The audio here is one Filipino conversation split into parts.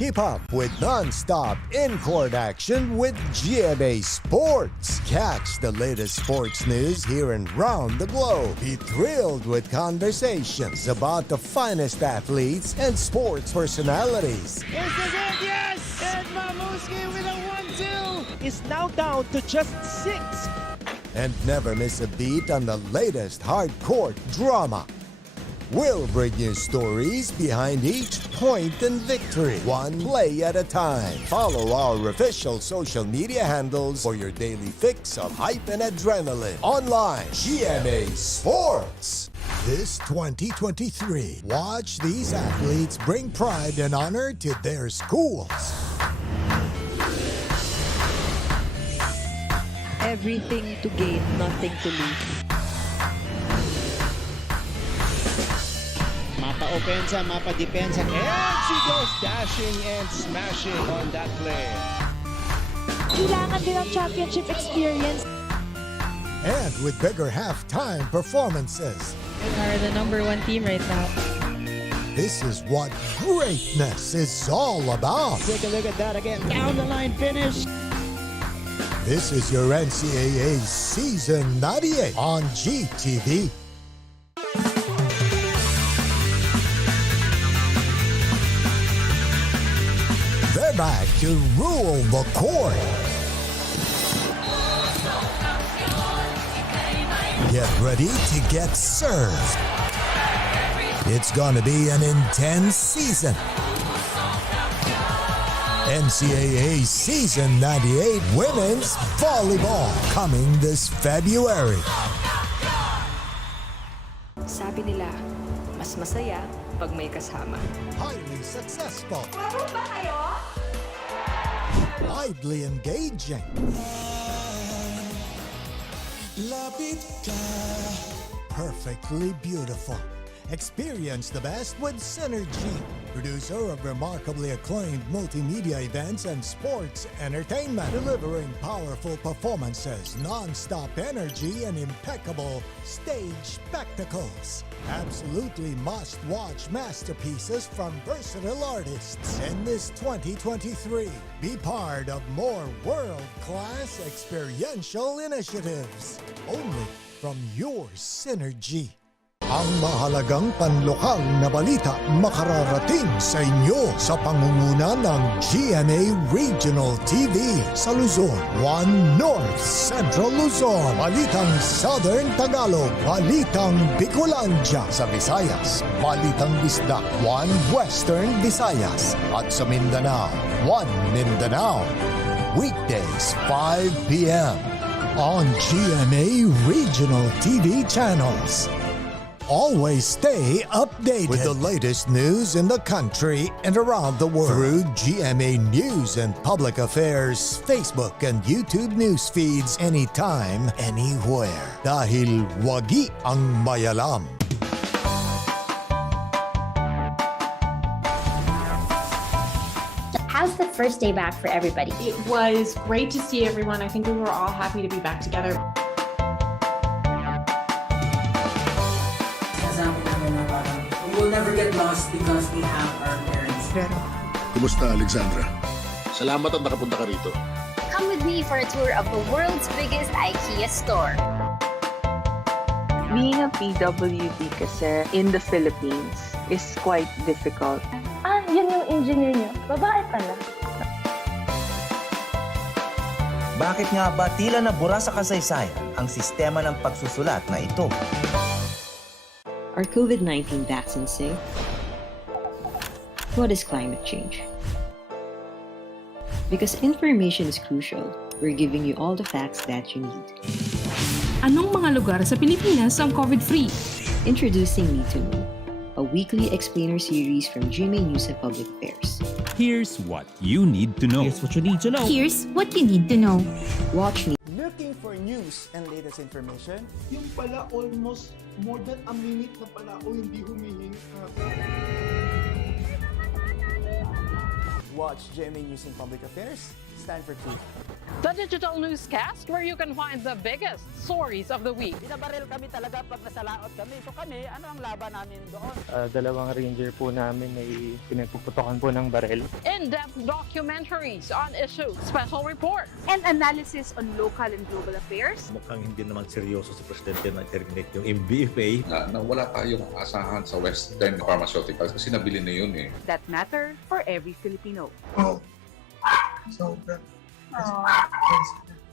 Keep up with non-stop in-court action with GMA Sports. Catch the latest sports news here and round the globe. Be thrilled with conversations about the finest athletes and sports personalities. This is it, yes! And Mamuski with a 1-2 is now down to just 6. And never miss a beat on the latest hard-court drama. We'll bring you stories behind each point and victory, one play at a time. Follow our official social media handles for your daily fix of hype and adrenaline. Online, GMA Sports. This 2023, watch these athletes bring pride and honor to their schools. Everything to gain, nothing to lose. Mapa opensa, mapa depensa, and she goes dashing and smashing on that play. Kailangan din ang championship experience. And with bigger halftime performances. We are the #1 team right now. This is what greatness is all about. Take a look at that again. Down the line finish. This is your NCAA Season 98 on GTV. They're back to rule the court. Get ready to get served. It's gonna be an intense season. NCAA Season 98 Women's Volleyball coming this February. Sabi nila, mas masaya pag may kasama. Highly successful. Laro ba kayo? Widely engaging. Perfectly beautiful. Experience the best with Synergy, producer of remarkably acclaimed multimedia events and sports entertainment, delivering powerful performances, non-stop energy, and impeccable stage spectacles. Absolutely must-watch masterpieces from versatile artists in this 2023. Be part of more world-class experiential initiatives, only from your Synergy. Ang mahalagang panlokal na balita makararating sa inyo sa pangunguna ng GMA Regional TV sa Luzon, 1 North Central Luzon, Balitang Southern Tagalog, Balitang Bicolandia sa Visayas, Balitang Bisdak, 1 Western Visayas, at sa Mindanao, 1 Mindanao. Weekdays, 5 p.m. on GMA Regional TV channels. Always stay updated with the latest news in the country and around the world through GMA News and Public Affairs Facebook and YouTube news feeds anytime, anywhere. Dahil wagi ang mayalam. How's the first day back for everybody? It was great to see everyone. I think we were all happy to be back together. We will never get lost because we have our parents. Kumusta, Alexandra? Salamat at nakapunta ka rito. Come with me for a tour of the world's biggest IKEA store. Being a PWD kasi in the Philippines is quite difficult. Yun yung engineer niyo. Babae pala. Bakit nga ba tila nabura sa kasaysayan ang sistema ng pagsusulat na ito? Are COVID-19 vaccines safe? What is climate change? Because information is crucial, we're giving you all the facts that you need. Anong mga lugar sa Pilipinas ang COVID-free? Introducing Need to Know, a weekly explainer series from GMA News and Public Affairs. Here's what you need to know. Here's what you need to know. Here's what you need to know. Watch me. Looking for news and latest information? Yung pala almost more than a minute na pala o hindi humihingi ka. Watch GMA News and Public Affairs. Stand for truth. the digital newscast where you can find the biggest stories of the week. Binabaril kami talaga pag nasalaot kami. So kami, ano ang laban namin doon? Dalawang ranger po namin ay pinagpuputokan po ng baril. In-depth documentaries on issues, special reports, and analysis on local and global affairs. Mukhang hindi naman seryoso si Presidente na terminate yung MBFA. Na wala tayong asahan sa Western Pharmaceuticals kasi nabili na yun eh. That matter for every Filipino.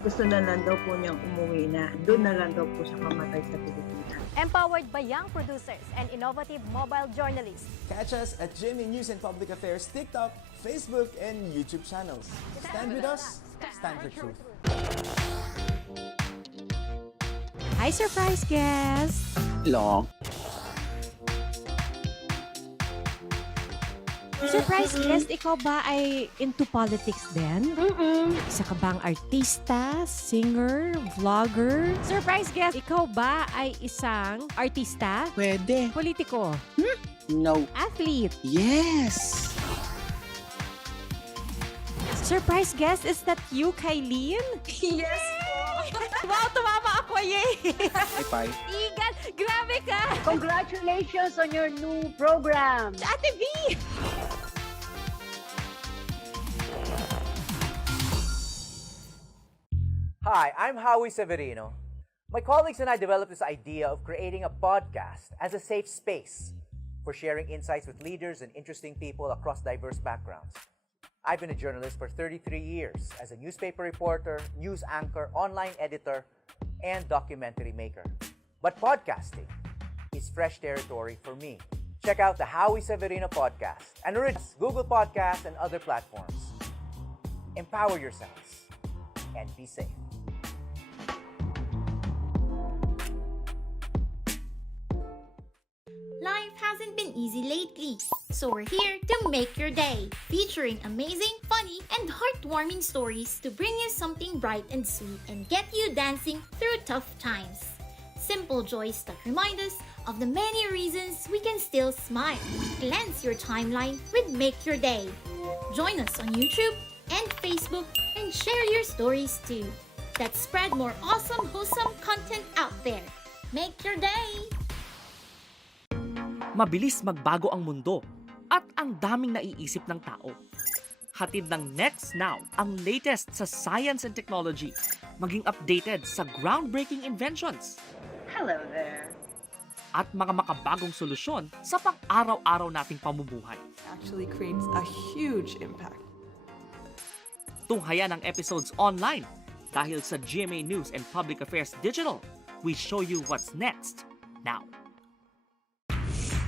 Gusto na lang daw po niyang umuwi na doon na lang daw po siya mamatay sa Pilipinas. Empowered by young producers and innovative mobile journalists. Catch us at GMA News and Public Affairs TikTok, Facebook, and YouTube channels. Stand with us, stand for truth. Hi, surprise guest! Long. Surprise guest, ikaw ba ay into politics din? Isa ka bang artista, singer, vlogger? Surprise guest, ikaw ba ay isang artista? Pwede. Politiko? No. Athlete? Yes! Surprise guest, is that you, Kylene? Yes po! Wow, tumama ako, yay! Bye. Igan, grabe ka! Congratulations on your new program! Ate V! Hi, I'm Howie Severino. My colleagues and I developed this idea of creating a podcast as a safe space for sharing insights with leaders and interesting people across diverse backgrounds. I've been a journalist for 33 years as a newspaper reporter, news anchor, online editor, and documentary maker. But podcasting is fresh territory for me. Check out the Howie Severino podcast and Google Podcasts and other platforms. Empower yourselves and be safe. Life hasn't been easy lately, so we're here to make your day, featuring amazing, funny, and heartwarming stories to bring you something bright and sweet and get you dancing through tough times. Simple joys that remind us of the many reasons we can still smile. Cleanse your timeline with Make Your Day. Join us on YouTube and Facebook and share your stories too. Let's spread more awesome, wholesome content out there. Make your day! Mabilis magbago ang mundo at ang daming naiisip ng tao. Hatid ng Next Now ang latest sa science and technology, maging updated sa groundbreaking inventions. Hello there. At mga makabagong solusyon sa pang-araw-araw nating pamumuhay. Actually creates a huge impact. Tunghayan ang episodes online dahil sa GMA News and Public Affairs Digital. We show you what's next now.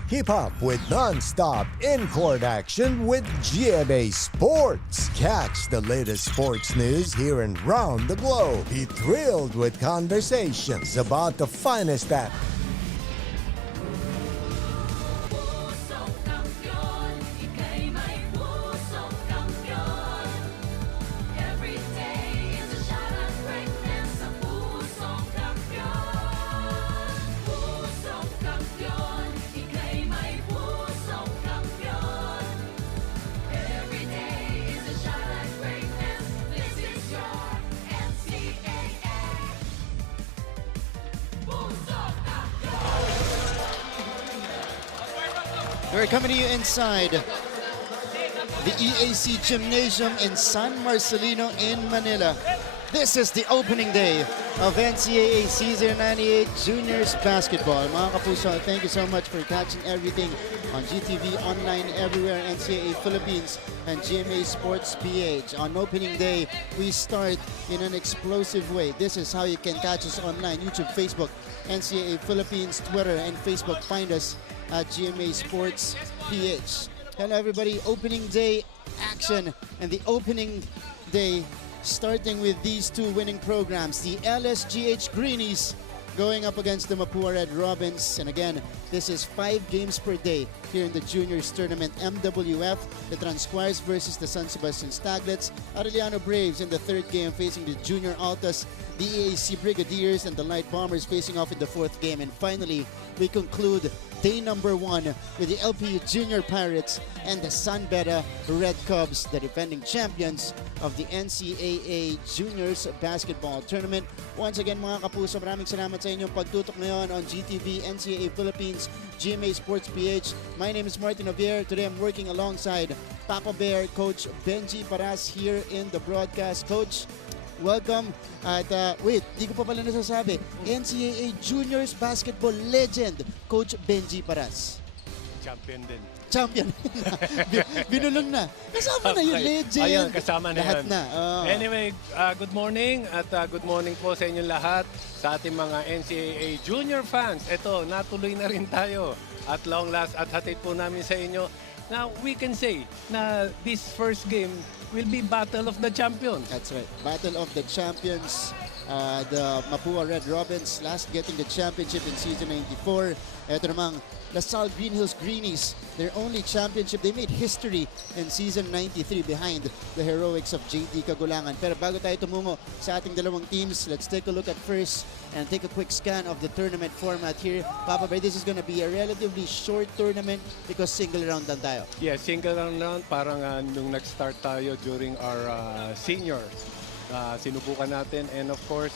Keep up with non-stop in-court action with GMA Sports. Catch the latest sports news here and round the globe. Be thrilled with conversations about the finest athletes. We're coming to you inside the EAC Gymnasium in San Marcelino in Manila. This is the opening day of NCAA Season 98 Juniors Basketball. Mga kapuso, thank you so much for catching everything on GTV, online, everywhere, NCAA Philippines, and GMA Sports PH. On opening day, we start in an explosive way. This is how you can catch us online, YouTube, Facebook, NCAA Philippines, Twitter, and Facebook. Find us at GMA Sports PH. Hello everybody, opening day action, and the opening day starting with these two winning programs, the LSGH Greenies going up against the Mapua Red Robins. And again, this is 5 games per day here in the Juniors Tournament. MWF, the Transquires versus the San Sebastian Staglets. Arellano Braves in the 3rd game facing the Junior Altas. The EAC Brigadiers and the Light Bombers facing off in the 4th game. And finally, we conclude day number 1 with the LPU Junior Pirates and the San Beda Red Cubs, the defending champions of the NCAA Juniors Basketball Tournament. Once again mga kapuso, maraming salamat sa inyong pagtutok ngayon on GTV, NCAA Philippines, GMA Sports PH. My name is Martin Javier. Today I'm working alongside Papa Bear, Coach Benji Paras here in the broadcast. Coach, welcome. At wait, di ko pa pala nasasabi, NCAA Juniors Basketball legend, Coach Benji Paras. Champion din. Champion. Binulong na. Kasama na yung legend. Ayun, kasama na lahat yan. na. Anyway, good morning at good morning po sa inyong lahat, sa ating mga NCAA Junior fans. Ito, natuloy na rin tayo at long last at hatid po namin sa inyo. Now, we can say na this first game will be Battle of the Champions. That's right. Battle of the Champions. The Mapua Red Robins last getting the championship in season 94. Ito namang LaSalle Green Hills Greenies, their only championship. They made history in season 93 behind the heroics of JD Kagulangan. Pero bago tayo tumungo sa ating dalawang teams, let's take a look at first and take a quick scan of the tournament format here. Papa Bear, this is going to be a relatively short tournament because single round lang tayo. Yeah, single round. Parang nung nag-start tayo during our seniors. Sinubukan natin, and of course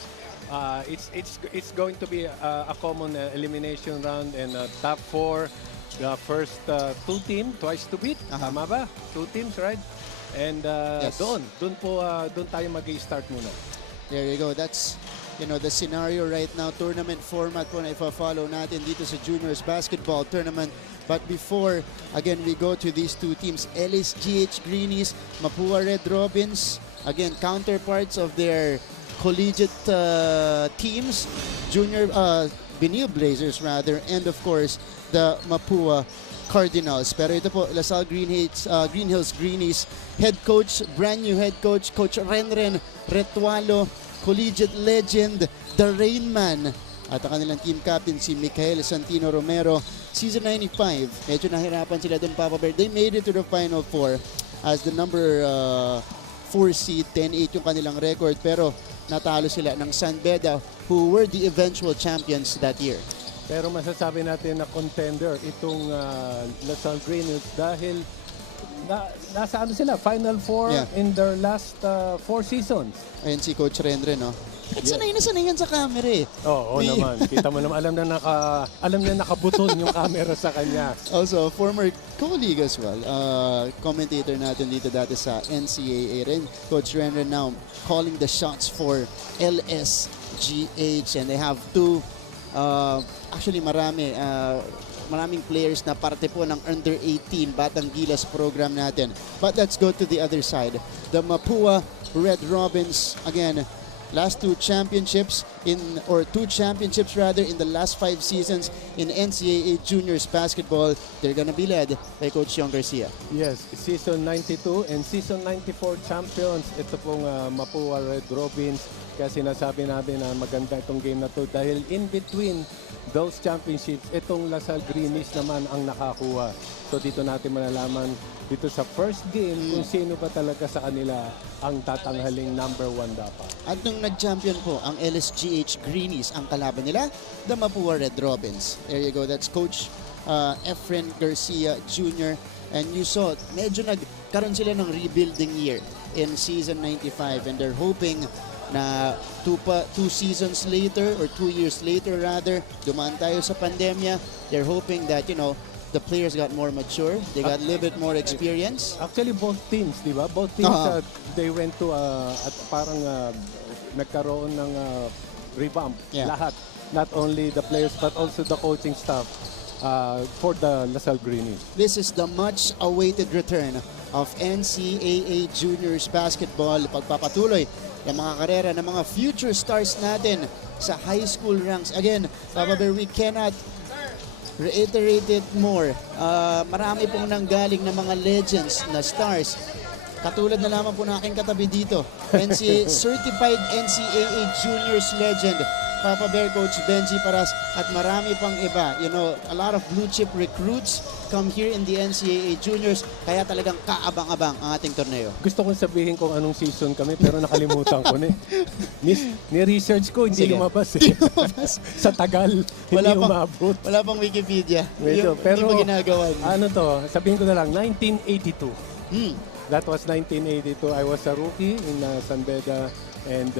it's going to be a common elimination round, and top 4, the first 2 team twice to beat. Tama ba? 2 teams, right? And yes. doon tayo mag-i-start muna. There you go. That's the scenario right now. Tournament format po na ifa-follow natin dito sa Juniors Basketball Tournament. But before, again, we go to these 2 teams, LSGH Greenies, Mapua Red Robins. Again, counterparts of their collegiate teams, Junior Benilde Blazers rather, and of course the Mapua Cardinals. Pero ito po, LaSalle Green Hills Greenies, head coach, brand new head coach, Coach Renren Retualo, collegiate legend, the Rain Man, at ang kanilang team captain si Michael Santino Romero. Season 95, medyo nahirapan sila doon, Papa Bear. They made it to the Final 4 as the number 4 seed, 10-8 yung kanilang record, pero natalo sila ng San Beda, who were the eventual champions that year. Pero masasabi natin na contender itong LaSalle Green Hills dahil nasa sila, Final 4 in their last 4 seasons. Ayun si Coach Renren, no? At sanay yan sa camera eh. Oo naman. Kita mo naman, alam na nakabuton yung camera sa kanya. Also, former colleague as well. Commentator natin dito dati sa NCAA rin. Coach Renren now calling the shots for LSGH. And they have 2, actually maraming players na parte po ng under 18 Batang Gilas program natin. But let's go to the other side. The Mapua Red Robins, again, last 2 championships in the last 5 seasons in NCAA Juniors Basketball. They're gonna be led by Coach Yong Garcia. Yes, season 92 and season 94 champions. Ito pong Mapua Red Robins. Kaya sinasabi namin na maganda itong game na to dahil in between those championships, itong LaSalle Greenies naman ang nakakuha. So dito natin malalaman dito sa first game kung sino ba talaga sa kanila ang tatanghaling number 1 dapat. At nung nag-champion po ang LSGH Greenies, ang kalaban nila, the Mapua Red Robins. There you go. That's Coach Efren Garcia Jr. And you saw, medyo nagkaroon sila ng rebuilding year in season 95, and they're hoping na 2 seasons later or 2 years later rather, dumaan tayo sa pandemya. They're hoping that, the players got more mature, they got a little bit more experience. Actually, both teams, di ba? Both teams, they went to at parang nagkaroon ng revamp. Lahat. Not only the players but also the coaching staff for the LaSalle Greenies. This is the much-awaited return of NCAA Juniors Basketball. Pagpapatuloy ng mga karera ng mga future stars natin sa high school ranks. Again, Papa Bear, we cannot reiterate it more. Marami pong nanggaling na mga legends na stars. Katulad na lamang po na aking katabi dito, certified NCAA Juniors legend, Papa Bear, Coach Benji Paras, at marami pang iba. You know, a lot of blue chip recruits come here in the NCAA Juniors, kaya talagang kaabang-abang ang ating torneo. Gusto kong sabihin kung anong season kami pero nakalimutan ko na eh. Ni-research ko, hindi lumabas eh. Sa tagal, hindi umabot. Wala pang Wikipedia. Medyo, pero hindi mo ginagawa. Ano to, sabihin ko na lang, 1982. That was 1982. I was a rookie in San Beda and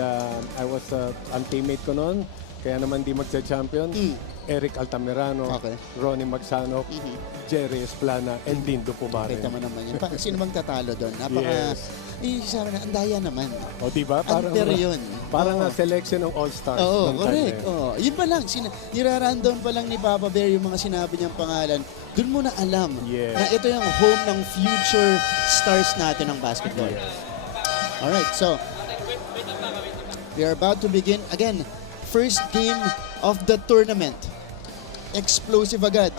I was ang teammate ko noon. Kaya naman di magsa-champion. Eric Altamirano, Ronnie Magsanok, Jerry Esplana, and Lindo Pumare. Kita mo naman yan. Sino bang tatalo doon? Napaka... sabi na, andaya naman. O diba? Parang selection ng All-Stars. Oo, correct. Yun pa lang. Nirarandom pa lang ni Papa Bear yung mga sinabi niyang pangalan. Doon mo na alam na ito yung home ng future stars natin ng basketball. Alright, so we are about to begin. Again, first game of the tournament. Explosive agad.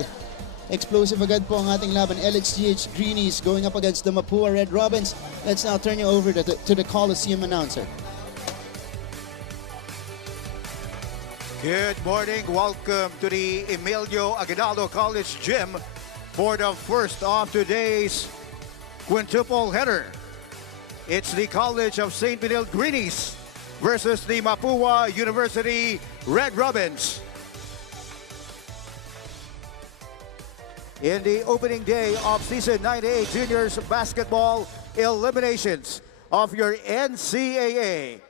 Explosive agad po ang ating laban. LSGH Greenies going up against the Mapua Red Robins. Let's now turn you over to the Coliseum announcer. Good morning. Welcome to the Emilio Aguinaldo College Gym for the first of today's quintuple header. It's the College of St. Benilde Greenies versus the Mapua University Red Robins. In the opening day of Season 9A Juniors Basketball eliminations of your NCAA.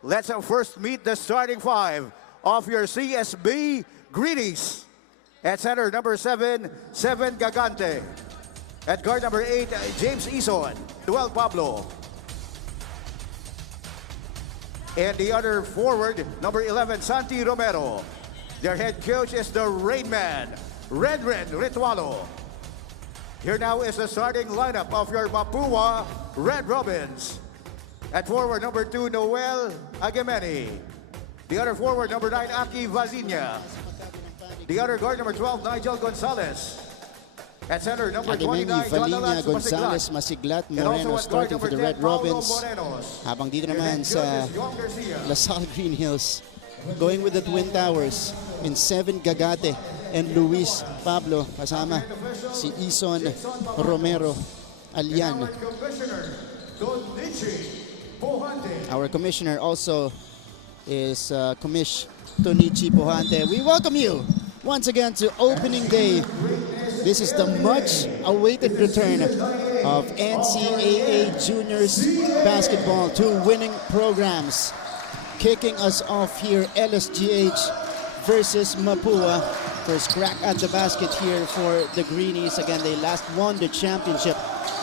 Let's first meet the starting five of your CSB Greenies. At center, number 7, Seven Gagante. At guard number 8, James Ison, Duel Pablo. And the other forward, number 11, Santi Romero. Their head coach is the Rain Man, Red Ritualo. Here now is the starting lineup of your Mapua Red Robins. At forward, number 2, Noel Agemeni. The other forward, number 9, Aki Vazina. The other guard, number 12, Nigel Gonzalez. At center, number 29, Valina Gonzalez Masiglat Moreno starting for the Red Robins. Habang dito naman sa LaSalle Green Hills, going with the Twin Towers in 7 Gagate and Luis Pablo, kasama si Ison Romero Alian. Our commissioner also is Commish Tonichi Pohante. We welcome you once again to opening day. This is the much-awaited return of NCAA Juniors Basketball. 2 winning programs. Kicking us off here, LSGH versus Mapua. First crack at the basket here for the Greenies. Again, they last won the championship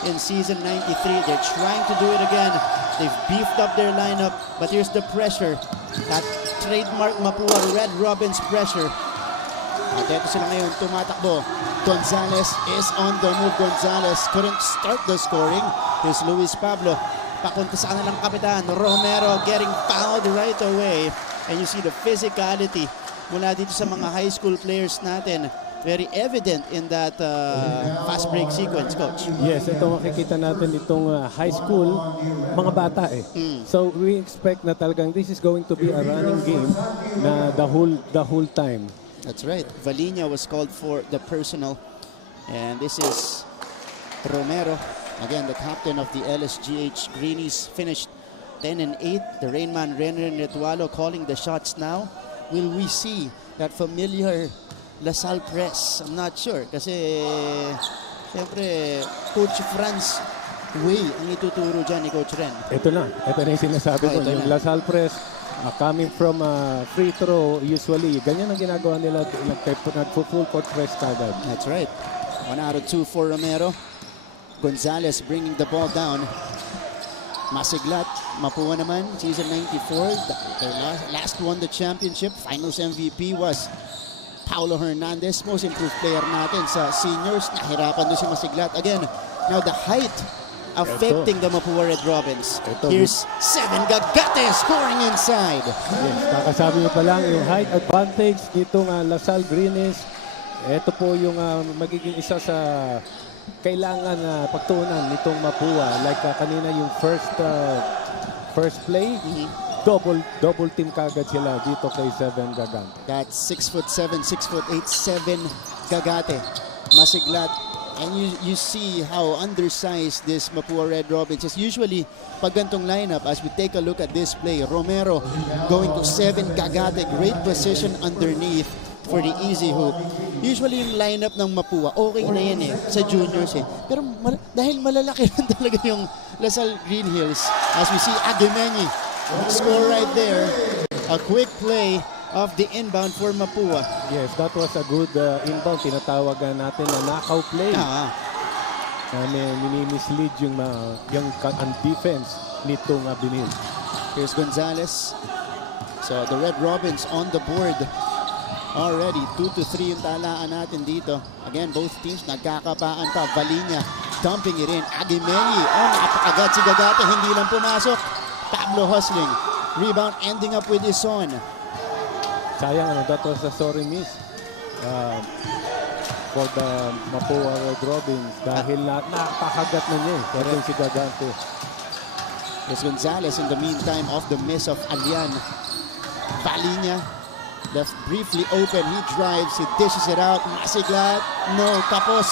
in season 93. They're trying to do it again. They've beefed up their lineup, but here's the pressure. That trademark Mapua Red Robins pressure. At ito sila ngayon, tumatakbo. Gonzalez is on the move. Gonzalez couldn't start the scoring. Here's Luis Pablo. Papunta sa kanilang kapitan. Romero getting fouled right away. And you see the physicality mula dito sa mga high school players natin. Very evident in that fast break sequence, Coach. Yes, ito makikita natin itong high school, mga bata eh. So we expect na talagang this is going to be a running game na the whole time. That's right. Valina was called for the personal. And this is Romero. Again, the captain of the LSGH Greenies, finished 10-8. The Rainman Renner Netualo calling the shots now. Will we see that familiar LaSalle press? I'm not sure. Kasi, siyempre, Coach Franz way ang ituturo dyan ni Coach Ren. Ito na yung sinasabi ko. Yung LaSalle press, coming from free throw, usually, ganyan ang ginagawa nila. Nag-full court press kagad. That's right. 1 out of 2 for Romero. Gonzalez bringing the ball down. Masiglat, Mapua naman, season 94. They last won the championship. Finals MVP was Paulo Hernandez, most improved player natin sa seniors. Nahirapan doon si Masiglat. Again, now the height affecting the Mapua Red Robins. Here's 7 Gagate scoring inside. Yes, kakasabi mo pa lang yung height advantage nitong LaSalle Greenies. Ito po yung magiging isa sa kailangan pagtuunan nitong Mapua. Like kanina yung first play, double team kagad sila dito kay 7 Gagante. That's 6'7", 6'8", 7 Gagate. Masiglat. And you see how undersized this Mapua Red Robins is. Usually, pag gantong lineup, as we take a look at this play, Romero going to 7 Gagate. Great position underneath for the easy hoop. Usually yung lineup ng Mapua, okay na yan sa juniors Pero dahil malalaki lang talaga yung Lasal Green Hills, as we see Aguimeñi score right there. A quick play of the inbound for Mapua. Yes, that was a good inbound. Tinatawagan natin na knockout play. Mini-mislead yung defense nitong Benilde. Here's Gonzalez. So the Red Robins on the board already. 2-3 yung talaan natin dito. Again, both teams nagkakapaan pa. Valinia dumping it in. Aguimeñi. Napakagat si Gagate. Hindi lang pumasok. Pablo hustling. Rebound ending up with Ison. Sayang, that was a sorry miss for the Mapua Red Robins dahil napakagat na niya pero si Gagante. There's Gonzalez in the meantime off the miss of Alian. Valinia left briefly open. He drives, he dishes it out. Masiglat. No, tapos.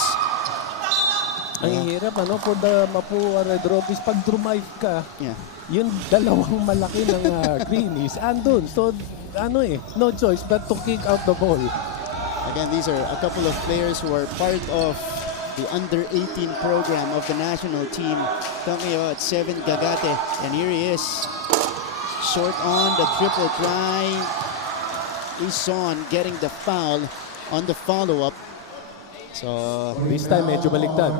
Ang hirap for the Mapua Red Robins pag drive ka. Yung dalawang malaki ng greenies andun. So no choice but to kick out the ball. Again, these are a couple of players who are part of the under-18 program of the national team. Talking about 7 Gagate, and here he is. Short on the triple try. Ison getting the foul on the follow-up. So this time medyo baliktad.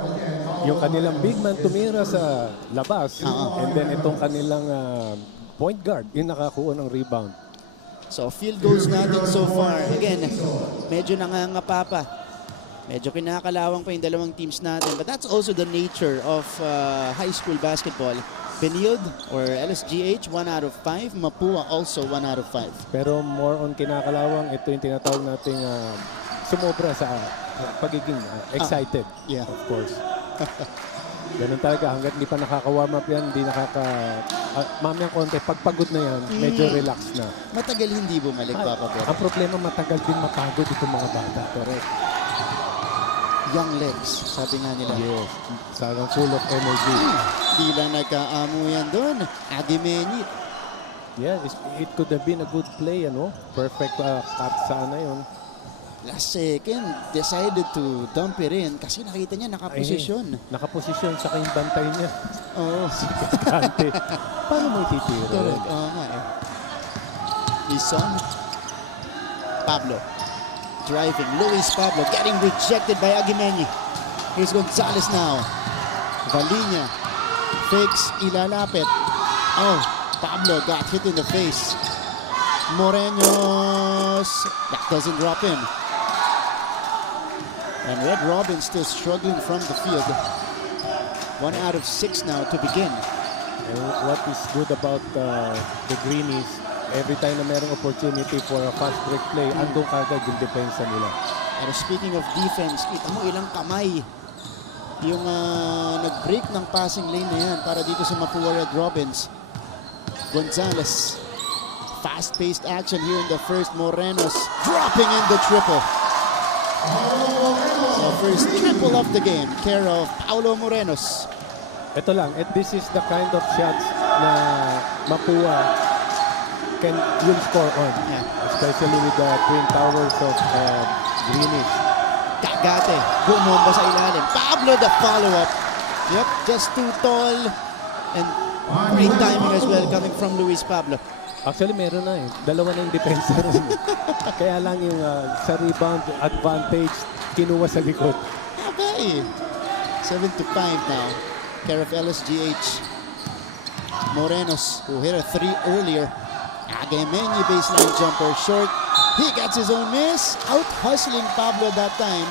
Yung kanilang big man tumira sa labas and then itong kanilang point guard yung nakakuha ng rebound. So field goals natin so far. Again, medyo nangangapa pa. Medyo kinakalawang pa yung dalawang teams natin. But that's also the nature of high school basketball. Benilde or LSGH, 1 out of 5. Mapua also 1 out of 5. Pero more on kinakalawang, ito yung tinatawag nating sumobra sa pagiging excited. Yeah. Of course. Ganun talaga, hanggat hindi pa nakaka-warm up yan, hindi mamayang konti, pagpagod na yan, medyo relax na. Matagal hindi bumalik, Papa Bear. Ang problema, matagal din mapagod itong mga bata. Correct. Young legs, sabi nga nila. Yes, sarang full of energy. Di lang nagkaamo yan doon. Aguimeñi. Yeah, it could have been a good play, Perfect cut sana yun. Last second, decided to dump it in kasi nakita niya nakaposisyon. Nakaposisyon sa kayong bantay niya. Oo. Si Gagante. Paano mo ititira? Correct. Oo nga Ison. Pablo. Driving. Luis Pablo getting rejected by Aguimeñi. Here's Gonzalez now. Valinia. Fakes. Ilalapit. Oh, Pablo got hit in the face. Moreños. That doesn't drop in. And Red Robin still struggling from the field. 1 out of 6 now to begin. And what is good about the Greenies, every time na merong opportunity for a fast break play, andong kagad yung depensa nila. And speaking of defense, kita mo ilang kamay yung nag-break ng passing lane na yan para dito sa Mapua Red Robins. Gonzalez. Fast-paced action here in the first. Morenos dropping in the triple. So first triple of the game, care of Paulo Morenos. Ito lang, this is the kind of shots na Mapua will score on. Especially with the twin towers of Greenish. Gagate, bumomba sa ilalim. Pablo the follow-up. Yep, just too tall. And great timing as well coming from Luis Pablo. Actually, meron na dalawa na yung depensa rin. Kaya lang yung sa rebound advantage, kinuha sa likod. Okay. 7-5 now. Care of LSGH. Morenos, who hit a 3 earlier. Aguimeñi baseline jumper, short. He gets his own miss. Out hustling Pablo that time.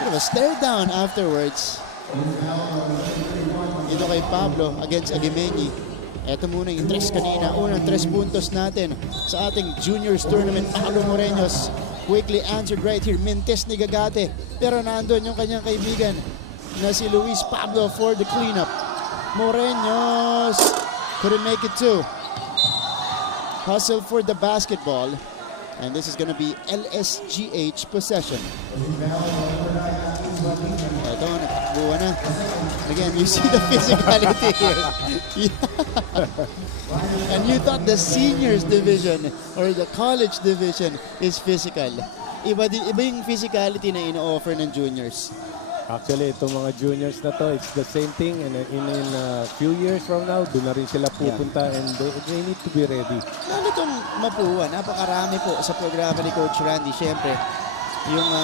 Bit of a stare down afterwards. Dito kay Pablo against Aguimeñi. Ito muna yung 3 kanina. Unang 3 puntos natin sa ating juniors tournament. Paulo Morenos quickly answered right here. Mintes ni Gagate. Pero nandun yung kanyang kaibigan na si Luis Pablo for the cleanup. Morenos couldn't make it too. Hustle for the basketball. And this is going to be LSGH possession. Ito, natakbuhan na. Again, you see the physicality here. Yeah. And you thought the seniors division or the college division is physical. Iba yung physicality na ino-offer ng juniors. Actually, itong mga juniors na to, it's the same thing. And in a few years from now, doon na rin sila pupunta and they need to be ready. Lalo itong Mapua, napakarami po sa programa ni Coach Randy. Siyempre, yung mga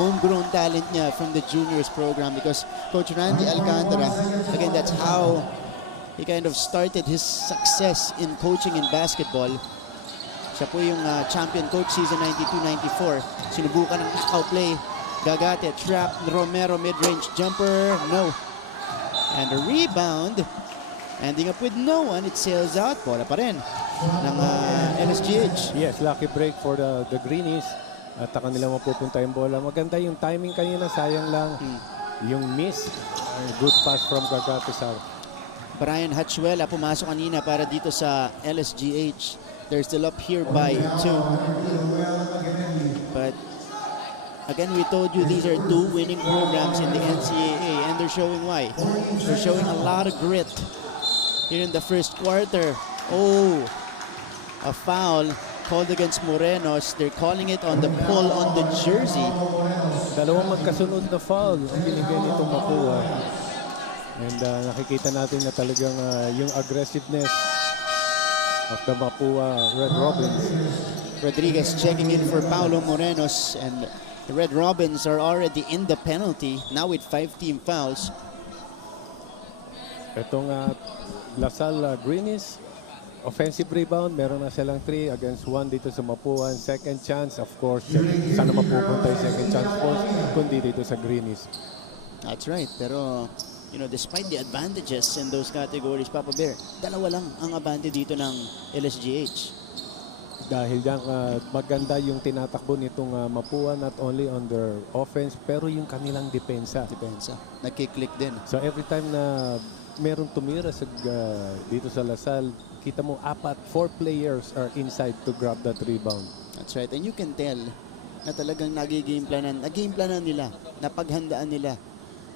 homegrown talent niya from the juniors program because Coach Randy Alcantara, again, that's how he kind of started his success in coaching in basketball. Siya po yung champion coach season 92-94. Sinubukan ng knockout play. Gagate, trap, Romero, mid-range jumper, no. And a rebound, ending up with no one, it sails out, bola pa rin ng LSGH. Yes, lucky break for the Greenies. At kanila mapupunta yung bola. Maganda yung timing kanina, sayang lang yung miss. Good pass from Gagate sa Brian Hatchuela pumasok kanina para dito sa LSGH. They're still up here by 2. But again, we told you these are 2 winning programs in the NCAA, and they're showing why. They're showing a lot of grit here in the first quarter. Oh, a foul called against Morenos. They're calling it on the pull on the jersey. Dalawang magkasunod na foul ang binigay nitong Mapua. And nakikita natin na talagang yung aggressiveness of the Mapua Red Robins. Rodriguez checking in for Paulo Morenos, and the Red Robins are already in the penalty, now with 5 team fouls. Itong LaSalle Greenies, offensive rebound, meron na silang 3 against 1 dito sa Mapua. Second chance, of course, sana mapupunta yung second chance post, kundi dito sa Greenies. That's right, pero you know, despite the advantages in those categories, Papa Bear, dalawa lang ang abante dito ng LSGH. Dahil diyan maganda yung tinatakbo nitong Mapua, not only on their offense, pero yung kanilang depensa. Nagkiklik din. So every time na merong tumira dito sa LaSalle, kita mo 4 players are inside to grab that rebound. That's right. And you can tell na talagang nag-game planan nila, napaghandaan nila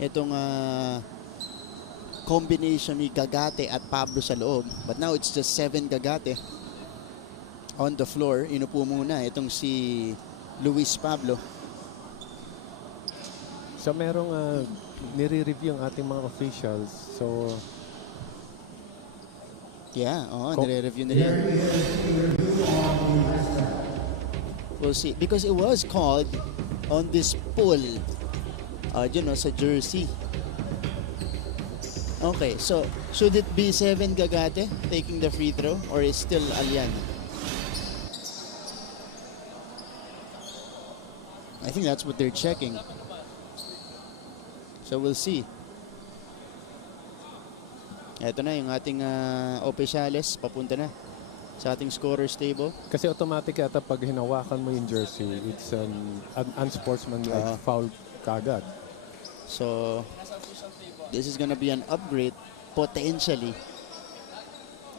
itong combination ni Gagate at Pablo sa loob. But now it's just 7 Gagate on the floor. Inupo muna itong si Luis Pablo. So merong nire-review ang ating mga officials. So yeah, nire-review nila. We'll see. Because it was called on this pull, sa jersey. Okay, so should it be 7 Gagate taking the free throw, or is still Alian? I think that's what they're checking. So we'll see. Ito na yung ating opisyales, papunta na sa ating scorer's table. Kasi automatic yata pag hinawakan mo yung jersey, it's an unsportsmanlike foul kagad. So this is gonna be an upgrade potentially.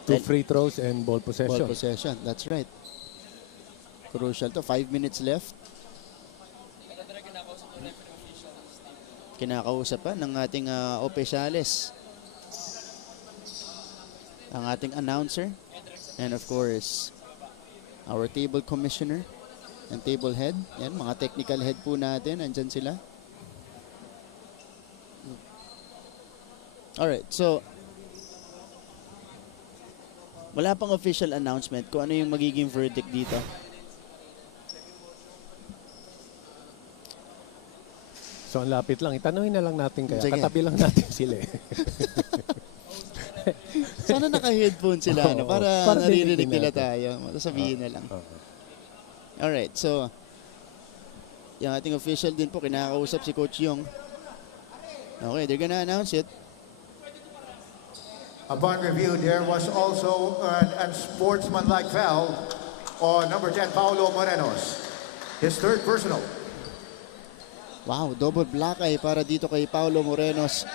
2 free throws and ball possession. Ball possession, that's right. Crucial to. 5 minutes left. Kinakausap pa ng ating opisyales, ang ating announcer, and of course our table commissioner and table head. Yan, mga technical head po natin, andyan sila. Alright, so wala pang official announcement kung ano yung magiging verdict dito. So, ang lapit lang. Itanungin na lang natin kaya. Sige. Katabi lang natin sila. Sana naka-headphone sila, para naririnig nila tayo. Sabihin na lang. Alright, so yung ating official din po, kinakausap si Coach Yong. Okay, they're gonna announce it. Upon review, there was also an unsportsmanlike foul on number 10, Paulo Morenos. His 3rd personal. Wow, double black eye para dito kay Paulo Morenos.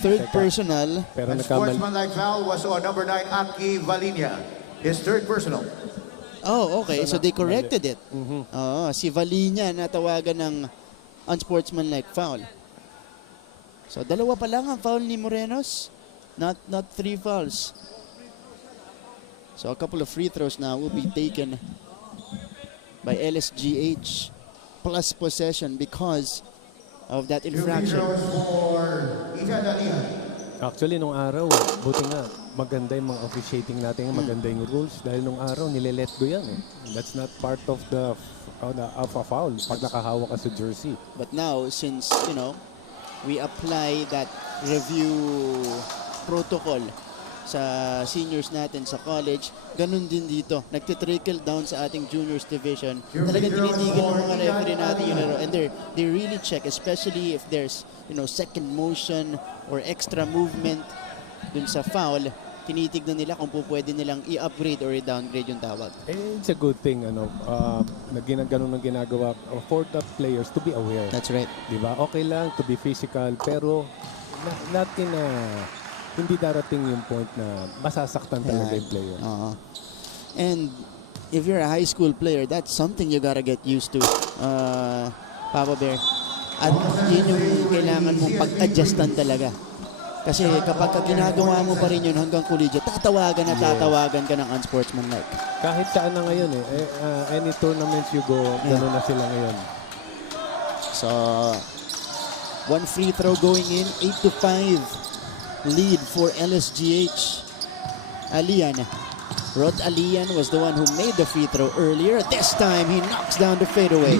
third personal. Pero And sportsmanlike foul was on number 9, Aki Valinia. His third personal. Oh, okay. So they corrected it. Si Valinia natawagan ng unsportsmanlike foul. So dalawa pa lang ang foul ni Morenos. Not 3 fouls. So a couple of free throws now will be taken by LSGH plus possession because of that infraction. Actually, nung araw, buti nga, maganda yung mga officiating natin, maganda yung rules. Dahil nung araw, nilelet go yan eh. That's not part of the of a foul pag nakahawak ka sa jersey. But now, since, you know, we apply that review protocol sa seniors natin sa college, ganun din dito. Nagtitrickle down sa ating juniors division. Talagang tinitigil ng mga referee natin yung laro. And they really check, especially if there's, you know, second motion or extra movement dun sa foul. Tinitignan nila kung po pwede nilang i-upgrade or i-downgrade yung tawag. It's a good thing, ganun ang ginagawa for the players to be aware. That's right. Diba? Okay lang to be physical, pero natin hindi darating yung point na masasaktan talaga yung player. And if you're a high school player, that's something you gotta get used to, Papa Bear. At yun yung kailangan mong pag-adjustan talaga. Kasi kapag ginagawa mo pa rin yun hanggang collegiate, tatawagan ka ng unsportsmanlike. Kahit saan na ngayon any tournaments you go, gano'n na sila ngayon. So, one free throw going in, 8-5. Lead for LSGH. Alian. Rod Alian was the one who made the free throw earlier. This time, he knocks down the fadeaway.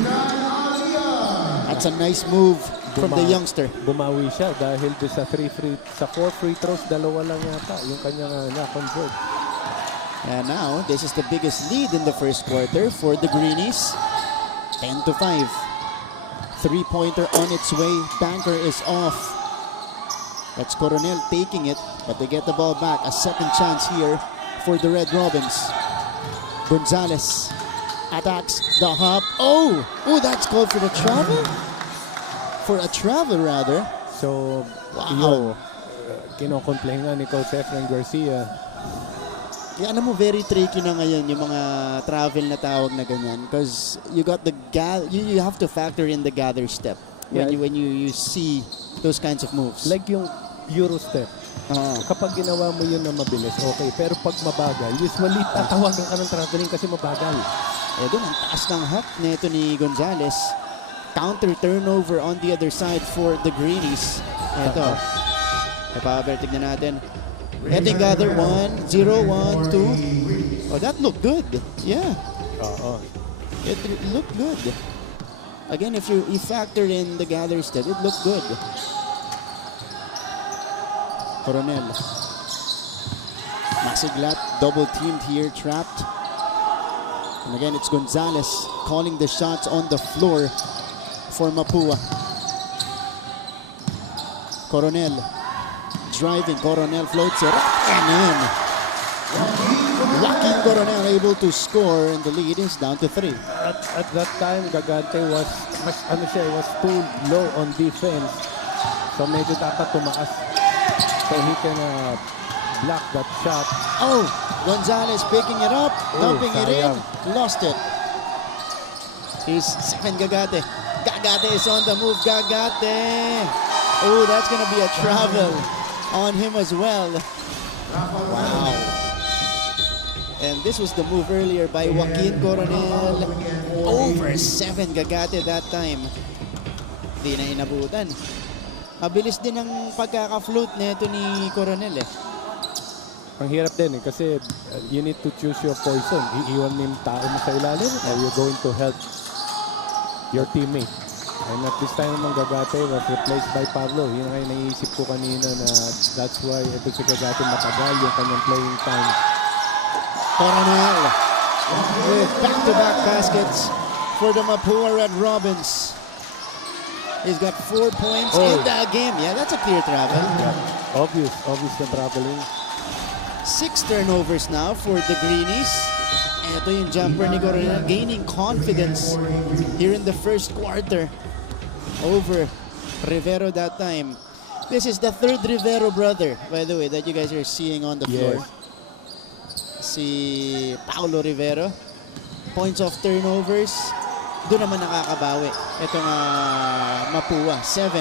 That's a nice move from the youngster. Bumawi siya dahil sa 4 free throws, dalawa lang yata yung kanyang na-convert. And now, this is the biggest lead in the first quarter for the Greenies. 10-5. Three-pointer on its way. Banker is off. That's Coronel taking it, but they get the ball back. A second chance here for the Red Robins. Gonzalez attacks the hop. Oh, that's called for the travel? For a travel, rather. So, wow. Kinocomplain nga ni Coach Efren Garcia. Kaya mo, very tricky na ngayon yung mga travel na tawag na ganyan. Because you got the you have to factor in the gather step when you see those kinds of moves. Like yung Euro step. Kapag ginawa mo yun na mabilis, okay. Pero pag mabagal, usually tatawagan ka ng traveling kasi mabagal. Doon, ang taas ng hop nito ni Gonzalez. Counter turnover on the other side for the Greenies. Ito. Papaber, tignan natin. Heading gather, 1, 0, 1, 2. Oh, that looked good. Yeah. It looked good. Again, if you factor in the gather step, it looked good. Coronel. Masiglat, double teamed here, trapped. And again, it's Gonzalez calling the shots on the floor for Mapua. Coronel driving. Coronel floats it up and in. Joaquin Coronel able to score, and the lead is down to 3. At that time, Gagante was too low on defense. So medyo dapat tumaas. So he can block that shot. Oh, Gonzalez picking it up, dumping it in, lost it. Here's second Gagate. Gagate is on the move. Gagate. Oh, that's going to be a travel on him as well. Wow. And this was the move earlier by Joaquin Coronel. Over 7 Gagate that time. Di na inabutan. Mabilis din ang pagkaka-float nito ni Coronel Ang hirap din kasi you need to choose your poison. Iiwan mo yung tao mo sa ilalim or you're going to help your teammate. And at this time naman Gagate was replaced by Pablo. Yun ang naiisip ko kanina na that's why ito si Gagate matagal yung kanyang playing time. Coronel with back-to-back baskets for the Mapua Red Robins. He's got 4 points in the game. Yeah, that's a clear travel. Yeah. Obvious na traveling. 6 turnovers now for the Greenies. Ito yung jumper ni Coronel, gaining confidence here in the first quarter over Rivero that time. This is the third Rivero brother, by the way, that you guys are seeing on the floor. Si Paulo Rivero. Points of turnovers. Doon naman nakakabawi. Itong Mapua. 7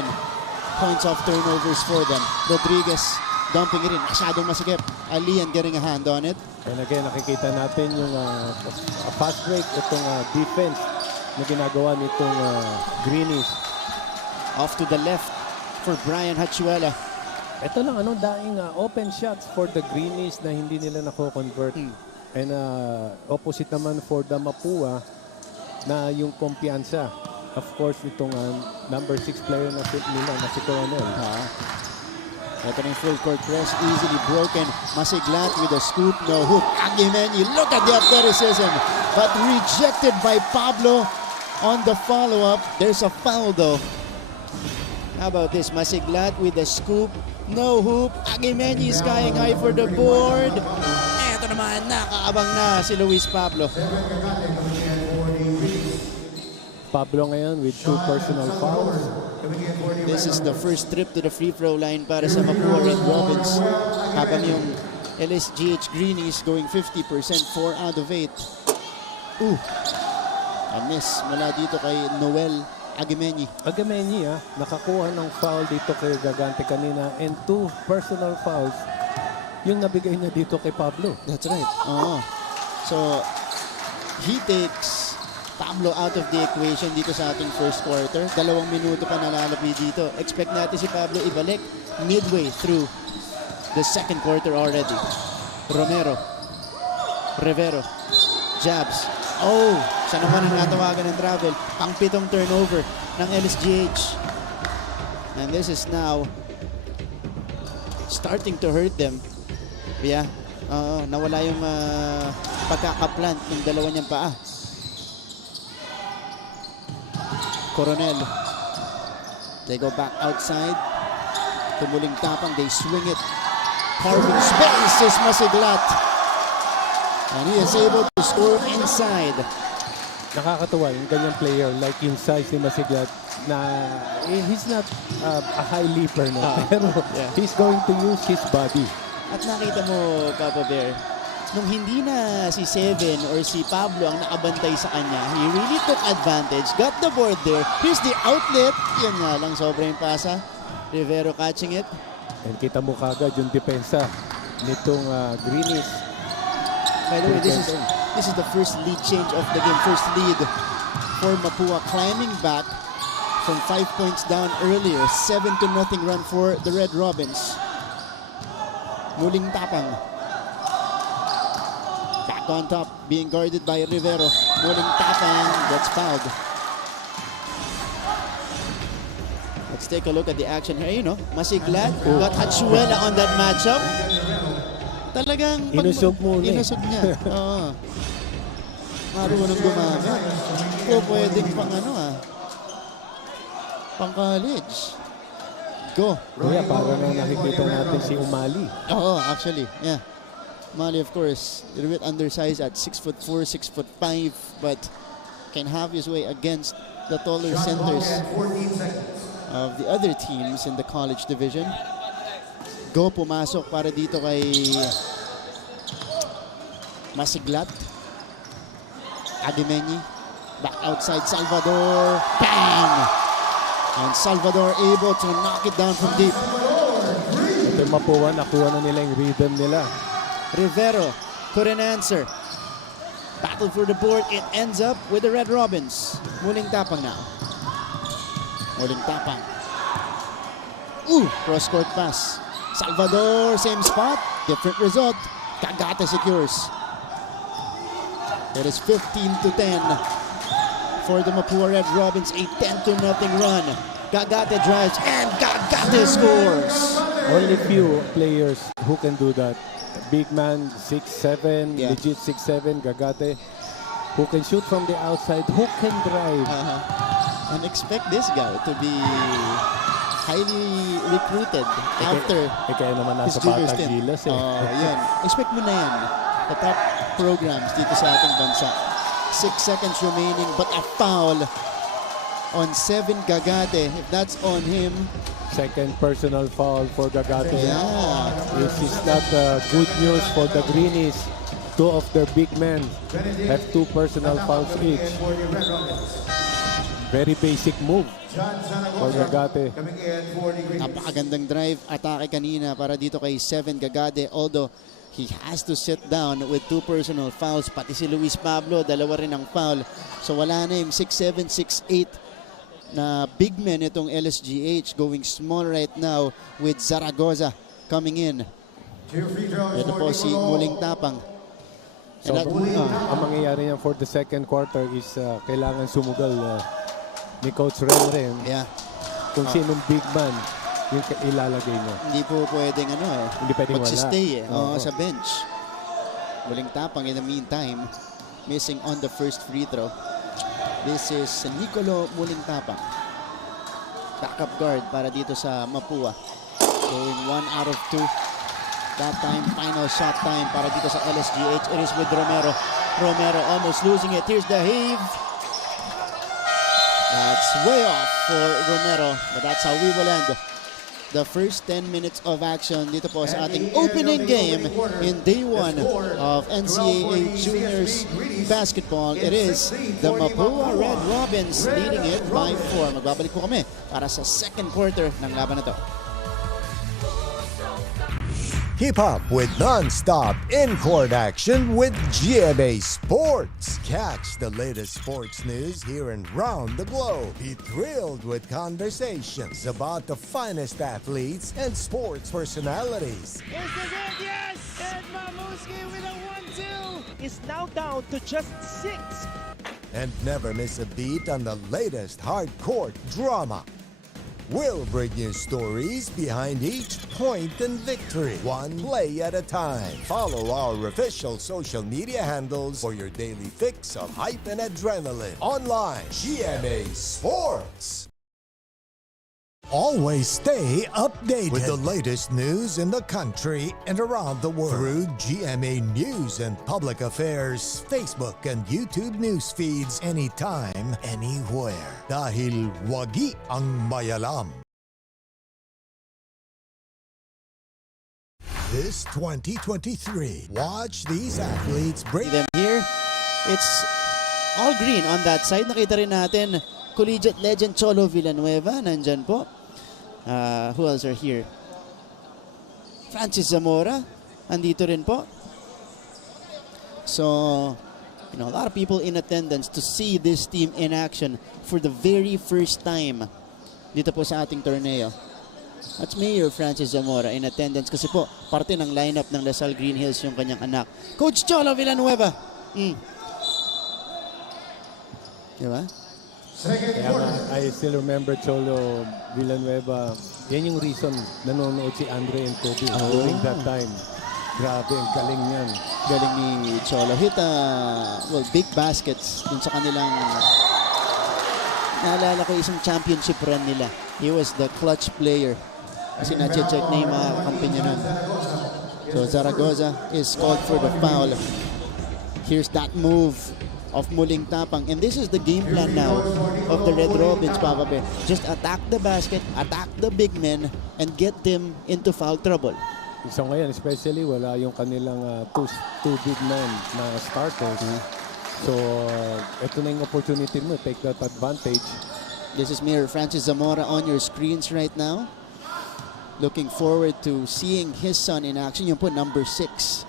points of turnovers for them. Rodriguez dumping it in. Masyadong masikip. Alian getting a hand on it. And again, nakikita natin yung fast break. Itong defense na ginagawa nitong Greenies. Off to the left for Brian Hachuela. Ito lang, daing open shots for the Greenies na hindi nila nako-convert. And opposite naman for the Mapua na yung kumpiyansa. Of course, itong number 6 player na nila na si Coronel. Ito ng full court press, easily broken. Masiglat with a scoop, no hook. Aguimeñi, look at the athleticism. But rejected by Pablo on the follow-up. There's a foul though. How about this? Masiglat with a scoop, no hoop. Aguimeñi skying high for the board. Ito naman, nakaabang na si Luis Pablo. Pablo ngayon with 2 personal fouls. This is the first trip to the free throw line para sa Mapua Red Robins. Habang yung LSGH Greenies going 50%, 4 out of 8. A miss mula dito kay Noel Aguimeñi. Aguimeñi nakakuha ng foul dito kay Gagante kanina and 2 personal fouls yung nabigay niya dito kay Pablo. That's right. So, he takes Pablo out of the equation dito sa ating first quarter. 2 minuto pa nalalapi dito. Expect natin si Pablo ibalik midway through the second quarter already. Rivero. Jabs. Siya naman ang natawagan ng travel. Pang-pitong turnover ng LSGH. And this is now starting to hurt them. Yeah. Nawala yung pagkakaplant ng dalawa niyang paa. Coronel. They go back outside. Tumuling tapang. They swing it. Carving space is Masiglat. And he is able to score inside. Nakakatuwa yung ganyang player like yung size ni Masiglat na he's not a high leaper pero he's going to use his body. At nakita mo, Papa Bear, nung hindi na si Seven or si Pablo ang nakabantay sa kanya, he really took advantage, got the board there. Here's the outlet. Yan nga lang, sobrang pasa. Rivero catching it. And kita mo kagad yung depensa nitong Greenies. By the way, this is the first lead change of the game. First lead for Mapua, climbing back from 5 points down earlier. 7-0 run for the Red Robins. Muling tapang. Back on top, being guarded by Rivero. Muling tapang gets fouled. Let's take a look at the action here. Masiglat got Hachuela on that matchup. Talagang inusog muna. Inusog niya. Marunong gumamit. Pwedeng pang college. Go. Kuya, parang nakikita natin si Umali. Actually, yeah. Umali, of course, a little bit undersized at 6'4", 6'5", but can have his way against the taller centers of the other teams in the college division. Go, pumasok para dito kay Masiglat. Aguimeñi. Back outside, Salvador. Bang! And Salvador able to knock it down from deep. Ito yung Mapua, nakuha na nila yung rhythm nila. Rivero couldn't answer. Battle for the board. It ends up with the Red Robins. Muling tapang now. Muling tapang. Cross-court pass. Salvador, same spot. Different result. Gagate secures. It is 15-10 for the Mapua Red Robins. A 10-0 run. Gagate drives and Gagate scores. Only few players who can do that. Big man, 6'7", legit 6'7", Gagate, who can shoot from the outside, who can drive. And expect this guy to be highly recruited after kaya naman his nasa junior Batang stint. Gilas Yan. Expect mo na yan. The top programs dito sa ating bansa. 6 seconds remaining but a foul on 7 Gagate. If that's on him, Second personal foul for Gagate. Yeah. This is not good news for the Greenies. Two of their big men have 2 personal fouls each. Very basic move for Gagate. Napakagandang drive atake kanina para dito kay Seven Gagate, although he has to sit down with 2 personal fouls. Pati si Luis Pablo, dalawa rin ang foul. So wala na yung 6'7", 6'8" na big men itong LSGH, going small right now with Zaragoza coming in. Ito po si Muling Tapang. So, ang mangyayari niyan for the second quarter is kailangan sumugal ni Coach Renren. Yeah. Kung sinong big man yung ilalagay niya. Hindi po pwedeng hindi pwedeng magsistay sa bench. Muling Tapang in the meantime, missing on the first free throw. This is Nicolo Muling Tapang. Backup guard para dito sa Mapua. Going 1 out of 2. That time, final shot time para dito sa LSGH. It is with Romero. Romero almost losing it. Here's the heave. That's way off for Romero. But that's how we will end the first 10 minutes of action dito po sa ating opening game in day 1 of NCAA Juniors Basketball. It is the Mapua Red Robins leading it by 4. Magbabalik po kami para sa second quarter ng laban na to. Keep up with non-stop in-court action with GMA Sports. Catch the latest sports news here and round the globe. Be thrilled with conversations about the finest athletes and sports personalities. Is this it? Yes! And Mamuski with a 1-2 is now down to just 6. And never miss a beat on the latest hard-court drama. We'll bring you stories behind each point and victory, one play at a time. Follow our official social media handles for your daily fix of hype and adrenaline. Online, GMA Sports. Always stay updated with the latest news in the country and around the world through GMA News and Public Affairs, Facebook and YouTube news feeds anytime, anywhere. Dahil wagi ang mayalam. This 2023, watch these athletes break them here. It's all green on that side. Nakita rin natin collegiate legend Cholo Villanueva. Nandyan po. Who else are here? Francis Zamora. Andito rin po. So, a lot of people in attendance to see this team in action for the very first time dito po sa ating torneo. That's Mayor Francis Zamora in attendance kasi po parte ng lineup ng Lasal Green Hills yung kanyang anak. Coach Cholo Villanueva. Diba? I still remember Cholo Villanueva. Yan yung reason nanonood si Andre and Kobe during that time. Grabe, ang galing yan. Galing ni Cholo. Hit big baskets dun sa kanilang naalala ko isang championship run nila. He was the clutch player. Kasi na-check na yung mga kampi niya nun. So Zaragoza is called for the foul. Here's that move of Muling Tapang. And this is the game plan now of the Red Robins, Papa Bear. Just attack the basket, attack the big men, and get them into foul trouble. So ngayon, especially, wala yung kanilang two big men na starters. So, ito na yung opportunity mo. Take that advantage. This is Mayor Francis Zamora on your screens right now. Looking forward to seeing his son in action. Yung po, number 6.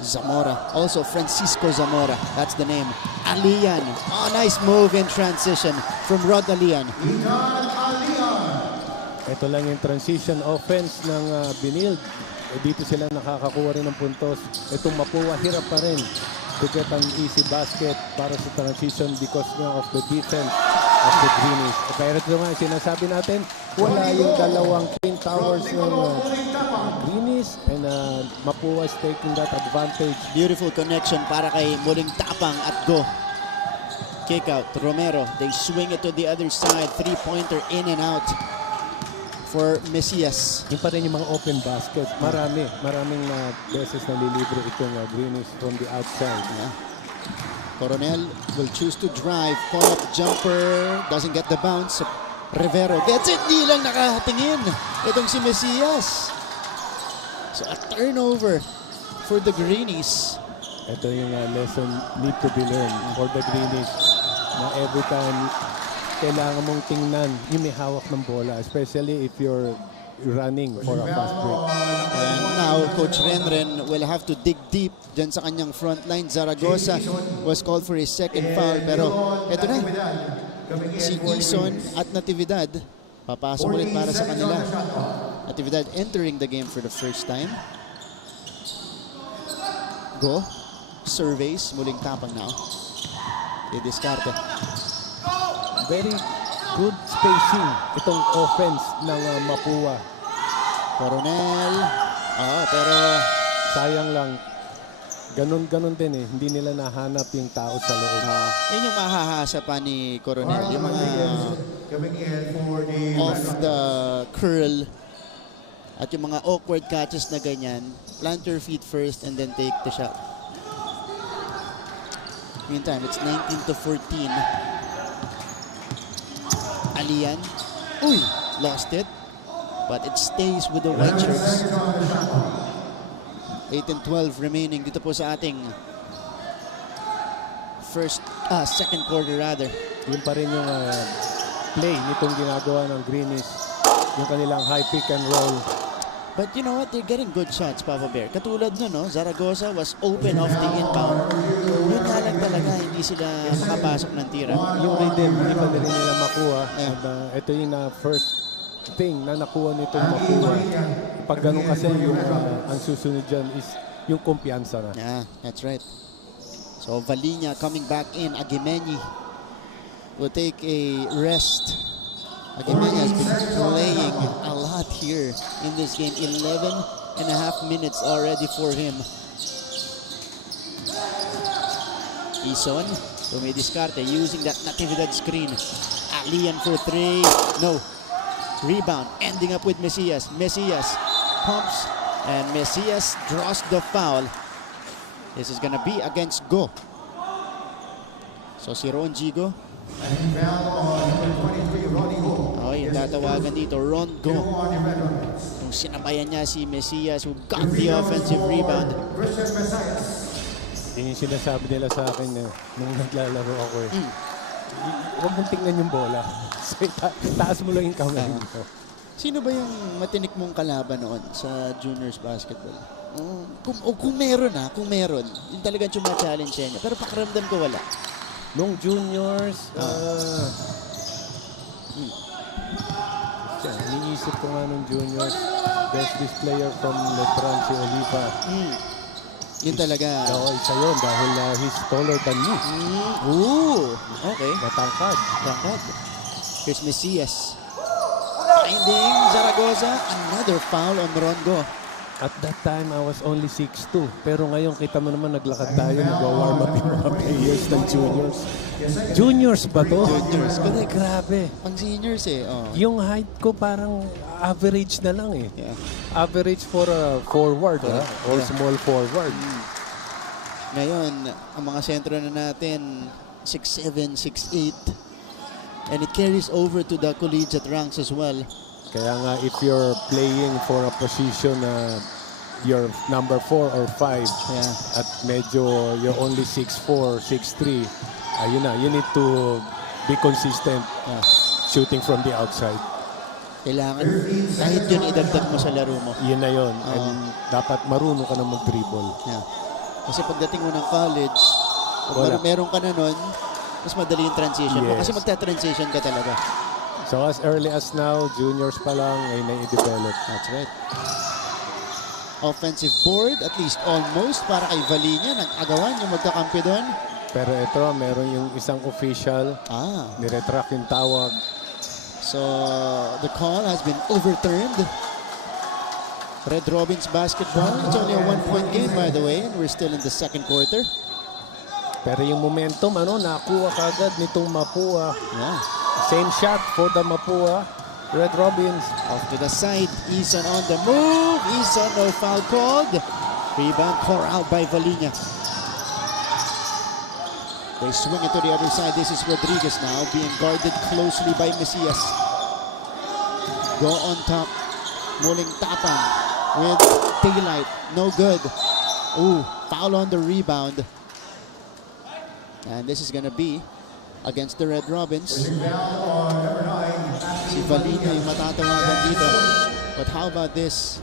Zamora. Also Francisco Zamora. That's the name. Alian. Oh, nice move in transition from Rod Alian. Ito lang yung transition offense ng Benilde. Dito sila nakakakuha rin ng puntos. Itong Mapua, hirap pa rin to get an easy basket para sa transition because of the defense of the Greenies. Kaya ito nga, sinasabi natin, wala yung dalawang twin towers ng Greenies and Mapua is taking that advantage. Beautiful connection para kay Muling Tapang at go. Kick out, Romero. They swing it to the other side. Three-pointer in and out for Mesias. Yung pa rin yung mga open basket. Maraming beses nalilibre itong Greenies from the outside. Coronel will choose to drive. Pull-up jumper. Doesn't get the bounce. Rivero gets it. Di lang nakatingin. Itong si Mesias. So a turnover for the Greenies. Ito yung lesson need to be learned for the Greenies. Na every time kailangan mong tingnan yung may hawak ng bola. Especially if you're running for a fast break. And now, Coach Renren will have to dig deep dyan sa kanyang front line. Zaragoza was called for his second foul. Pero ito na. Si Ison at Natividad papasok ulit para sa kanila. Natividad entering the game for the first time. Go. Surveys. Muling tapang now. I-discarte. Very good spacing itong offense ng Mapua. Coronel. Pero sayang lang. Ganun din eh. Hindi nila nahanap yung tao sa loob. Yan yung mahahasa pa ni Coronel. Yung mga off the curl at yung mga awkward catches na ganyan. Plant your feet first and then take the shot. Meantime, it's 19-14. Alian. Uy! Lost it. But it stays with the white shirts. 8 and 12 remaining dito po sa ating second quarter rather. Yun pa rin yung play nitong ginagawa ng Greenies. Yung kanilang high pick and roll. But you know what? They're getting good shots, Papa Bear. Katulad nun, no? Zaragoza was open off the inbound. Yun nga lang talaga, hindi sila makapasok ng tira. Yung rhythm, hindi pa rin nila makuha. And ito yung first thing na nakuha nitong Mapua. Pag ganun kasi yung ang susunod dyan is yung kumpiyansa na. Yeah, that's right. So Valinia coming back in. Aguimeñi will take a rest. Aguimeñi has been playing a lot here in this game. 11.5 minutes already for him. Ison, dumidiskarte using that Natividad screen. Alian for 3. No. Rebound, ending up with Mesias. Mesias pumps, and Mesias draws the foul. This is gonna be against Go. So si Ron Gigo. Yung tatawagan dito, Ron Go. Yung sinabayan niya si Mesias who got the offensive rebound. Yung sinasabi nila sa akin nung naglalaro ako huwag mong tingnan yung bola. Taas mo lang yung kamay mo. Sino ba yung matinik mong kalaban noon sa juniors basketball? Kung meron yung talagang challenge niya. Pero pakiramdam ko wala. Nung juniors, iniisip ko nga nung juniors, there's this player from Letran, si Oliva. Yun talaga. Oo, isa yun dahil he's taller than me. Okay. Matangkad. Here's Mesias. Finding Zaragoza. Another foul on Rongo. At that time, I was only 6'2". Pero ngayon, kita mo naman, naglakad tayo, nag-warm up yung mga players ng juniors. Juniors ba to? Juniors. Kasi grabe. Pang seniors Yung height ko parang average na lang eh. Yeah. Average for a forward or small forward. Ngayon, ang mga sentro na natin, 6'7", 6'8". And it carries over to the collegiate ranks as well. Kaya nga, if you're playing for a position na you're number 4 or 5, at medyo you're only 6'4", 6'3", ayun na, you need to be consistent shooting from the outside. Kailangan, kahit yun idagdag mo sa laro mo. Yun na yun. And dapat marunong ka na mag-dribble. Kasi pagdating mo ng college, pag meron ka na nun, mas madali yung transition mo. Kasi magta-transition ka talaga. So as early as now, juniors pa lang ay na-develop. That's right. Offensive board, at least almost, para kay Valinia. Nag-agawan yung magkakampi doon. Pero ito, meron yung isang official. Niretract yung tawag. So, the call has been overturned. Red Robins basketball. It's only a 1-point game, by the way, and we're still in the second quarter. Pero yung momentum, nakuha kagad nitong Mapua. Same shot for the Mapua. Red Robins. Off to the side. Ison on the move. Ison, no foul called. Rebound, core out by Valinia. They swing it to the other side. This is Rodriguez now, being guarded closely by Mesias. Go on top. Muling tapang with daylight. No good. Ooh, foul on the rebound. And this is gonna be against the Red Robins. Si Valina yung matatawagan dito. But how about this?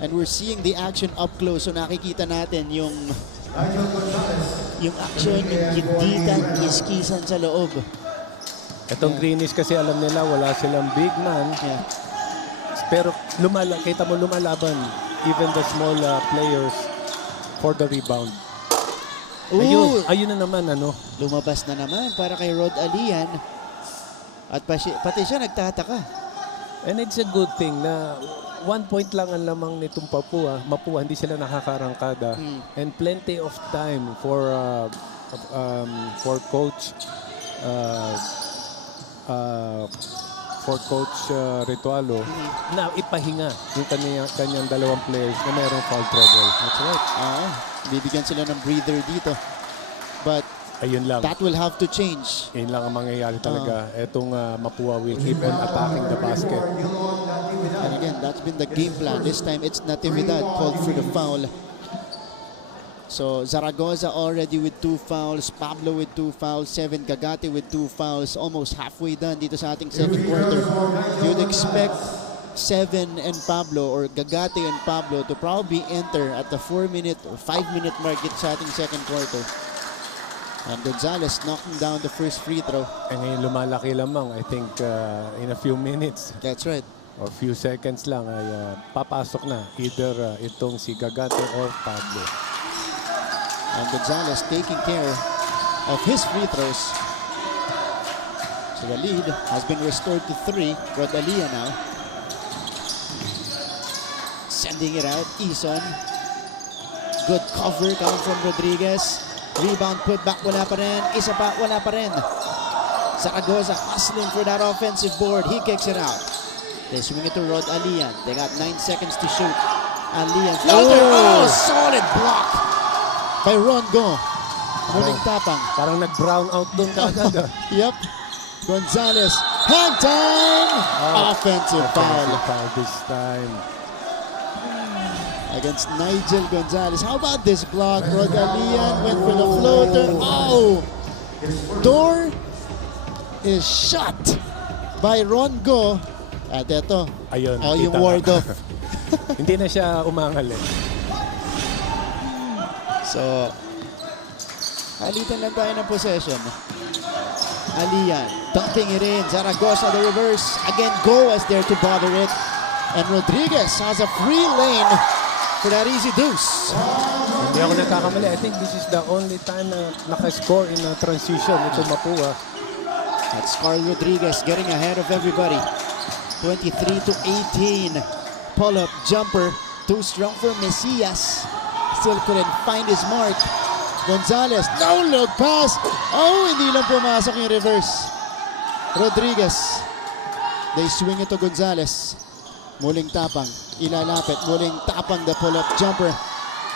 And we're seeing the action up close. So nakikita natin yung action, yung kindikan, kiskisan sa loob. Itong Greenish kasi alam nila wala silang big man. Yeah. Pero kita mo lumalaban even the small players for the rebound. Ayun na naman Lumabas na naman para kay Rod Alian. At pati siya nagtataka. And it's a good thing na 1 point lang ang lamang nitong Mapua, hindi sila nakakarangkada. And plenty of time for coach Ritualo na ipahinga yung kanyang dalawang players na mayroong foul trouble. That's right. Bibigyan sila ng breather dito. But ayun lang. That will have to change. Yun lang ang mangyayari talaga. Etong Mapua will keep on attacking the basket. And again, that's been the game plan. This time it's Natividad called for the foul. So Zaragoza already with 2 fouls, Pablo with 2 fouls, 7 Gagate with 2 fouls. Almost halfway done dito sa ating second quarter. You'd expect 7 and Pablo or Gagate and Pablo to probably enter at the 4-minute or 5-minute mark dito sa ating second quarter. And Gonzalez knocking down the first free throw. And ngayon lumalaki lamang, I think in a few minutes. That's right. Or few seconds lang ay papasok na either itong si Gagate or Pablo. And Gonzalez taking care of his free throws. So the lead has been restored to 3. Rodalia now. Sending it out. Ison. Good cover coming from Rodriguez. Rebound put back. Wala pa rin. Isa pa. Wala pa rin. Zaragoza hustling for that offensive board. He kicks it out. They swing it to Rod Alian. They got 9 seconds to shoot. Alian. Oh, solid block by Ron Go. Muling tapang. Parang nag-brown out doon kagad. Yep. Gonzalez. Hang time! Offensive foul. This time. Against Nigel Gonzalez. How about this block? Rodalian went for the floater. Oh! Door is shut by Ron Go. At ito. Ayun. Yung ward off. Hindi na siya umangal eh. So, halitan lang tayo ng possession. Alian, dunking it in. Zaragoza, the reverse. Again, Go is there to bother it. And Rodriguez has a free lane for that easy deuce. Hindi ako nagkakamali. I think this is the only time na naka-score in a transition ito Mapua. That's Carl Rodriguez getting ahead of everybody. 23-18. Pull-up jumper. Too strong for Mesias. Still couldn't find his mark. Gonzalez, no look pass. Oh, hindi lang pumasok yung reverse. Rodriguez. They swing it to Gonzalez. Muling tapang. Ilalapit. Muling tapang the pull-up jumper.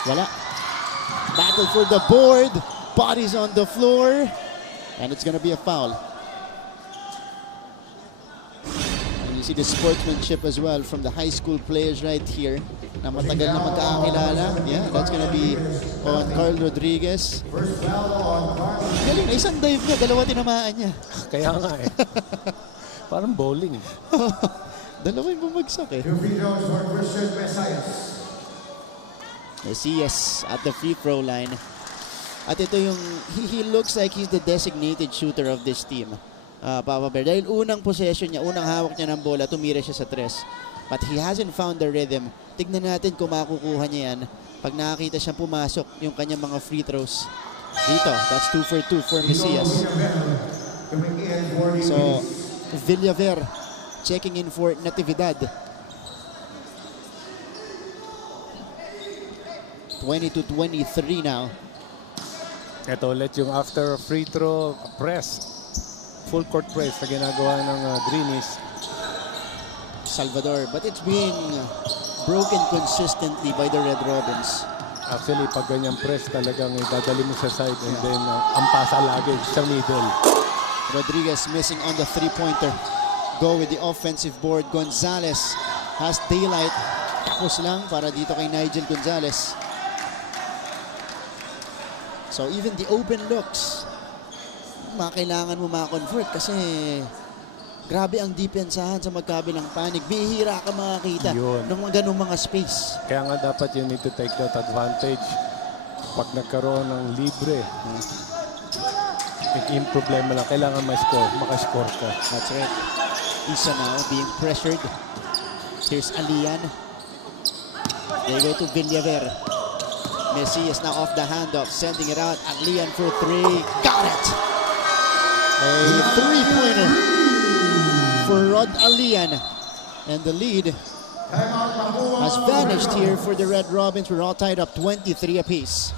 Wala. Battle for the board. Bodies on the floor. And it's gonna be a foul. You see the sportsmanship as well from the high school players right here na matagal na magkakakilala. Yeah, that's gonna be on Carl Rodriguez. Galing, isang dive niya, dalawa tinamaan niya. Kaya nga eh. Parang bowling. Dalawa yung bumagsak eh. Mesias at the free throw line. At ito yung, he looks like he's the designated shooter of this team. Papa Bear. Dahil unang possession niya, unang hawak niya ng bola, tumira siya sa 3. But he hasn't found the rhythm. Tignan natin kung makukuha niya yan. Pag nakakita siyang pumasok yung kanyang mga free throws. Dito, that's 2 for 2 for Mesias. So, Villaver checking in for Natividad. 20-23 now. Ito ulit yung after free throw press. Full court press na ginagawa ng Greenies. Salvador, but it's being broken consistently by the Red Robins. Actually, pag ganyan press, talagang idadali mo sa side and then ang pasa lagi sa middle. Rodriguez missing on the three-pointer. Go with the offensive board. Gonzalez has daylight. Tapos lang para dito kay Nigel Gonzalez. So even the open looks, kailangan mo ma-convert kasi grabe ang depensahan sa magkabilang panig. Bihira ka makakita ng mga ganung mga space. Kaya nga dapat you need to take that advantage. Pag nagkaroon ng libre, yung problema lang, kailangan makascore ka. That's right. Isa now being pressured. Here's Alian. They go to Villaver. Messi is now off the handoff, sending it out. Alian for three. Got it! A three-pointer for Rod Alian. And the lead has vanished here for the Red Robins. We're all tied up 23 apiece.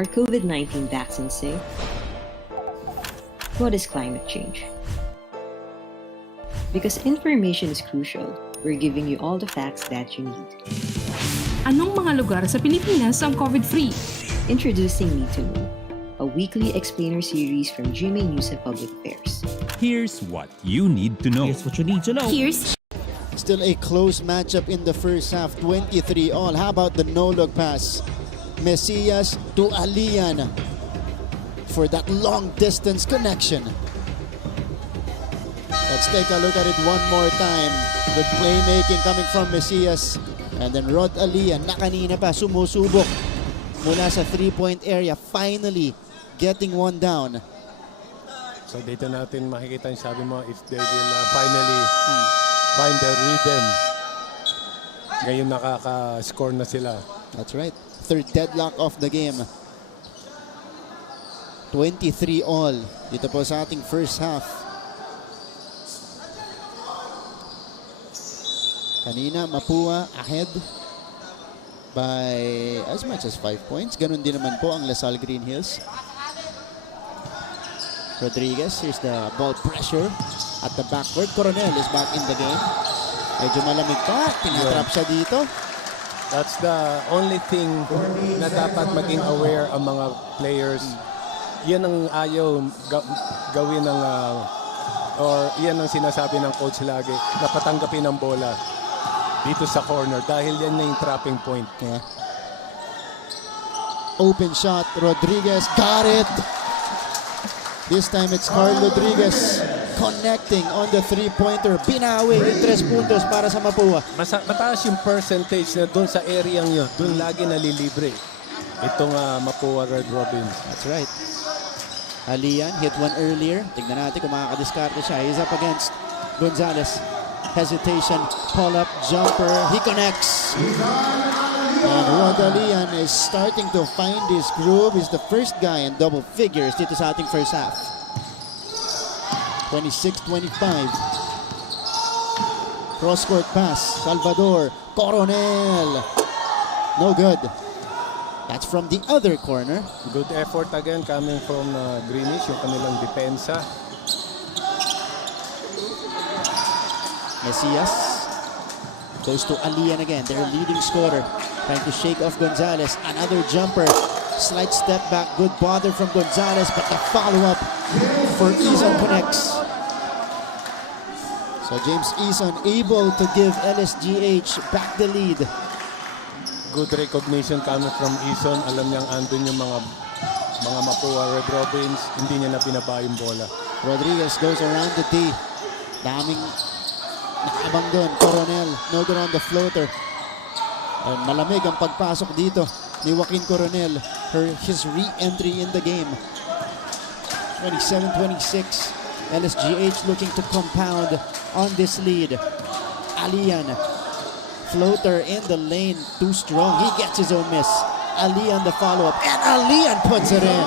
Are COVID-19 vaccines safe? What is climate change? Because information is crucial, we're giving you all the facts that you need. Anong mga lugar sa Pilipinas ang COVID-free? Introducing Need to Know, a weekly explainer series from GMA News and Public Affairs. Here's what you need to know. Here's what you need to know. Here's Still a close matchup in the first half, 23 all. How about the no-look pass? Mesias to Alian for that long-distance connection. Let's take a look at it one more time. Good playmaking coming from Mesias. And then Rod Alian na kanina pa sumusubok mula sa three-point area. Finally getting one down. So dito natin makikita yung sabi mo if they will finally find the rhythm. Ngayon nakaka-score na sila. That's right. Third deadlock of the game. 23 all. Dito po sa ating first half. Kanina, Mapua ahead by as much as 5 points. Ganun din naman po ang Lasal Green Hills. Rodriguez, here's the ball pressure at the backcourt. Coronel is back in the game. Medyo malamig pa. Tinatrap siya dito. That's the only thing na dapat maging aware ang mga players. Yan ang ayaw gawin ng or yan ang sinasabi ng coach lagi na patanggapin ang bola dito sa corner dahil yan na yung trapping point. Yeah. Open shot, Rodriguez got it. This time it's Carl Rodriguez connecting on the three-pointer. Binawi yung 3 puntos para sa Mapua. Mataas yung percentage na doon sa area yun. Doon lagi nalilibre itong Mapua Red Robins. That's right. Alian hit one earlier. Tignan natin kung makakadiskarte siya. He's up against Gonzalez. Hesitation, pull-up, jumper. He connects. And Rod Alian is starting to find his groove. He's the first guy in double figures dito sa ating first half. 26-25. Cross-court pass. Salvador. Coronel. No good. That's from the other corner. Good effort again coming from Greenish, yung kanilang depensa. Mesias goes to Alian again, their leading scorer. Trying to shake off Gonzalez. Another jumper. Slight step back. Good bother from Gonzalez, but the follow-up for Ison connects. So James Ison able to give LSGH back the lead. Good recognition coming from Ison. Alam niyang andun yung mga Mapua Red Robins. Hindi niya na binaba yung bola. Rodriguez goes around the D. Daming nakabang doon. Coronel, no good on the floater. And malamig ang pagpasok dito ni Joaquin Coronel. His re-entry in the game. 27-26. LSGH looking to compound on this lead. Alian. Floater in the lane. Too strong. He gets his own miss. Alian the follow-up. And Alian puts it in.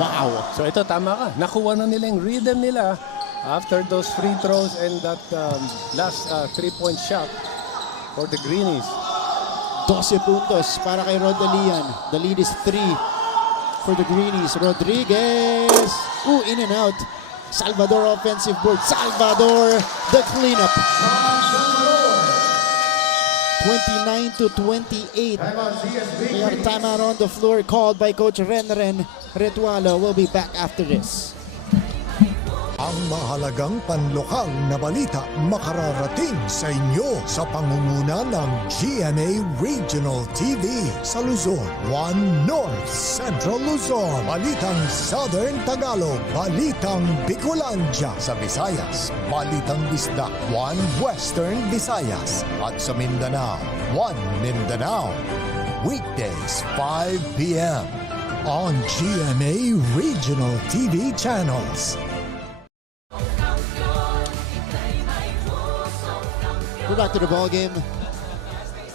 Wow. So ito, tama ka. Nakuha na nila yung rhythm nila after those free throws and that last three-point shot for the Greenies. 12 puntos para kay Rod Alian. The lead is 3 for the Greenies. Rodriguez. Ooh, in and out. Salvador offensive board. Salvador, the cleanup. 29-28. We have a timeout on the floor called by Coach Renren Retualo. We'll be back after this. Ang mahalagang panlokal na balita makararating sa inyo sa pangunguna ng GMA Regional TV sa Luzon, 1 North Central Luzon, Balitang Southern Tagalog, Balitang Bicolandia sa Visayas, Balitang Bisdak, 1 Western Visayas, at sa Mindanao, 1 Mindanao. Weekdays, 5 p.m. on GMA Regional TV channels. We're back to the ball game.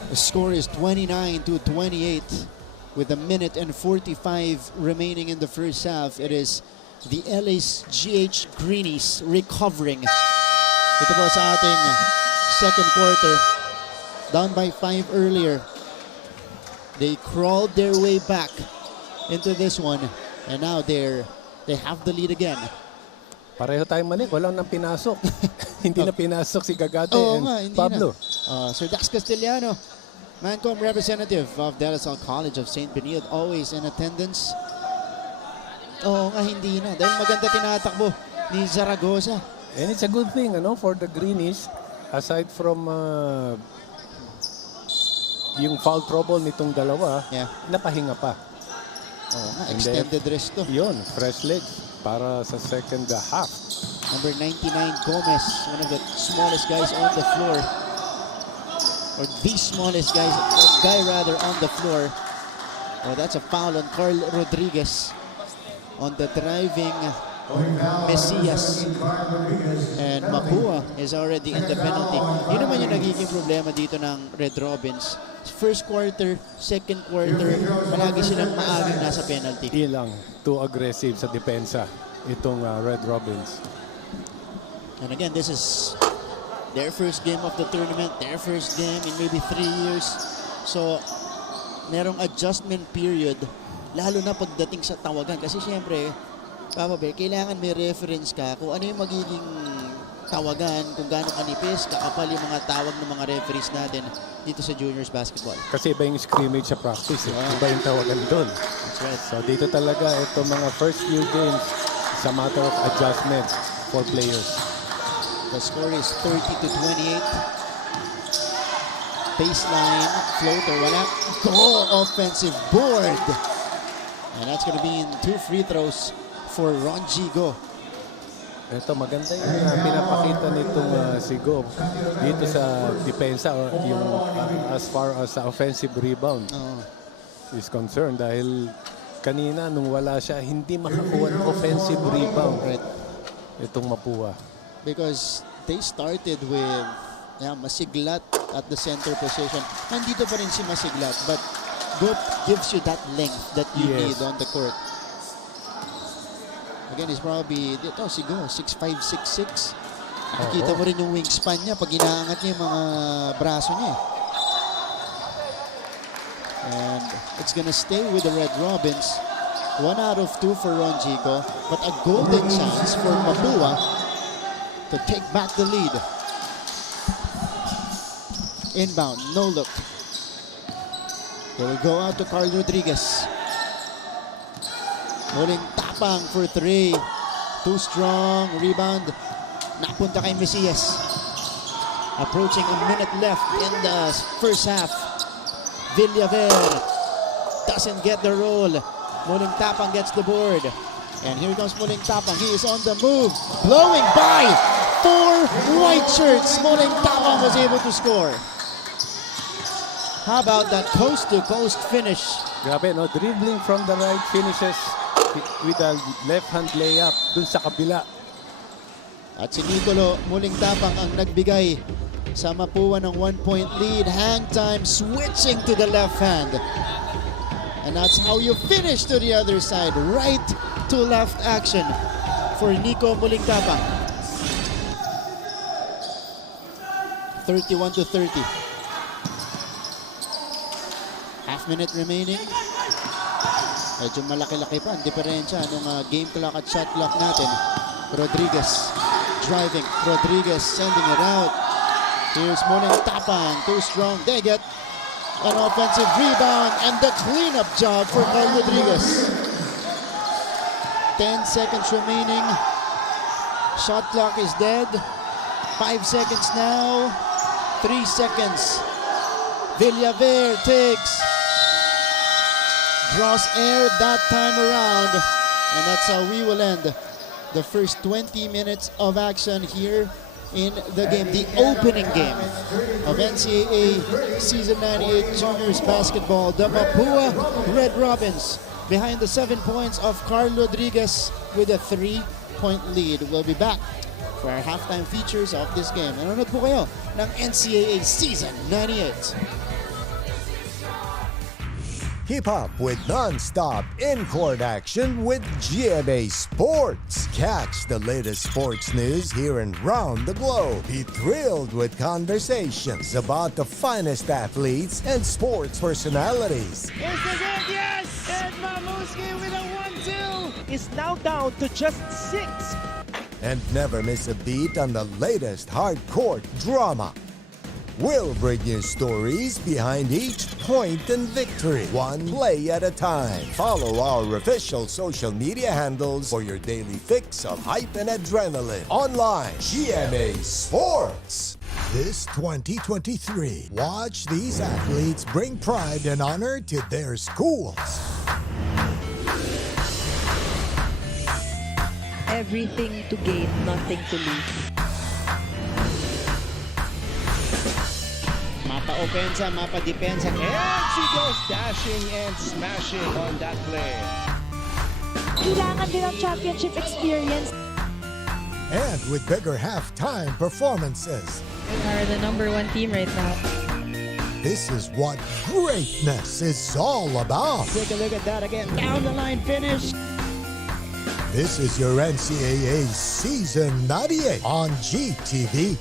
The score is 29-28 with 1:45 remaining in the first half. It is the LSGH Greenies recovering. Ito po sa ating second quarter. Down by 5 earlier. They crawled their way back into this one, and now they have the lead again. Pareho tayong mali, walang nang pinasok. Hindi na pinasok si Gagate and Pablo. Sir Dax Castellano, Mancom representative of De La Salle College of St. Benilde, always in attendance. Oo nga, hindi na. Dahil maganda tinatakbo ni Zaragoza. And it's a good thing, for the Greenies. Aside from yung foul trouble nitong dalawa, napahinga pa. Oo nga, extended rest to. Yun, fresh legs para sa second half. Number 99, Gomez, one of the smallest guys on the floor. Or the smallest guy on the floor. Oh, that's a foul on Carl Rodriguez on the driving Mesias. And Mapua is already in the penalty. Yun naman yung nagiging problema dito ng Red Robins. First quarter, second quarter, palagi silang maagang nasa penalty. Ilang too aggressive sa depensa itong Red Robins. And again, this is their first game of the tournament, their first game in maybe 3 years. So, merong adjustment period, lalo na pagdating sa tawagan. Kasi syempre, Papa Bear, kailangan may reference ka kung ano yung magiging tawagan, kung gaano kanipis, kakapal yung mga tawag ng mga referees natin dito sa juniors basketball. Kasi iba yung scrimmage sa practice, iba yung tawagan doon. That's right. So dito talaga, ito mga first few games, it's a matter of adjustment for players. The score is 30-28. Baseline, floater, wala. Go! Offensive board! And that's going to be in 2 free throws for Ron Gigo. Ito, maganda yung pinapakita nitong si Go dito sa depensa, yung as far as sa offensive rebound is concerned. Dahil kanina, nung wala siya, hindi makakuha ng offensive rebound. Right. Itong Mapua. Because they started with Masiglat at the center position. Nandito pa rin si Masiglat, but Go gives you that length that you need on the court. Again, he's probably, si Go, 6'5", 6'6". Nakikita mo rin yung wingspan niya pag inaangat niya yung mga braso niya. And it's gonna stay with the Red Robins. 1 out of 2 for Ron Gigo, but a golden chance for Mapua to take back the lead. Inbound, no look. They will go out to Carl Rodriguez. Muling tapang for 3. Too strong. Rebound. Napunta kay Mesias. Approaching a minute left in the first half. Villaver doesn't get the roll. Muling tapang gets the board. And here comes Muling tapang. He is on the move. Blowing by 4 white shirts. Muling tapang was able to score. How about that coast-to-coast finish? Grabe, no? Dribbling from the right, finishes with a left-hand layup dun sa kabila. At si Nicolo Muling tapang ang nagbigay sa Mapua ng 1-point lead. Hang time, switching to the left hand. And that's how you finish to the other side. Right to left action for Nico Muling tapang. 31-30. Half minute remaining. Medyo malaki-laki pa ang diferensya nung game clock at shot clock natin. Rodriguez driving. Rodriguez sending it out. Here's Muling Tapan. Too strong. They get an offensive rebound and the cleanup job for Carl Rodriguez. 10 seconds remaining. Shot clock is dead. 5 seconds now. 3 seconds. Villaver takes. Draws air that time around. And that's how we will end the first 20 minutes of action here in the game. The opening game of NCAA Season 98 Juniors Basketball. The Mapua Red Robins behind the 7 points of Carl Rodriguez with a 3-point lead. We'll be back for our halftime features of this game. Nanonood po kayo ng NCAA Season 98. Keep up with non-stop in-court action with GMA Sports. Catch the latest sports news here and round the globe. Be thrilled with conversations about the finest athletes and sports personalities. Here's the game, yes! And Mamuski with a 1-2 is now down to just 6. And never miss a beat on the latest hard-court drama. We'll bring you stories behind each point and victory, one play at a time. Follow our official social media handles for your daily fix of hype and adrenaline. Online, GMA Sports. This 2023, watch these athletes bring pride and honor to their schools. Everything to gain, nothing to lose. Mapa opensa, mapa depensa. And she goes dashing and smashing on that play. Kailangan din ang championship experience. And with bigger halftime performances. We are the #1 team right now. This is what greatness is all about. Take a look at that again. Down the line finish. This is your NCAA Season 98 on GTV.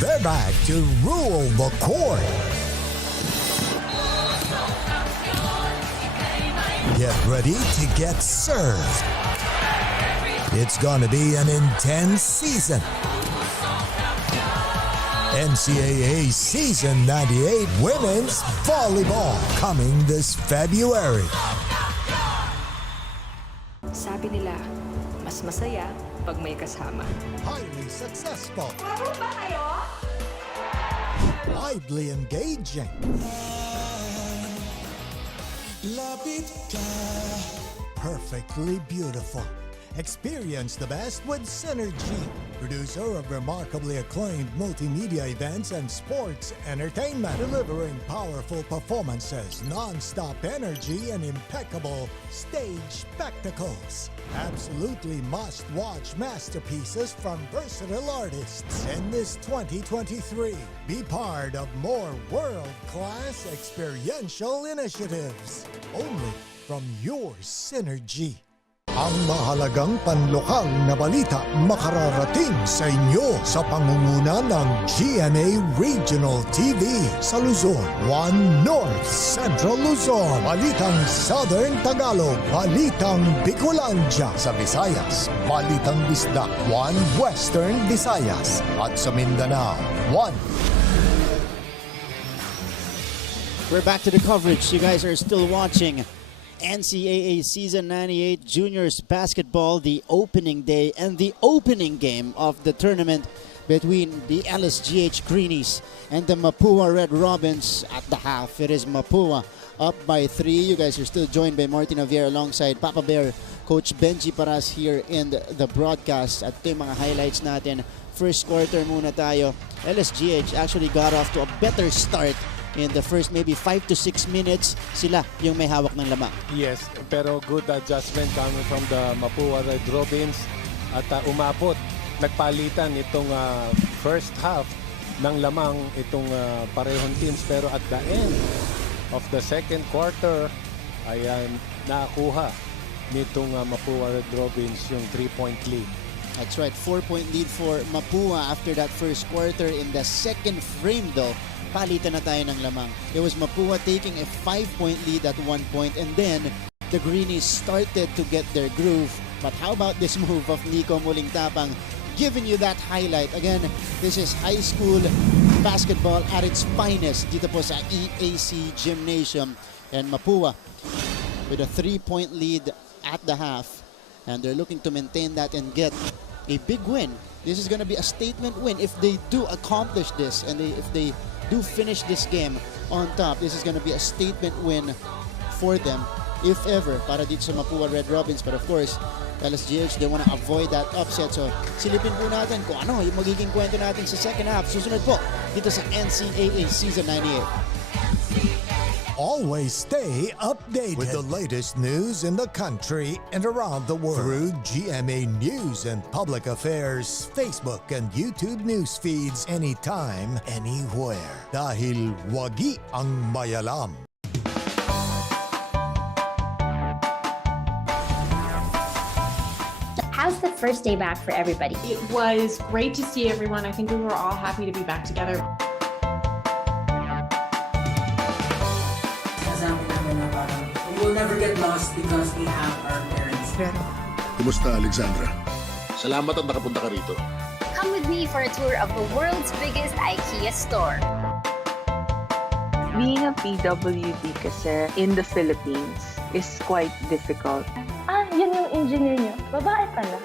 They're back to rule the court. Get ready to get served. It's going to be an intense season. NCAA Season 98 Women's Volleyball coming this February. Sabi nila, mas masaya pag may kasama. Highly successful. Marunong ba kayo? Widely engaging. Perfectly beautiful. Experience the best with Synergy, producer of remarkably acclaimed multimedia events and sports entertainment, delivering powerful performances, non-stop energy, and impeccable stage spectacles. Absolutely must-watch masterpieces from versatile artists in this 2023. Be part of more world-class experiential initiatives, only from your Synergy. Ang mahalagang panlokal na balita makararating sa inyo sa pangunguna ng GMA Regional TV sa Luzon, 1 North Central Luzon, Balitang Southern Tagalog, Balitang Bicolandia sa Visayas, Balitang Bisdak, 1 Western Visayas, at sa Mindanao, 1. We're back to the coverage. You guys are still watching NCAA Season 98 Juniors Basketball, the opening day and the opening game of the tournament between the LSGH Greenies and the Mapua Red Robins. At the half, it is Mapua up by 3. You guys are still joined by Martin Javier alongside Papa Bear, Coach Benji Paras here in the broadcast. At ito yung mga highlights natin. First quarter muna tayo. LSGH actually got off to a better start. In the first maybe 5 to 6 minutes, sila yung may hawak ng lamang. Yes, pero good adjustment coming from the Mapua Red Robins at umabot. Nagpalitan itong first half ng lamang itong parehong teams, pero at the end of the second quarter ayan, nakakuha nitong Mapua Red Robins yung 3-point lead. That's right, 4-point lead for Mapua after that first quarter. In the second frame though, palitan na tayo ng lamang. It was Mapua taking a 5-point lead at one point, and then the Greenies started to get their groove. But how about this move of Nico Mulingtapang, giving you that highlight? Again, this is high school basketball at its finest dito po sa EAC Gymnasium. And Mapua with a 3-point lead at the half. And they're looking to maintain that and get a big win. This is going to be a statement win if they do accomplish this, and if they do finish this game on top. This is going to be a statement win for them, if ever, para dito sa Mapua Red Robins. But of course, LSGH, they want to avoid that upset. So silipin po natin kung ano yung magiging kwento natin sa second half. Susunod po dito sa NCAA Season 98. Always stay updated with the latest news in the country and around the world through GMA News and Public Affairs Facebook and YouTube news feeds anytime, anywhere. Dahil wagi ang mayalam. How's the first day back for everybody? It was great to see everyone. I think we were all happy to be back together. We'll never get lost because we have our parents. Kumusta, Alexandra? Salamat at nakapunta ka rito. Come with me for a tour of the world's biggest IKEA store. Being a PWD kasi in the Philippines is quite difficult. Yun yung engineer nyo. Babae pala.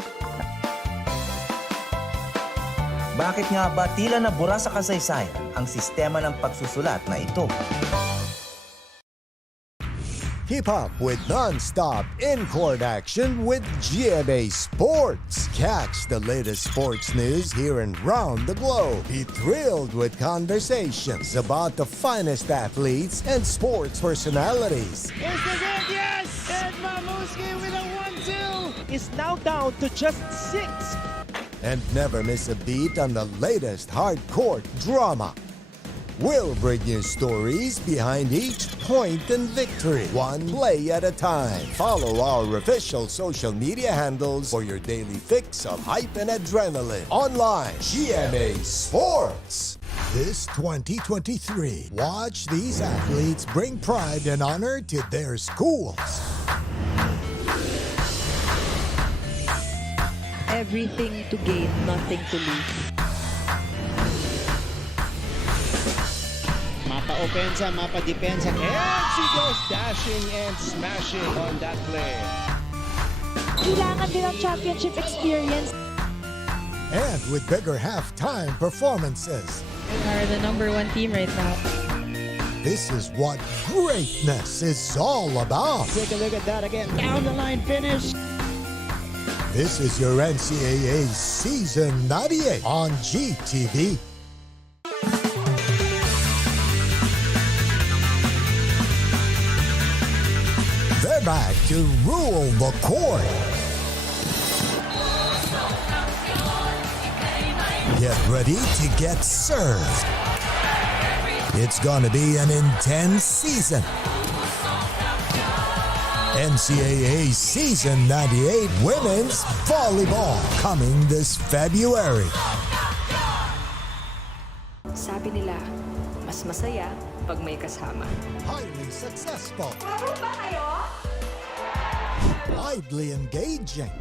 Bakit nga ba tila nabura sa kasaysayan ang sistema ng pagsusulat na ito? Keep up with non-stop in-court action with GMA Sports. Catch the latest sports news here and round the globe. Be thrilled with conversations about the finest athletes and sports personalities. Is this it? Yes! And Mamuski with a 1-2 is now down to just 6. And never miss a beat on the latest hard-court drama. We'll bring you stories behind each point and victory, one play at a time. Follow our official social media handles for your daily fix of hype and adrenaline. Online, GMA Sports. This 2023, watch these athletes bring pride and honor to their schools. Everything to gain, nothing to lose. Mapa opensa, mapa depensa. And she goes dashing and smashing on that play. Kailangan din ang championship experience. And with bigger halftime performances. We are the #1 team right now. This is what greatness is all about. Take a look at that again. Down the line finish. This is your NCAA Season 98 on GTV. They're back to rule the court. Get ready to get served. It's gonna be an intense season. NCAA Season 98 Women's Volleyball coming this February. Sabi nila, mas masaya pag may kasama. Highly successful. Laro ba kayo? Widely engaging.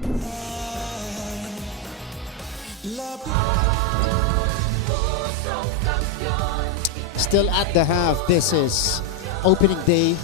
Still at the half, this is opening day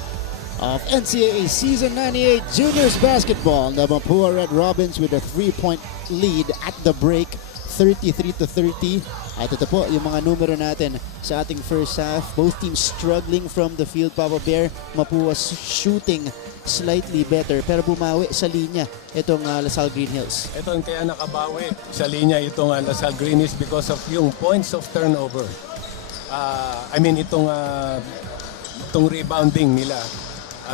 of NCAA Season 98 Juniors Basketball. The Mapua Red Robins with a 3-point lead at the break, 33-30. At ito po yung mga numero natin sa ating first half. Both teams struggling from the field, Papa Bear. Mapua shooting slightly better, pero bumawi sa linya itong LaSalle Green Hills. Ito ang kaya nakabawi sa linya itong LaSalle Green Hills because of yung points of turnover. Itong rebounding nila.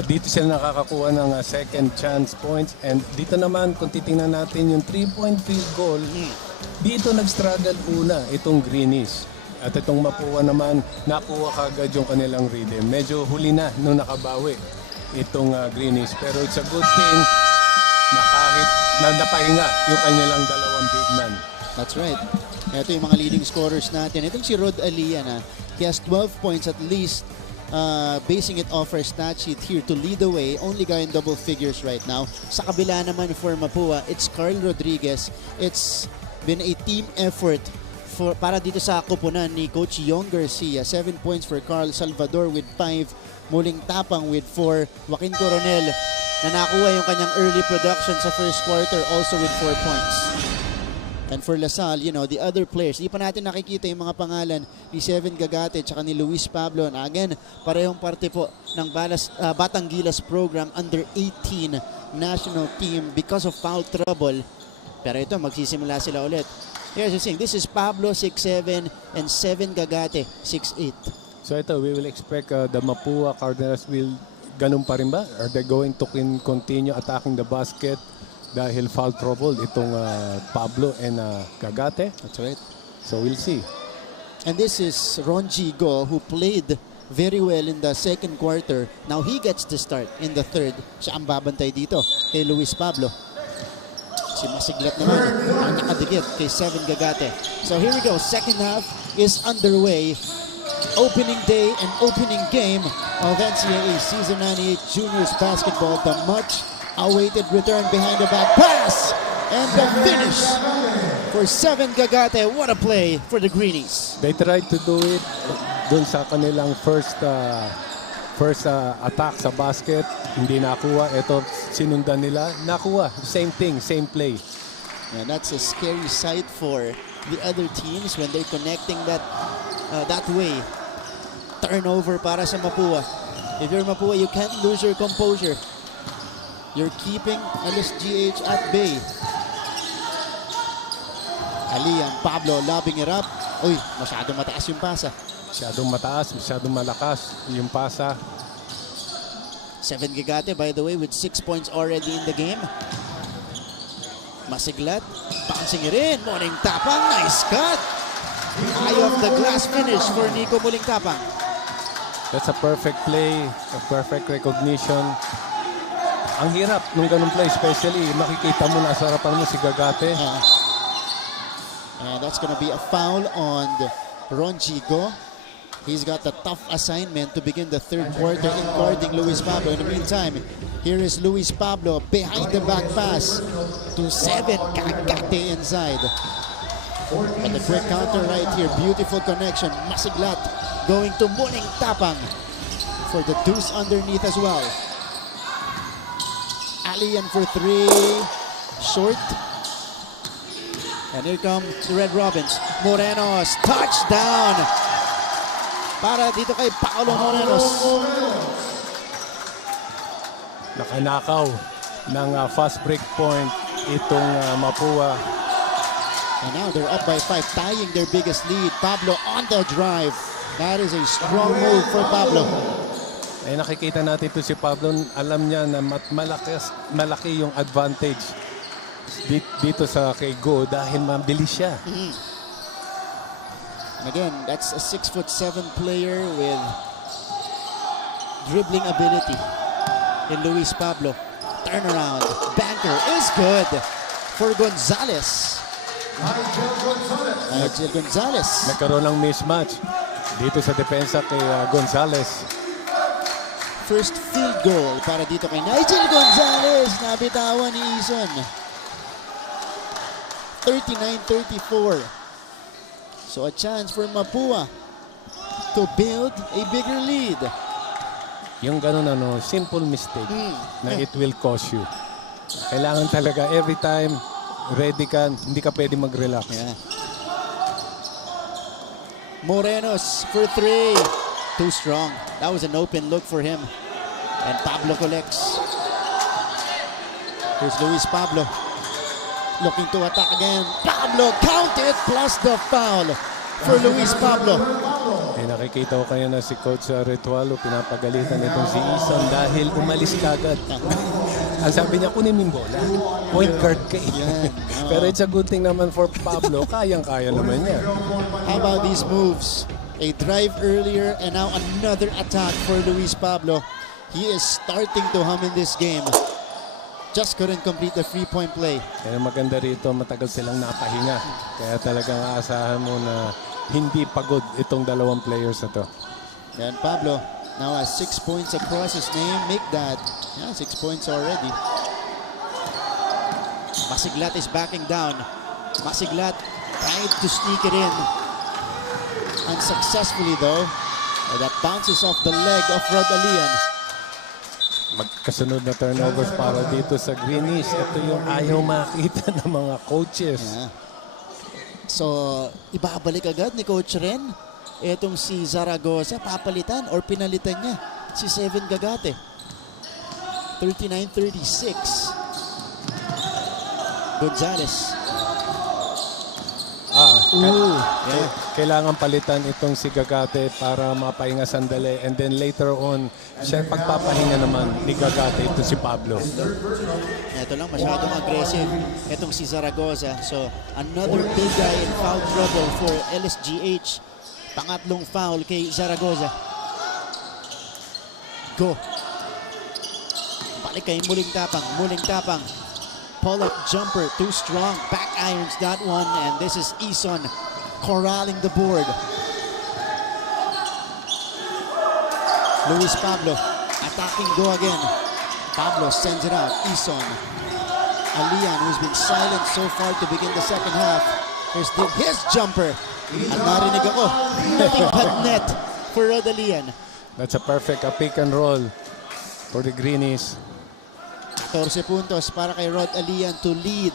Dito sila nakakakuha ng second chance points, and dito naman kung titingnan natin yung 3-point field goal, dito nag-struggle una itong Greenies. At itong Mapua naman, nakuha kagad yung kanilang rhythm. Medyo huli na nung nakabawi itong Greenies. Pero it's a good thing na kahit napahinga yung kanilang dalawang big man. That's right. Ito yung mga leading scorers natin. Itong si Rod Alian, he has 12 points at least, basing it off our stat sheet here to lead the way. Only guy in double figures right now. Sa kabila naman for Mapua, it's Carl Rodriguez. It's been a team effort para dito sa kupunan ni Coach Yong Garcia. 7 points for Carl Salvador with 5. Muling Tapang with 4. Joaquin Coronel na nakuha yung kanyang early production sa first quarter also with 4 points. And for Lasal, you know, the other players, di pa natin nakikita yung mga pangalan ni Seven Gagate at ni Luis Pablo na again, parehong parte po ng Batang Gilas program under 18 national team because of foul trouble. Pero ito, magsisimula sila ulit. Here's the thing, this is Pablo 6'7" and Seven Gagate 6'8". So ito, we will expect the Mapua Cardinals will ganun pa rin ba? Are they going to continue attacking the basket? Dahil foul trouble itong Pablo and Gagate. That's right. So we'll see. And this is Ronji Go who played very well in the second quarter. Now he gets to start in the third. Siya ang babantay dito kay Luis Pablo. Si Masiglat naman ang nakadikit kay Seven Gagate. So here we go. Second half is underway. Opening day and opening game of NCAA Season 98 Juniors Basketball. The much awaited return behind the back pass and the finish for Seven Gagate. What a play for the Greenies. They tried to do it dun sa kanilang first attack sa basket. Hindi nakuha. Ito sinundan nila. Nakuha. Same thing, same play. And that's a scary sight for the other teams when they're connecting that way. Turnover para sa Mapua. If you're Mapua, you can't lose your composure. You're keeping LSGH at bay. Alian, Pablo lobbing it up. Uy, masyadong mataas yung pasa. Masyadong mataas, masyadong malakas yung pasa. Seven Gagate, by the way, with 6 points already in the game. Masiglat, bouncing it in. Muling Tapang, nice cut. Eye of the glass finish for Nico Muling Tapang. That's a perfect play, a perfect recognition. Ang hirap nung ganung play, especially makikita mo na sa harapan mo si Gagate. And that's gonna be a foul on Ronjigo. He's got the tough assignment to begin the third quarter in guarding Luis Pablo. In the meantime, here is Luis Pablo behind the back pass to Seven Gagate inside. And the quick counter right here, beautiful connection. Masiglat going to Muling Tapang for the deuce underneath as well. Alian for 3, short. And here come the Red Robins. Morenos, touchdown! Para dito kay Paolo Morenos. Nakanakaw ng fast break point itong Mapua. And now they're up by 5, tying their biggest lead. Pablo on the drive. That is a strong move for Pablo. Eh nakikita natin ito si Pablo, alam niya na malaki yung advantage dito sa kay Go dahil mabilis siya. And again, that's a 6'7" player with dribbling ability in Luis Pablo. Turnaround, banker is good for Gonzalez. Nigel Gonzalez. Nagkaroon ng mismatch dito sa depensa kay Gonzalez. First field goal para dito kay Nigel Gonzalez. Nabitawan ni Ison. 39-34. So a chance for Mapua to build a bigger lead. Yung ganun simple mistake na it will cost you. Kailangan talaga every time ready ka, hindi ka pwede mag-relax. Yeah. Morenos for 3. Too strong. That was an open look for him. And Pablo collects. Here's Luis Pablo. Looking to attack again. Pablo counted plus the foul for Luis Pablo. Eh, nakikita ko kayo na si Coach Ritualo, pinapagalitan itong si Ison dahil umalis kagad. Ang sabi niya, kunin yung bola. Point guard ka eh. Pero it's a good thing naman for Pablo. Kayang-kaya naman niya. How about these moves? A drive earlier and now another attack for Luis Pablo. He is starting to hum in this game. just couldn't complete the three-point play. Kaya maganda rito, matagal silang napahinga. Kaya talagang aasahan mo na hindi pagod itong dalawang players na to. And Pablo now has 6 points across his name. Make that. Yeah, 6 points already. Masiglat is backing down. Masiglat tried to sneak it in. Unsuccessfully though. And that bounces off the leg of Rod Alian. Magkasunod na turnovers para dito sa Greenies. Ito yung ayaw makita ng mga coaches. Yeah. So, ibabalik agad ni Coach Ren. Itong si Zaragoza, papalitan or pinalitan niya si Seven Gagate. 39-36. Gonzalez. Kailangan palitan itong si Gagate para mapahinga sandali. And then later on, siya pagpapahinga naman ni Gagate ito si Pablo. Ito lang, masyadong aggressive itong si Zaragoza. So, another big guy in foul trouble for LSGH. Pangatlong foul kay Zaragoza. Go. Balik kay muling tapang. Pull-up jumper, too strong. Back irons that one, and this is Ison corralling the board. Luis Pablo attacking go again. Pablo sends it out. Ison. Alian, who's been silent so far to begin the second half. Here's his jumper. At narinig ako, nothing but net for Rod Alian. That's a perfect pick and roll for the Greenies. 14 puntos para kay Rod Alian to lead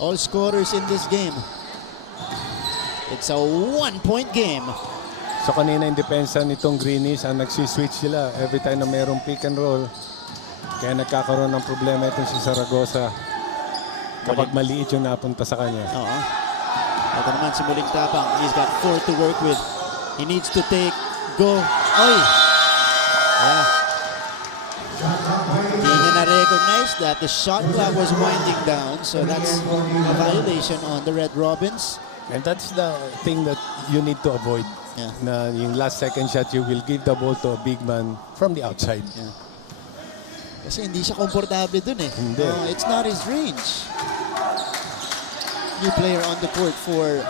all scorers in this game. It's a 1-point game. So kanina yung depensa nitong Greenies, ang nagsiswitch sila every time na mayroong pick and roll. Kaya nagkakaroon ng problema itong si Zaragoza kapag maliit yung napunta sa kanya. Ito naman si muling tapang. He's got 4 to work with. He needs to take, go. Ay! Yeah. Hindi niya na-recognize that the shot clock was winding down. So that's a violation on the Red Robins. And that's the thing that you need to avoid. Yeah. Na yung last second shot, you will give the ball to a big man from the outside. Yeah. Kasi hindi siya komportable dun eh. Hindi. It's not his range. New player on the court for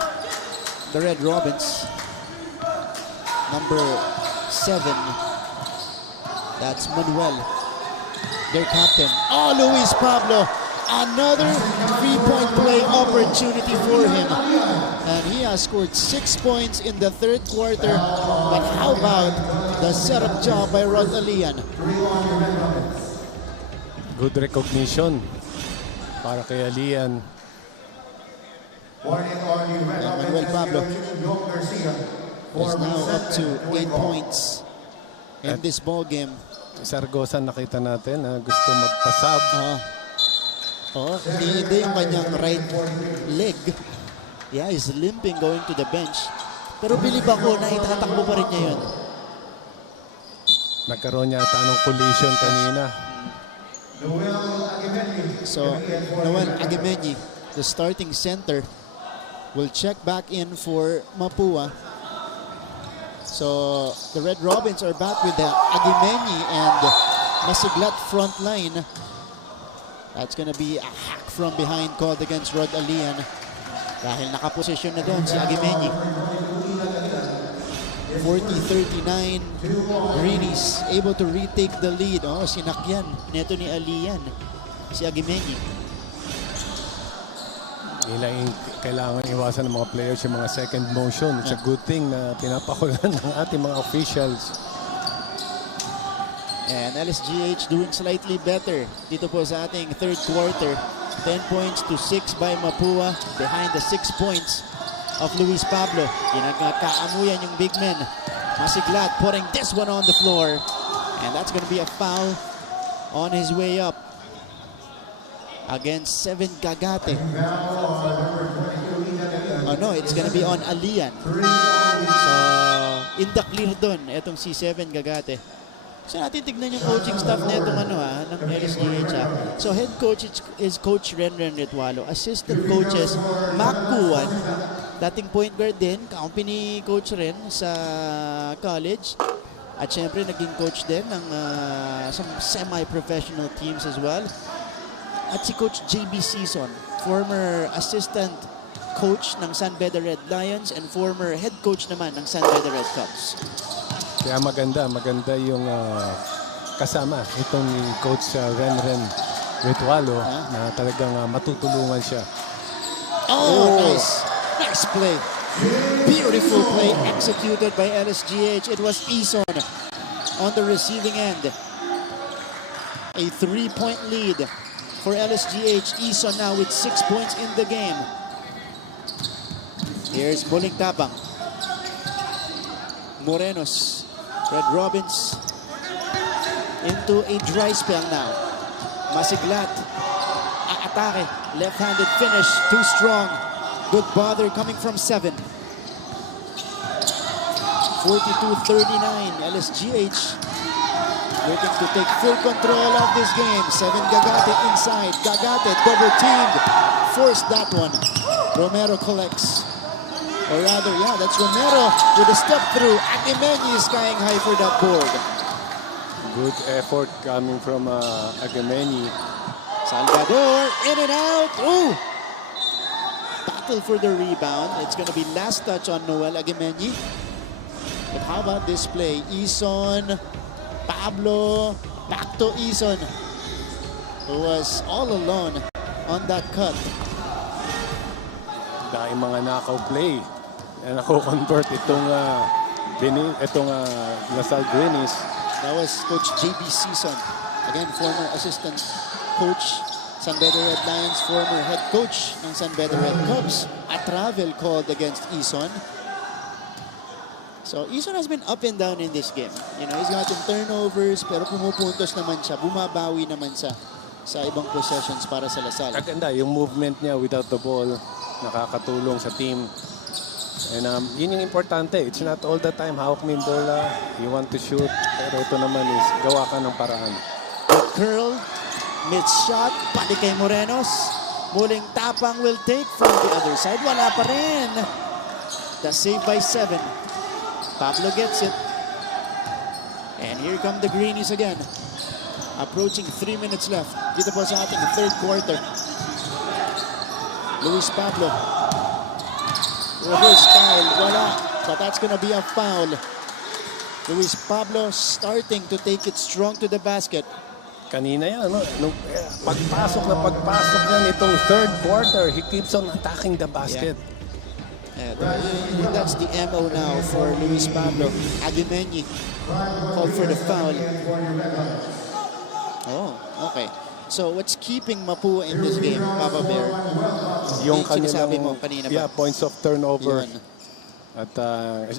the Red Robins. Number 7. That's Manuel, their captain. Oh, Luis Pablo. Another 3-point play opportunity for him. And he has scored 6 points in the third quarter. But how about the setup job by Rod Alian? Good recognition para kay Alian. And Manuel Pablo is now up to 8 points in this ball game. Zaragoza nakita natin na gusto magpasab. Hindi yung kanyang right leg. Yeah, he's limping going to the bench. Pero bilib ako na itatakbo pa rin niya yun. Nagkaroon niya tanong collision kanina. So, Noel Aguimeñi, the starting center, will check back in for Mapua. So, the Red Robins are back with the Aguimeñi and Masiglat front line. That's gonna be a hack from behind called against Rod Alian. Dahil nakaposisyon na doon si Aguimeñi. 40-39. Greenies able to retake the lead. Sinakyan neto ni Alian. Si Aguimeñi. Kailangan iwasan ng mga players yung mga second motion. It's a good thing na pinapakulan ng ating mga officials. And LSGH doing slightly better dito po sa ating third quarter. 10 points to 6 by Mapua behind the 6 points of Luis Pablo. Ginagkaamuyan yung big men. Masiglat putting this one on the floor. And that's going to be a foul on his way up against Seven Gagate. Oh no, it's going to be on Alian. So, in the clear dun, etong si Seven Gagate. So natin tignan yung coaching staff na itong ng LSGH. So head coach is Coach Renren Retwalo. Assistant coaches, Mac Kuwan. Dating point guard din, kaumpi ni Coach Ren sa college. At syempre, naging coach din ng some semi-professional teams as well. At si Coach JB Season, former assistant coach ng San Beda Red Lions and former head coach naman ng San Beda Red Cubs. Kaya maganda yung kasama itong Coach Renren Ritualo na talagang matutulungan siya. Oh, nice play. Beautiful play executed by LSGH. It was Ison on the receiving end. A 3-point lead for LSGH. Ison now with 6 points in the game. Here's Muling Tapang. Morenos. Red Robins into a dry spell now. Masiglat. Aatake. Left-handed finish. Too strong. Good bother coming from 7. 42-39. LSGH looking to take full control of this game. 7 Gagate inside. Gagate double teamed. Forced that one. Romero collects. Or rather, yeah, that's Romero with a step through. Aguimeñi is skying high for that board. Good effort coming from Aguimeñi. Salvador in and out. Ooh! Battle for the rebound. It's going to be last touch on Noel Aguimeñi. But how about this play? Ison, Pablo, back to Ison, who was all alone on that cut. Dahil mga knockout play na nako-convert itong Lasal Greenies. That was Coach JB Season. Again, former assistant coach San Beda Red Lions, former head coach ng San Beda Red Cubs. A travel called against Ison. So, Ison has been up and down in this game. You know, he's gotten turnovers, pero pumupuntos naman siya. Bumabawi naman sa ibang possessions para sa Lasal. Kaganda, yung movement niya without the ball, nakakatulong sa team. And yun yung importante. It's not all the time hawak mo yung bola, you want to shoot. Pero ito naman is gawa ka ng paraan. Good curl, mid-shot, pati kay Morenos. Muling Tapang will take from the other side. Wala pa rin. The save by 7. Pablo gets it. And here come the Greenies again. Approaching 3 minutes left. Dito po sa ating third quarter. Luis Pablo. Reverse style. Wala. But that's gonna be a foul. Luis Pablo starting to take it strong to the basket. Kanina yan, pagpasok na nitong third quarter, he keeps on attacking the basket. Yeah, that's the MO now for Luis Pablo. Aguimeñi called for the foul. Oh, okay. So what's keeping Mapua in this game, Papa Bear? Yung sinasabi mo kanina ba? Yeah, points of turnover. Yun. At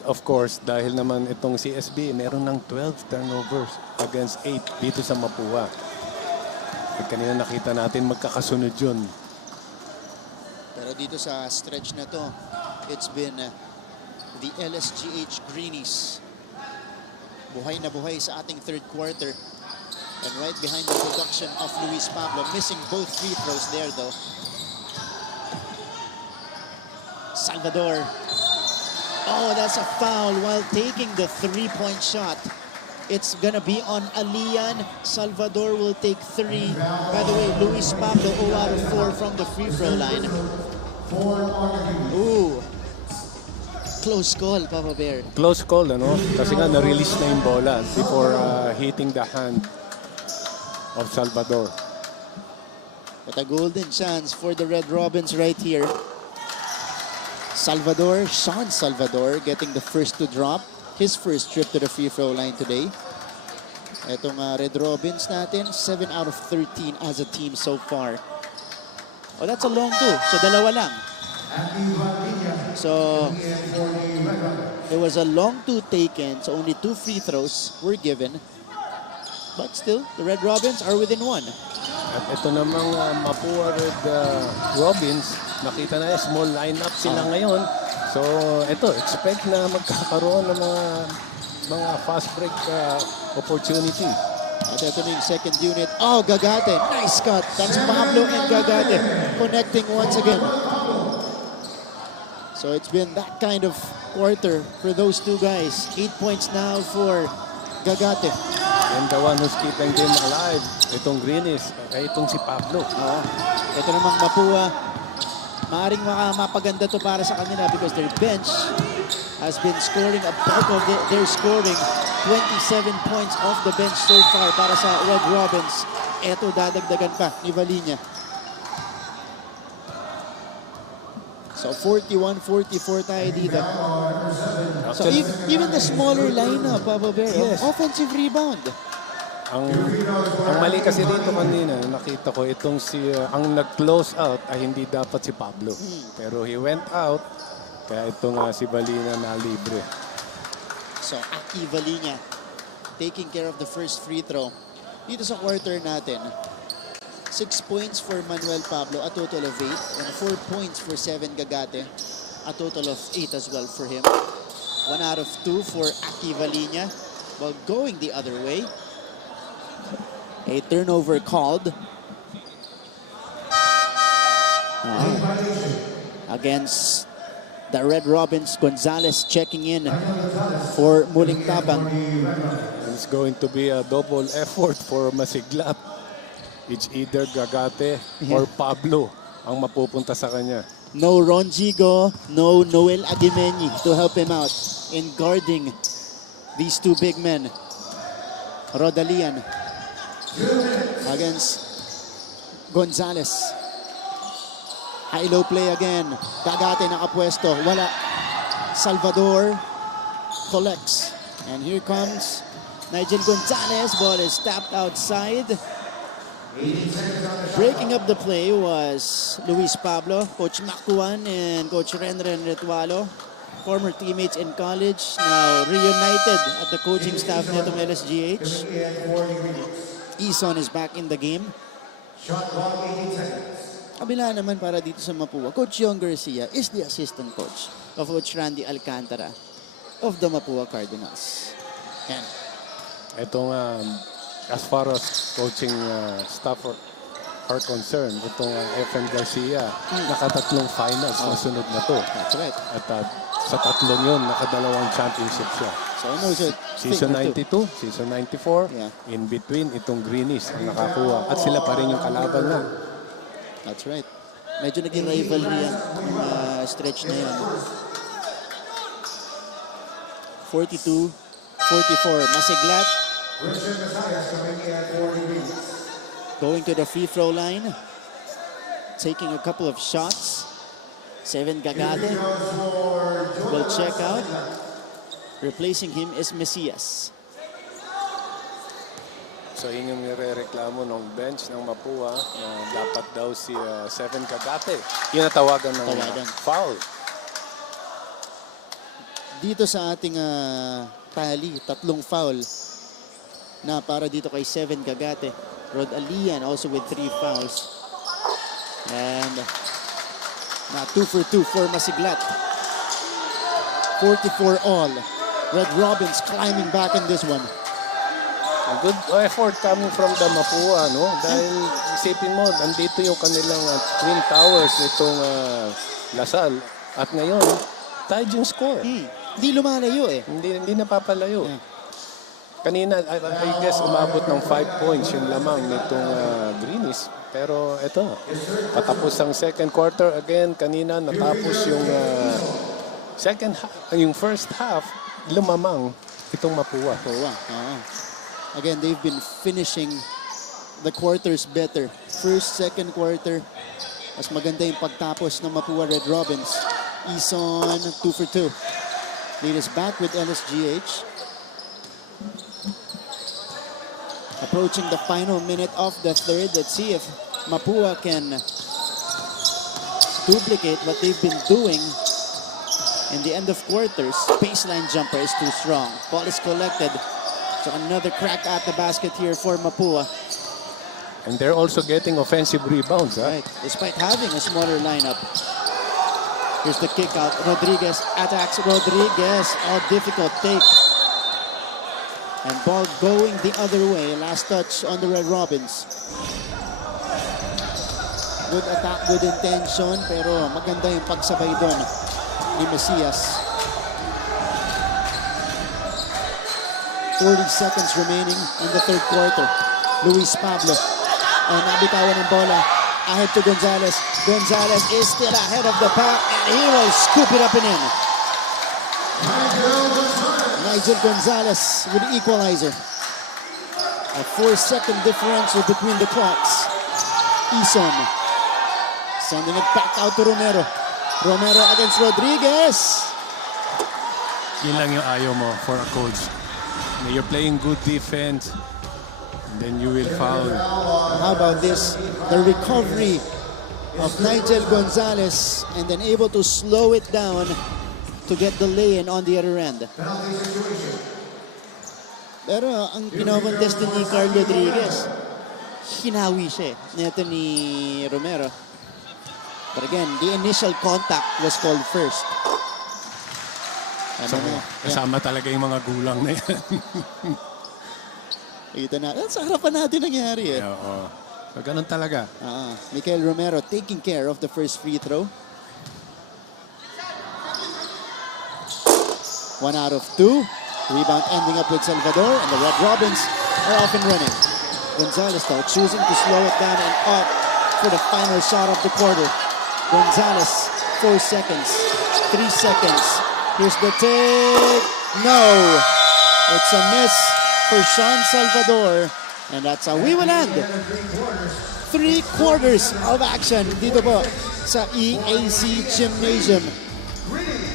of course, dahil naman itong CSB, meron ng 12 turnovers against 8 dito sa Mapua. At kanina nakita natin magkakasunod yun. Pero dito sa stretch na to, it's been the LSGH Greenies. Buhay na buhay sa ating third quarter. And right behind the production of Luis Pablo. Missing both free throws there though. Salvador. Oh, that's a foul while taking the three-point shot. It's gonna be on Alian. Salvador will take 3. By the way, Luis Pablo 0 out of 4 from the free throw line. Ooh. Close call, Papa Bear. Close call, ano? Kasi nga na-release na yung bola before hitting the hand of Salvador. But a golden chance for the Red Robins right here. Salvador, Sean Salvador, getting the first to drop. His first trip to the free throw line today. Etong Red Robins natin, 7 out of 13 as a team so far. Oh, that's a long 2. So, dalawa lang. So, it was a long 2 taken. So, only 2 free throws were given. But still, the Red Robins are within 1. At ito namang Mapua Red Robins, nakita na small lineup sila ngayon. So, ito, expect na magkakaroon ng mga fast break opportunity. At ito na yung second unit. Oh, Gagate. Nice cut. That's Pablo and Gagate connecting once again. So it's been that kind of quarter for those two guys. 8 points now for Gagate. And the one who's keeping them alive, itong Greenies, itong si Pablo. Oo. Ito namang Mapua. Maaring mapaganda to para sa kanila because their bench has been scoring a bulk of their scoring. 27 points off the bench so far para sa Red Robins. Ito dadagdagan pa ni Valinia. So 41-44 tayo dito. So even the smaller lineup, Papa Bear, yes. Offensive rebound. Ang mali kasi dito kanina, nakita ko itong ang nag-close out ay hindi dapat si Pablo. Pero he went out, kaya itong si Valina na libre. So Aki Valinia taking care of the first free throw. Dito sa quarter natin, 6 points for Manuel Pablo, a total of 8. And 4 points for Seven Gagate, a total of 8 as well for him. 1 out of 2 for Aki Valinia. While going the other way, a turnover called against the Red Robins. Gonzalez checking in for Muling Tapang. It's going to be a double effort for Masiglat. It's either Gagate or Pablo ang mapupunta sa kanya. No Ronjigo, no Noel Aguimeñi to help him out in guarding these two big men. Rodalian against Gonzalez. High-low play again. Gagate nakapwesto. Wala. Salvador collects. And here comes Nigel Gonzalez. Ball is tapped outside. Breaking up the play was Luis Pablo, Coach Macuan and Coach Renren Retualo, former teammates in college, now reunited at the coaching staff nitong LSGH. Ison is back in the game. Kabila naman para dito sa Mapua, Coach Yong Garcia is the assistant coach of Coach Randy Alcantara of the Mapua Cardinals. And itong as far as coaching staff are concerned, itong FM Garcia, nakatatlong finals na sunod na to. That's right. At sa tatlong yun, nakadalawang championship siya. So I know Season 92, Season 94, in between itong Greenies ang nakakuha. At sila pa rin yung kalaban niya. That's right. Medyo naging rivalry ang stretch na yun. 42-44. Masiglat going to the free throw line, taking a couple of shots. Seven Gagate will check out. Replacing him is Mesias. So yun yung nire-reklamo ng bench ng Mapua na dapat daw si Seven Gagate. Yun ang tawagan ng foul. Dito sa ating tally, 3 foul na para dito kay Seven Gagate. Rod Alian also with 3 fouls. And na 2 for 2 for Masiglat. 44 all. Red Robins climbing back in this one. A good effort coming from the Mapua, no? Dahil isipin mo, nandito yung kanilang Twin Towers nitong Lasal. At ngayon, tied yung score. Hindi lumalayo eh. Hindi napapalayo. Kanina, I guess, umabot ng 5 points yung lamang nitong Greenies. Pero ito, patapos ang second quarter. Again, kanina natapos yung yung first half, lumamang itong Mapua. Again, they've been finishing the quarters better. First, second quarter, mas maganda yung pagtapos ng Mapua Red Robins. Ison, 2 for 2. Lead is back with LSGH. Approaching the final minute of the third. Let's see if Mapua can duplicate what they've been doing in the end of quarters. Baseline jumper is too strong. Ball is collected. So another crack at the basket here for Mapua. And they're also getting offensive rebounds. Right, despite having a smaller lineup. Here's the kick out. Rodriguez attacks Rodriguez. A difficult take. And ball going the other way. Last touch on the Red Robins. Good attack, good intention. Pero maganda yung pagsabay doon ni Mesias. 40 seconds remaining in the third quarter. Luis Pablo. And nabitawan ng bola. Ahead to Gonzalez. Gonzalez is still ahead of the pack and he will scoop it up and in. Nigel Gonzalez with the equalizer. A 4-second differential between the clocks. Ison sending it back out to Romero. Romero against Rodriguez. Yun lang yung ayaw mo for a coach. You're playing good defense, then you will foul. How about this? The recovery of Nigel Gonzalez and then able to slow it down to get the lay-in on the other end. Pero ang pinocontest ni Carl Rodriguez, hinawi siya nito ni Romero. But again, the initial contact was called first. Kasama talaga yung mga gulang na yan. Kita na, sa harapan natin nangyari eh. Oo. So, ganun talaga. Michael Romero taking care of the first free throw. 1 out of 2. Rebound ending up with Salvador, and the Red Robins are off and running. Gonzalez though choosing to slow it down and up for the final shot of the quarter. Gonzalez, 4 seconds, 3 seconds. Here's the take. No! It's a miss for Sean Salvador. And that's how we will end 3 quarters of action dito po sa EAC Gymnasium.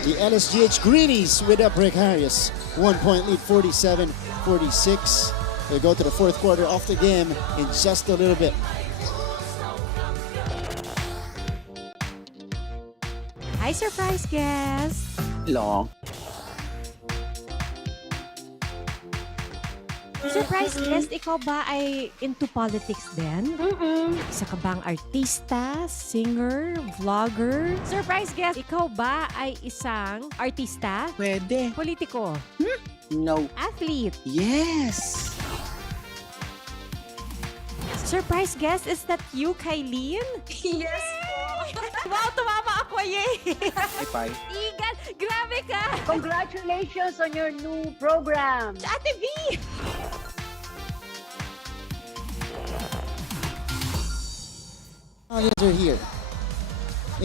The LSGH Greenies with a precarious 1-point lead, 47-46. They go to the fourth quarter of the game in just a little bit. Hi, surprise guest! Long. Surprise guest, ikaw ba ay into politics din? Isa ka bang artista, singer, vlogger? Surprise guest, ikaw ba ay isang artista? Pwede. Politiko? No. Athlete? Yes! Surprise guest, is that you, Kylene? Yes Wow, tumama ako Bye. Igan, grabe ka! Congratulations on your new program. Ate V! Are here.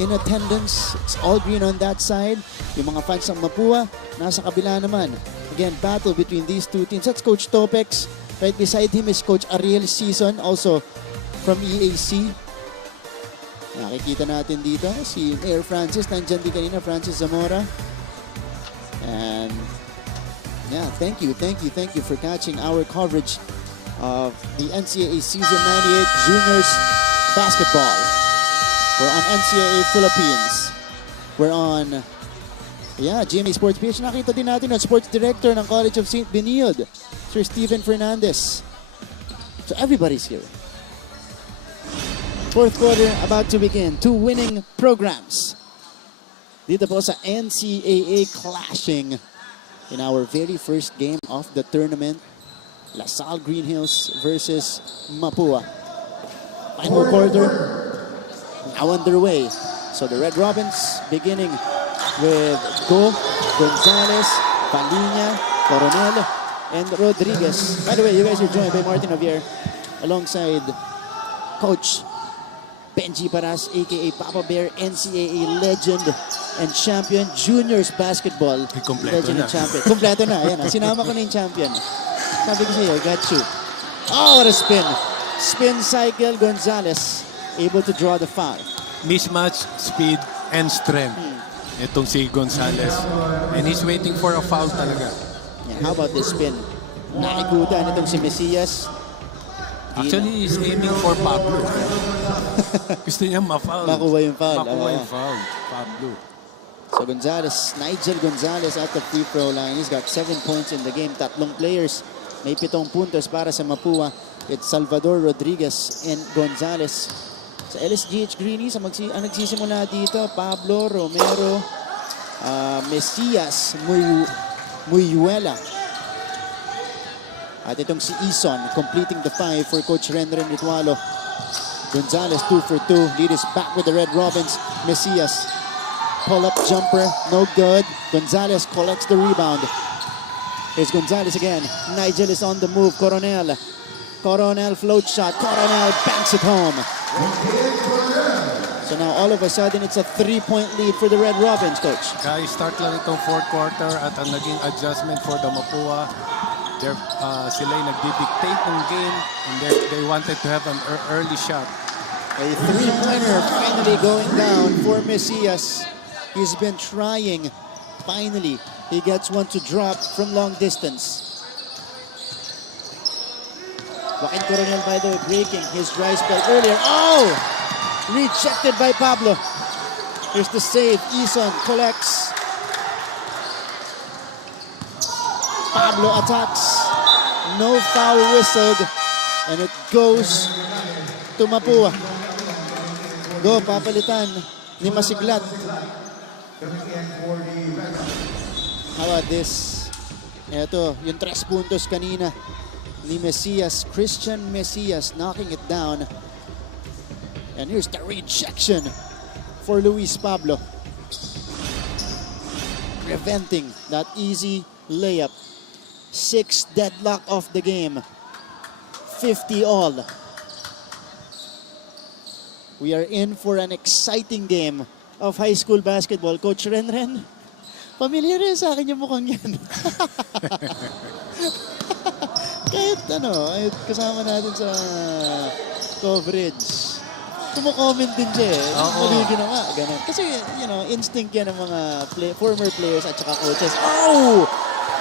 In attendance, it's all green on that side. Yung mga fans ng Mapua, nasa kabila naman. Again, battle between these two teams. That's Coach Topex. Right beside him is Coach Ariel Season, also from EAC. Nakikita natin dito si Mayor Francis. Nandyan din kanina, Francis Zamora. And yeah, thank you for catching our coverage of the NCAA Season 98 Juniors Basketball. We're on NCAA Philippines. We're on GMA Sports PH. Nakita din natin ang Sports Director ng College of St. Benilde, Sir Steven Fernandez. So everybody's here. Fourth quarter about to begin. 2 winning programs. Dito po sa NCAA clashing in our very first game of the tournament. LaSalle Green Hills versus Mapua. Final quarter now underway. So the Red Robins beginning with Go, Gonzalez, Paliña, Coronel, and Rodriguez. By the way, you guys are joined by Martin Javier alongside Coach Benji Paras, aka Papa Bear, NCAA legend and champion, juniors basketball legend and champion. Kompleto na, ayan. Sinama ko na yung champion. Sabi ko sa'yo, got you. Oh, what a spin. Spin cycle, Gonzalez able to draw the foul. Mismatch, speed, and strength. Itong si Gonzalez. And he's waiting for a foul talaga. Yeah, how about this spin? Naikutan itong si Mesias. Actually, he's aiming for Pablo. Gusto niya ma-foul. Makuha yung foul. Makuha yung foul. Pablo. So Gonzalez, Nigel Gonzalez at the free throw line. He's got 7 points in the game. 3 players. May 7 puntos para sa Mapua. It's Salvador, Rodriguez, and Gonzalez. Sa LSGH Greenies, ang nagsisimula dito, Pablo, Romero, Mesias, Muyuela. At itong si Ison completing the 5 for Coach Renren Ritualo. Gonzalez 2 for 2. Lead is back with the Red Robins. Mesias. Pull-up jumper. No good. Gonzalez collects the rebound. Here's Gonzalez again. Nigel is on the move. Coronel. Coronel float shot. Coronel banks it home. So now all of a sudden, it's a 3-point lead for the Red Robins, Coach. Start lang itong fourth quarter at ang naging adjustment for the Mapua. Sila ay nagdi-dictate ng game and they wanted to have an early shot. A three-pointer finally going down for Mesias. He's been trying. Finally, he gets one to drop from long distance. Joaquin Coronel, by the way, breaking his dry spell earlier. Oh! Rejected by Pablo. Here's the save. Ison collects. Pablo attacks. No foul whistled. And it goes to Mapua. Go, papalitan ni Masiglat. How about this? Ito, yung 3 puntos kanina ni Mesias. Christian Mesias knocking it down. And here's the rejection for Luis Pablo. Preventing that easy layup. 6 deadlock off the game. 50 all. We are in for an exciting game of high school basketball. Coach Renren, familiar rin sa akin yung mukhang yan. kahit kasama natin sa coverage. Kumo-comment din siya eh. Mali ginawa, ganun. Kasi, instinct yan ng mga former players at saka coaches. Oh!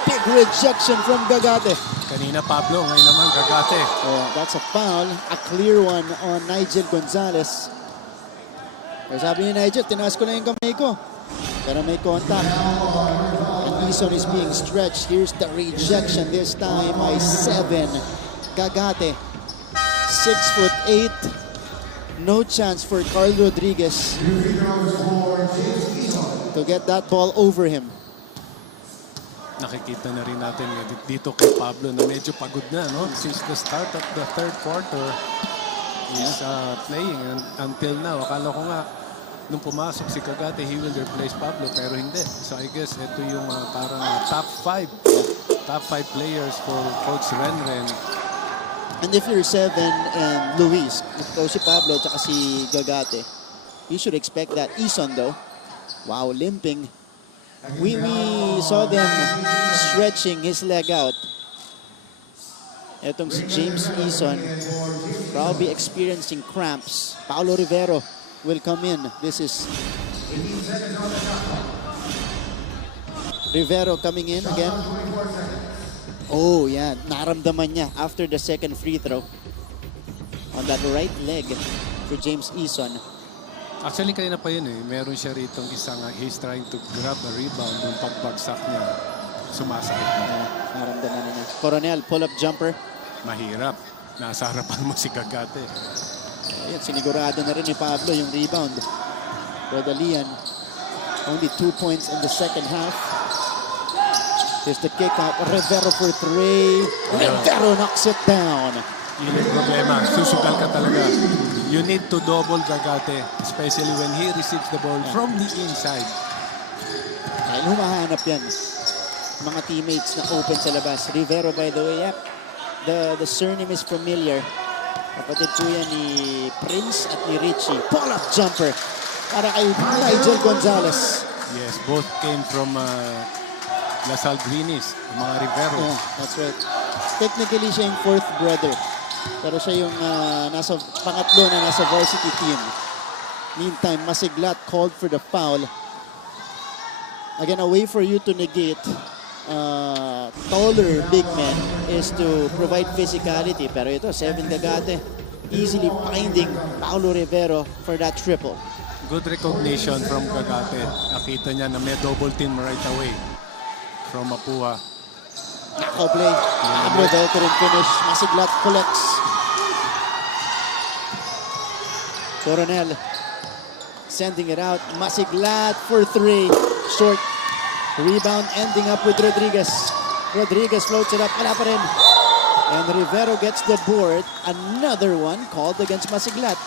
Big rejection from Gagate. Kanina Pablo, ngayon naman Gagate. That's a foul. A clear one on Nigel Gonzalez. Pero sabi ni Nigel, tinaas ko na yung kamay ko. Pero may contact. And Ison is being stretched. Here's the rejection this time by 7. Gagate. 6'8". No chance for Carl Rodriguez to get that ball over him. Nakikita na rin natin dito kay Pablo na medyo pagod na, no? Since the start of the third quarter, he's playing until now. Akala ko nga, nung pumasok si Gagate, he will replace Pablo, pero hindi. So I guess ito yung parang top 5 players for Coach Renren. And if you're 7 and Luis, ito si Pablo at si Gagate, you should expect that. Ison though, wow, limping. We saw them stretching his leg out. Etong si James Ison, probably experiencing cramps. Paulo Rivero will come in. This is Rivero coming in again. Oh, yeah. Naramdaman niya after the second free throw on that right leg for James Ison. Actually, kanina pa yun eh. Meron siya rito isang, he's trying to grab a rebound nung pagbagsak niya. Sumasakit na. Naramdaman niya. Coronel, pull-up jumper. Mahirap. Nasa harapan mo si Gagate. Ayan, sinigurado na rin ni Pablo yung rebound. Rodalian, only 2 points in the second half. Here's the kick out. Rivero for 3. Rivero knocks it down. Yun yung problema. Susugal ka talaga. You need to double Gagate, especially when he receives the ball from the inside. Dahil humahanap yan. Mga teammates na open sa labas. Rivero, by the way, yep. The surname is familiar. Kapatid po yan ni Prince at ni Richie. Pull-up jumper para kay Nigel Gonzalez. Yes, both came from Lasal Greenies, mga Rivero. Yeah, that's right. Technically, siya yung fourth brother. Pero siya yung nasa pangatlo na nasa varsity team. Meantime, Masiglat called for the foul. Again, a way for you to negate taller big men is to provide physicality. Pero ito, 7 Gagate, easily finding Paulo Rivero for that triple. Good recognition from Gagate. Nakita niya na may double team right away from Mapua. Nakaw play. Pablo dahil to rin finish. Masiglat collects. Coronel sending it out. Masiglat for 3. Short. Rebound ending up with Rodriguez. Rodriguez floats it up. Wala pa rin. And Rivero gets the board. Another one called against Masiglat.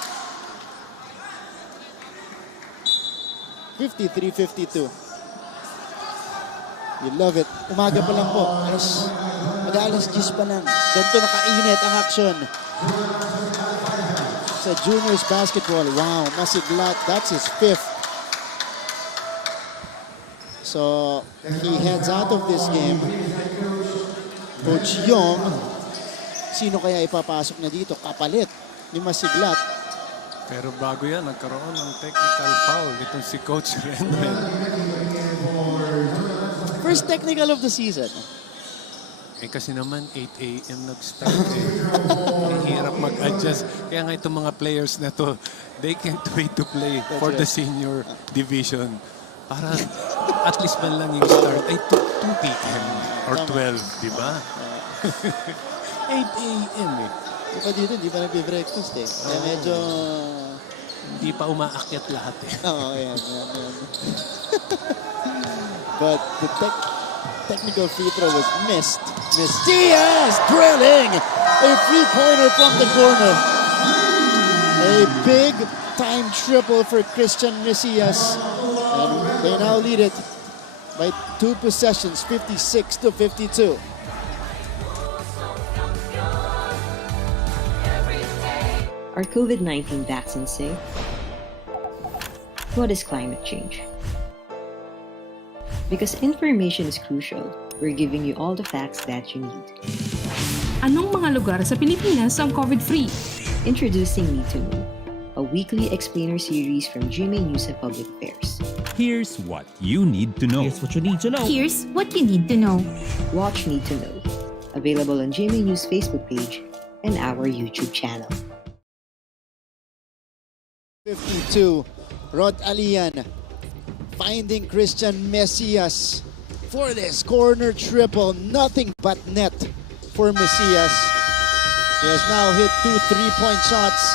53-52. You love it. Umaga pa lang po. Mag-alas 10 pa lang. Ganito nakainit ang action. Sa juniors basketball. Wow, masiglat. That's his 5th. So, he heads out of this game. Coach Yong, sino kaya ipapasok na dito? Kapalit ni Masiglat. Pero bago yan, nagkaroon ng technical foul. Itong si Coach Renren. First technical of the season. Eh kasi naman 8 a.m. nag-start eh. Hirap mag-adjust. Kaya nga itong mga players na to, they can't wait to play for the senior division. Para at least man lang yung start ay 2 p.m. or 12, di ba? 8 a.m. eh. Di pa dito, di pa nag-breakfast eh. Kaya medyo... Hindi pa umaakyat lahat eh. Oo, yan. But the technical free throw was missed. Messias drilling a three-pointer from the corner. A big time triple for Christian Messias. And they now lead it by 2 possessions, 56-52. Are COVID-19 vaccines safe? What is climate change? Because information is crucial, we're giving you all the facts that you need. Anong mga lugar sa Pilipinas ang COVID-free? Introducing Need to Know, a weekly explainer series from GMA News and Public Affairs. Here's what you need to know. Here's what you need to know. Here's what you need to know. Watch Need to Know, available on GMA News Facebook page and our YouTube channel. 52, Rod Alian finding Christian Messias for this corner triple. Nothing but net for Messias. He has now hit 2 3-point shots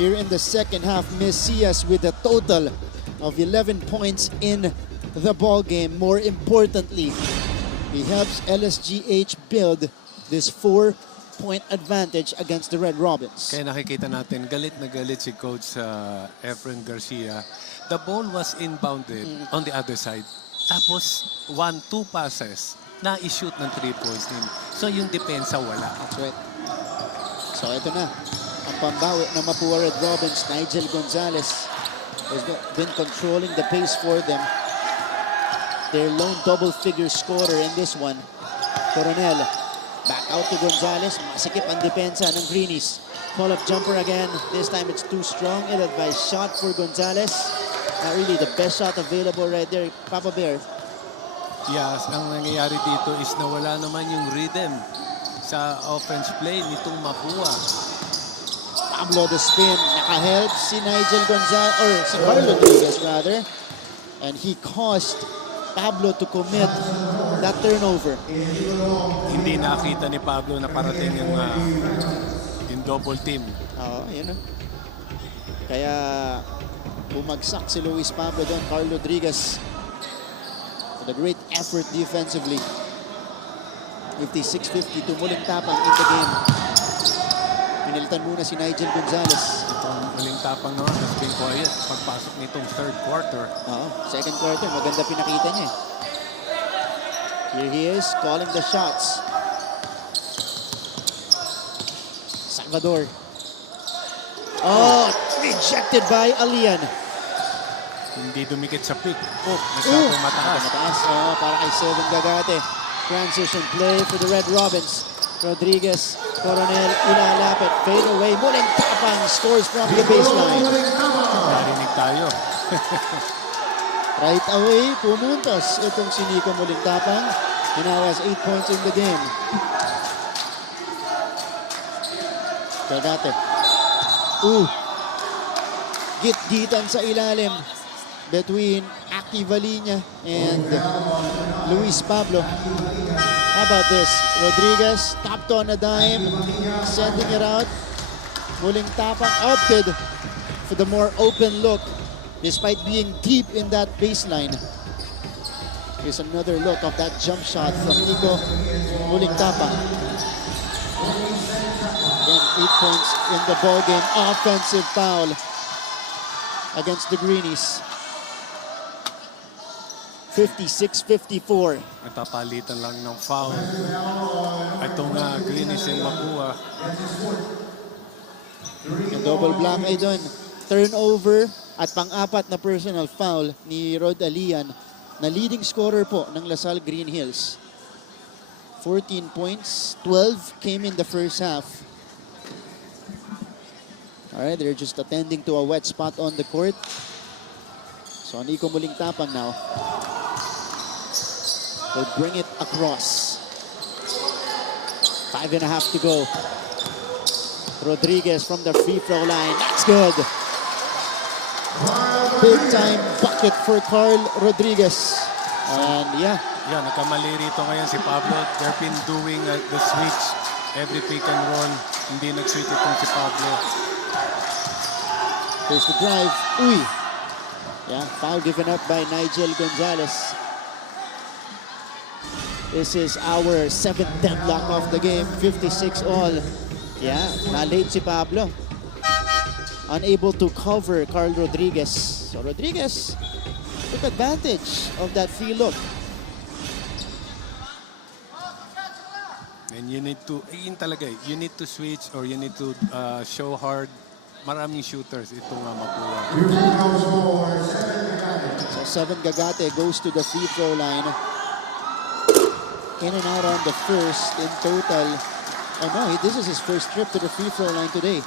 here in the second half. Messias with a total of 11 points in the ball game. More importantly, he helps LSGH build this 4-point advantage against the Red Robins. Kaya nakikita natin, galit na galit si Coach Efren Garcia. The ball was inbounded on the other side. Tapos, 1-2 passes na i-shoot ng 3-point team. So, yung depensa wala. That's right. So, ito na. Ang pambawi ng Mapua Red Robins, Nigel Gonzalez, has been controlling the pace for them. Their lone double-figure scorer in this one, Coronel. Back out to Gonzalez. Masikip ang depensa ng Greenies. Pull-up jumper again. This time it's too strong. Ill-advised shot for Gonzalez. Not really the best shot available right there. Papa Bear. Yes, ang nangyayari dito is nawala naman yung rhythm sa offense play nitong Mapua. Pablo the spin. Nakahelp si Nigel Gonzalez, or si Carlo Rodriguez rather. And he caused Pablo to commit that turnover. Hindi nakita ni Pablo na parating yung double team. Oo, yun o. Kaya bumagsak si Luis Pablo doon. Carlo Rodriguez with a great effort defensively. 56-52, muling tapang in the game. Pinilitan muna si Nigel Gonzalez. Itong muling tapang naman has been quiet pagpasok nitong third quarter. Oo, second quarter, maganda pinakita niya. Here he is, calling the shots. Salvador. Oh, rejected by Alian. Hindi dumikit sa pick. Oh, masyadong mataas. Mataas, oh, para kay Seven Gagate. Transition play for the Red Robins. Rodriguez, Coronel, ilalapit, fade away. Muling tapang, scores from the baseline. Narinig tayo. Right away, pumuntos itong si Nico muling tapang. He now has 8 points in the game. Gagate. Git-gitan sa ilalim between Aki Valinya and Luis Pablo. How about this? Rodriguez tapped on a dime, sending it out. Muling tapang, opted for the more open look despite being deep in that baseline. Here's another look of that jump shot from Nico. Muling tapang. Again, 8 points in the ballgame. Offensive foul against the Greenies. 56-54. Napapalitan lang ng foul. Itong Greenies and Mapua. Yung double block ay doon. Turnover at pang-apat na personal foul ni Rod Alian na leading scorer po ng Lasal Green Hills. 14 points, 12 came in the first half. Alright, they're just attending to a wet spot on the court. So Nico muling tapang now. They'll bring it across. 5.5 to go. Rodriguez from the free throw line. That's good. Big time bucket for Carl Rodriguez. And yeah. Yeah, nagkamali rito ngayon si Pablo. They've been doing the switch. Every pick and roll. Hindi nag-switch itong si Pablo. Here's the drive. Uy. Yeah, foul given up by Nigel Gonzalez. This is our 7th deadlock of the game. 56 all. Yeah, na-late si Pablo. Unable to cover Carl Rodriguez. So Rodriguez took advantage of that free look. And you need to, you need to switch or you need to show hard. Maraming shooters itong Mapua. So 7 Gagate goes to the free throw line. In and out on the first in total. Oh no, this is his first trip to the free throw line today.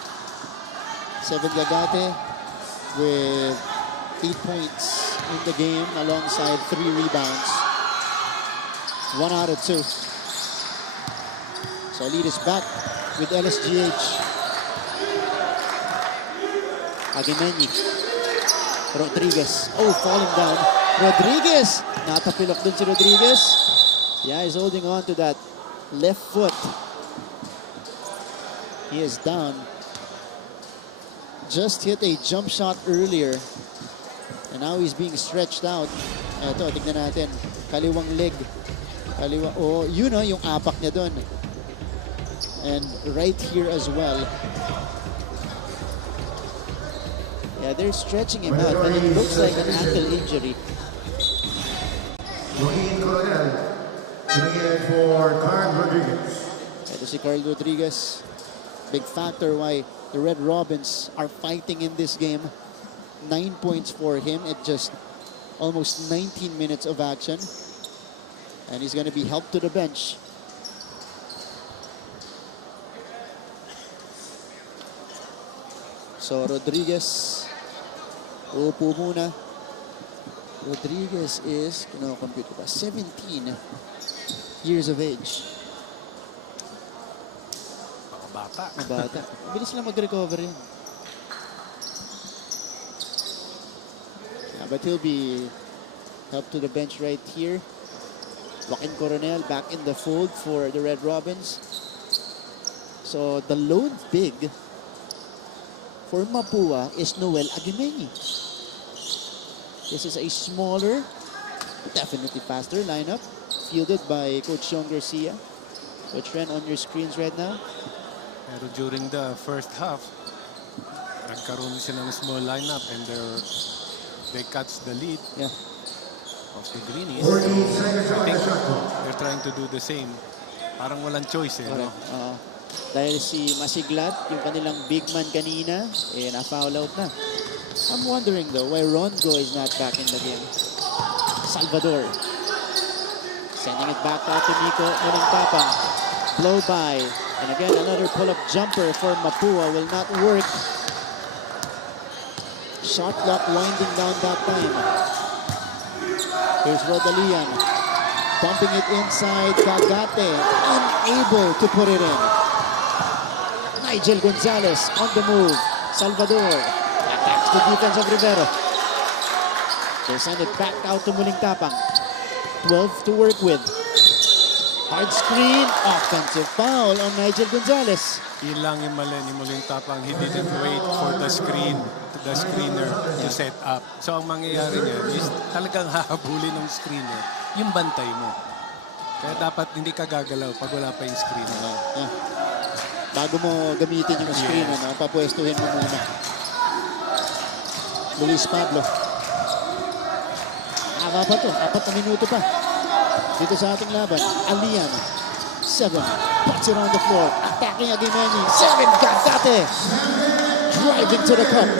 7 Gagate with 8 points in the game alongside 3 rebounds. 1 out of 2. So lead is back with LSGH. Aguimeñi. Rodriguez. Oh, falling down. Rodriguez. Natapilok dun si Rodriguez. Yeah, he's holding on to that left foot. He is down. Just hit a jump shot earlier. And now he's being stretched out. Ito, tignan natin. Kaliwang leg. Kaliwa. Oh, yun o, yung apak niya dun. And right here as well. Yeah, they're stretching him out, but it looks like an ankle injury. For Carl Rodriguez. Ito si Carl Rodriguez. Big factor why the Red Robins are fighting in this game. 9 points for him at just almost 19 minutes of action. And he's going to be helped to the bench. So Rodriguez, upo muna. Rodriguez is, compute ba, 17 years of age. Bata. Bata. Bilis lang mag-recover yan. Yeah, but he'll be helped to the bench right here. Joaquin Coronel back in the fold for the Red Robins. So the lone big for Mapua is Noel Aguimeñi. This is a smaller, definitely faster lineup, fielded by Coach Sean Garcia. So trend on your screens right now. Pero during the first half, nagkaroon sila ng small lineup and they catch the lead of the Greenies. I think they're trying to do the same. Parang walang choice no? Dahil si Masiglat, yung kanilang big man kanina, na-foul out na. I'm wondering though why Rongo is not back in the game. Salvador. Sending it back out to Nico. Muling tapang. Blow by. And again, another pull-up jumper for Mapua will not work. Shot clock winding down that time. Here's Rodalian. Dumping it inside. Gagate. Unable to put it in. Nigel Gonzalez on the move. Salvador. Attacks the defense of Rivero. They send it back out to Muling Tapang. 12 to work with. Hard screen. Offensive foul on Nigel Gonzalez. Yun lang yung mali ni Muling Tapang. He didn't wait for the screener to set up. So ang mangyayari niya is talagang hahabulin ng screener yung bantay mo. Kaya dapat hindi ka gagalaw pag wala pa yung screener. Bago mo gamitin yung screener, papwestuhin mo muna. Luis Pablo. Baka pa to, 4 na minuto pa. Dito sa ating laban, Alian. 7, puts it on the floor. Attacking Aguimeni. 7, Gagate. Driving to the cup.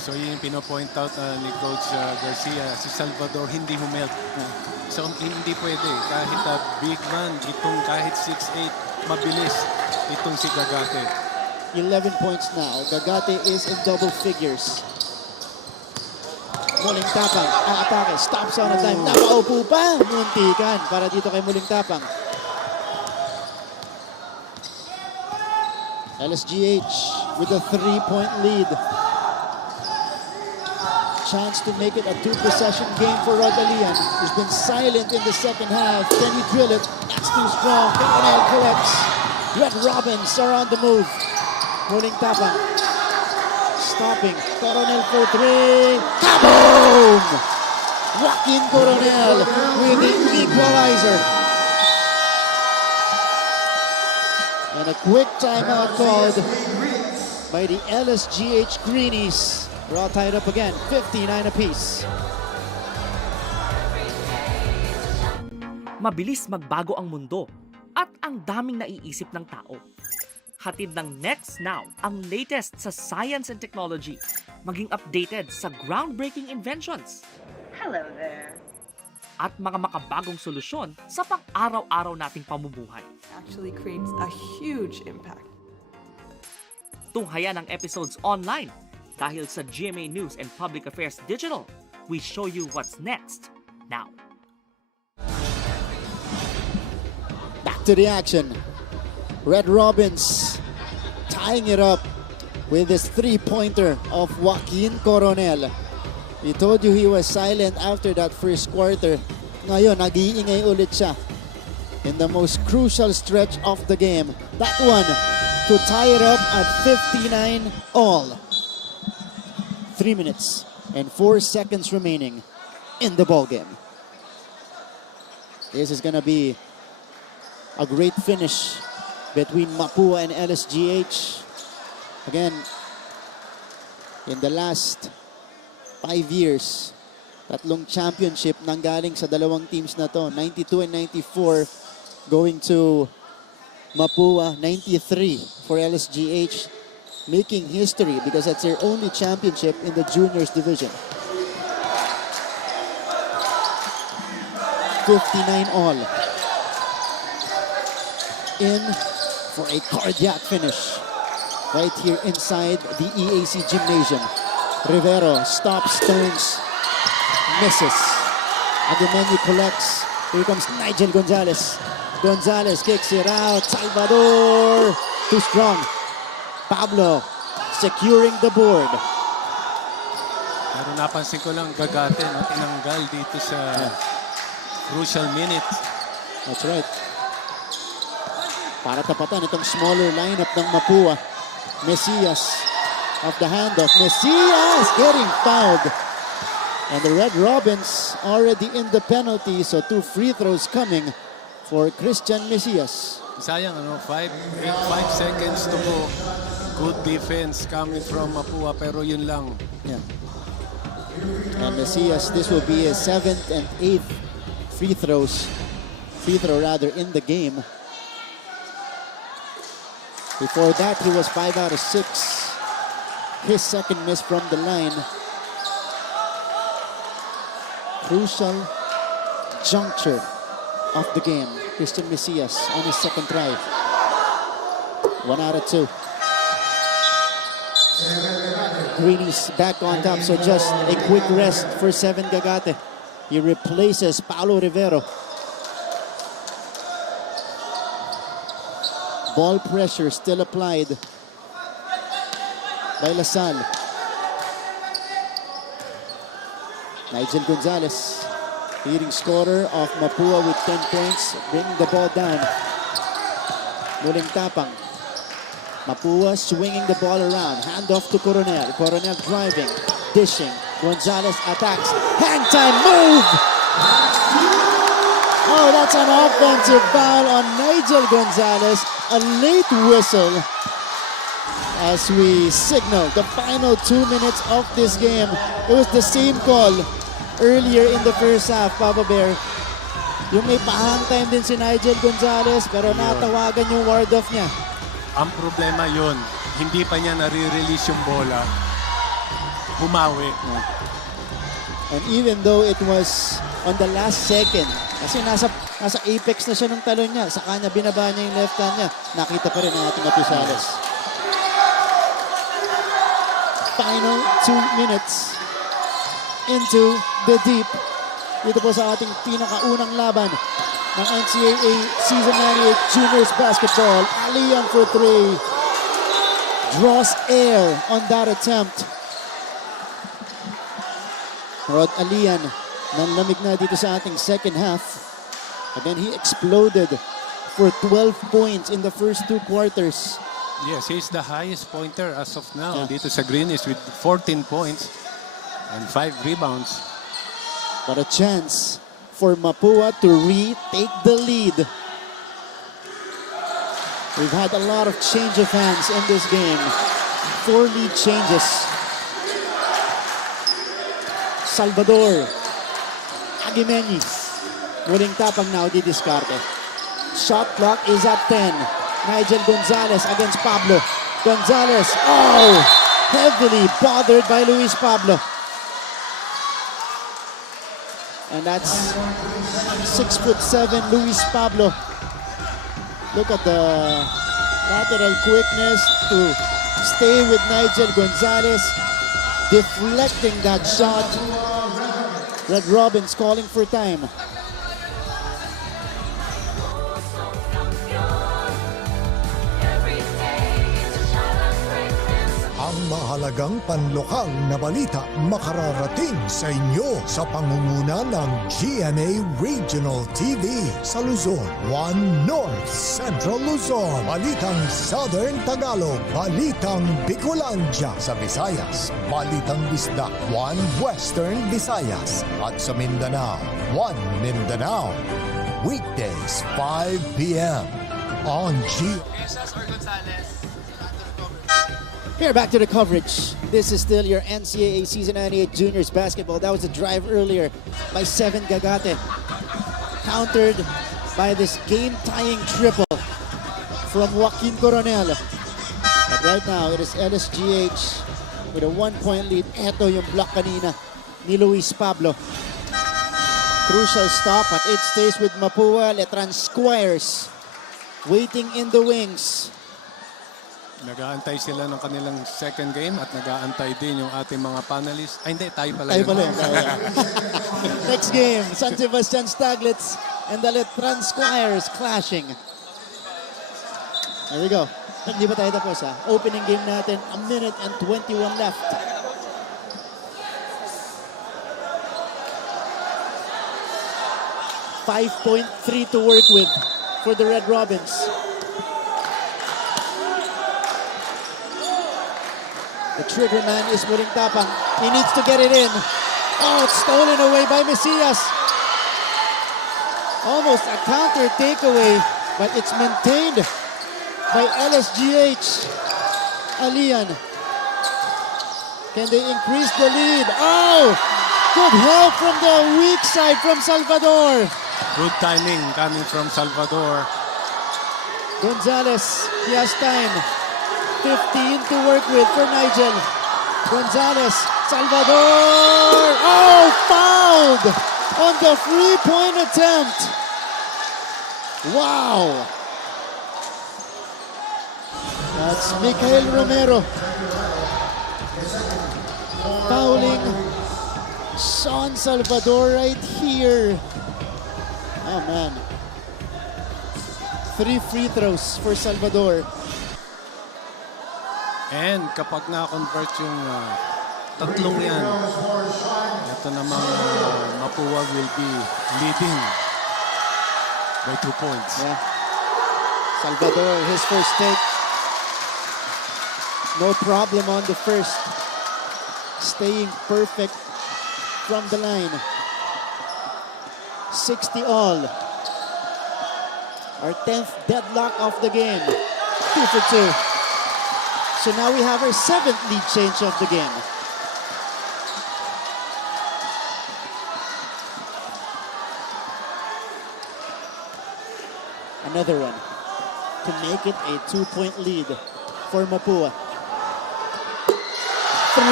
So yun yung pino-point out ni Coach Garcia, si Salvador hindi humelt. So hindi pwede, kahit big man, itong kahit 6'8", mabilis itong si Gagate. 11 points now. Gagate is in double figures. Muling Tapang, ang atake, stops on a time. Nakaupo pa, muntikan para dito kay Muling Tapang. LSGH with a 3-point lead. Chance to make it a 2-possession game for Rodalian, who's been silent in the second half. Can he drill it? That's too strong. Coronel collects. Red Robins are on the move. Muling Tapang. Stopping. Coronel for 3. Kaboom! Joaquin Coronel with the equalizer. And a quick timeout called by the LSGH Greenies. We're all tied up again, 59 apiece. Mabilis magbago ang mundo at ang daming naiisip ng tao. Hatid ng Next Now ang latest sa science and technology, maging updated sa groundbreaking inventions. Hello there. At mga makabagong solusyon sa pang-araw-araw nating pamumuhay. Actually creates a huge impact. Tunghayan ang episodes online dahil sa GMA News and Public Affairs Digital. We show you what's next now. Back to the action. Red Robins tying it up with this 3-pointer of Joaquin Coronel. We told you he was silent after that first quarter. Ngayon, nag-iingay ulit siya in the most crucial stretch of the game. That one to tie it up at 59 all. 3 minutes and 4 seconds remaining in the ballgame. This is gonna be a great finish between Mapua and LSGH. Again, in the last 5 years, tatlong championship nanggaling sa dalawang teams na to. 92 and 94 going to Mapua, 93 for LSGH, making history because that's their only championship in the juniors division. 59 all. In for a cardiac finish right here inside the EAC Gymnasium. Rivero stops, turns, misses. Aguimeni collects. Here comes Nigel Gonzalez. Gonzalez kicks it out. Salvador, too strong. Pablo securing the board. Pero napansin ko lang Gagate, no, tinanggal dito sa crucial minute. That's right. Para tapatan itong smaller lineup ng Mapua. Mesias of the handoff. Mesias getting fouled. And the Red Robins already in the penalty, so 2 free throws coming for Christian Mesias. Sayang, 5 seconds to go. Good defense coming from Mapua, pero yun lang. Yeah. And Mesias, this will be his 7th and 8th free throw in the game. Before that, he was 5 out of 6. His second miss from the line. Crucial juncture of the game. Christian Mesias on his second try. 1 out of 2. Greenies back on top, so just a quick rest for 7 Gagate. He replaces Paulo Rivero. Ball pressure still applied by Lasal. Nigel Gonzalez, leading scorer of Mapua with 10 points, bringing the ball down. Muling Tapang. Mapua swinging the ball around. Handoff to Coronel. Coronel driving, dishing. Gonzalez attacks. Hang time move! Oh, that's an offensive foul on Nigel Gonzalez. A late whistle as we signal the final 2 minutes of this game. It was the same call earlier in the first half, Papa Bear. Yung may pahang time din si Nigel Gonzalez, pero natawagan yung ward-off niya. Ang problema yun, hindi pa niya nare-release yung bola. Bumawi. And even though it was on the last second, kasi nasa apex na siya ng talon niya, sa kanya binaba niya yung left hand niya, nakita pa rin ang ating opisyalis. Final 2 minutes into the deep. Dito po sa ating pinakaunang laban ng NCAA Season 98 Juniors Basketball. Alian for 3. Draws air on that attempt. Rod Alian, nanlamig na dito sa ating second half. And then he exploded for 12 points in the first 2 quarters. Yes, he's the highest pointer as of now dito sa Greenish with 14 points and 5 rebounds. But a chance for Mapua to retake the lead. We've had a lot of change of hands in this game. 4 lead changes. Salvador Aguimeñi. Muling tapang now didiskarte. Shot clock is at 10. Nigel Gonzalez against Pablo. Gonzalez, heavily bothered by Luis Pablo. And that's 6'7" Luis Pablo. Look at the lateral quickness to stay with Nigel Gonzalez, deflecting that shot. Red Robins calling for time. Ang mahalagang panlokal na balita makararating sa inyo sa pangunguna ng GMA Regional TV sa Luzon, 1 North Central Luzon, Balitang Southern Tagalog, Balitang Bicolandia sa Visayas, Balitang Bisdak, 1 Western Visayas, at sa Mindanao, 1 Mindanao. Weekdays, 5 p.m. on Here, back to the coverage. This is still your NCAA Season 98 Juniors Basketball. That was a drive earlier by 7 Gagate. Countered by this game-tying triple from Joaquin Coronel. But right now, it is LSGH with a 1-point lead. Eto yung block kanina ni Luis Pablo. Crucial stop, but it stays with Mapua. Letran Squires waiting in the wings. Nag-aantay sila ng kanilang second game at nag-aantay din yung ating mga panelists. Ay, hindi. Tayo pala Tayo yun. pala yun. Next game, San Sebastian Staglets and the Letran Squires clashing. There we go. Hindi pa tayo tapos ha. Opening game natin, 1 minute and 21 left. .3 to work with for the Red Robins. The trigger man is muling tapang. He needs to get it in. Oh, it's stolen away by Mesias. Almost a counter takeaway, but it's maintained by LSGH. Alian. Can they increase the lead? Oh! Good help from the weak side from Salvador. Good timing coming from Salvador. Gonzalez, he has time. 15 to work with for Nigel. Gonzalez, Salvador. Oh, fouled on the three-point attempt. Wow. That's Mikael Romero. Fouling Sean Salvador right here. Oh, man. 3 free throws for Salvador. And kapag na-convert yung tatlong yan, ito namang Mapua will be leading by 2 points. Yeah. Salvador, his first take. No problem on the first. Staying perfect from the line. 60 all. Our 10th deadlock of the game. 2 for 2. So now we have our 7th lead change of the game. Another one to make it a 2-point lead for Mapua. 3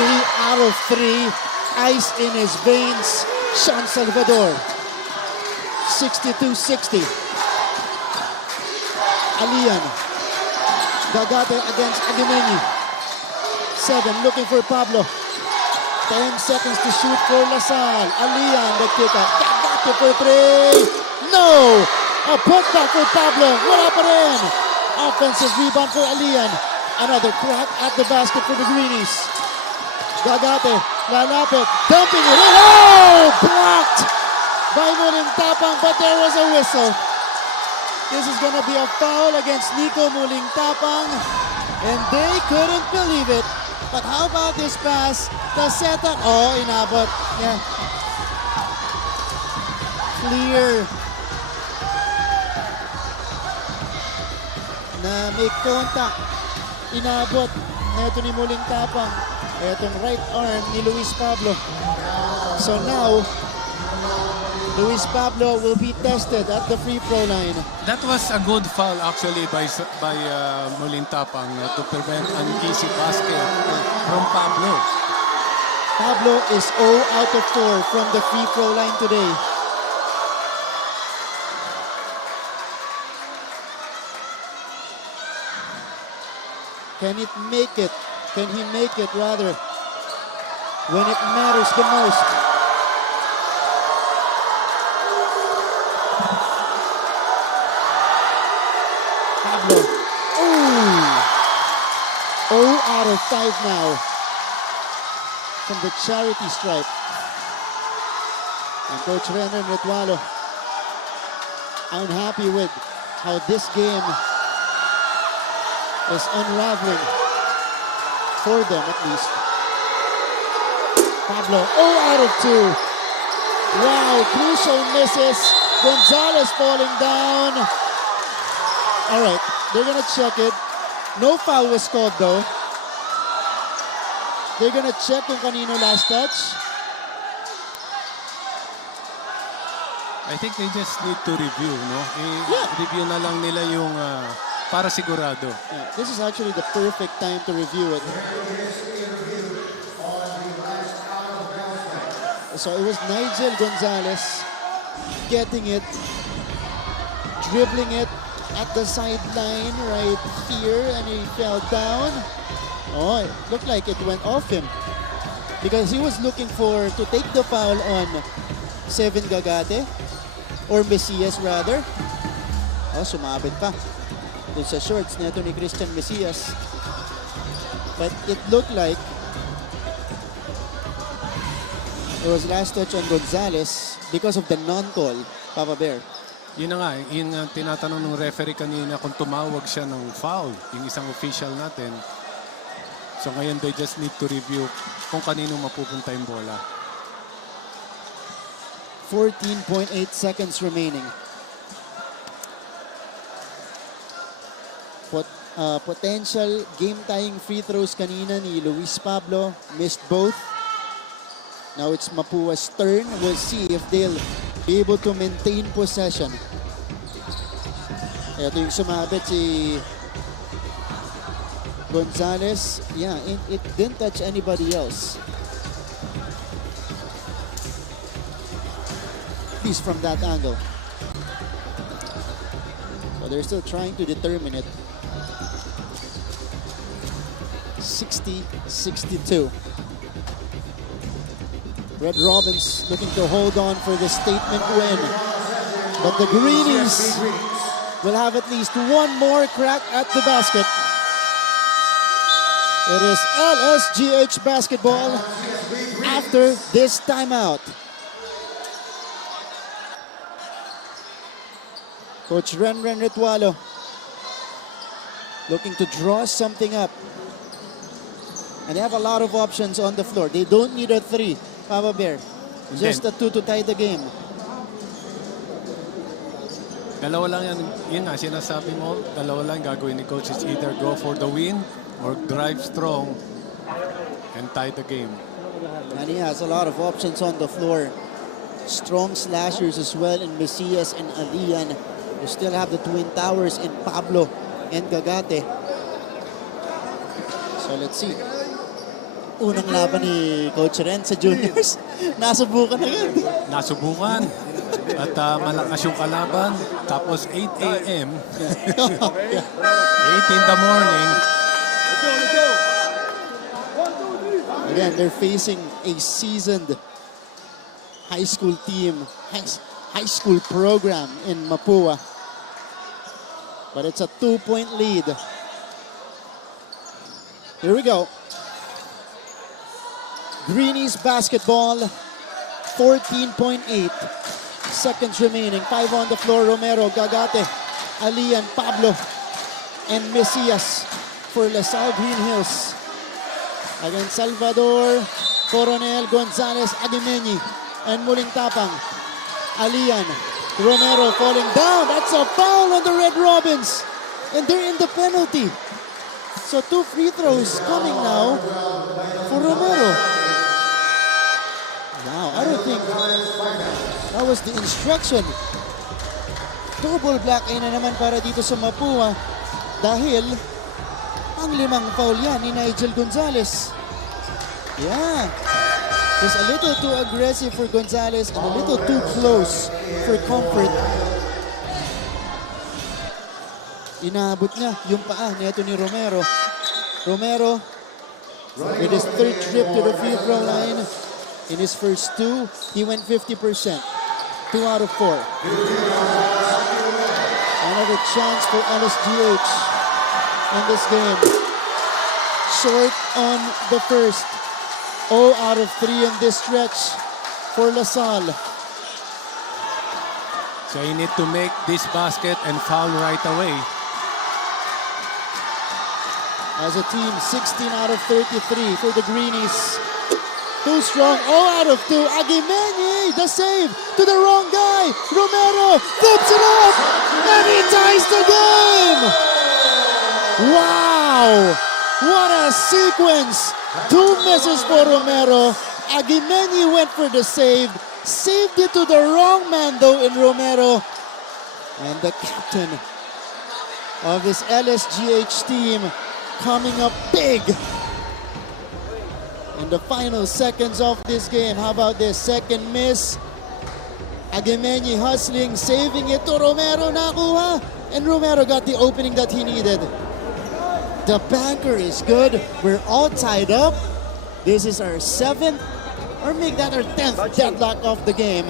out of 3. Ice in his veins. Sean Salvador. 62-60. Alian. Gagate against Aguimeñi. 7 looking for Pablo. 10 seconds to shoot for Lasal. Alian, the kick out. Gagate for 3. No! A putback for Pablo. Wala pa rin. Offensive rebound for Alian. Another crack at the basket for the Greenies. Gagate, lalapit, dumping it in. Oh! Blocked by Muling Tapang, but there was a whistle. This is gonna be a foul against Nico Muling Tapang, and they couldn't believe it. But how about this pass? The setup. Oh, inabot. Yeah. Clear. Na may contact. Inabot. Neto ni Muling Tapang. Etong right arm ni Luis Pablo. So now, Luis Pablo will be tested at the free throw line. That was a good foul actually by Molintapang to prevent an easy basket from Pablo. Pablo is 0 out of 4 from the free throw line today. Can it make it? Can he make it rather when it matters the most? Pablo. Ooh. 0 out of 5 now from the charity stripe. And Coach Renan Retualo unhappy with how this game is unraveling. For them at least. Pablo, 0 out of 2. Wow, crucial misses. Gonzalez falling down. All right, they're gonna check it. No foul was called though. They're gonna check kung kanino last touch. I think they just need to review, no? Review na lang nila yung para sigurado. Yeah, this is actually the perfect time to review it. So it was Nigel Gonzalez getting it, dribbling it at the sideline right here, and he fell down. Oh, it looked like it went off him because he was looking to take the foul on Seven Gagate, or Mesias rather. Oh, sumabit pa dun sa shorts nito ni Christian Mesias. But it looked like it was last touch on Gonzalez because of the non-call, Papa Bear. Yun na nga, yun ang tinatanong ng referee kanina kung tumawag siya ng foul, yung isang official natin. So ngayon they just need to review kung kanino mapupunta yung bola. 14.8 seconds remaining. Potential game-tying free throws kanina ni Luis Pablo. Missed both. Now it's Mapua's turn. We'll see if they'll be able to maintain possession. Ito yung sumabit si Gonzalez. Yeah, it didn't touch anybody else. At least from that angle. So they're still trying to determine it. 60-62. Red Robins looking to hold on for the statement win. But the Greenies will have at least one more crack at the basket. It is LSGH basketball after this timeout. Coach Renren Retualo looking to draw something up. And they have a lot of options on the floor. They don't need a 3, Papa Bear. Just a 2 to tie the game. Dalawa lang yan, yun nga, sinasabi mo, dalawa lang gagawin ni Coach is either go for the win or drive strong and tie the game. And he has a lot of options on the floor. Strong slashers as well in Mesias and Alian. You still have the Twin Towers in Pablo and Gagate. So let's see. Unang laban ni Coach Ren sa juniors. Nasubukan agad. Nasubukan. At malakas yung kalaban. Tapos 8 a.m. 8 in the morning. Again, they're facing a seasoned high school team, high school program in Mapua. But it's a 2-point lead. Here we go. Greenies basketball, 14.8 seconds remaining. 5 on the floor. Romero, Gagate, Alian, Pablo, and Mesias for LaSalle Green Hills. Against Salvador, Coronel, Gonzalez, Aguimeñi, and muling tapang. Alian, Romero falling down. That's a foul on the Red Robins. And they're in the penalty. So 2 free throws coming now for Romero. Wow, I don't think that was the instruction. Double black eye na naman para dito sa Mapua dahil ang 5 foul yan ni Nigel Gonzalez. Yeah. Just a little too aggressive for Gonzalez and a little too close for Comfort. Inaabot niya yung paa nito ni Romero. Romero with his 3rd trip to the free throw line. In his first 2, he went 50%. 2 out of 4. Another chance for LSGH in this game. Short on the first. 0 out of 3 in this stretch for LaSalle. So you need to make this basket and foul right away. As a team, 16 out of 33 for the Greenies. Too strong, 0 out of 2. Aguimeñi, the save to the wrong guy. Romero flips it up, and he ties the game. Wow, what a sequence. 2 misses for Romero. Aguimeñi went for the save. Saved it to the wrong man though in Romero. And the captain of this LSGH team coming up big in the final seconds of this game. How about this second miss? Aguimeñi hustling, saving it to Romero, nakuha. And Romero got the opening that he needed. The banker is good. We're all tied up. This is our 7th, or make that our 10th deadlock of the game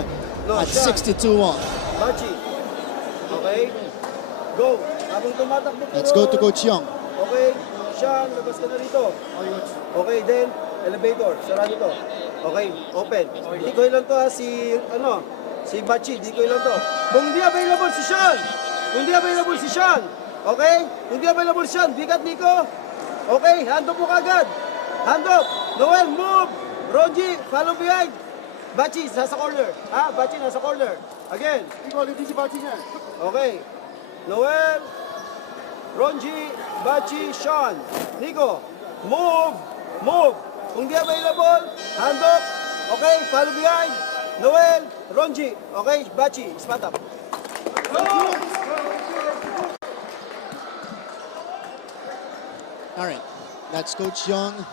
at 62-1. Okay? Go. Let's go to Coach Young. Okay, Sean, labas ka na rito. Okay, then, elevator, sarado to. Okay, open. Di ko ilan to ha, si Bachi, di ko ilan to. Kung di available si Sean, okay? Kung di available si Sean, bigat Nico. Okay, hand up mo kagad. Hand up. Noel, move. Ronji, follow behind. Bachi, nasa corner. Ha? Bachi, nasa corner. Again. Hindi si Bachi niya. Okay. Noel, Ronji, Bachi, Sean. Nico, move. Kung di available, hand up. Okay, follow behind. Noel, Ronji. Okay, Bachi, spot up. All right, that's Coach Young.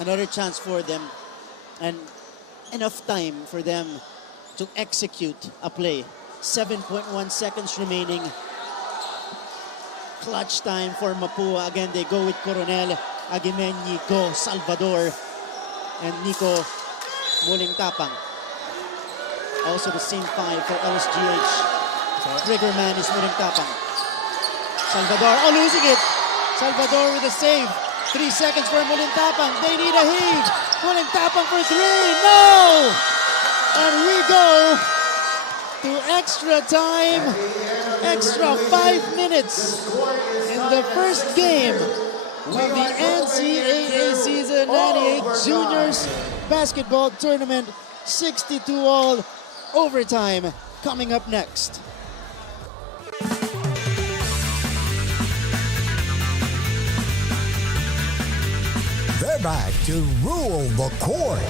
Another chance for them and enough time for them to execute a play. 7.1 seconds remaining. Clutch time for Mapua. Again, they go with Coronel, Aguimeñi, Go, Salvador, and Nico muling tapang. Also the same 5 for LSGH. Triggerman is muling tapang. Salvador, losing it. Salvador with a save. 3 seconds for muling tapang. They need a heave. Muling tapang for 3. No! And we go to extra time. Extra 5 minutes in the first game of the NCAA Season 98 Juniors Basketball Tournament. 62-all overtime coming up next. They're back to rule the court.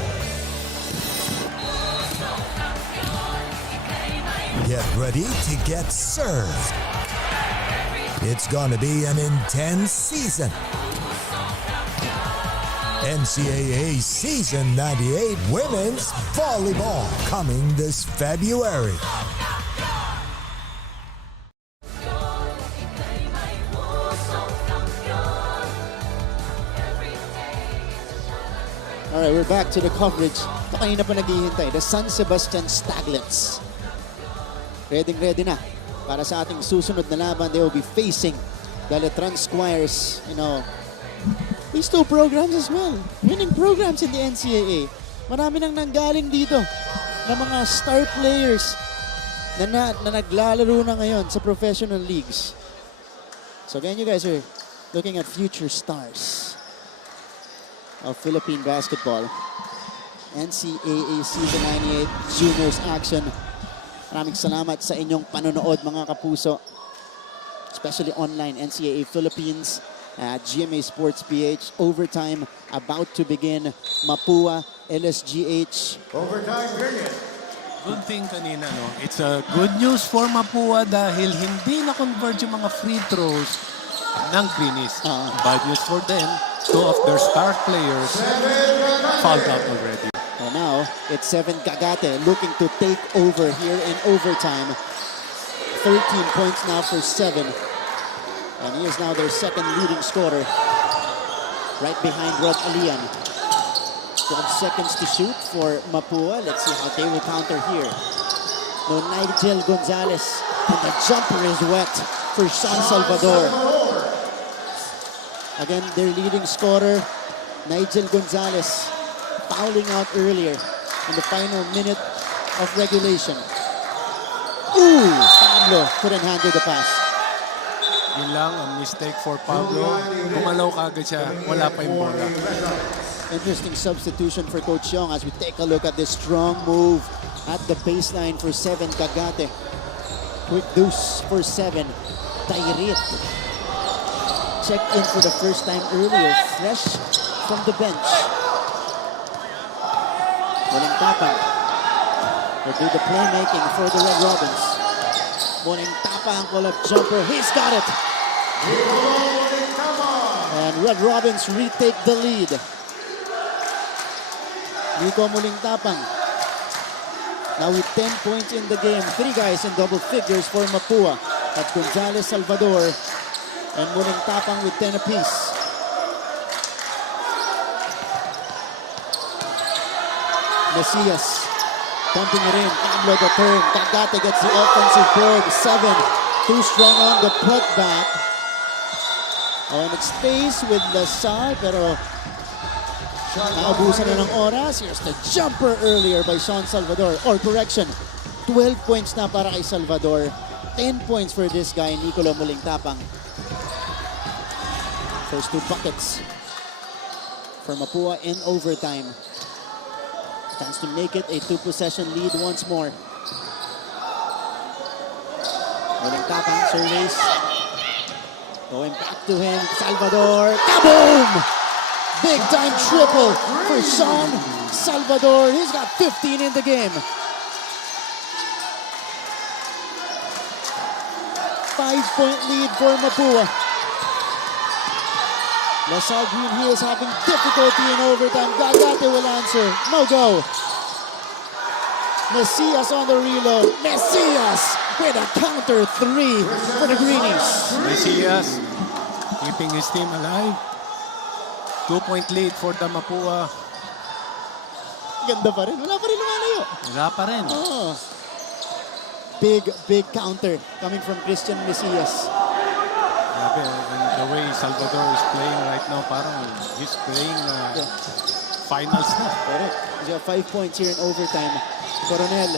Get ready to get served. It's gonna be an intense season. NCAA Season 98 Women's Volleyball coming this February. Alright, we're back to the coverage. Ito kanina pa naghihintay. The San Sebastian Staglets. Ready na para sa ating susunod na laban. They will be facing the Letran Squires. You know, these two programs as well. Winning programs in the NCAA. Marami nang nanggaling dito na mga star players na naglalaro na ngayon sa professional leagues. So again, you guys are looking at future stars of Philippine basketball. NCAA Season 98 Juniors action. Maraming salamat sa inyong panonood mga kapuso. Especially online, NCAA Philippines, GMA Sports PH, overtime about to begin. Mapua, LSGH. Overtime period. Good thing kanina, no? It's a good news for Mapua dahil hindi na-convert yung mga free throws ng Greenies. Bad news for them. Two of their star players fouled out already. And now, it's Seven Gagate looking to take over here in overtime. 13 points now for Seven. And he is now their second leading scorer. Right behind Rod Alian. 12 seconds to shoot for Mapua. Let's see how they will counter here. No, Nigel Gonzalez. And the jumper is wet for San Salvador. Again, their leading scorer, Nigel Gonzalez, fouling out earlier in the final minute of regulation. Ooh! Pablo couldn't handle the pass. Yun lang, a mistake for Pablo. Gumalaw kagad siya, wala pa yung bola. Interesting substitution for Coach Yong as we take a look at this strong move at the baseline for Seven Gagate. Quick deuce for Seven. Tairit. Checked in for the first time earlier, fresh from the bench. Walang tapang. Will do the playmaking for the Red Robins. Walang tapang, pull-up jumper. He's got it. And Red Robins retake the lead. Nico muling tapang. Now with 10 points in the game, 3 guys in double figures for Mapua. At Gonzales Salvador. And muling tapang with 10 apiece. Mesias. Pumping it in. Pablo the turn. Gagate gets the offensive board. 7. Too strong on the putback. Oh, and it stays with Lasal. Pero naubusan na ng oras. Here's the jumper earlier by San Salvador. Or correction, 12 points na para kay Salvador. 10 points for this guy, Nicolo muling tapang. First 2 buckets for Mapua in overtime. Chance to make it a 2-possession lead once more. Muling tapang, surveys. Going back to him, Salvador. Kaboom! Big time triple for San Salvador. He's got 15 in the game. 5-point lead for Mapua. LaSalle Green Hills having difficulty in overtime. Gagate will answer. No go. Mesias on the reload. Mesias with a counter 3 for the Greenies. Mesias keeping his team alive. 2-point lead for the Mapua. Ganda pa rin. Wala pa rin lumalayo. Wala pa rin. Oh. Big counter coming from Christian Mesias. Grabe, and the way Salvador is playing right now, parang he's playing finals na. Correct. He's got 5 points here in overtime. Coronel,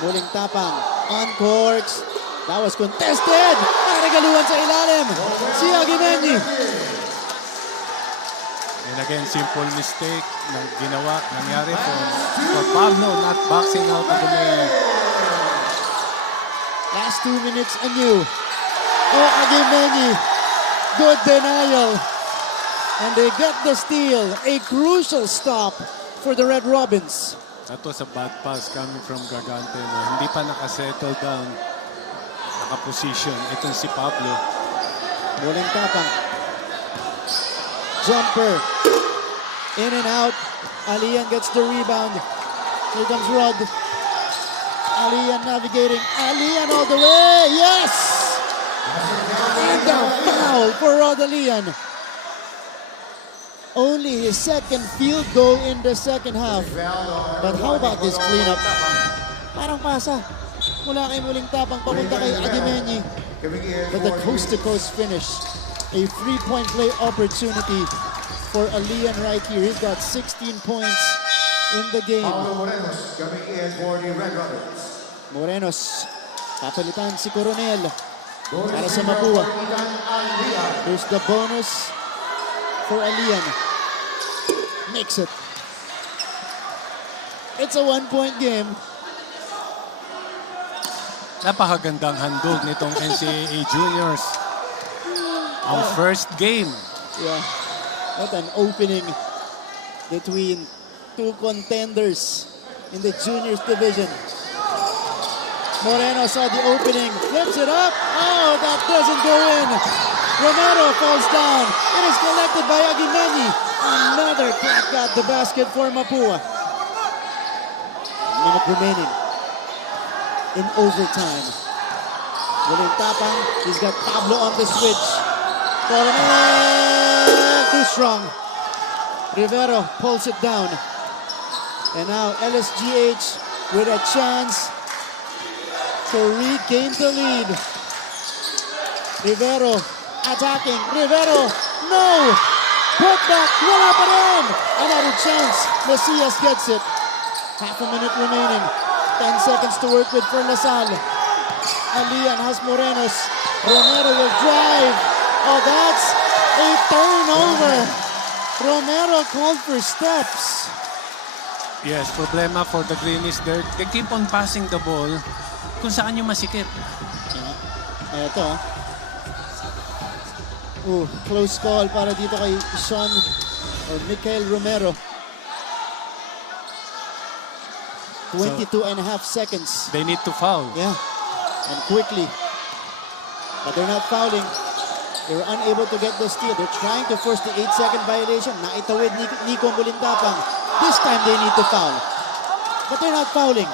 muling tapang, on courts. That was contested. Nakaregaluhan sa ilalim. Si Aguimeñi. And again, simple mistake na nangyari for Pablo not boxing out of the main. Last 2 minutes anew. Oh, Aguimeñi. Good denial. And they get the steal. A crucial stop for the Red Robins. That was a bad pass coming from Gagante. No? Hindi pa nakasettle down. Nakaposition. Itong si Pablo. Muling tapang. Jumper. In and out. Alian gets the rebound. Here comes Rod. Alian navigating. Alian all the way. Yes! And a foul for Rod Alian. Only his second field goal in the second half. But how about this cleanup? Parang pasa. Mula kay Muling Tapang papunta kay Agimenyi. But the coast-to-coast finish. A three-point play opportunity for Alian right here. He's got 16 points in the game. Morenos coming in for the Red Rapids. Morenos. Papalitan si Coronel. Para sa Mapua. Here's the bonus for Alian. Makes it. It's a one-point game. Napakagandang handog nitong NCAA Juniors. Ang first game. Yeah. What an opening between two contenders in the juniors division. Moreno saw the opening, flips it up. Oh, that doesn't go in. Romero falls down. It is collected by Aguimeñi. Another crack at the basket for Mapua. A minute remaining in overtime. Muling Tapang, he's got Pablo on the switch. Coronel, too strong. Rivero pulls it down. And now LSGH with a chance to regain the lead. Rivero attacking. Rivero, no! Put back, wala pa rin! Another chance. Mesias gets it. Half a minute remaining. 10 seconds to work with for Lasal. Alian has Morenos. Romero will drive. Oh, that's a turnover. Romero called for steps. Yes, problema for the Greenies. They keep on passing the ball kung saan yung masikip. Ito. Close call para dito kay Sean or Michael Romero. 22 and a half seconds. They need to foul. Yeah, and quickly. But they're not fouling. They were unable to get the steal. They're trying to force the 8-second violation. Naitawid Nico Mulintapang. This time they need to foul. But they're not fouling.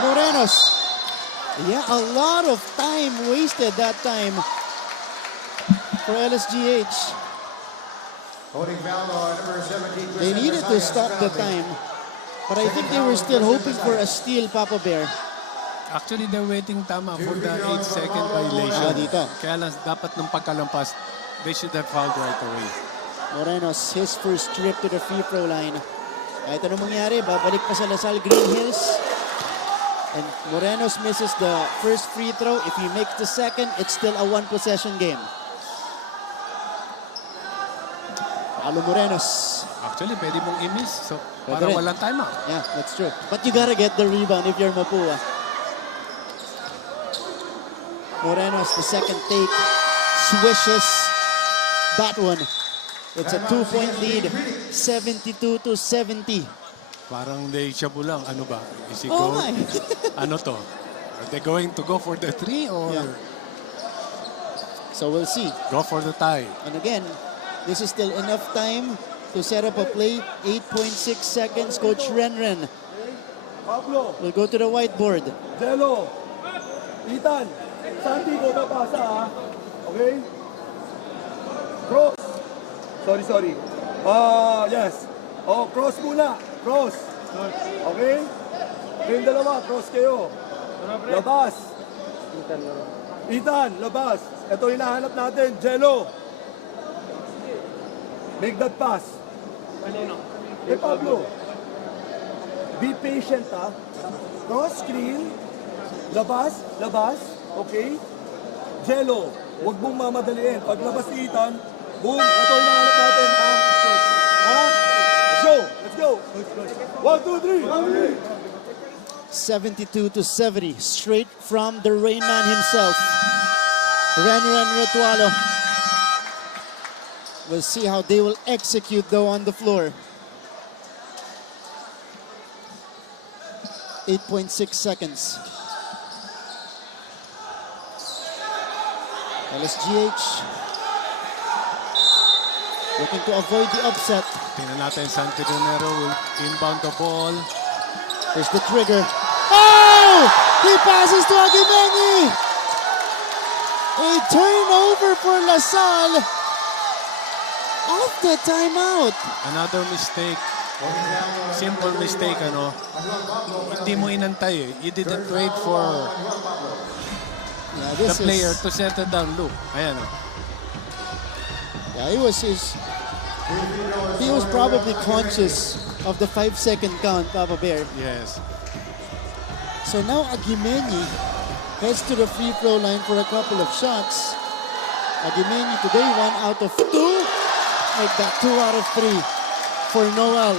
Morenos. Yeah, a lot of time wasted that time for LSGH. They needed to stop the time. But I think they were still hoping for a steal, Papa Bear. Actually, they're waiting tama for the 8-second violation. Dito. Kaya lang, dapat nung pagkalampas, they should have fouled right away. Morenos, his first trip to the free throw line. Kahit anong mangyari, babalik pa sa Lasal Green Hills. And Morenos misses the first free throw. If he makes the second, it's still a one-possession game. Paulo Morenos. Actually, pwede mong i-miss. So, para walang timeout. Yeah, that's true. But you gotta get the rebound if you're Mapua. Morenos, the second take, swishes that one. It's a 2-point lead, 72-70. Parang deja vu lang. Ano ba? Is he going? Ano to? Are they going to go for the 3 or? Yeah. So we'll see. Go for the tie. And again, this is still enough time to set up a play. 8.6 seconds. Coach Renren will go to the whiteboard. Jello, Ethan, Santi ko napasa ha. Okay? Cross. Sorry. Yes. Oh, cross muna. Cross. Okay? Kayong dalawa, cross kayo. Labas. Ethan, labas. Ito hinahanap natin. Jello. Make that pass. Hey, Pablo. Be patient, ha? Cross screen. Labas. Okay? Jello. Huwag mong mamadaliin. Pag labas si Ethan, boom. Ito hinahanap natin, ha? Let's go. 1, 2, 3. 72-70, straight from the Rain Man himself. Renren Retualo. We'll see how they will execute though on the floor. 8.6 seconds. LSGH looking to avoid the upset. Tingnan natin, Santi Romero will inbound the ball. There's the trigger. Oh! He passes to Aguimeni! A turnover for LaSalle off the timeout. Another mistake. Simple mistake, ano. Hindi mo inantay eh. You didn't wait for the player to settle down loop. Ayan, oh. Yeah, he was probably conscious of the 5-second count, Papa Bear. Yes. So now Aguimeni heads to the free throw line for a couple of shots. Aguimeni today 1 out of 2. Make that 2 out of 3 for Noel.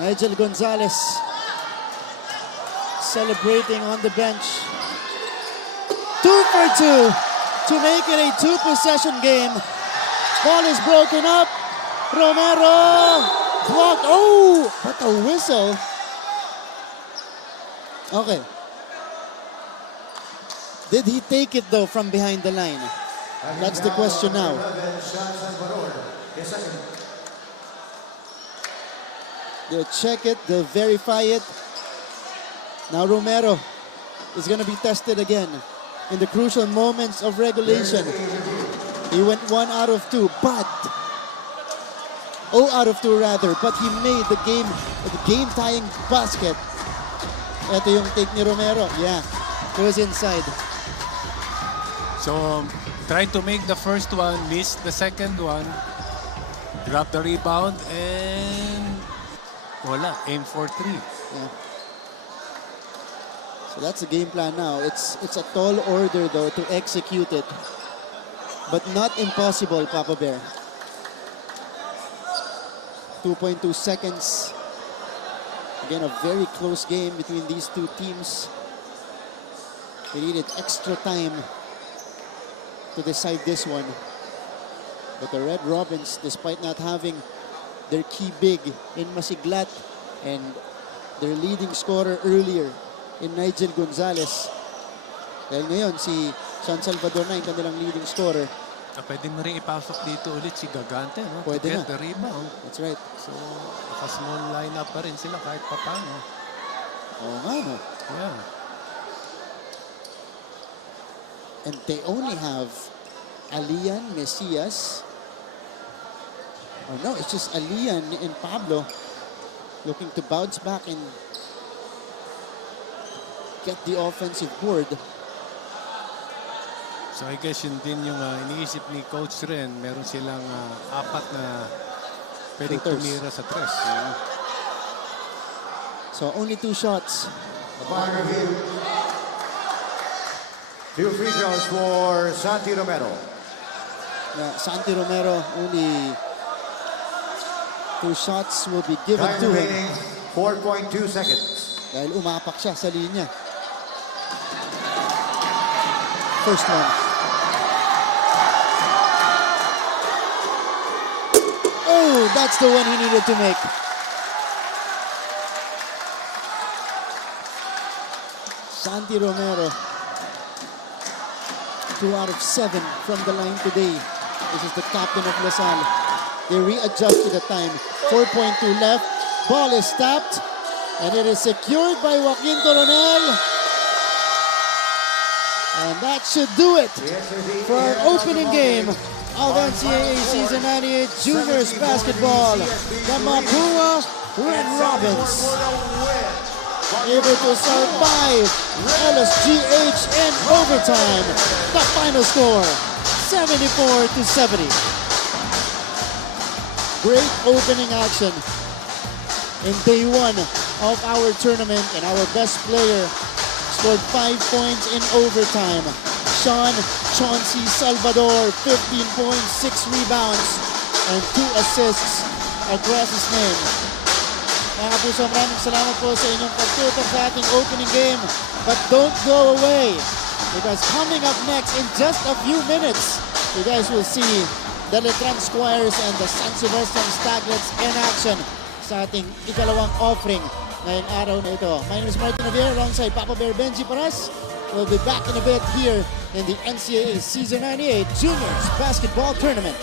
Nigel Gonzalez celebrating on the bench. 2 for 2 to make it a 2-possession game. Ball is broken up. Romero blocked. Oh, what a whistle. Okay. Did he take it though from behind the line? That's the question now. They'll check it, they'll verify it. Now Romero is going to be tested again in the crucial moments of regulation. He went 1 out of 2, but 0 out of 2 rather, but he made the game-tying basket. Ito yung take ni Romero. Yeah, it was inside. So, try to make the first one, miss the second one, grab the rebound, and voila, aim for 3. Yeah. So that's the game plan now. It's a tall order though to execute it, but not impossible, Papa Bear. 2.2 seconds. Again, a very close game between these two teams. They needed extra time to decide this one. But the Red Robins, despite not having their key big in Masiglat and their leading scorer earlier in Nigel Gonzalez, dahil ngayon si San Salvador na yung kanilang leading scorer. Pwede mo rin ipasok dito ulit si Gagante, no? Pwede to get na. the rebound. That's right. So, naka-small lineup pa rin sila kahit papano. Oo nga, no? Yeah. And they only have Alian, Mesias. Oh no, it's just Alian and Pablo looking to bounce back and get the offensive board. So I guess yun din yung iniisip ni Coach rin. Meron silang 4 na pwedeng tumira sa tres. So only 2 shots. Two free throws for Santi Romero. Yeah, Santi Romero, only 2 shots will be given Time to him. remaining 4.2 seconds. Dahil umapak siya sa linya. First one. Oh, that's the one he needed to make. Santi Romero. 2 out of 7 from the line today. This is the captain of LaSalle. They readjusted the time. 4.2 left. Ball is stopped. And it is secured by Joaquin Coronel. And that should do it for our opening game of NCAA Season 98 Juniors Basketball. The Mapua Red Robins able to survive LSGH in overtime. The final score, 74-70. Great opening action in day 1 of our tournament, and our best player scored 5 points in overtime. Chauncey Salvador, 15 points, 6 rebounds, and 2 assists across his name. Mga kapuso, maraming salamat po sa inyong pagtutok sa ating opening game. But don't go away, because coming up next in just a few minutes, you guys will see the Letran Squires and the San Sebastian Staglets in action. sa ating ikalawang offering ngayong araw na ito. My name is Martin Javier alongside Papa Bear Benji Paras. We'll be back in a bit here in the NCAA Season 98 Juniors Basketball Tournament.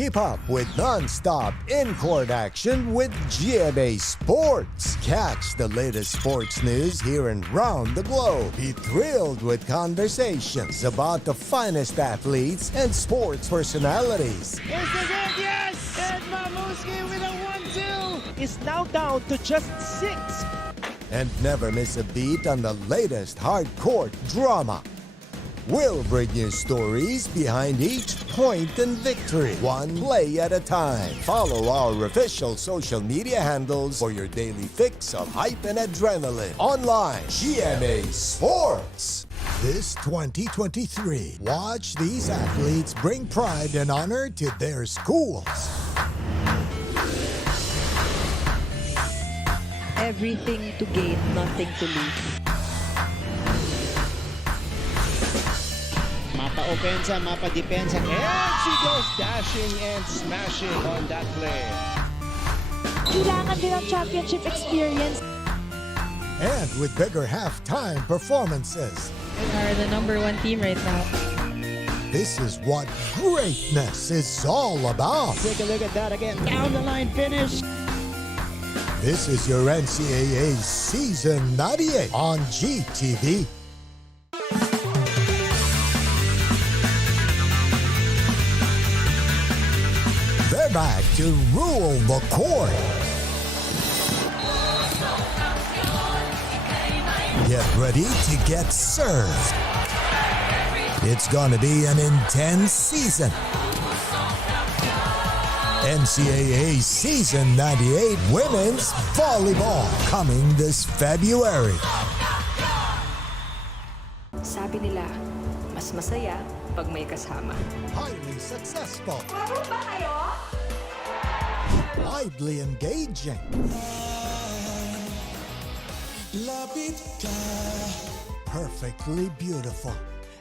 Keep up with non-stop in-court action with GMA Sports. Catch the latest sports news here and round the globe. Be thrilled with conversations about the finest athletes and sports personalities. Here's the game, yes! And Mamuski with a 1-2 is now down to just 6. And never miss a beat on the latest hard-court drama. We'll bring you stories behind each point and victory, one play at a time. Follow our official social media handles for your daily fix of hype and adrenaline. Online, GMA Sports. This 2023, watch these athletes bring pride and honor to their schools. Everything to gain, nothing to lose. Mapa opensa, mapa depensa. And she goes dashing and smashing on that play. Kailangan din ang championship experience. And with bigger halftime performances. We are the #1 team right now. This is what greatness is all about. Take a look at that again. Down the line finish. This is your NCAA Season 98 on GTV. They're back to rule the court. Get ready to get served. It's going to be an intense season. NCAA Season 98 Women's Volleyball coming this February. Sabi nila, mas masaya pag may kasama. Highly successful. Marunong ba kayo? Widely engaging. Perfectly beautiful.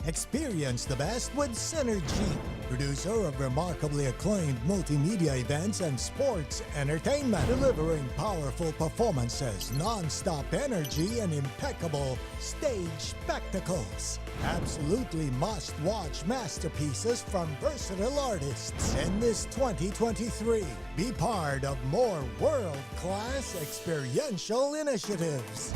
Experience the best with Synergy. producer of remarkably acclaimed multimedia events and sports entertainment, delivering powerful performances, non-stop energy, and impeccable stage spectacles. Absolutely must-watch masterpieces from versatile artists in this 2023. Be part of more world-class experiential initiatives.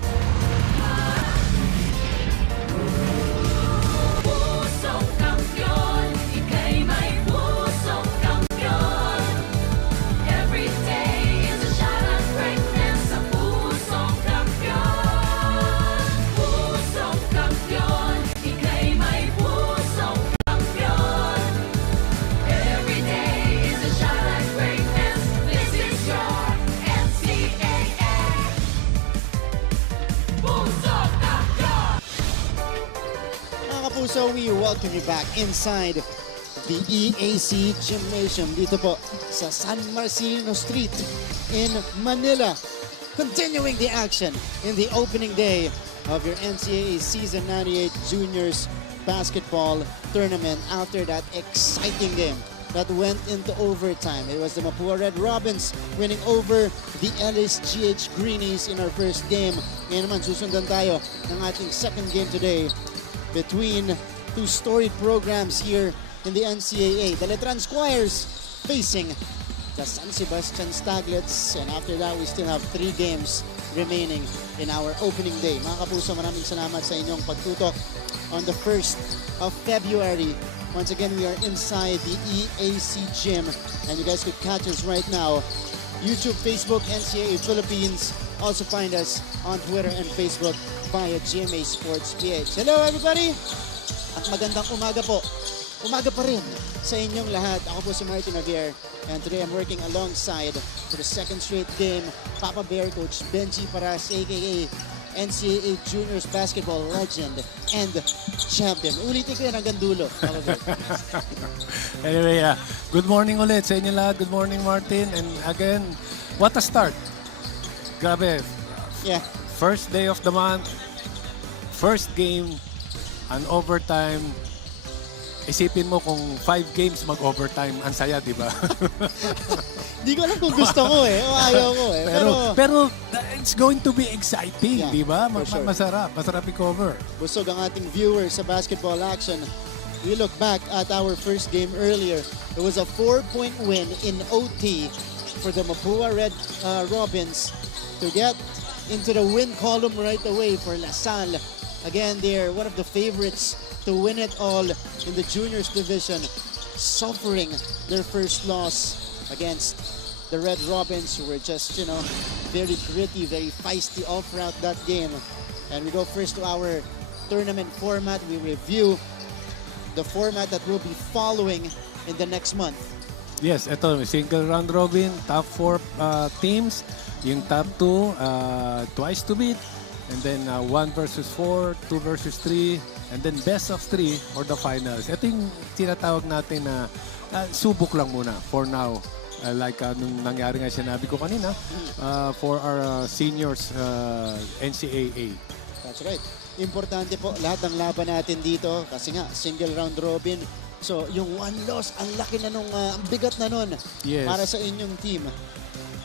So we welcome you back inside the EAC Gymnasium dito po sa San Marcelino Street in Manila. Continuing the action in the opening day of your NCAA Season 98 Juniors Basketball Tournament after that exciting game that went into overtime. It was the Mapua Red Robins winning over the LSGH Greenies in our first game. Ngayon naman susundan tayo ng ating second game today between two storied programs here in the NCAA. The Letran Squires facing the San Sebastian Staglets. And after that, we still have 3 games remaining in our opening day. Mga kapuso, maraming salamat sa inyong pagtutok on the 1st of February. Once again, we are inside the EAC Gym. And you guys could catch us right now. YouTube, Facebook, NCAA Philippines. Also find us on Twitter and Facebook via GMA Sports PH. Hello everybody! At magandang umaga po. Umaga pa rin sa inyong lahat. Ako po si Martin Javier. And today I'm working alongside for the second straight game, Papa Bear Coach Benji Paras, aka NCAA Juniors Basketball Legend and Champion. Ulitin ko yan hanggang dulo. Anyway, good morning ulit sa inyo lahat. Good morning, Martin. And again, what a start. Grabe. Yeah. First day of the month, first game, an overtime. Isipin mo kung 5 games mag-overtime, ang saya, di ba? Hindi ko alam kung gusto ko o ayaw ko Pero it's going to be exciting, di ba? Sure. Masarap i-cover. Busog ang ating viewers sa basketball action. We look back at our first game earlier. It was a 4-point win in OT for the Mapua Red Robins to get into the win column right away for La Salle. Again, they're one of the favorites to win it all in the juniors division, suffering their first loss against the Red Robins, who were just, very gritty, very feisty all throughout that game. And we go first to our tournament format. We review the format that we'll be following in the next month. Yes, ito, single round robin, top 4 teams. Yung top 2, twice to beat. And then 1 versus 4, 2 versus 3. And then best of 3 for the finals. Ito yung tinatawag natin na subok lang muna for now. Like nung nangyari nga sinabi ko kanina, for our seniors NCAA. That's right. Importante po lahat ng laban natin dito kasi nga single round robin. So yung 1 loss, ang laki na nung, ang bigat na nun para sa inyong team.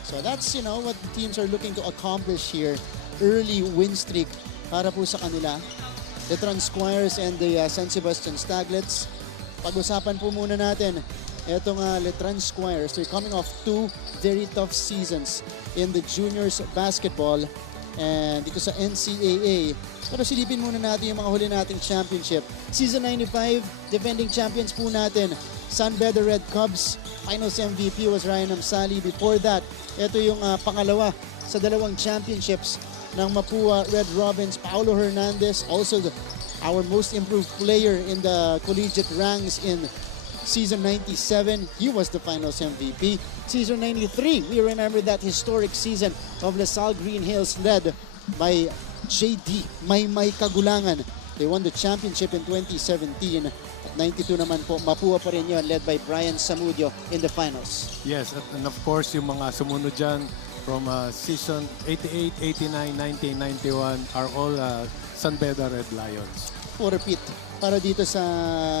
So that's, what the teams are looking to accomplish here. Early win streak para po sa kanila. Letran Squires and the San Sebastian Staglets. Pag-usapan po muna natin itong Letran Squires. They're coming off 2 very tough seasons in the juniors basketball and dito sa NCAA. Pero silipin muna natin yung mga huli nating championship. Season 95, defending champions po natin. San Beda Red Cubs. Finals MVP was Ryan Amsali. Before that, ito yung pangalawa sa 2 championships ng Mapua Red Robins. Paulo Hernandez, also our most improved player in the collegiate ranks in Season 97. He was the finals MVP. Season 93, we remember that historic season of LaSalle Green Hills led by JD Maymay Kagulangan. They won the championship in 2017. At 92 naman po, Mapua pa rin yun, led by Brian Samudio in the finals. Yes, and of course, yung mga sumunod dyan from season 88, 89, 90, 91 are all San Beda Red Lions. nag-repeat para dito sa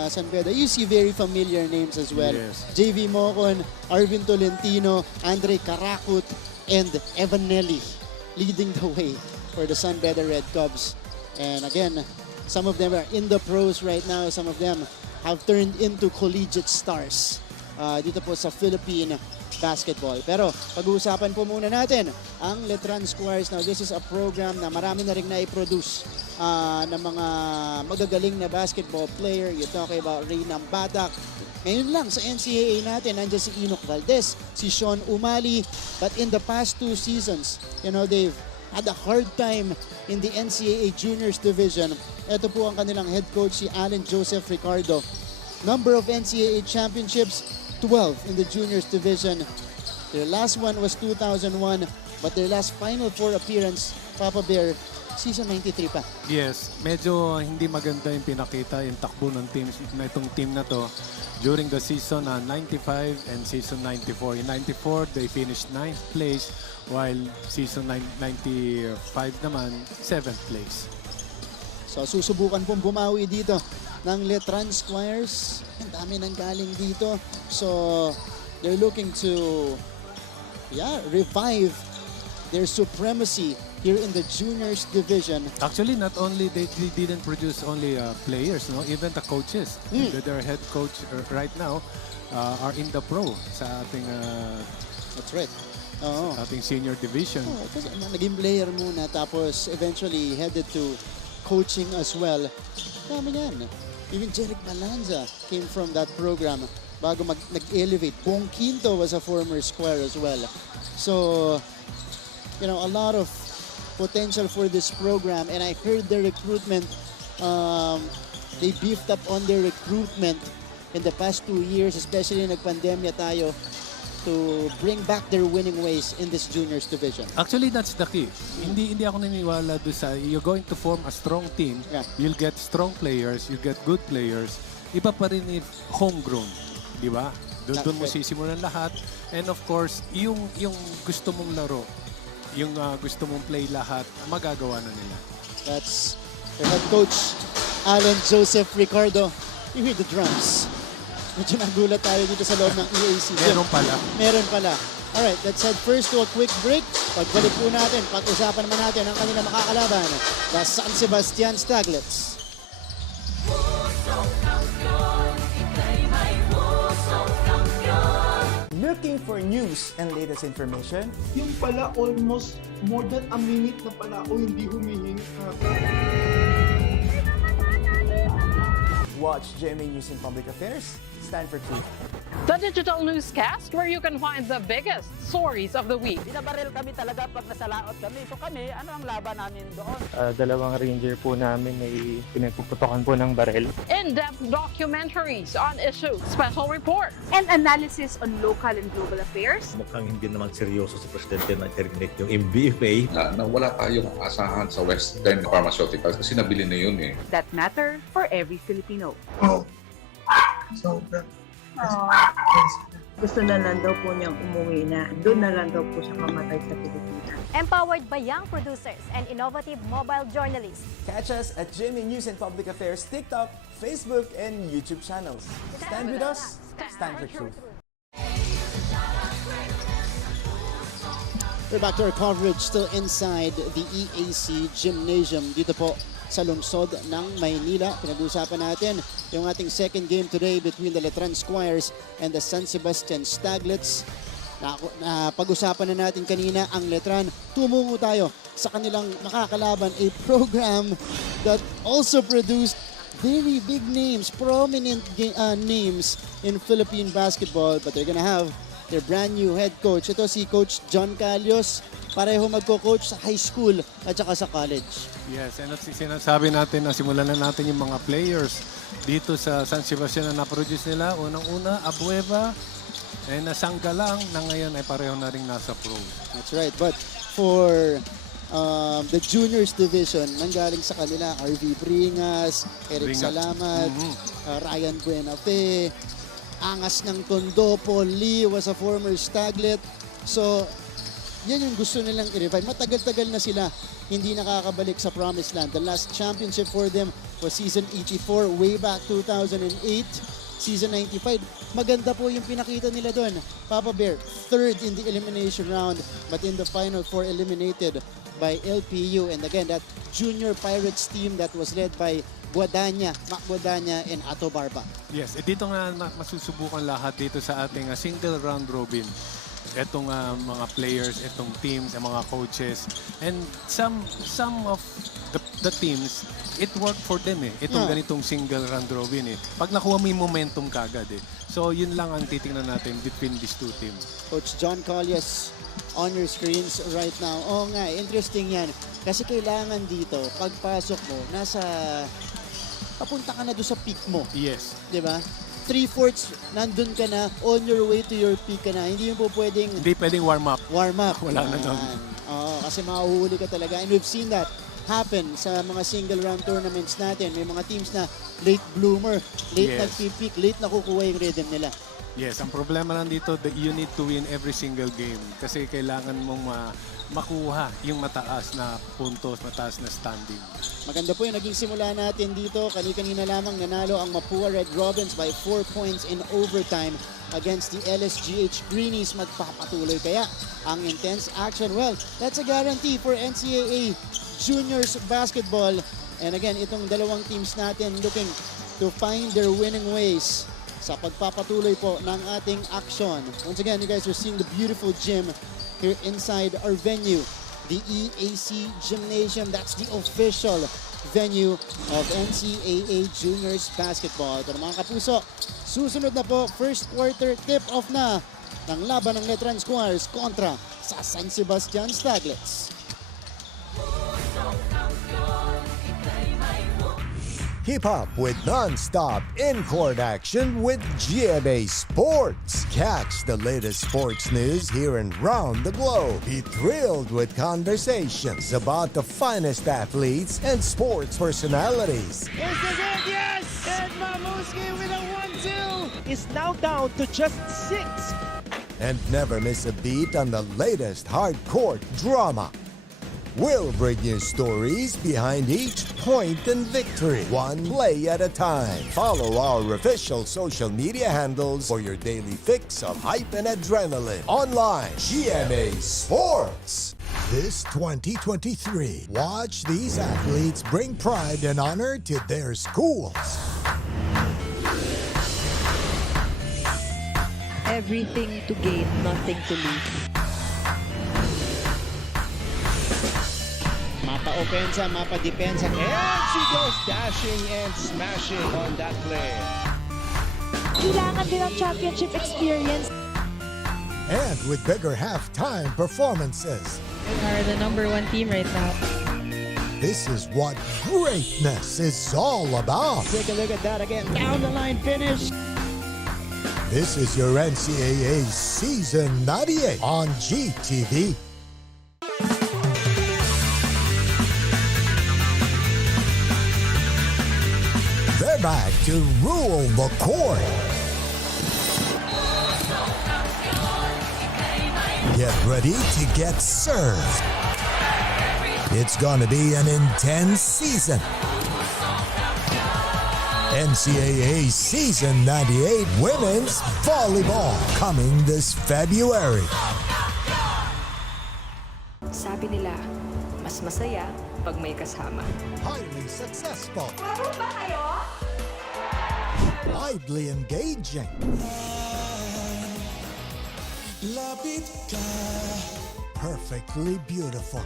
San Beda. You see very familiar names as well. Yes. JV Mocon, Arvin Tolentino, Andre Carakut, and Evan Nelly leading the way for the San Beda Red Cubs. And again, some of them are in the pros right now. Some of them have turned into collegiate stars dito po sa Philippine basketball. Pero pag-uusapan po muna natin ang Letran Squires. Now, this is a program na marami na rin na-produce ng mga magagaling na basketball player. You're talking about Reynam Batak. Ngayon lang sa NCAA natin, nandiyan si Enoch Valdez, si Sean Umali. But in the past 2 seasons, you know, they've had a hard time in the NCAA Juniors Division. Ito po ang kanilang head coach, si Alan Joseph Ricardo. Number of NCAA championships, 12 in the Juniors Division. Their last one was 2001, but their last Final Four appearance, Papa Bear, season 93 pa. Yes, medyo hindi maganda yung pinakita yung takbo ng team na itong team na to during the season 95 and season 94. In 94, they finished 9th place while season 95 naman 7th place. So susubukan pong bumawi dito ng Letran Squires. Ang dami nang galing dito. So they're looking to revive their supremacy here in the juniors division. Actually, not only they didn't produce only players, no, even the coaches. Their head coach right now are in the pro sa ating that's right. ating senior division. Kasi naging player muna tapos eventually headed to coaching as well. Dami yan. Even Jeric Balanza came from that program bago nag-elevate. Bong Quinto was a former Square as well. So, you know, a lot of potential for this program, and I heard the recruitment, they beefed up on their recruitment in the past 2 years, especially nag-pandemya tayo, to bring back their winning ways in this juniors division. Actually, that's the key. Hindi ako naniniwala doon sa you're going to form a strong team, you'll get strong players, you get good players. Iba pa rin if homegrown, di ba? Doon mo sisimulan lahat. And of course, yung gusto mong laro, yung gusto mong play lahat, magagawa na nila. That's their head coach, Alan Joseph Ricardo. You hear the drums. Medyo nagulat tayo dito sa loob ng EAC. Meron pala. Meron pala. Alright, let's head first to a quick break. Pagbalik po natin, pag-usapan naman natin ang kanilang makakalaban, the San Sebastian Staglets. Looking for news and latest information? Yung pala almost more than a minute na pala ako hindi humihinga. Watch GMA News and Public Affairs. Stand for truth. The digital newscast where you can find the biggest stories of the week. Binabaril kami talaga pag nasalaot kami. So kami, ano ang laban namin doon? Dalawang ranger po namin ay pinagpuputokan po ng baril. In-depth documentaries on issues, special reports, and analysis on local and global affairs. Mukhang hindi naman seryoso si Presidente na terminate yung MBFA. Na wala tayong asahan sa Western Pharmaceuticals kasi nabili na yun eh. That matter for every Filipino. Gusto na lang daw po niyang umuwi na. Doon na lang daw po siya mamatay sa Pilipinas. Empowered by young producers and innovative mobile journalists. Catch us at GMA News and Public Affairs TikTok, Facebook, and YouTube channels. Stand with us, stand for truth. We're back to our coverage still inside the EAC Gymnasium dito po sa lungsod ng Maynila. Pinag-uusapan natin yung ating second game today between the Letran Squires and the San Sebastian Staglets. Pag-usapan na natin kanina ang Letran. Tumungo tayo sa kanilang makakalaban, a program that also produced very big names, prominent names in Philippine basketball, but they're gonna have their brand new head coach. Ito si Coach John Calios. Pareho magko-coach sa high school at saka sa college. Yes, and sinasabi natin na simulan na natin yung mga players dito sa San Sebastian na na-produce nila. Unang-una, Abueva, and nasangga lang na ngayon ay pareho na rin nasa pro. That's right, but for the juniors division, nanggaling sa kanila, RV Bringas, Eric Salamat, Ryan Buenafe, Angas ng Tondo, Paul Lee was a former Staglet. So, yan yung gusto nilang i-revive. Matagal-tagal na sila hindi nakakabalik sa Promised Land. The last championship for them was season 84 way back 2008. Season 95, maganda po yung pinakita nila doon. Papa Bear, third in the elimination round, but in the final four eliminated by LPU. And again, that junior Pirates team that was led by Buadanya, Mac Buadanya, and Ato Barba. Yes, dito nga masusubukan lahat dito sa ating single round robin. Etong mga players, etong teams, ang mga coaches, and some of the teams, it worked for them eh. Itong ganitong single round robin eh. Pag nakuha mo yung momentum kagad eh. So yun lang ang titingnan natin between these two teams. Coach John Collias on your screens right now. Oo nga, interesting yan. Kasi kailangan dito, pagpasok mo, papunta ka na doon sa peak mo. Yes. Diba? 3/4 nandun ka na, on your way to your peak ka na. Hindi mo po pwedeng... Hindi pwedeng warm up. Warm up. Wala na doon. Oo, kasi mahuhuli ka talaga. And we've seen that happen sa mga single round tournaments natin. May mga teams na late bloomer, late nagpipik, late nakukuha yung rhythm nila. Yes, ang problema lang dito, that you need to win every single game. Kasi kailangan mong makuha yung mataas na puntos, mataas na standing. Maganda po yung naging simula natin dito. Kanina lamang nanalo ang Mapua Red Robins by 4 points in overtime against the LSGH Greenies. Magpapatuloy kaya ang intense action? Well, that's a guarantee for NCAA Juniors Basketball. And again, itong dalawang teams natin looking to find their winning ways sa pagpapatuloy po ng ating action. Once again, you guys are seeing the beautiful gym here inside our venue, the EAC Gymnasium. That's the official venue of NCAA Juniors Basketball. Pero mga kapuso, susunod na po, first quarter tip-off na ng laban ng Letran Squires kontra sa San Sebastian Staglets. Keep up with non-stop in-court action with GMA Sports. Catch the latest sports news here and round the globe. Be thrilled with conversations about the finest athletes and sports personalities. Is the game? Yes! And Mamuski with a 1-2 is now down to just 6. And never miss a beat on the latest hard-court drama. We'll bring you stories behind each point and victory, one play at a time. Follow our official social media handles for your daily fix of hype and adrenaline. Online, GMA Sports. This 2023, watch these athletes bring pride and honor to their schools. Everything to gain, nothing to lose. Mapa-opensa, mapa-depensa. And she goes dashing and smashing on that play. Kailangan din ang championship experience. And with bigger halftime performances. We are the #1 team right now. This is what greatness is all about. Take a look at that again. Down the line finish. This is your NCAA Season 98 on GTV. They're back to rule the court. Get ready to get served. It's going to be an intense season. NCAA Season 98 Women's Volleyball coming this February. Sabi nila, mas masaya pag may kasama. Highly successful. Marunong ba kayo? Widely engaging. Perfectly beautiful.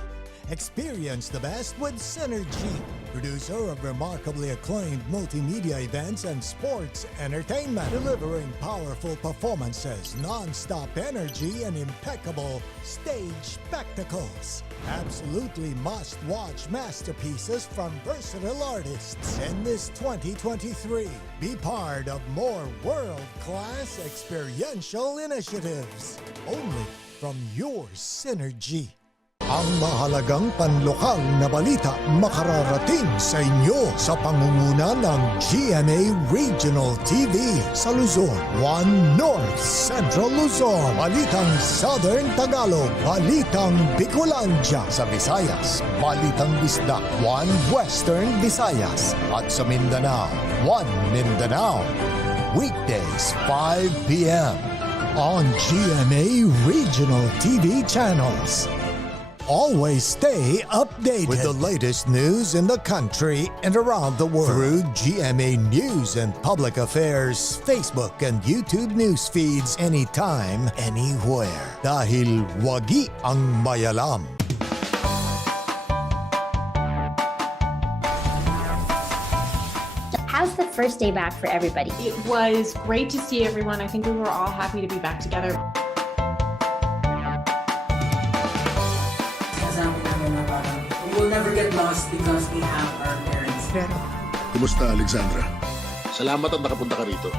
Experience the best with Synergy, producer of remarkably acclaimed multimedia events and sports entertainment, delivering powerful performances, non-stop energy, and impeccable stage spectacles. Absolutely must-watch masterpieces from versatile artists in this 2023. Be part of more world-class experiential initiatives, only from your Synergy. Ang mahalagang panlokal na balita makararating sa inyo sa pangunguna ng GMA Regional TV sa Luzon, 1 North Central Luzon, Balitang Southern Tagalog, Balitang Bicolandia sa Visayas, Balitang Bisda, 1 Western Visayas, at sa Mindanao, 1 Mindanao. Weekdays, 5 p.m. on GMA Regional TV channels. Always stay updated with the latest news in the country and around the world through GMA News and Public Affairs Facebook and YouTube news feeds anytime, anywhere. Dahil wagi ang mayalam. How's the first day back for everybody? It was great to see everyone. I think we were all happy to be back together. We will never get lost because we have our parents. Kumusta, Alexandra? Salamat at nakapunta ka rito.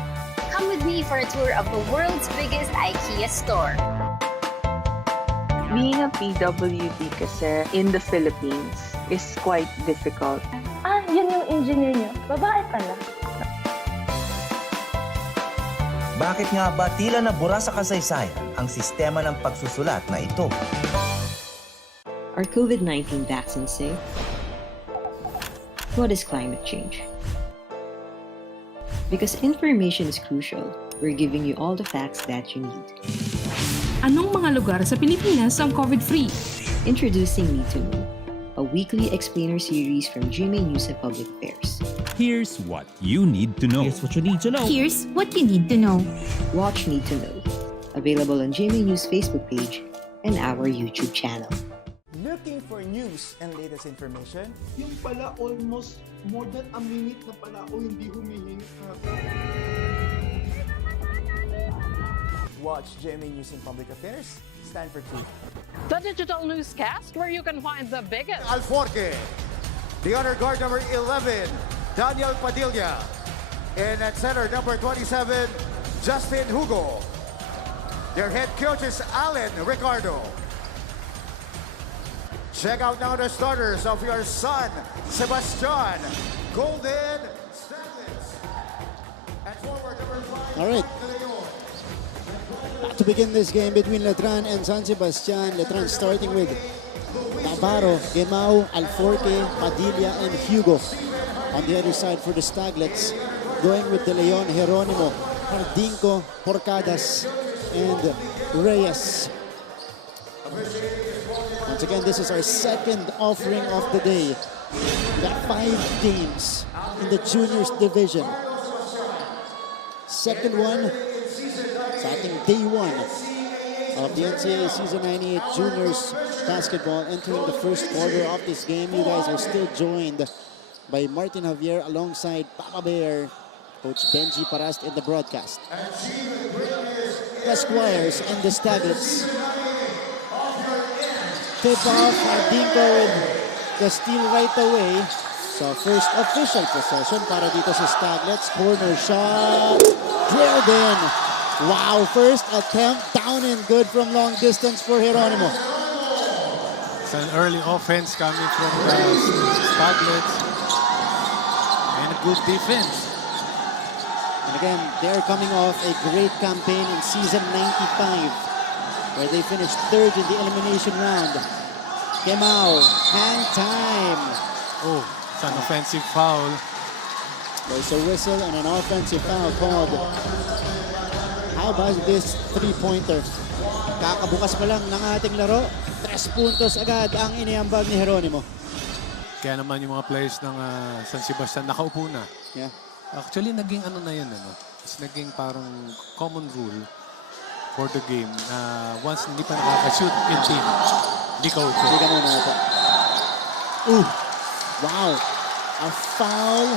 Come with me for a tour of the world's biggest IKEA store. Being a PWD kasi in the Philippines is quite difficult. Yun yung engineer niyo. Babae pala. Bakit nga ba tila nabura sa kasaysayan ang sistema ng pagsusulat na ito? Are COVID-19 vaccines safe? What is climate change? Because information is crucial, we're giving you all the facts that you need. Anong mga lugar sa Pilipinas ang COVID-free? Introducing Need to Know, a weekly explainer series from GMA News and Public Affairs. Here's what you need to know. Here's what you need to know. Here's what you need to know. Watch Need to Know, available on GMA News Facebook page and our YouTube channel. Looking for news and latest information? Yung pala almost more than a minute na pala ako hindi humihingi. Watch GMA News and Public Affairs. Stand for truth. The digital newscast where you can find the biggest. Alforque, the honor guard number 11, Daniel Padilla, and at center number 27, Justin Hugo. Their head coach is Alan Ricardo. Check out now the starters of your son, Sebastian, Golden Staglitz. And forward number 5, all right. To begin this game between Letran and San Sebastian, Letran starting with Navarro, Gemao, Alforque, Padilla, and Hugo. On the other side for the Staglets, going with De Leon, Jeronimo, Hardinco, Porcadas, and Reyes. Once again, this is our second offering of the day. We got 5 games in the juniors division. Second one sa ating day 1 of the NCAA Season 98 Juniors Basketball. Entering the first quarter of this game, you guys are still joined by Martin Javier alongside Papa Bear, Coach Benji Parast in the broadcast. The Squires and the Staglets. Tip off, Hardinco with the steal right away. So first official possession para dito sa Staglets. Corner shot, drilled in. Wow, first attempt down and good from long distance for Jeronimo. It's an early offense coming from the Staglets. And a good defense. And again, they're coming off a great campaign in season 95. Where they finished 3rd in the elimination round. Kemao, hang time. Oh, it's an offensive foul. There's a whistle and an offensive foul called. How about this 3-pointer? Kakabukas pa lang ng ating laro. 3 puntos agad ang iniambag ni Jeronimo. Kaya naman yung mga players ng San Sebastian nakaupo na. Yeah. Actually, naging ano na yun. It's naging parang common rule for the game na once hindi pa nakaka-shoot in team, hindi ka upo. Hindi ka muna ito. Ooh! Wow! A foul.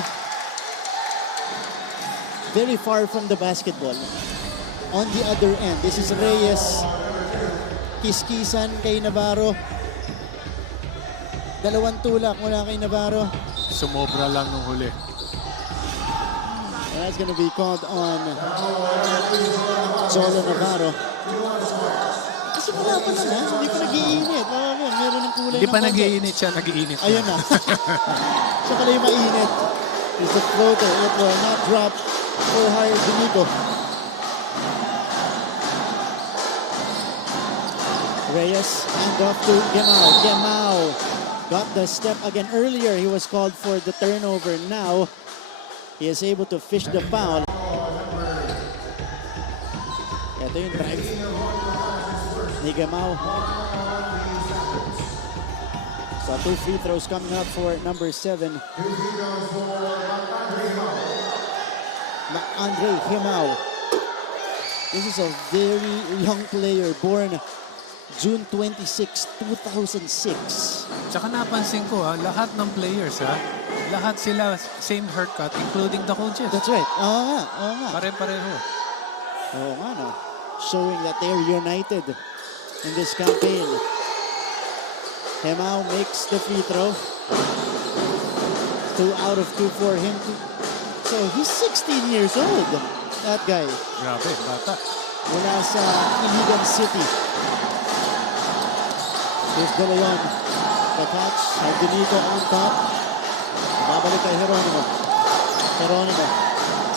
Very far from the basketball. On the other end, this is Reyes. Kiskisan kay Navarro. 2 tulak mula kay Navarro. Sumobra lang nung huli. And that's going to be called on Solo Navarro. Kasi wala pa lang, ha? Hindi ko nag-iinit. Ayun, meron ng kulay Hindi ng pa konti. nag-iinit siya, nag-iinit. Ayun na. Siya pala yung mainit. Is the floater. It will not drop for higher Benito. Reyes and off to Gemao. Gemao got the step again earlier. He was called for the turnover. Now he is able to fish the foul. Ito yung drive ni Gemao. So 2 free throws coming up for number 7. Andre Gemao. This is a very young player, born June 26, 2006. Tsaka napansin ko lahat ng players lahat sila same haircut including the coaches. That's right. Oo nga. Pare-pareho. Oo nga, no? Showing that they're united in this campaign. Gemao makes the free throw. 2 out of 2 for him. So he's 16 years old, that guy. Grabe, bata. Mula sa Iligan City. Here's De Leon. The catch. Benito on top. Babalik kay Geronimo. Geronimo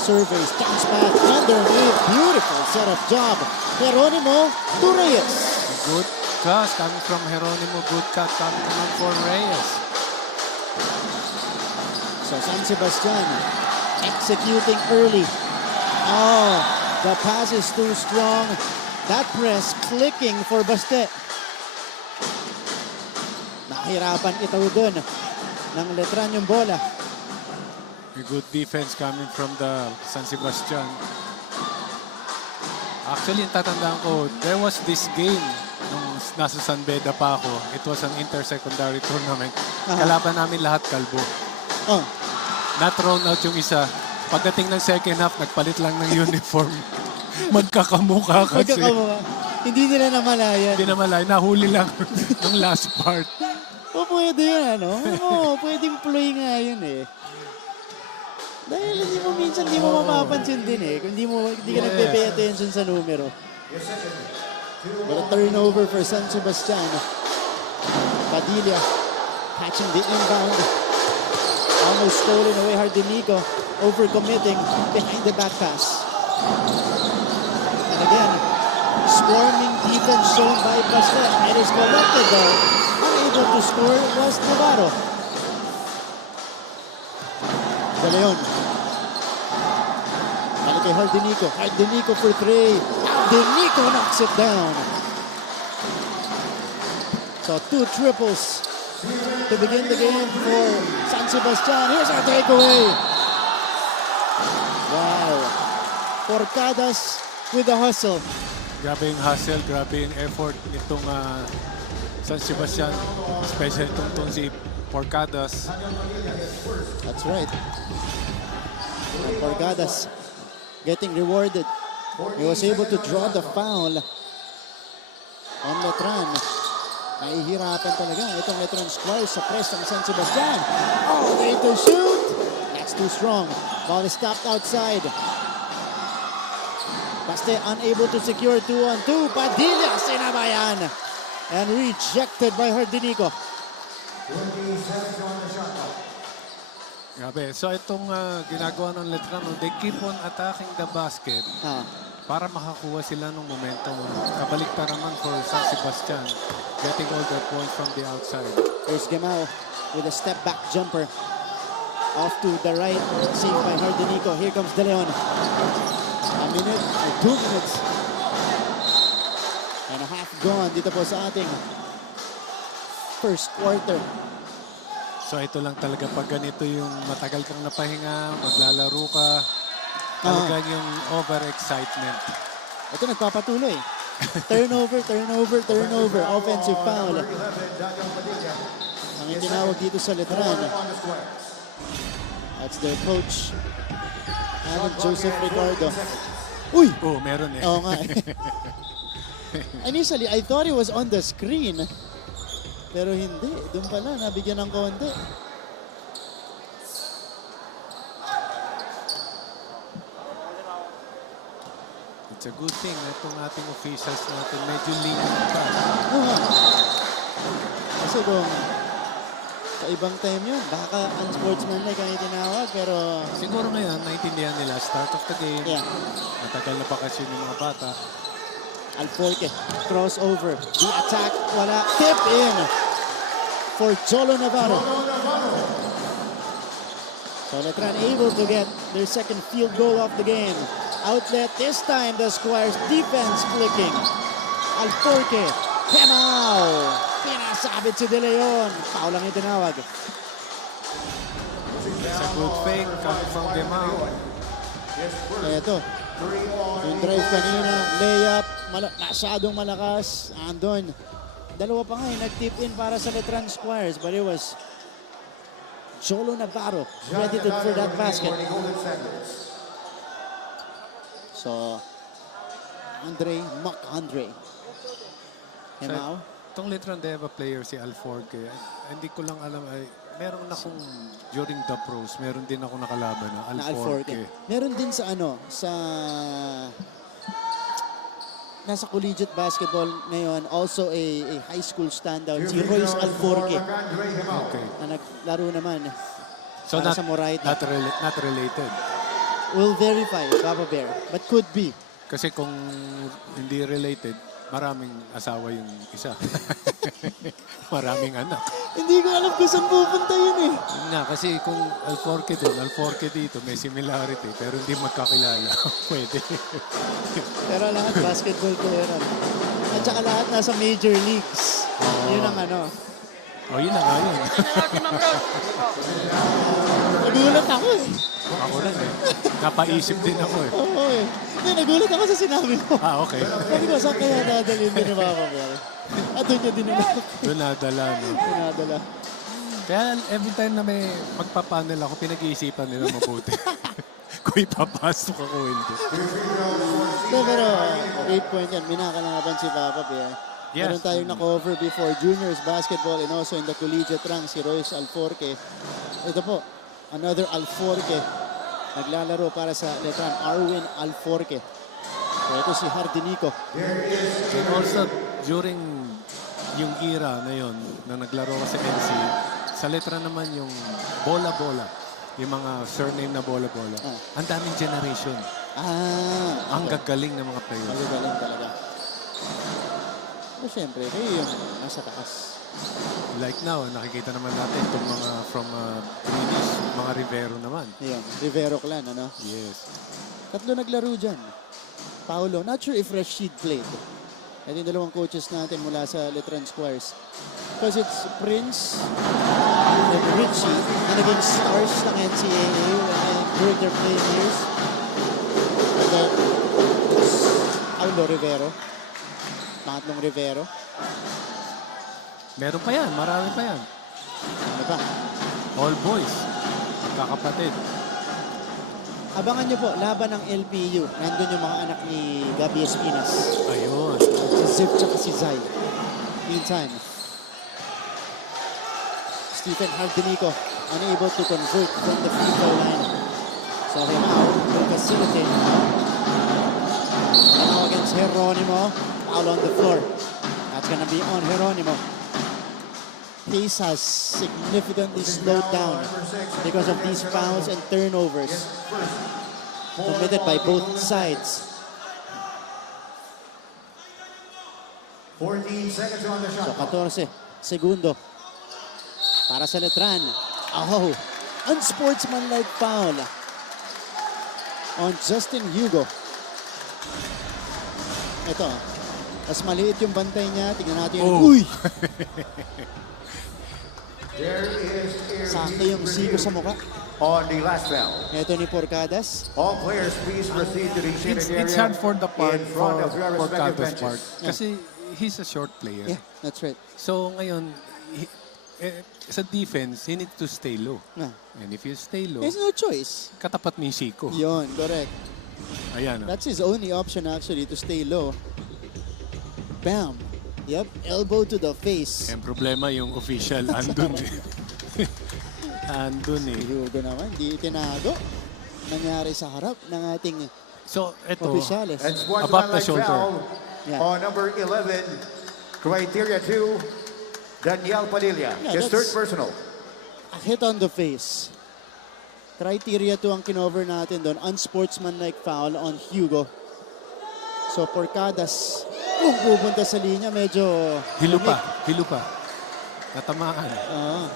surveys, comes back underneath. Beautiful setup job. Geronimo to Reyes. Good cut coming from Geronimo. Good cut coming from Reyes. So San Sebastian executing early. Oh, the pass is too strong. That press clicking for Baste. Nahirapan ito dun ng Letran yung bola. A good defense coming from the San Sebastian. Actually, tatandaan ko, there was this game nung nasa San Beda pa ako. It was an inter-secondary tournament. Kalaban namin lahat kalbo. Na-thrown out yung isa. Pagdating ng second half, nagpalit lang ng uniform. Magkakamukha kasi. Hindi nila namalayan. Hindi namalayan. Nahuli lang ng last part. O pwede yan, ano? Oo, pwedeng play nga yun eh. Dahil hindi mo minsan, hindi mo mapapansin din eh. Kung hindi ka nagpe-pay attention sa numero. But a turnover for San Sebastian. Padilla catching the inbound. Almost stolen away. Hardinico overcommitting behind the back pass. And again, swarming defense shown by Baste. It is collected though. Unable to score was Navarro. De Leon. Balik kay Hardinico. Hardinico for 3. Hardinico knocks it down. So 2 triples to begin the game for San Sebastian. Here's our takeaway. Wow. Porcadas with the hustle. Grabe yung hustle, grabe yung effort nitong San Sebastian. Especially itong si Porcadas. That's right. And Porcadas getting rewarded. He was able to draw the foul on Letran. Nahihirapan talaga itong Letran squad sa press ng San Sebastian. Oh, way to shoot! That's too strong. Ball is stopped outside. Baste unable to secure 2-on-2. Padilla sinabayan. And rejected by Hardinico. Grabe. So itong ginagawa ng Letran, they keep on attacking the basket para makakuha sila ng momentum. Kabalik pa naman for San Sebastian, getting all their points from the outside. Here's Gemao with a step back jumper. Off to the right, saved by Hardinico. Here comes De Leon. A minute or 2 minutes and a half gone dito po sa ating first quarter. So ito lang talaga pag ganito yung matagal kang napahinga, maglalaro ka, talagang yung overexcitement. Ito nagpapatuloy. Turnover, turnover, turnover. Offensive foul. Ang itinawag dito sa Letran. That's their coach, Adam Joseph Ricardo. Uy! Oh, meron eh. Oo nga. Initially, I thought it was on the screen. Pero hindi. Doon pala, nabigyan ng konti. It's a good thing na itong ating officials natin medyo lenient pa. Kasi kung sa ibang time yun, baka unsportsmanlike ang itinawag, pero... Siguro ngayon, naintindihan nila, start of the game. Yeah. Matagal na bakasyon yung mga bata. Alforque, crossover. The attack, wala. Tip in for Cholo Navarro. So Letran able to get their second field goal of the game. Outlet this time, the Squires defense clicking. Alforque, Hemao. Pinasabit si De Leon. Foul ang itinawag. It's a good fake coming from Gemao. Ito. Yung drive kanina, layup, masyadong malakas. Andon. Dalawa pa nga nag-tip in para sa Letran Squires, but it was Cholo Navarro credited for that basket. So, Andre. Hemao. Itong Letran, they have a player si Alforque. Hindi ko lang alam, meron akong during the pros, meron din ako nakalaban na Alforque. Meron din sa nasa collegiate basketball ngayon, also a high school standout, si Royce Alforque. Okay. Na naglaro naman So para sa Moraita. not related. We'll verify, Papa Bear, but could be. Kasi kung hindi related, maraming asawa yung isa. Maraming anak. Hindi ko alam kung saan pupunta yun eh. Yun nga, kasi kung Alforque doon, Alforque dito, may similarity, pero hindi magkakilala. Pwede. Pero lahat basketball player. At saka lahat nasa major leagues. Yun ang ano. Yun na nga yun. Nagulat ako eh. Ako lang eh. Napaisip din ako eh. Oo eh. Hindi, nagulat ako sa sinabi mo. Okay. Sabi ko, saan kaya dadalhin din ni Papa Bear? At doon niya dinala. Doon nadala, no? Dinadala. Kaya every time na may magpapanel ako, pinag-iisipan nila mabuti. Kung ipapasok ako, hindi. Pero, 8 point yan. Minakalaban si Papa Bear. Yes. Meron tayong na-cover before juniors basketball and also in the collegiate rank, si Royce Alforque. Ito po, another Alforque. Naglalaro para sa Letran, Arwin Alforque. So ito si Hardinico. And also, during yung era na yon na naglaro ka sa NC, sa Letran naman yung bola-bola. Yung mga surname na bola-bola. Ang daming generation. Ang gagaling ng mga players. Ang gagaling talaga. Pero siyempre, kayo yung nasa taas. Like now, nakikita naman natin itong mga from previous, mga Rivero naman. Yeah, Rivero clan, ano? Yes. Tatlo naglaro dyan. Paolo, not sure if Rashid played. Ito yung dalawang coaches natin mula sa Letran Squires. Because it's Prince and Richie na naging stars ng NCAA during their playing years. And then, Paolo Rivero. Pangatlong Rivero. Meron pa yan. Marami pa yan. Ano ba? All boys. Kakapatid. Abangan nyo po, laban ng LPU. Nandun yung mga anak ni Gabi Espinas. Ayun. Si Zip tsaka si Zay. Meantime, Stephen Hardinico unable to convert from the free throw line. So Hemao will facilitate. Now against Geronimo. Foul on the floor. That's gonna be on Geronimo. Pace has significantly slowed down because of these fouls and turnovers committed by both sides. 14 seconds on the shot. So 14 segundo para sa Letran. Oh, unsportsmanlike foul on Justin Hugo. Ito, mas maliit yung bantay niya. Tingnan natin yung... Uy! Sakto yung sigo sa mukha. On the last foul. Ito ni Porcadas. All players please proceed to the shaded area. It's hard for the part, in front of your for respective Porcadas benches. part. Kasi he's a short player. Yeah, that's right. So ngayon, sa defense, he needs to stay low. And if you stay low, there's no choice. Katapat ni Chico. Yun, correct. Ayan. That's his only option actually, to stay low. Bam. Yep, elbow to the face. Ang problema yung official, andun eh. Andun eh. Hugo naman, di tinago. Nangyari sa harap ng ating opisyales. And Above the shoulder. On number 11, criteria 2, Daniel Padilla, Yeah, his third that's- personal. A hit on the face. Criteria 2 ang kinover natin doon. Unsportsmanlike foul on Hugo. So, Porcadas, kung pupunta sa linya, medyo... Hilo pa. Natamaan. Oo.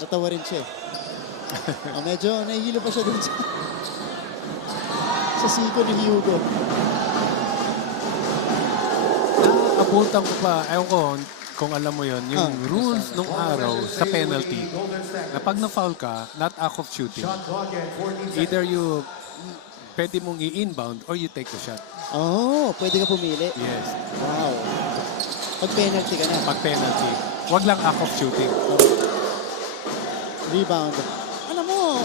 Natawa rin siya. Medyo nahihilo pa siya dun sa siko ni Hugo. Abutan ko pa, ewan ko kung alam mo yon, yung rules nung araw sa penalty, na pag na-foul ka, not act of shooting, either you, pwede mong i-inbound or you take the shot. Oh, pwede ka pumili? Yes. Wow. Pag penalty ka na? Pag penalty. Wag lang act of shooting. Rebound. Alam mo,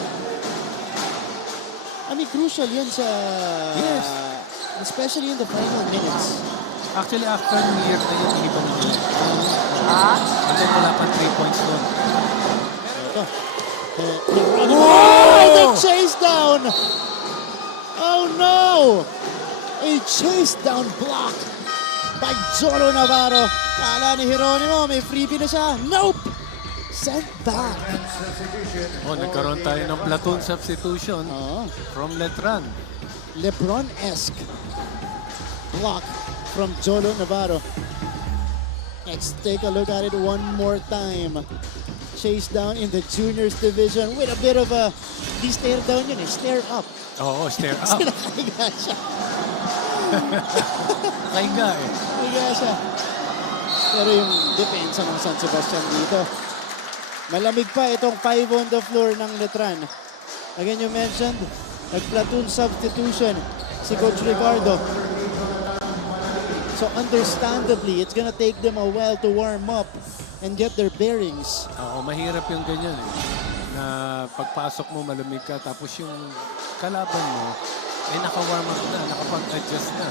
crucial yan sa... Yes. Especially in the final minutes. Actually, after New Year na yun, hindi pa nila. And then wala pa 3 points doon. Ito. Oh! The chase down! Oh no! A chase down block by Jolo Navarro. Kala ni Jeronimo, may freebie na siya. Nope! Sent back. Nagkaroon tayo ng platoon substitution from Letran. LeBron-esque block from Jolo Navarro. Let's take a look at it one more time. Chase down in the juniors division with a bit of a... Di stare down yun eh, stare up. Oo, stare up. Nakahiga siya. Nakahiga eh. Nakahiga siya. Pero yung depensa ng San Sebastian dito. Malamig pa itong 5 on the floor ng Letran. Again, you mentioned, nag-platoon substitution si Coach Ricardo. So understandably, it's gonna take them a while to warm up and get their bearings. Oo, mahirap yung ganyan eh. Na pagpasok mo, malamig ka, tapos yung kalaban mo, ay naka-warm up na, nakapag-adjust na.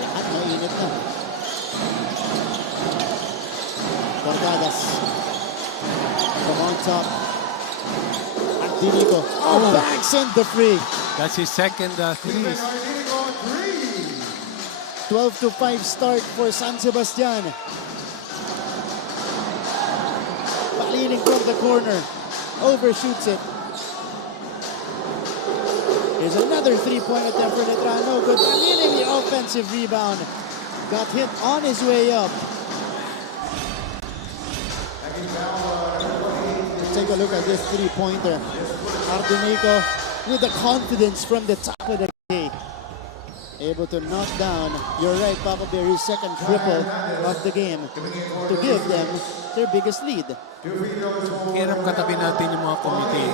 Lahat mainit na. Porcadas. From on top. Antinico. Oh, backs in the free. That's his second threes. 12-5 start for San Sebastian. Paliling from the corner. Overshoots it. Here's another three-point attempt for Letran. No good. Paliling the offensive rebound. Got hit on his way up. Take a look at this three-pointer. Ardenico with the confidence from the top of the day. Able to knock down, you're right, Papa Bear's second triple of the game to give them their biggest lead. Hirap katabi natin yung mga committee.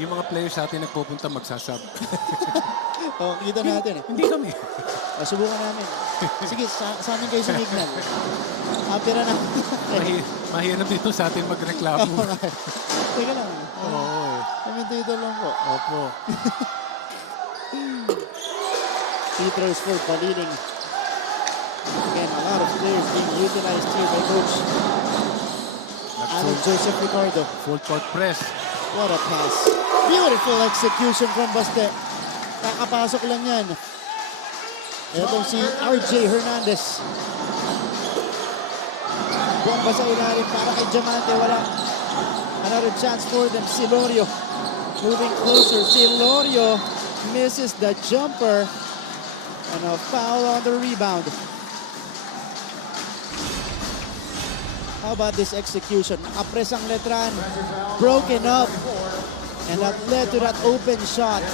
Yung mga players sa atin nagpupunta magsasab. Oh, kita natin eh. Hindi kami. Subukan namin. Sige, sa amin kayo sumignan. Apira na. Mahirap dito sa atin magreklamo. Teka lang. Oo. Commentator lang po. Opo. Free throws for Baliling. Again, a lot of players being utilized here by Coach Alan Joseph Ricardo. Full court press. What a pass. Beautiful execution from Baste. Kakapasok lang yan. Itong si RJ Hernandez. Bomba sa ilalim para kay Diamante. Wala. Another chance for them. Silorio moving closer. Silorio misses the jumper. And a foul on the rebound. How about this execution? Nakapress ang Letran. Broken up. And that led to that open shot.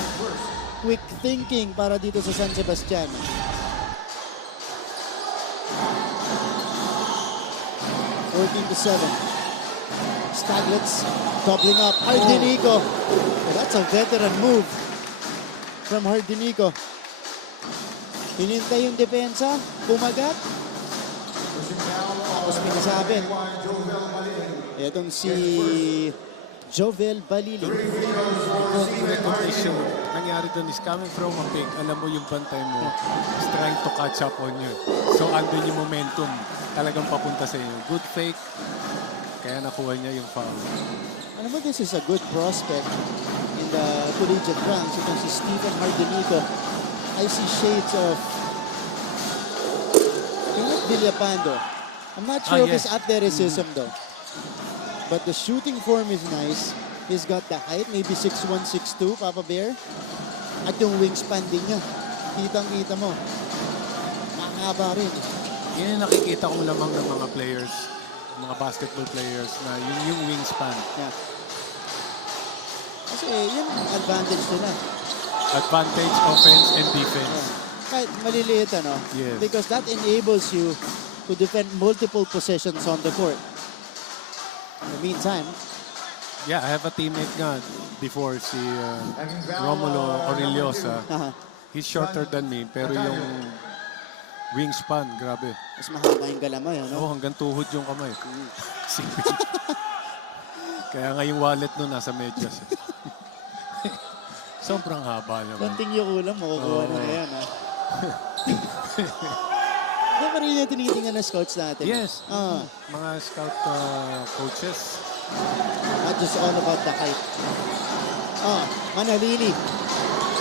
Quick thinking para dito sa San Sebastian. (14-7). Staglets doubling up. Hardinico. That's a veteran move from Hardinico. Hinintay yung depensa, bumagat. Tapos pinasabit. Itong si Jovel Baliling. Recognition nangyari doon is coming from a pick. Alam mo yung bantay mo is trying to catch up on you. So andun yung momentum talagang papunta sa iyo. Good fake. Kaya nakuha niya yung foul. Ano ba, this is a good prospect in the collegiate ranks. Itong si Stephen Hardinico. I see shades of Villapando. I'm not sure of yes. his athleticism though. But the shooting form is nice. He's got the height, maybe 6'1", 6'2", Papa Bear. At yung wingspan din niya. Kitang-kita mo. Mahaba rin. Yan yung nakikita ko lamang ng mga players, mga basketball players, na yung wingspan. Yeah. Kasi yun ang advantage nila. Advantage, offense, and defense. Kahit maliliit, ano? Yes. Because that enables you to defend multiple possessions on the court. In the meantime, yeah, I have a teammate nga before, si Romulo Orellosa. He's shorter than me, pero yung wingspan, grabe. Mas mahaba yung galamay, ano? Oo, hanggang tuhod yung kamay. Kaya nga yung wallet nun nasa medyas. Sobrang haba naman. Konting yuko lang, makukuha na yan, ha? Hindi pa rin yung tinitingnan na scouts natin. Yes. Mga scout coaches. Not just all about the height. Manalili.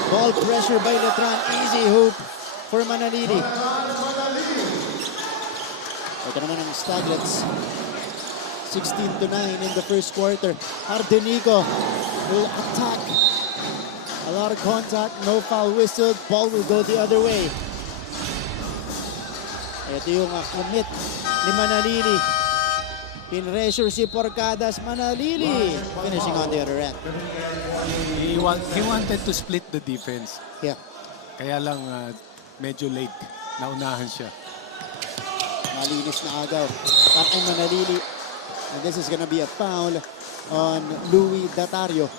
Ball pressure by Letran. Easy hoop for Manalili. Ito naman ang Staglets. 16-9 in the first quarter. Ardenico will attack. A lot of contact, no foul whistle. Ball will go the other way. Ito yung commit ni Manalili. Pinressure si Porcadas. Manalili finishing on the other end. He wanted to split the defense. Yeah. Kaya lang medyo late. Naunahan siya. Malinis na agaw. Takay Manalili. And this is gonna be a foul on Louis Datario.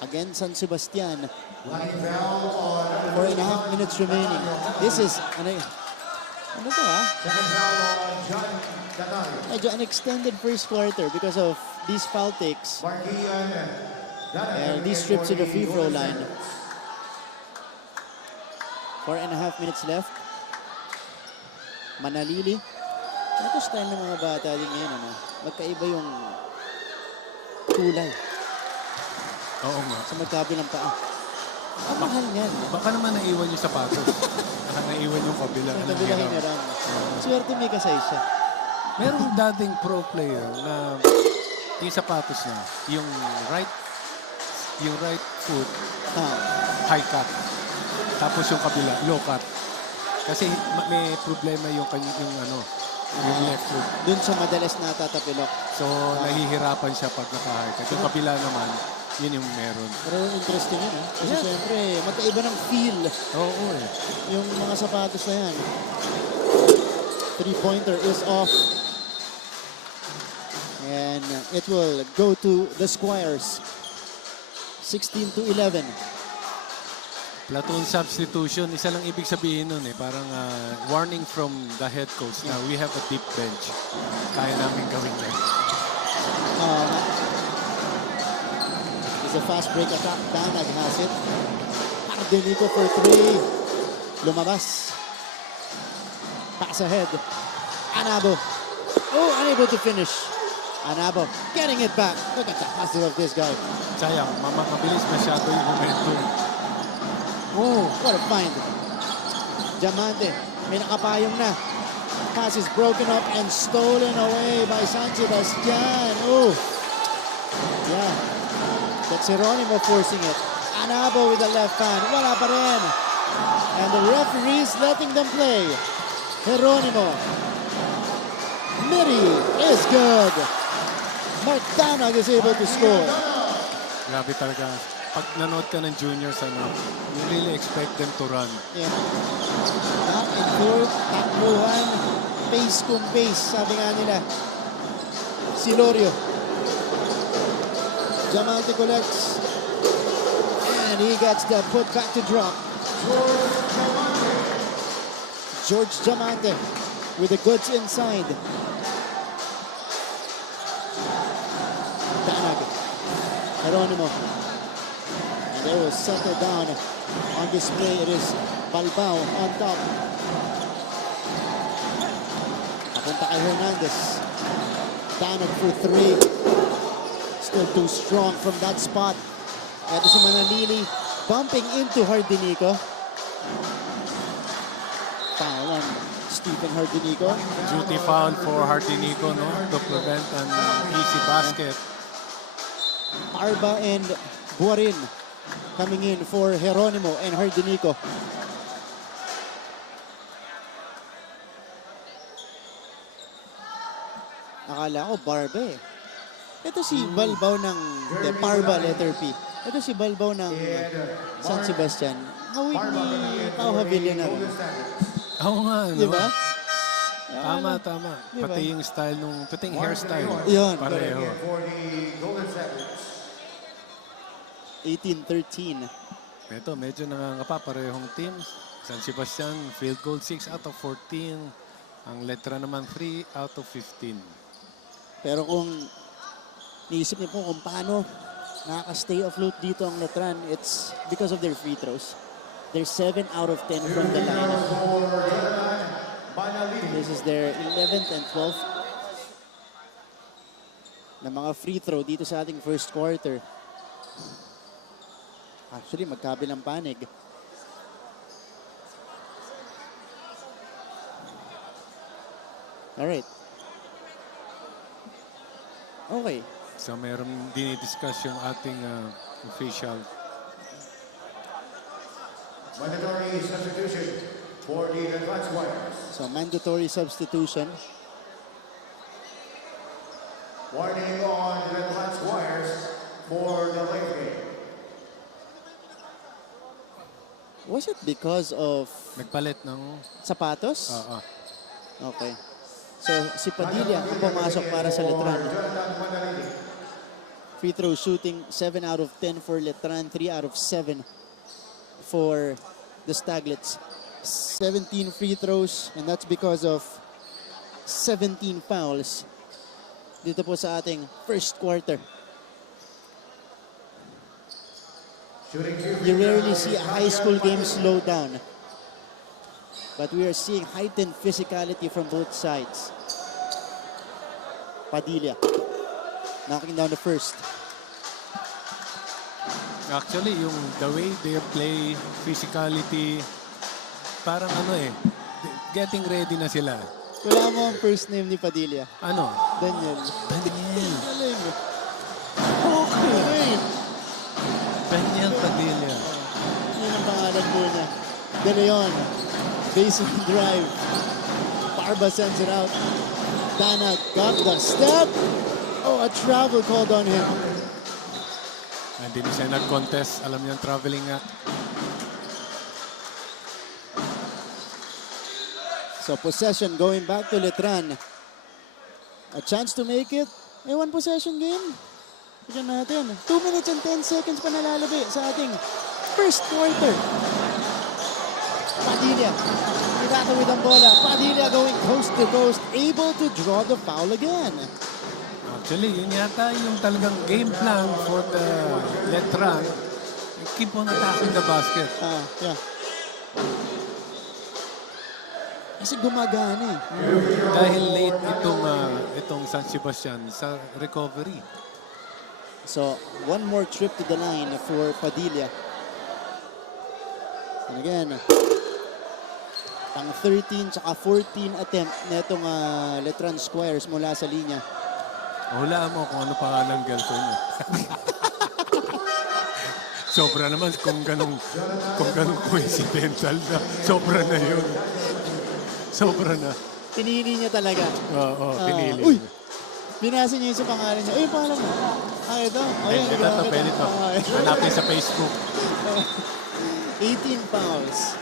Again, San Sebastian. 4.5 minutes remaining. This is ano to, ha? Medyo an extended first quarter because of these foul takes. And these trips to the free throw line. 4.5 minutes left. Manalili. Ito style ng mga bata din ngayon, ano? Magkaiba yung kulay. Oo nga. Sa magkabilang paa. Ang mahal niyan. Baka naman naiwan yung sapatos. Baka naiwan yung kabila. Sa kabila hiniram. Swerte may kasay siya. Merong dating pro player na yung sapatos niya, yung right foot, high cut. Tapos yung kabila, low cut. Kasi may problema yung left foot. Doon siya madalas natatapilok. So, nahihirapan siya pag naka-high cut. Yung kabila naman, yun yung meron. Pero interesting yun, Kasi siyempre, magkaiba ng feel. Oo, yung mga sapatos na yan. Three-pointer is off. And it will go to the Squires. 16-11. Platoon substitution, isa lang ibig sabihin nun Parang warning from the head coach na we have a deep bench. Kaya namin gawin yan. It's a fast break attack. Danag has it. Ardenico for three. Lumabas. Pass ahead. Anabo. Oh, unable to finish. Anabo getting it back. Look at the hustle of this guy. Sayang, mabilis masyado yung momentum. Oh, what a find. Diamante, may nakapayong na. Pass is broken up and stolen away by San Sebastian. Oh, yeah. That's Geronimo forcing it. Anabo with the left hand. Wala pa rin. And the referees letting them play. Geronimo. Miri is good. Mark Danag is able to score. Grabe talaga. Pag nanood ka ng juniors, you really expect them to run. Yeah. Back and forth, takbuhan, pace kung pace, sabi nga nila. Silorio. Diamante collects. And he gets the put back to drop. George Diamante with the goods inside. Danag. Geronimo. And they will settle down on display. It is Balbao on top. Papunta kay Hernandez. Danag for three. Still too strong from that spot. Ito si Manalili bumping into Ardenico. Foul on Stephen Hardinico. Duty foul for Hardinico, no? To prevent an easy basket. Arba and Buarin coming in for Geronimo and Hardinico. Akala ko Barba eh. Ito si Balbao ng Parba, letter P. Ito si Balbao ng San Sebastian. Hawig ni Pao Havilla na rin. Oo nga, no? Diba? Tama. Diba? Pati yung style pati yung hairstyle. Yun. Pareho. 18-13. Ito, medyo nangangapa parehong teams. San Sebastian, field goal 6 out of 14. Ang Letran naman 3 out of 15. Pero kung niisip niyo po kung paano nakaka-stay afloat dito ang Letran, it's because of their free throws. They're 7 out of 10 from the line. This is their 11th and 12th na mga free throw dito sa ating first quarter. Actually, magkabilang panig. Alright. Okay. So meron dinidiscuss yung ating official. Mandatory substitution for the advanced wires. So mandatory substitution. Warning on the advanced wires for the late game. Was it because of nagpalit ng sapatos? Oo. Okay. So si Padilla ang pumasok para sa Letran. Free throw shooting 7 out of 10 for Letran, 3 out of 7 for the Staglets. 17 free throws and that's because of 17 fouls dito po sa ating first quarter. You rarely see a high school game slow down. But we are seeing heightened physicality from both sides. Padilla knocking down the first. Actually, yung the way they play, physicality, parang getting ready na sila. Wala mo ang first name ni Padilla. Ano? Daniel. Daniel. Okay. Daniel Padilla. Yun ang pangalan po niya. De Leon. Baseline drive. Barba sends it out. Dana got the step. Oh, a travel called on him. Hindi na siya nag-contest. Alam niya traveling nga. So possession going back to Letran. A chance to make it a one possession game. Tignan natin. 2 minutes and 10 seconds pa nalalabi sa ating first quarter. Padilla. Iratawid ang bola. Padilla going coast to coast. Able to draw the foul again. Actually, yun yata yung talagang game plan for the Letran. Keep on attacking the basket. Yeah. Kasi gumagana eh. Dahil late itong San Sebastian sa recovery. So, one more trip to the line for Padilla. And again, pang 13 tsaka 14 attempt netong Letran Squires mula sa linya. Hulaan mo kung ano pangalang girlfriend niya. Sobra naman kung ganong coincidental na. Sobra na yun. Sobra na. Pinili niya talaga. Oo, pinili. Uy! Binasa niya yung sa pangalan niya. Uy, pangalan mo. Ito. Pwede ito. Hanapin sa Facebook. 18 fouls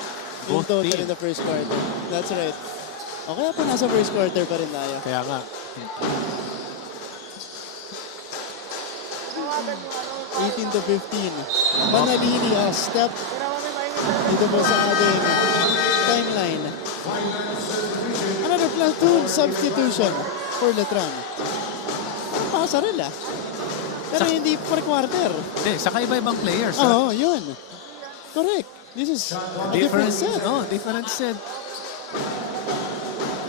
in total in the first quarter. That's right. Okay po, nasa first quarter pa rin tayo. Kaya nga. 18 to 15. Banalini, step dito po sa ating timeline. Another platoon substitution for Letran. Pasarela. Pero hindi per quarter. Hindi, saka iba-ibang players. Oo, yun. Correct. This is a different set. Oh, different set.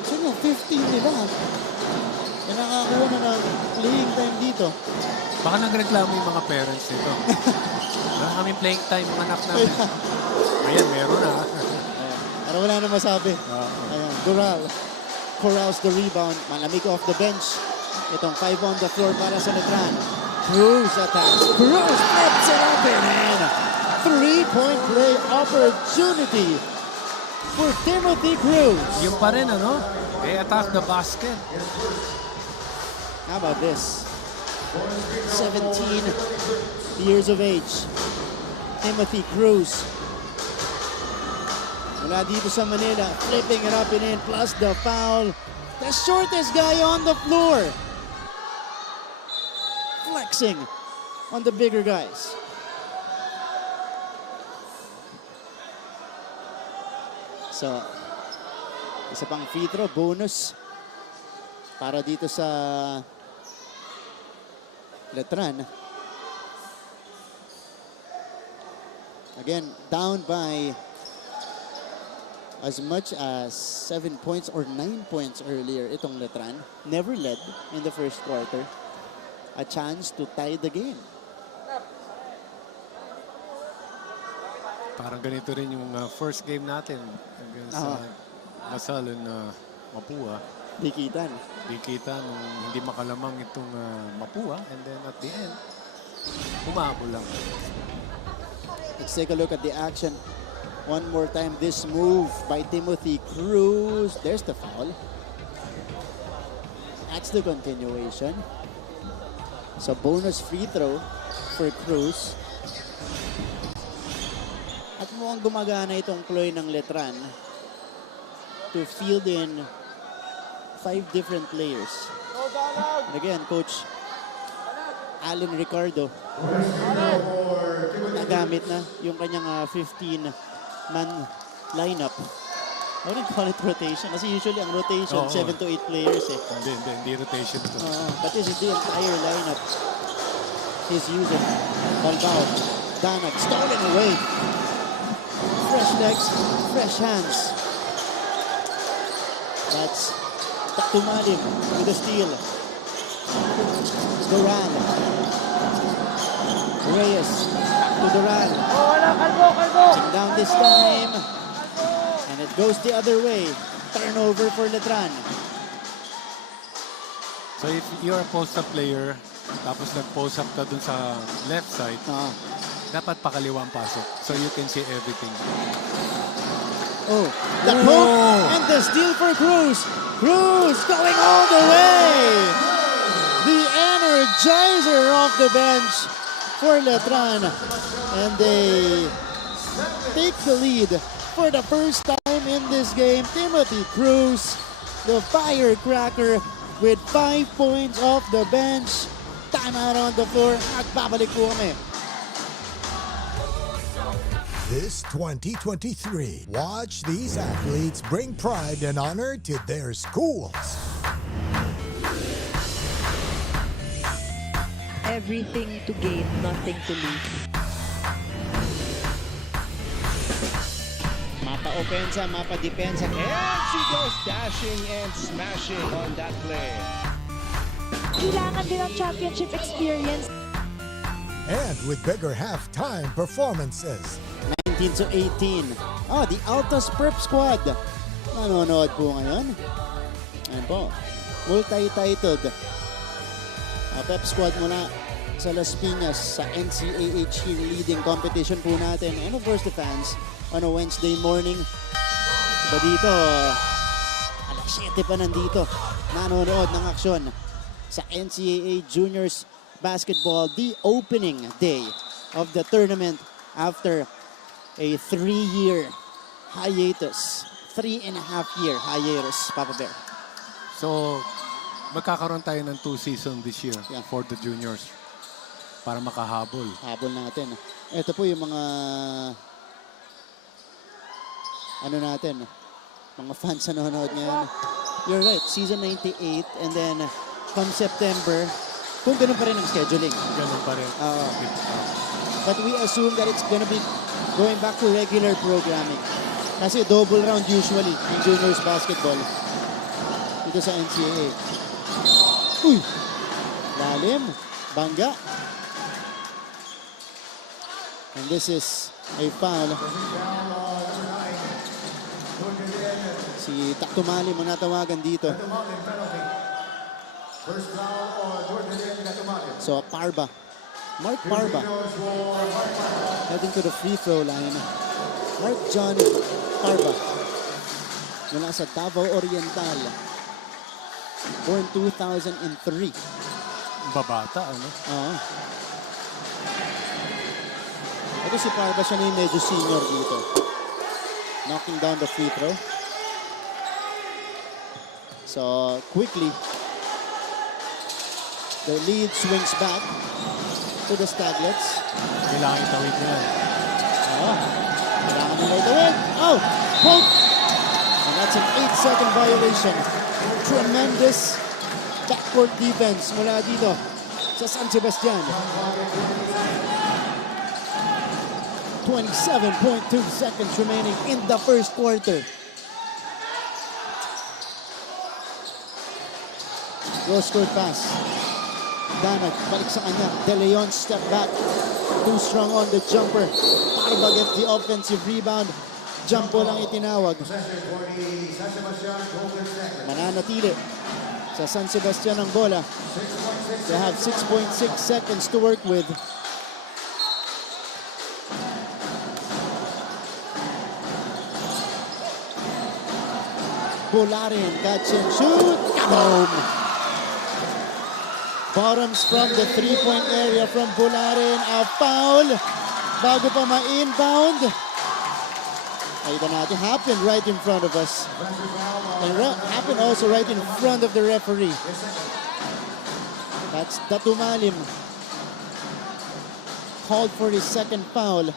So yung 15 nila. Yan nakakuha na ng playing time dito. Baka nagreklamo yung mga parents nito. Wala kami playing time, mga anak namin. Ayan, meron na. Para wala na masabi. Ayan, Dural corrals the rebound. Malamig off the bench. Itong 5 on the floor para sa Letran. Cruz attacks. Cruz flips it up and in. 3-point play opportunity for Timothy Cruz. Yung pa rin, ano? They attack the basket. How about this? 17 years of age. Timothy Cruz. Mula dito sa Manila, flipping it up and in, plus the foul. The shortest guy on the floor. Flexing on the bigger guys. So, isa pang free throw, bonus para dito sa Letran. Again, down by as much as 7 points or 9 points earlier itong Letran. Never led in the first quarter. A chance to tie the game. Parang ganito rin yung first game natin against Lasal and Mapua. Dikitan nung hindi makalamang itong Mapua, and then at the end, humabol lang. Let's take a look at the action. One more time, this move by Timothy Cruz. There's the foul. That's the continuation. So bonus free throw for Cruz. At mukhang gumagana itong ploy ng Letran to field in 5 different players. And again, Coach Alan Ricardo nagamit na yung kanyang 15-man lineup. I wouldn't call it rotation kasi usually ang rotation 7 to 8 players eh. Hindi rotation ito. But this is the entire lineup he's using. Balbao, Danag, stolen away. Fresh legs, fresh hands. That's Tumalim with the steal. Duran. Reyes to Duran. Down this time. And it goes the other way. Turnover for Letran. So if you're a post-up player, tapos nag-post up ka dun sa left side, dapat pakaliwa ang pasok. So you can see everything. Oh, the hook and the steal for Cruz. Cruz going all the way. The energizer off the bench for Letran. And they take the lead for the first time in this game. Timothy Cruz, the firecracker with 5 points off the bench. Timeout on the floor. Nagbabalik po kami. This 2023, watch these athletes bring pride and honor to their schools. Everything to gain, nothing to lose. Mapa opensa, mapa depensa. And she goes dashing and smashing on that play. Kailangan din ang championship experience. And with bigger halftime performances. 19 to 18. Oh, the Altos Prep Squad. Nanonood po ngayon. Ayan po. Multi-titled. Pep Squad mula sa Las Piñas sa NCAA cheerleading competition po natin. And of course, the fans on a Wednesday morning. Diba dito, alas 7 pa nandito. Nanonood ng aksyon sa NCAA Juniors Basketball. The opening day of the tournament after a 3-year hiatus. 3.5-year hiatus, Papa Bear. So, magkakaroon tayo ng 2 seasons this year for the juniors para makahabol. Habol natin. Ito po yung mga natin, mga fans na nanonood ngayon. You're right, season 98 and then come September, kung ganun pa rin ang scheduling. Ganun pa rin. But we assume that it's gonna be going back to regular programming. Kasi double round usually in juniors basketball dito sa NCAA. Uy! Lalim. Bangga. And this is a foul Si Taktumali mo natawagan dito. So, Parba. Mark Parba. Heading to the free throw line. Mark John Parba. Mula sa Davao Oriental. Born 2003. Babata, ano? Oo. Ito si Parba, siya na yung medyo senior dito. Knocking down the free throw. So, quickly, the lead swings back to the Staglets. Kailangan itawid nila. Oh, kailangan nila itawid. Oh, poke! And that's an 8-second violation. Tremendous backcourt defense mula dito sa San Sebastian. 27.2 seconds remaining in the first quarter. Cross-court pass. Danag, balik sa kanya. De Leon, step back. Too strong on the jumper. Parba gets the offensive rebound. Jump ball ang itinawag. Mananatili sa San Sebastian ang bola. They have 6.6 seconds to work with. Bularin, catch and shoot. Home. Bottoms from the three-point area from Bularin. A foul. Bago pa ma-inbound. Ayun natin, happened right in front of us. And happened also right in front of the referee. That's Datumalim. Called for his second foul.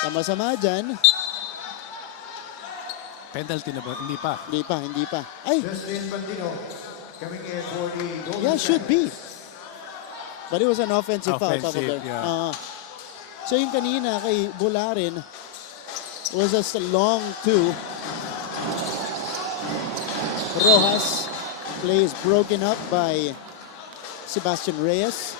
Sama-sama dyan. Penalty na ba? Hindi pa. Hindi pa. Ay! Yeah, should be. But it was an offensive foul. Yeah. So yung kanina kay Bularin was just a long two. Rojas play is broken up by Sebastian Reyes.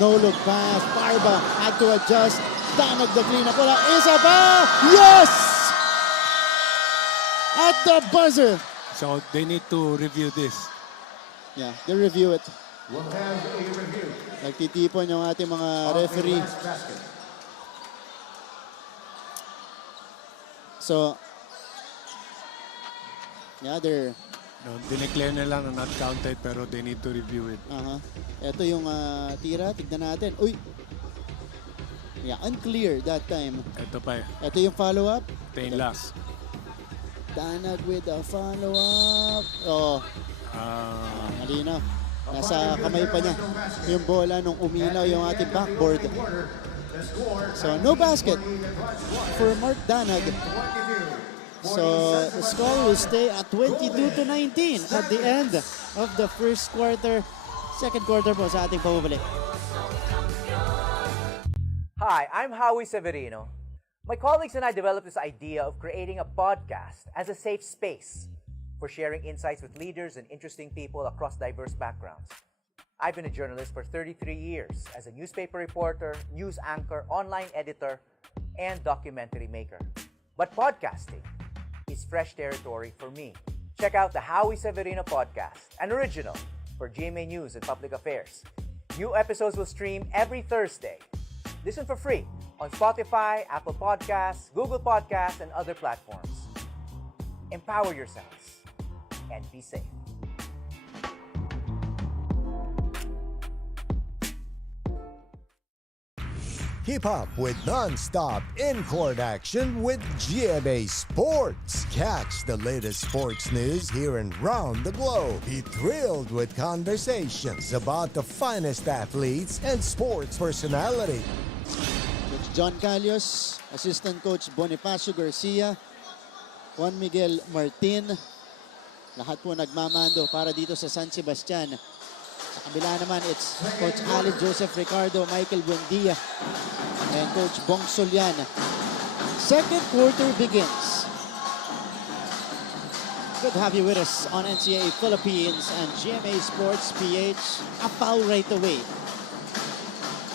No look pass. Parba had to adjust. Danag the cleanup. Wala. Isabel! Yes! At the buzzer. So they need to review this. Yeah, they review it. Nagtitipon yung ating mga referee. So, yeah, they're... No, dineclare na lang na not counted pero they need to review it. Ito yung tira. Tignan natin. Uy! Yeah, unclear that time. Ito pa eh. Ito yung follow-up. Ito yung last. Danag with a follow-up. Oh. Malinaw. Nasa kamay pa niya yung bola nung uminaw yung ating backboard. So, no basket for Mark Danag. So, the score will stay at 22-19 at the end of the first quarter. Second quarter po sa ating pababalik. Hi, I'm Howie Severino. My colleagues and I developed this idea of creating a podcast as a safe space for sharing insights with leaders and interesting people across diverse backgrounds. I've been a journalist for 33 years as a newspaper reporter, news anchor, online editor, and documentary maker. But podcasting is fresh territory for me. Check out the Howie Severino podcast, an original for GMA News and Public Affairs. New episodes will stream every Thursday. Listen for free on Spotify, Apple Podcasts, Google Podcasts, and other platforms. Empower yourselves and be safe. Keep up with non-stop in-court action with GMA Sports. Catch the latest sports news here and round the globe. Be thrilled with conversations about the finest athletes and sports personality. Coach John Calios, Assistant Coach Bonifacio Garcia, Juan Miguel Martin. Lahat po nagmamando para dito sa San Sebastian. Sa kabila naman, it's Coach Ali Joseph Ricardo, Michael Buendia, and Coach Bong Solian. Second quarter begins. Good to have you with us on NCAA Philippines and GMA Sports PH. A foul right away.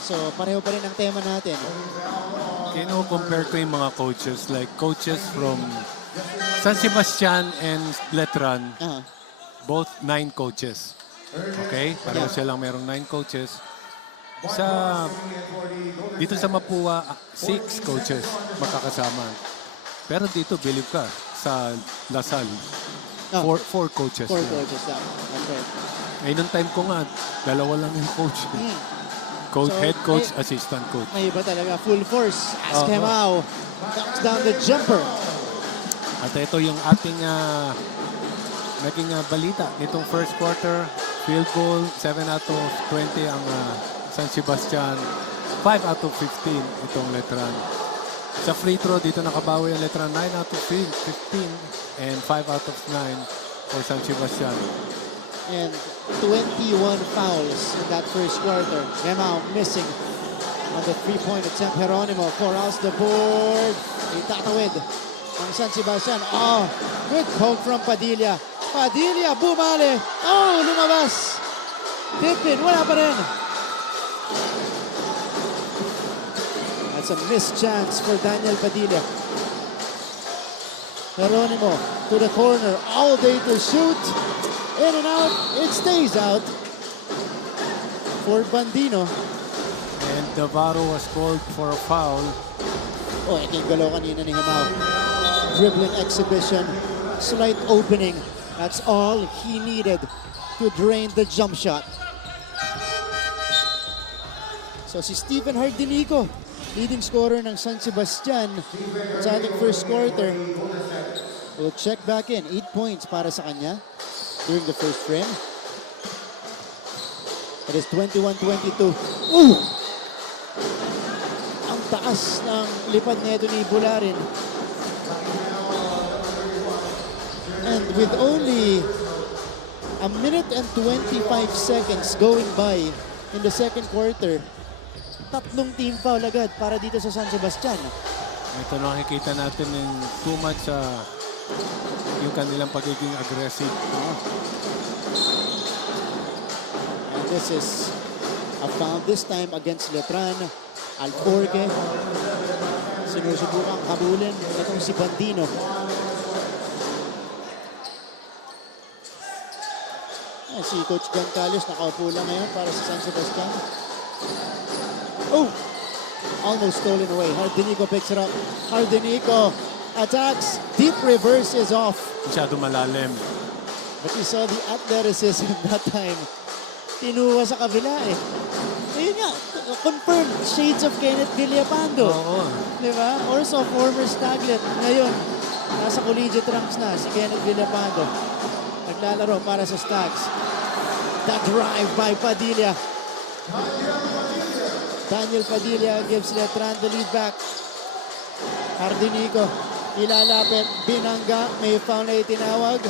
So, pareho pa rin ang tema natin. Compare ko yung mga coaches, like coaches from San Sebastian and Letran, both 9 coaches. Okay? Pareho silang merong 9 coaches. Dito sa Mapua, 6 coaches makakasama. Pero dito, believe ka, sa Lasal, 4 coaches. 4 coaches, yeah. That's right. Nung time ko nga, 2 lang yung coach. Coach, so, head coach, assistant coach. May iba talaga, full force. Askemao knocks down the jumper. At ito yung ating naging balita. Itong first quarter, field goal, 7 out of 20 ang San Sebastian. 5 out of 15 itong Letran. Sa free throw, dito nakabawi ang Letran. 9 out of 15 and 5 out of 9 for San Sebastian. And 21 fouls in that first quarter. Gemao missing on the three-point attempt. Geronimo, 4 outs the board. Itatawid ang San Sebastian. Oh, good poke from Padilla. Padilla, bumali. Oh, lumabas. Tipin, wala pa rin. That's a missed chance for Daniel Padilla. Geronimo to the corner, all day to shoot. In and out, it stays out for Bandino. And Navarro was called for a foul. Oh, ito yung galaw kanina ni Gemao. Dribbling exhibition, slight opening. That's all he needed to drain the jump shot. So si Stephen Hardinico, leading scorer ng San Sebastian sa ating first quarter. We'll check back in. 8 points para sa kanya during the first frame. It is 21-22. Ooh! Ang taas ng lipad nito ni Bularin. And with only a minute and 25 seconds going by in the second quarter, 3 team foul agad para dito sa San Sebastian. Ito nakikita natin yung too much yung kanilang pagiging aggressive. And this is a foul this time against Letran. Alforque. Sinusubukang habulin itong si Bandino. Si Coach Goncalves nakaupo lang ngayon para sa San Sebastian. Oh! Almost stolen away. Hardinico picks it up. Hardinico attacks. Deep reverse is off. Masyado malalim. But you saw the athleticism that time. Tinuwa sa kabila eh. Ayun nga, confirmed. Shades of Kenneth Villapando. Oo. Diba? Also former Staglet. Ngayon, nasa collegiate ranks na si Kenneth Villapando. Naglalaro para sa Stags. The drive by Padilla. Daniel Padilla gives Letran the lead back. Hardinico, ilalapit, binangga, may foul na itinawag.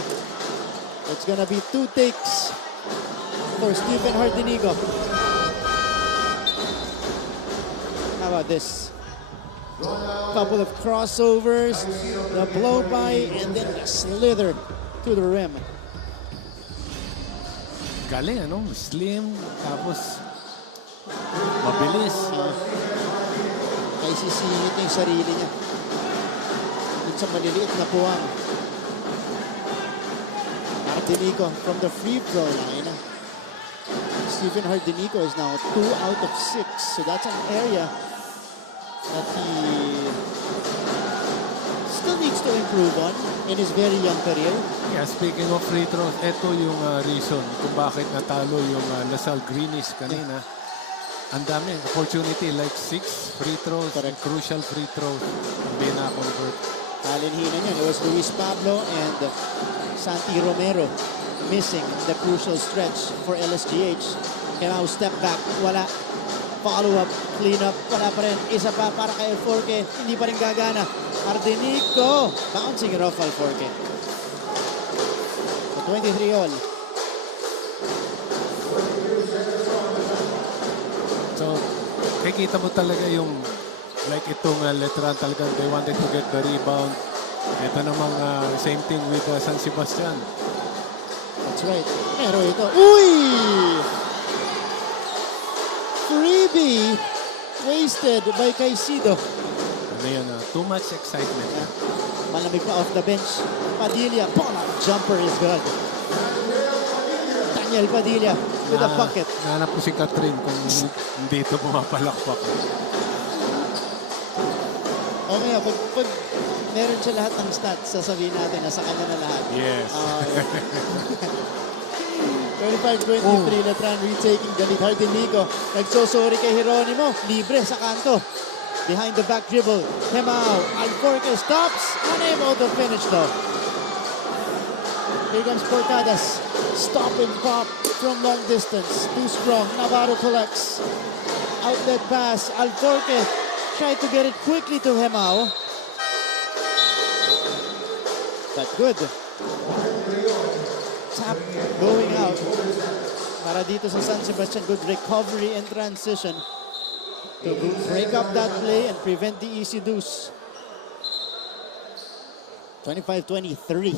It's gonna be 2 takes for Stephen Hardinico. How about this? Couple of crossovers, the blow by, and then the slither to the rim. Galing, slim, tapos mabilis. Ay sisingit niya yung sarili niya. Dun sa maliliit na puwang. Hardinico from the free throw line. Stephen Hardinico is now 2 out of 6. So that's an area that he still needs to improve on in his very young career. Yeah, speaking of free throws, ito yung reason kung bakit natalo yung Lasal Greenish kanina. Ang dami, opportunity like 6 free throws, crucial free throws, hindi na-convert. Talinhinan niya, it was Luis Pablo and Santi Romero missing the crucial stretch for LSGH. Gemao step back, wala. Follow-up, clean-up, wala pa rin. Isa pa para kay Alforque, hindi pa rin gagana. Hardinico, bouncing it off Alforque. So 23 all. So, kikita mo talaga yung like itong Letran talaga, they wanted to get the rebound Ito namang same thing with San Sebastian. That's right. Pero ito, uy! Freebie wasted by Caicedo. Ano yun? Too much excitement. Malamig pa off the bench. Padilla, jumper is good. Daniel Padilla with a bucket. Nahanap ko si Catherine kung hindi ito pumapalakpak. Okay, pag meron siya lahat ng stats, sasabihin natin na sa kanya na lahat. Yes. 25-23, Letran retaking Galit Hardinico. Nagsosorry kay Jeronimo. Libre sa kanto. Behind the back dribble. Hemao. Alforque stops. Unable to finish though. Here comes Porcadas. Stop and pop from long distance. Too strong. Navarro collects. Outlet pass. Alforque tried to get it quickly to Hemao. But good. Tap going out. Para dito sa San Sebastian, good recovery and transition to break up that play and prevent the easy deuce. 25-23.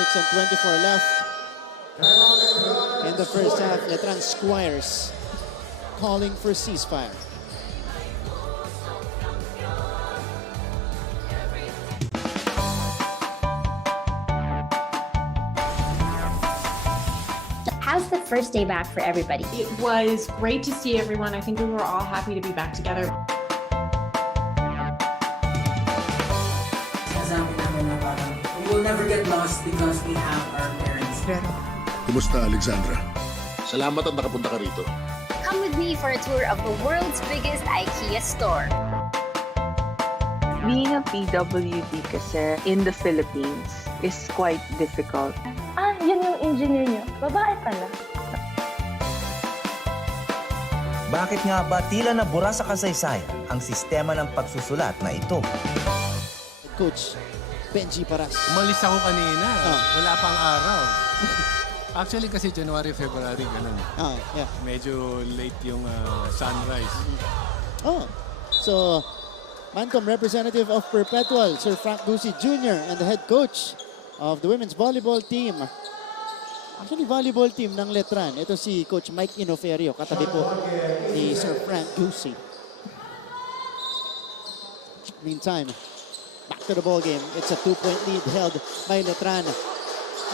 6:24 left. In the first half, Letran Squires calling for ceasefire. How's the first day back for everybody? It was great to see everyone. I think we were all happy to be back together. Sinasabi namin na parang we will never get lost because we have our parents. Kumusta, Alexandra? Salamat at nakapunta ka rito. Come with me for a tour of the world's biggest IKEA store. Being a PWD kasi in the Philippines is quite difficult. Yun yung engineer nyo. Babae pala. Bakit nga ba tila nabura sa kasaysayan ang sistema ng pagsusulat na ito? Coach Benji Paras. Umalis ako kanina. Wala pang araw. Actually kasi January, February, ganun. Yeah. Medyo late yung sunrise. So Mancom representative of Perpetual, Sir Frank Ducey Jr. and the head coach of the women's volleyball team. Actually, volleyball team ng Letran. Ito si Coach Mike Inoferio, katabi po ni Sir Frank Ducey. Meantime, back to the ball game. It's a 2-point lead held by Letran.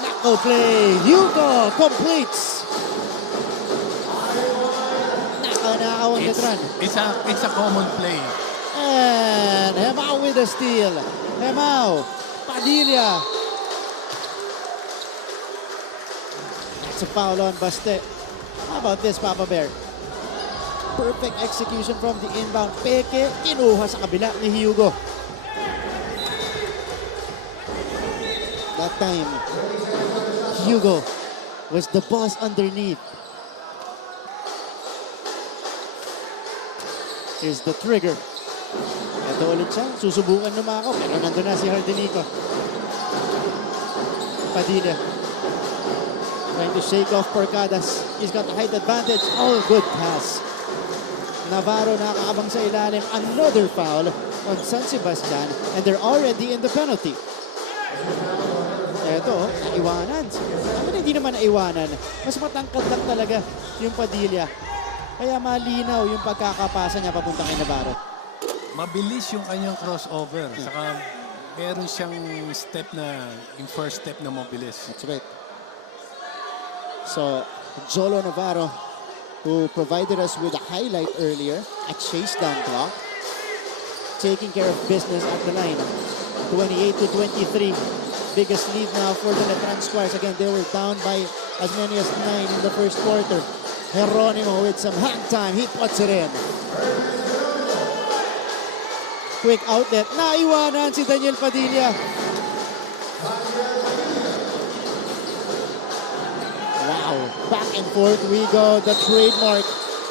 Knockout play. Hugo completes. Nakaw ang Letran. It's a common play. And Hemao with the steal. Hemao. Padilla. That's a foul on Baste. How about this, Papa Bear? Perfect execution from the inbound. Peke, kinuha sa kabila ni Hugo. That time, Hugo was the boss underneath. Here's the trigger. Ito ulit siya. Susubukan lumako. Pero nandun na si Hardinico. Padilla. Trying to shake off Porcadas. He's got the height advantage. Oh, good pass. Navarro nakakabang sa ilalim. Another foul on San Sebastian. And they're already in the penalty. Ito, naiwanan. Hindi naman naiwanan. Mas matangkad lang talaga yung Padilla. Kaya malinaw yung pagkakapasa niya papunta kay Navarro. Mabilis yung kanyang crossover. Saka meron siyang step na, yung first step na mabilis. That's right. So, Jolo Navarro, who provided us with a highlight earlier, a chase down clock, taking care of business at the line. 28-23. Biggest lead now for the Letran Squires. Again, they were down by as many as 9 in the first quarter. Jeronimo with some hang time. He puts it in. Quick outlet. Naiwanan si Daniel Padilla. Wow. Back and forth we go. The trademark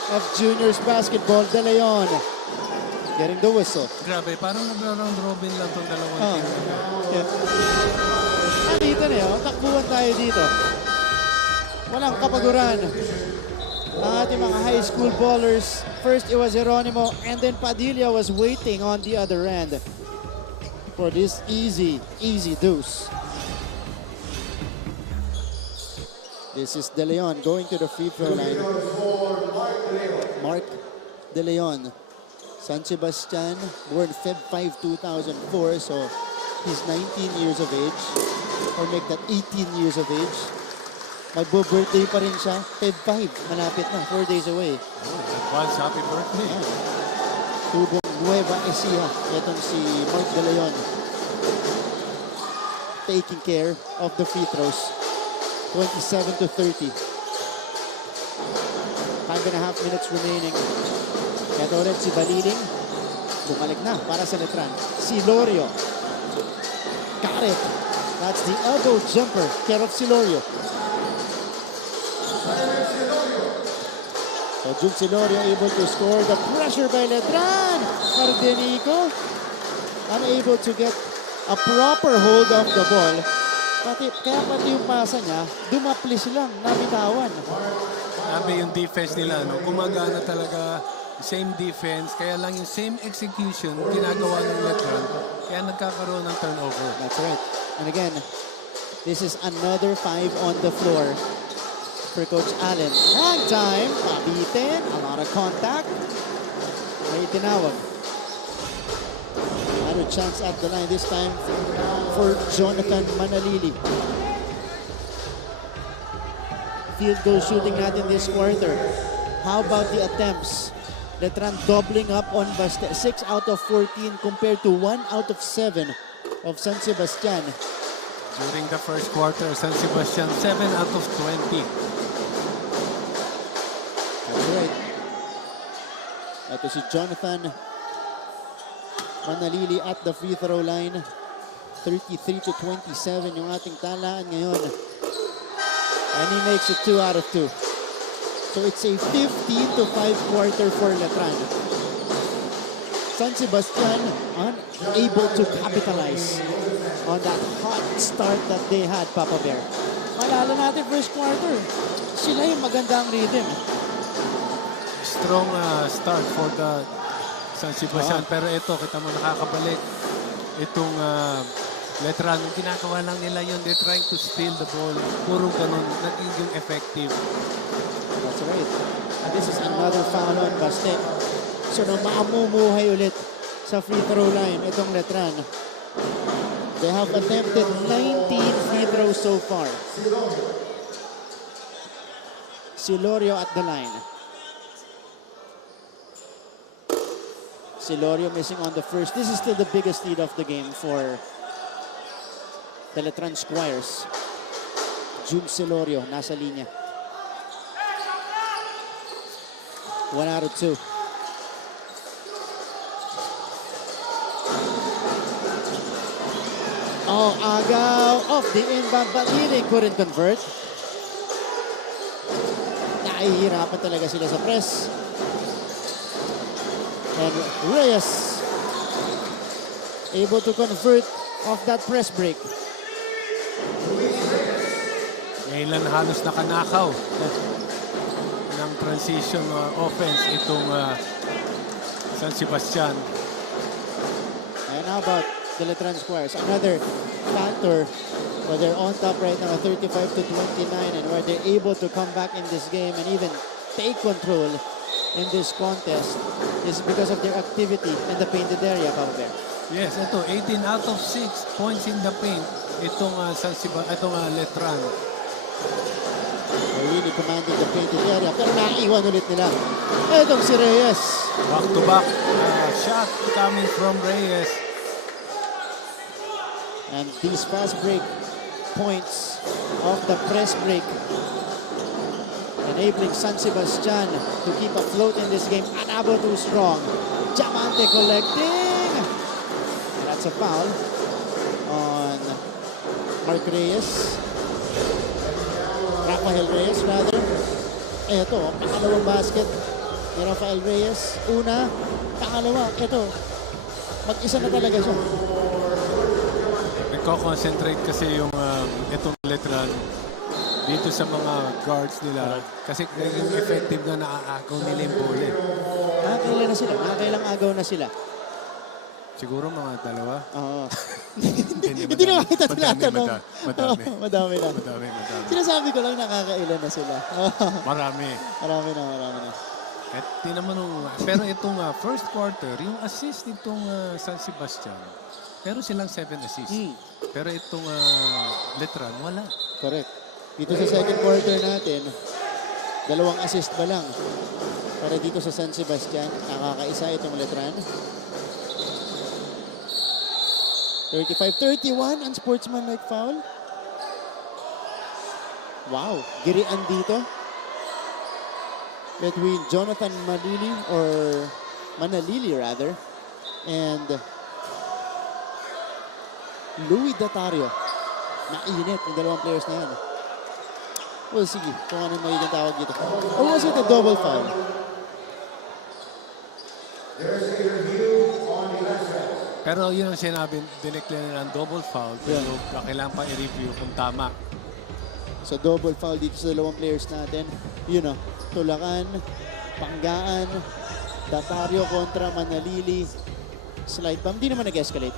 of juniors basketball, De Leon. Getting the whistle. Grabe, parang nag-round robin lang itong dalawang team. Yeah. Dito na yun. Takbuhan tayo dito. Walang kapaguran. ang ating mga high school ballers. First, it was Geronimo, and then Padilla was waiting on the other end for this easy deuce. This is De Leon going to the free throw line. Mark De Leon. San Sebastian, born Feb 5, 2004, so he's 19 years of age. Or make that 18 years of age. Magbo-birthday pa rin siya. Feb 5, malapit na, 4 days away. Advance happy birthday. Tubong Nueva Ecija. Itong si Mark De Leon. Taking care of the free throws. 27-30. 5.5 minutes remaining. Ito ulit si Baliling. Bumalik na para sa Letran. Si Lorio. Got it. That's the elbow jumper. Care of Silorio. So Jude Silorio able to score. The pressure by Letran. Ardenico unable to get a proper hold of the ball. Kaya pati yung pasa niya, dumaplis lang, nabitawan. Sabi yung defense nila, no? Gumagana talaga, same defense, kaya lang yung same execution ginagawa ng Letran, kaya nagkakaroon ng turnover. That's right. And again, this is another 5 on the floor for Coach Allen. Hang time, pabitin, a lot of contact. May tinawag. Another chance at the line, this time for Jonathan Manalili. Field goal shooting natin this quarter. How about the attempts? Letran doubling up on Baste. 6 out of 14 compared to 1 out of 7 of San Sebastian. During the first quarter, San Sebastian 7 out of 20. That's right. Ito si Jonathan Manalili at the free throw line. 33-27 yung ating talaan ngayon. And he makes it 2 out of 2. So it's a 15-5 quarter for Letran. San Sebastian unable to capitalize on that hot start that they had, Papa Bear. Malala natin first quarter. Sila yung magandang rhythm. Strong start for the San Sebastian. Pero ito, kita mo nakakabalik. Itong Letran, ginagawa lang nila yun. They're trying to steal the ball. Puro ganun. Nagiging effective. That's right. And this is another foul on Baste. So na maamumuhay ulit sa free throw line itong Letran. They have attempted 19 free throws so far. Silorio at the line. Silorio missing on the first. This is still the biggest lead of the game for the Letran Squires. June Silorio nasa linya. 1 out of 2. Oh, agaw off the inbound, but he couldn't convert. Nahihirapan talaga sila sa press. And Reyes able to convert off that press break. Ngayon halos nakanakaw ng transition offense itong San Sebastian. And how about the Letran Squires? Another factor where they're on top right now, 35-29, and where they're able to come back in this game and even take control in this contest is because of their activity in the painted area, Papa Bear. Yes, ito 18 out of 6 points in the paint itong Letran. They really commanded the painted area, pero naiwan ulit nila. Itong si Reyes. Back-to-back shot coming from Reyes. And these fast break points of the press break enabling San Sebastian to keep afloat in this game. Anabo too strong. Diamante collecting. That's a foul on Mark Reyes. Rafael Reyes rather. Ito, pangalawang basket ni Rafael Reyes. Una, pangalawa. Ito, mag-isa na talaga siya. Nagko-concentrate kasi yung itong Letran. dito sa mga guards nila. Kasi yung effective na naaagaw nila yung bola. Nakakailan na sila. Nakakailang agaw na sila. Siguro mga dalawa. Oo. Hindi na makita tinatanong. Madami na. Sinasabi ko lang nakakailan na sila. Marami. Marami na. At pero itong first quarter, yung assist nitong San Sebastian, pero silang 7 assists. Pero itong Letran, wala. Correct. Dito sa second quarter natin, 2 assist ba lang? Para dito sa San Sebastian, nakakaisa itong Letran. 35-31, unsportsmanlike foul. Wow, girian dito. Between Jonathan Manalili and Louis Datario. Nainit yung 2 players na yan. We'll see kung anong magiging tawag dito. Or was it a double foul? Pero yun ang sinabi, dineclare nila ng double foul. Pero kailangan pa i-review kung tama. So double foul dito sa 2 players natin. Yun o, Tulakan, Panggaan, Datario kontra Manalili. Slide bump, di naman nag-escalate.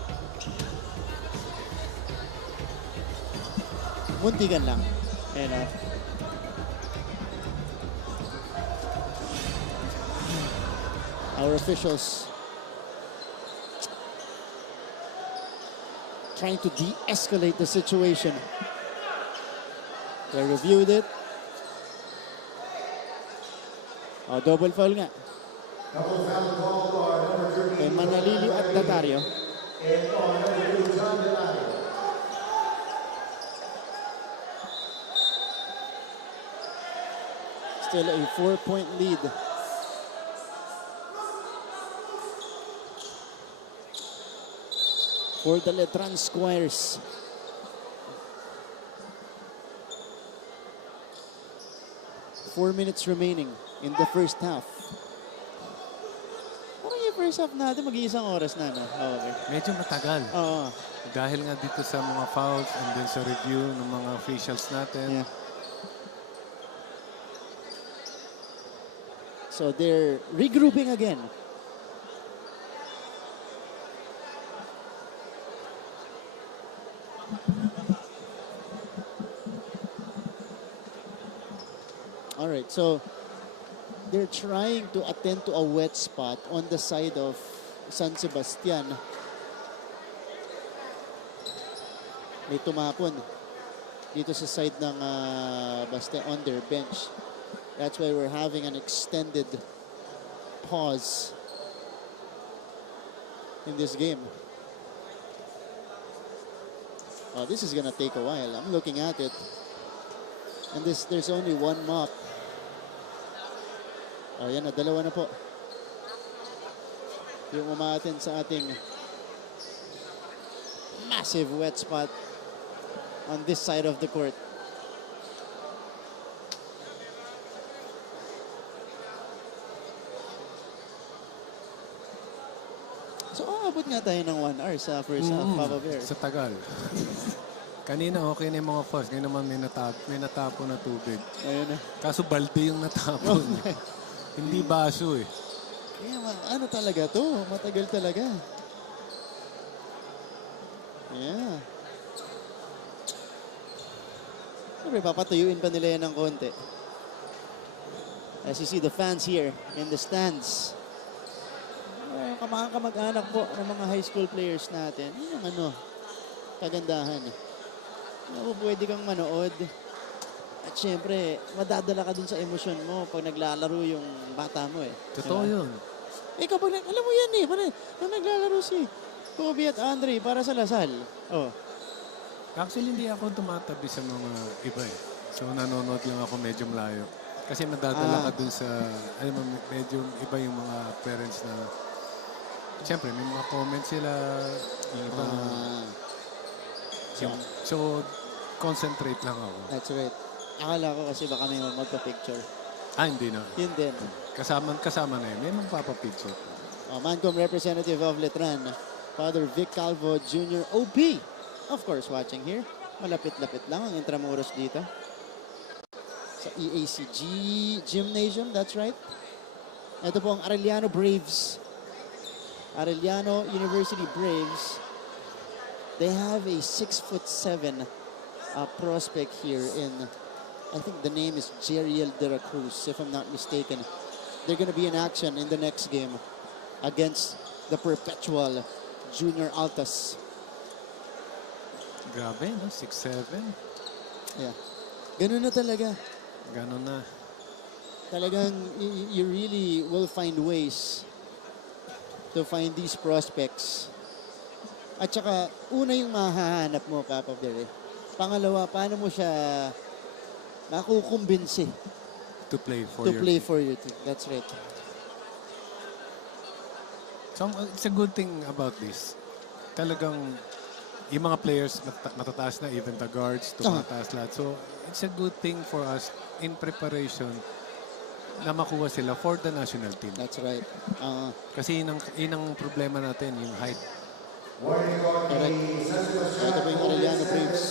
Muntikan lang. Ayan o. Our officials trying to de-escalate the situation. They reviewed it. Oh, double foul nga. Kay Manalili at Datario. Still a 4-point lead. For the Letran Squires. Four minutes remaining in the first half. Parang yung first half natin mag-iisang oras na, no? Oh, okay. Medyo matagal. Oo. Dahil nga dito sa mga fouls and then sa review ng mga officials natin. Yeah. So they're regrouping again. All right, so they're trying to attend to a wet spot on the side of San Sebastian. May tumapon dito sa side ng Bastia on their bench. That's why we're having an extended pause in this game. Oh, this is gonna take a while. I'm looking at it. And there's only 1 mop. Oh, yan na, 2 na po. Yung umaatin sa ating massive wet spot on this side of the court. So, aabot nga tayo ng 1 hour sa first half, Papa Bear. Sa tagal. Kanina okay na yung mga fouls. Ngayon naman may natapo na tubig. Ayun na. Kaso balde yung natapon. Hindi baso eh. Kaya ano talaga to? Matagal talaga. Yeah. Siyempre, papatuyuin pa nila yan ng konti. As you see the fans here in the stands. Mga kamag-anak po ng mga high school players natin. Yun ang kagandahan. Pwede kang manood. At syempre, madadala ka dun sa emosyon mo pag naglalaro yung bata mo eh. Totoo yun. Kapag, alam mo yan eh, pag naglalaro si Kobe at Andre para sa Lasal. Oh. Actually, hindi ako tumatabi sa mga iba eh. So, nanonood lang ako medyo malayo. Kasi madadala ka dun sa, alam mo, medyo iba yung mga parents na, syempre, may mga comments sila, yung iba. So, concentrate lang ako. That's right. Akala ko kasi baka may magpa-picture. Hindi na. Yun din. Kasama na yun. May magpapapicture. Mancom representative of Letran, Father Vic Calvo Jr. OP. Of course, watching here. Malapit-lapit lang ang Intramuros dito. sa EACG Gymnasium, that's right. Ito po ang Arellano Braves. Arellano University Braves. They have a 6'7" prospect here in, I think the name is Jeriel de la Cruz, if I'm not mistaken. They're going to be in action in the next game against the Perpetual Junior Altas. Grabe, no? 6'7". Yeah. Ganun na talaga. Ganun na. Talagang you really will find ways to find these prospects. At saka, una yung mahahanap mo, Papa Bear. Pangalawa, paano mo siya makukumbinsi To play for your team. That's right. So, it's a good thing about this. Talagang yung mga players matataas na, even the guards, tumataas lahat. So, it's a good thing for us in preparation na makuha sila for the national team. That's right. Kasi yun ang problema natin, yung height. Correct. Ito po yung Arellano Braves.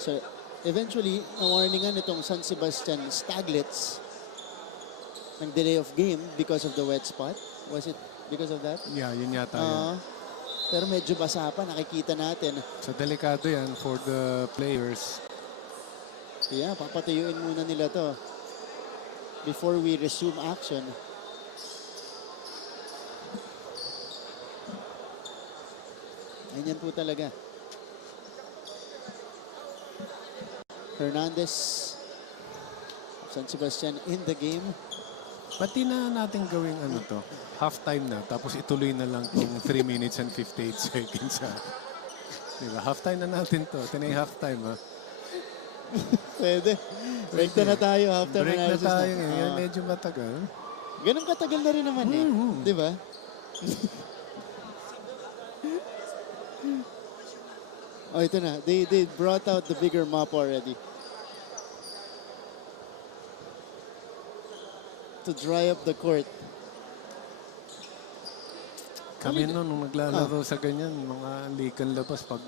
So, eventually, na-warningan itong San Sebastian Staglets ng delay of game because of the wet spot. Was it because of that? Yeah, yun yata yun. Pero medyo basa pa, nakikita natin. So, delikado yan for the players. Yeah, papatayuin muna nila to before we resume action. Ganyan po talaga. Hernandez, San Sebastian in the game. Pati na natin gawing ano to, half-time na, tapos ituloy na lang tong 3 minutes and 58 seconds. Diba? Half-time na natin to. Ito na yung half-time, ha? Pwede. Break na tayo. Half-time break na analysis tayo. Yan, medyo matagal. Ganun katagal na rin naman eh. Di ba? Oh, ito na. They brought out the bigger map already. To dry up the court. Kami nung naglalaro sa ganyan, mga likan labas pag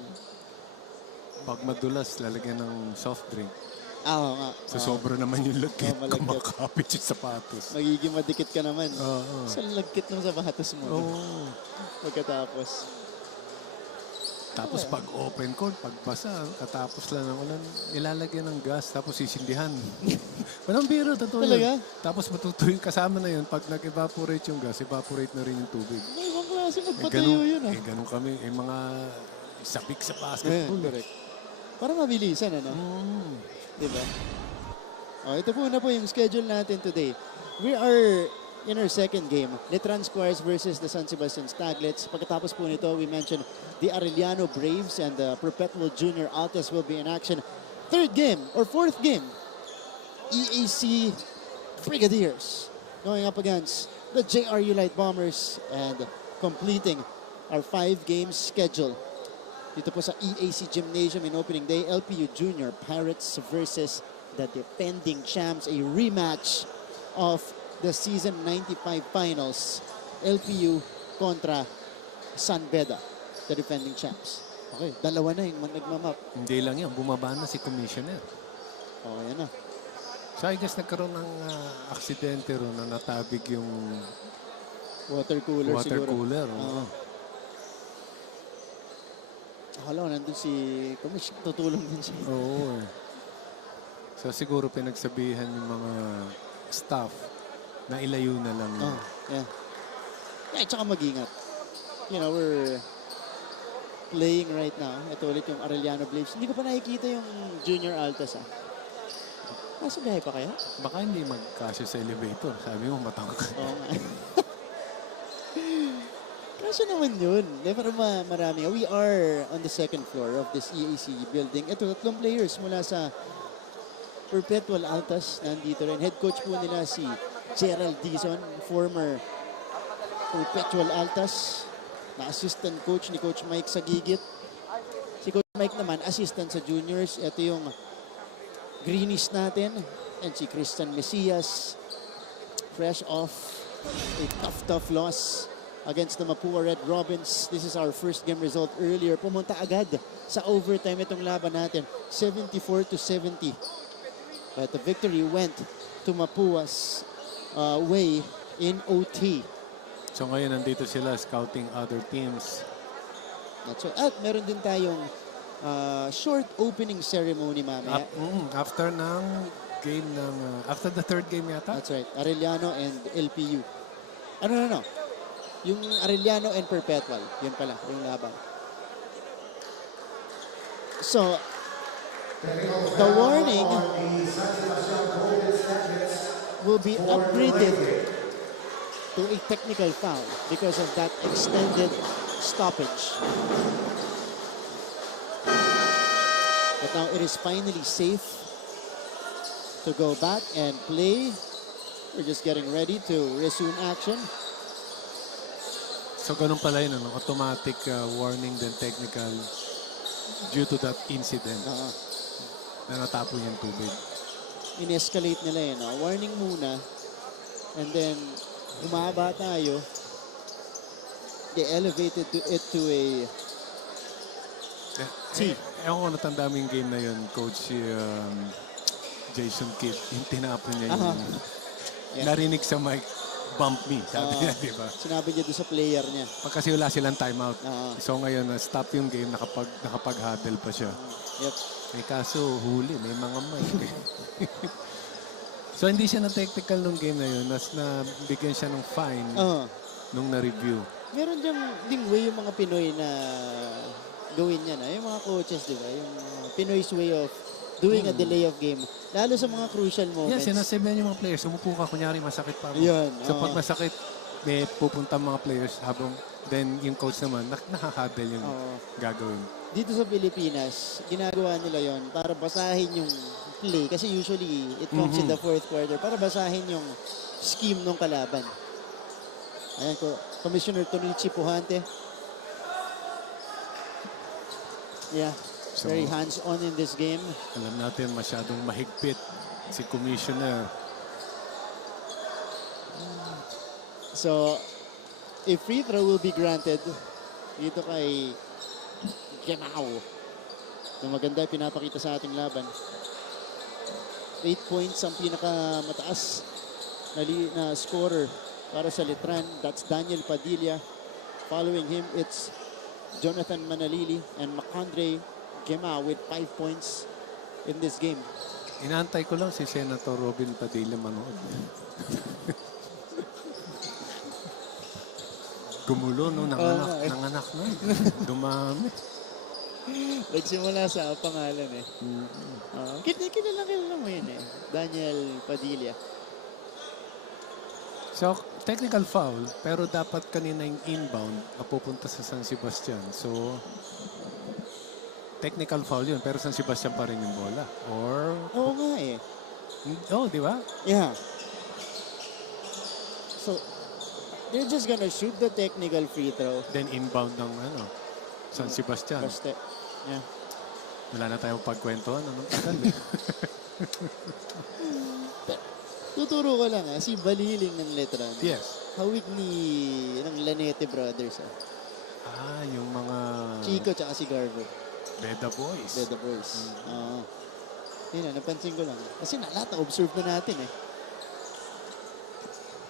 madulas, lalagyan ng soft drink. Oo nga. So sobra naman yung lagkit, kumakapit yung sapatos. Magiging madikit ka naman. Sa lagkit ng sapatos mo. Pagkatapos. Tapos pag open court, pag basa, katapos lang ng ulan, ilalagyan ng gas, tapos sisindihan. Walang biro, totoo talaga? Yun. Tapos matutuyo kasama na yun, pag nag-evaporate yung gas, evaporate na rin yung tubig. May ibang klase magpatayo yun ah. Ganun kami, mga sabik sa basketball. Correct. Para mabilisan, ano? Diba? Oh, ito po na po yung schedule natin today. We are in our second game, Letran Squires versus the San Sebastian Staglets. Pagkatapos po nito, we mentioned the Arellano Braves and the Perpetual Junior Altas will be in action. Third game, or fourth game, EAC Brigadiers going up against the JRU Light Bombers and completing our 5-game schedule. Dito po sa EAC Gymnasium in opening day, LPU Junior Pirates versus the defending champs, a rematch of the season 95 finals, LPU kontra San Beda, the defending champs. Okay, dalawa na yung nagmamap. Hindi lang yan, bumaba na si Commissioner. Oh, yan na. So I guess nagkaroon ng aksidente ron na natabig yung water cooler siguro. Akala ko nandun si Commissioner, tutulong din siya. Oo. So siguro pinagsabihan yung mga staff na ilayo na lang. Yeah. Yeah, tsaka mag-ingat. You know, we're playing right now. Ito ulit yung Arellano Braves. Hindi ko pa nakikita yung Junior Altas, ah. Kaso gahe pa kaya? Baka hindi magkasya sa elevator. Sabi mo, matangkad. Oo nga. Kaso naman yun. Pero marami. We are on the second floor of this EAC building. Ito, 3 players mula sa Perpetual Altas nandito rin. Head coach po nila si Gerald Dizon, former Perpetual Altas, na assistant coach ni Coach Mike sa Gigit. Si Coach Mike naman, assistant sa juniors. Ito yung greenies natin. And si Christian Mesias, fresh off a tough loss against the Mapua Red Robins. This is our first game result earlier. Pumunta agad sa overtime itong laban natin. 74-70. But the victory went to Mapua's way in OT. So ngayon nandito sila scouting other teams. That's right. At meron din tayong short opening ceremony mamaya. After ng game ng after the third game yata. That's right. Arellano and LPU. No. Yung Arellano and Perpetual. Yun pala, yung laban. So, the warning will be upgraded to a technical foul because of that extended stoppage. But now it is finally safe to go back and play. We're just getting ready to resume action. So ganun pala yun, automatic warning then technical due to that incident na natapon yung tubig. In-escalate nila yun. Warning muna and then umaba tayo. They elevated it to a T. Ewan ko natanda mo yung game na yun, Coach Jason Kidd. Yung tinapon niya yung narinig sa mic, bump me, sabi niya, di ba? Sinabi niya doon sa player niya. Kasi wala silang timeout. So ngayon, stop yung game, nakapag-huddle pa siya. Yep. May kaso, huli, may mga mic. So hindi siya na-technical nung game na yun, bigyan siya ng fine nung na-review. Meron ding way yung mga Pinoy na gawin yan. Yung mga coaches, di ba? Yung Pinoy's way of doing a delay of game. Lalo sa mga crucial moments. Yeah, sinasabihan yung mga players, umupo ka, kunyari masakit pa ako. Yun. So pag masakit, may pupunta mga players habang then yung coach naman, nakahadel yung gagawin. Dito sa Pilipinas, ginagawa nila yon para basahin yung play. Kasi usually, it comes in the fourth quarter. Para basahin yung scheme ng kalaban. Ayan ko, Commissioner Tonichi Puhante. Yeah, so, very hands-on in this game. Alam natin masyadong mahigpit si Commissioner. So, a free throw will be granted dito kay Gemao. So, maganda pinapakita sa ating laban. 8 points ang pinakamataas na scorer para sa Letran. That's Daniel Padilla. Following him, it's Jonathan Manalili and Macandre Gemao with 5 points in this game. Inaantay ko lang si Senator Robin Padilla manood. Gumulo, no? Nanganak na. Dumami. Nagsimula sa pangalan eh. Kilala mo yun eh. Daniel Padilla. So, technical foul, pero dapat kanina yung inbound pupunta sa San Sebastian. So, technical foul yun, pero San Sebastian pa rin yung bola. Or... Oo nga eh. Di ba? Yeah. So, they're just gonna shoot the technical free throw. Then inbound ng San Sebastian. Yeah. Wala na tayong pagkwentuhan. Anong tagal eh. Tuturo ko lang si Baliling ng Letran. Yes. Hawig ng Lanete Brothers. Yung mga... Chico tsaka si Garbo. Beda Boys. Yun napansin ko lang. Kasi lahat na-observe na natin eh.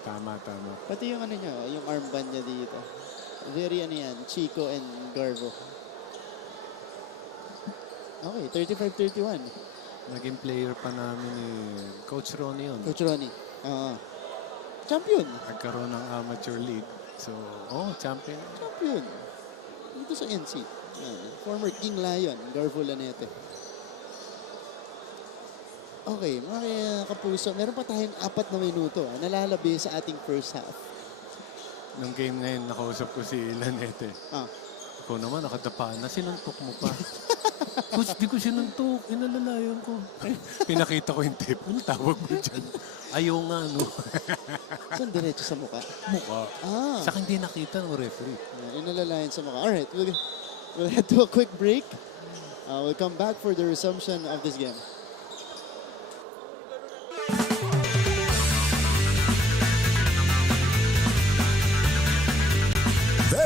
Tama. Pati yung niya, yung armband niya dito. Very Chico and Garbo. Okay, 35-31. Naging player pa namin ni Coach Ronnie yun. Coach Ronnie. Champion. Nagkaroon ng amateur league. So, champion. Champion. Dito sa NC. Former King Lion, Garbo Lanete. Okay, mga kapuso, meron pa tayong 4 na minuto nalalabi sa ating first half. Nung game ngayon, nakausap ko si Lanete. Ako naman, nakadapa na. Sinuntok mo pa. Coach, di ko sinuntok. Inalalayan ko. Pinakita ko yung tape. Ano tawag mo dyan? Ayaw nga, no? Saan diretso sa mukha? Mukha. Sa akin di nakita ng referee. Inalalayan sa mukha. Alright, we'll head to a quick break. We'll come back for the resumption of this game.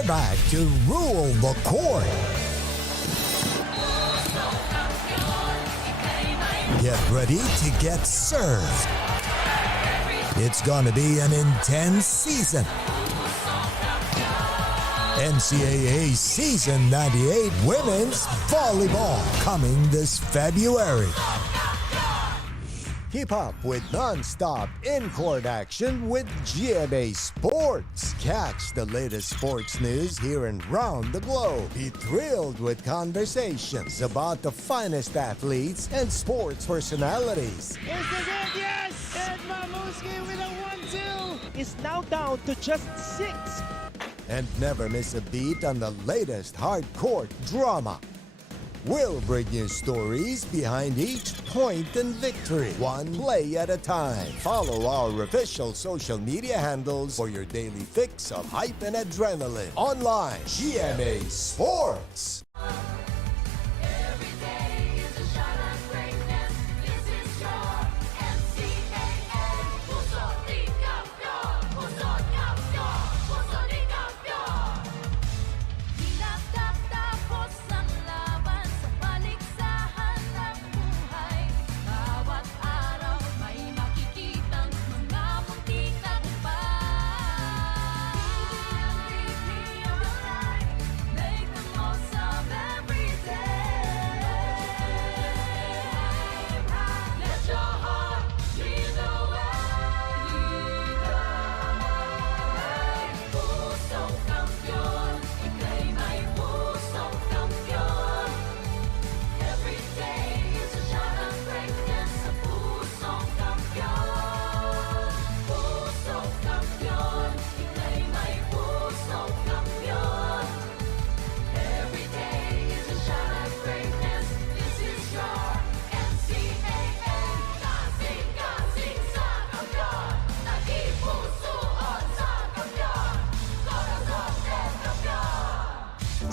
They're back to rule the court. Get ready to get served. It's going to be an intense season. NCAA Season 98 Women's Volleyball coming this February. Keep up with non-stop in-court action with GMA Sports. Catch the latest sports news here and round the globe. Be thrilled with conversations about the finest athletes and sports personalities. This is it, yes! And Mamuski with a 1-2 is now down to just 6. And never miss a beat on the latest hard-court drama. We'll bring you stories behind each point and victory, one play at a time. Follow our official social media handles for your daily fix of hype and adrenaline. Online, GMA Sports.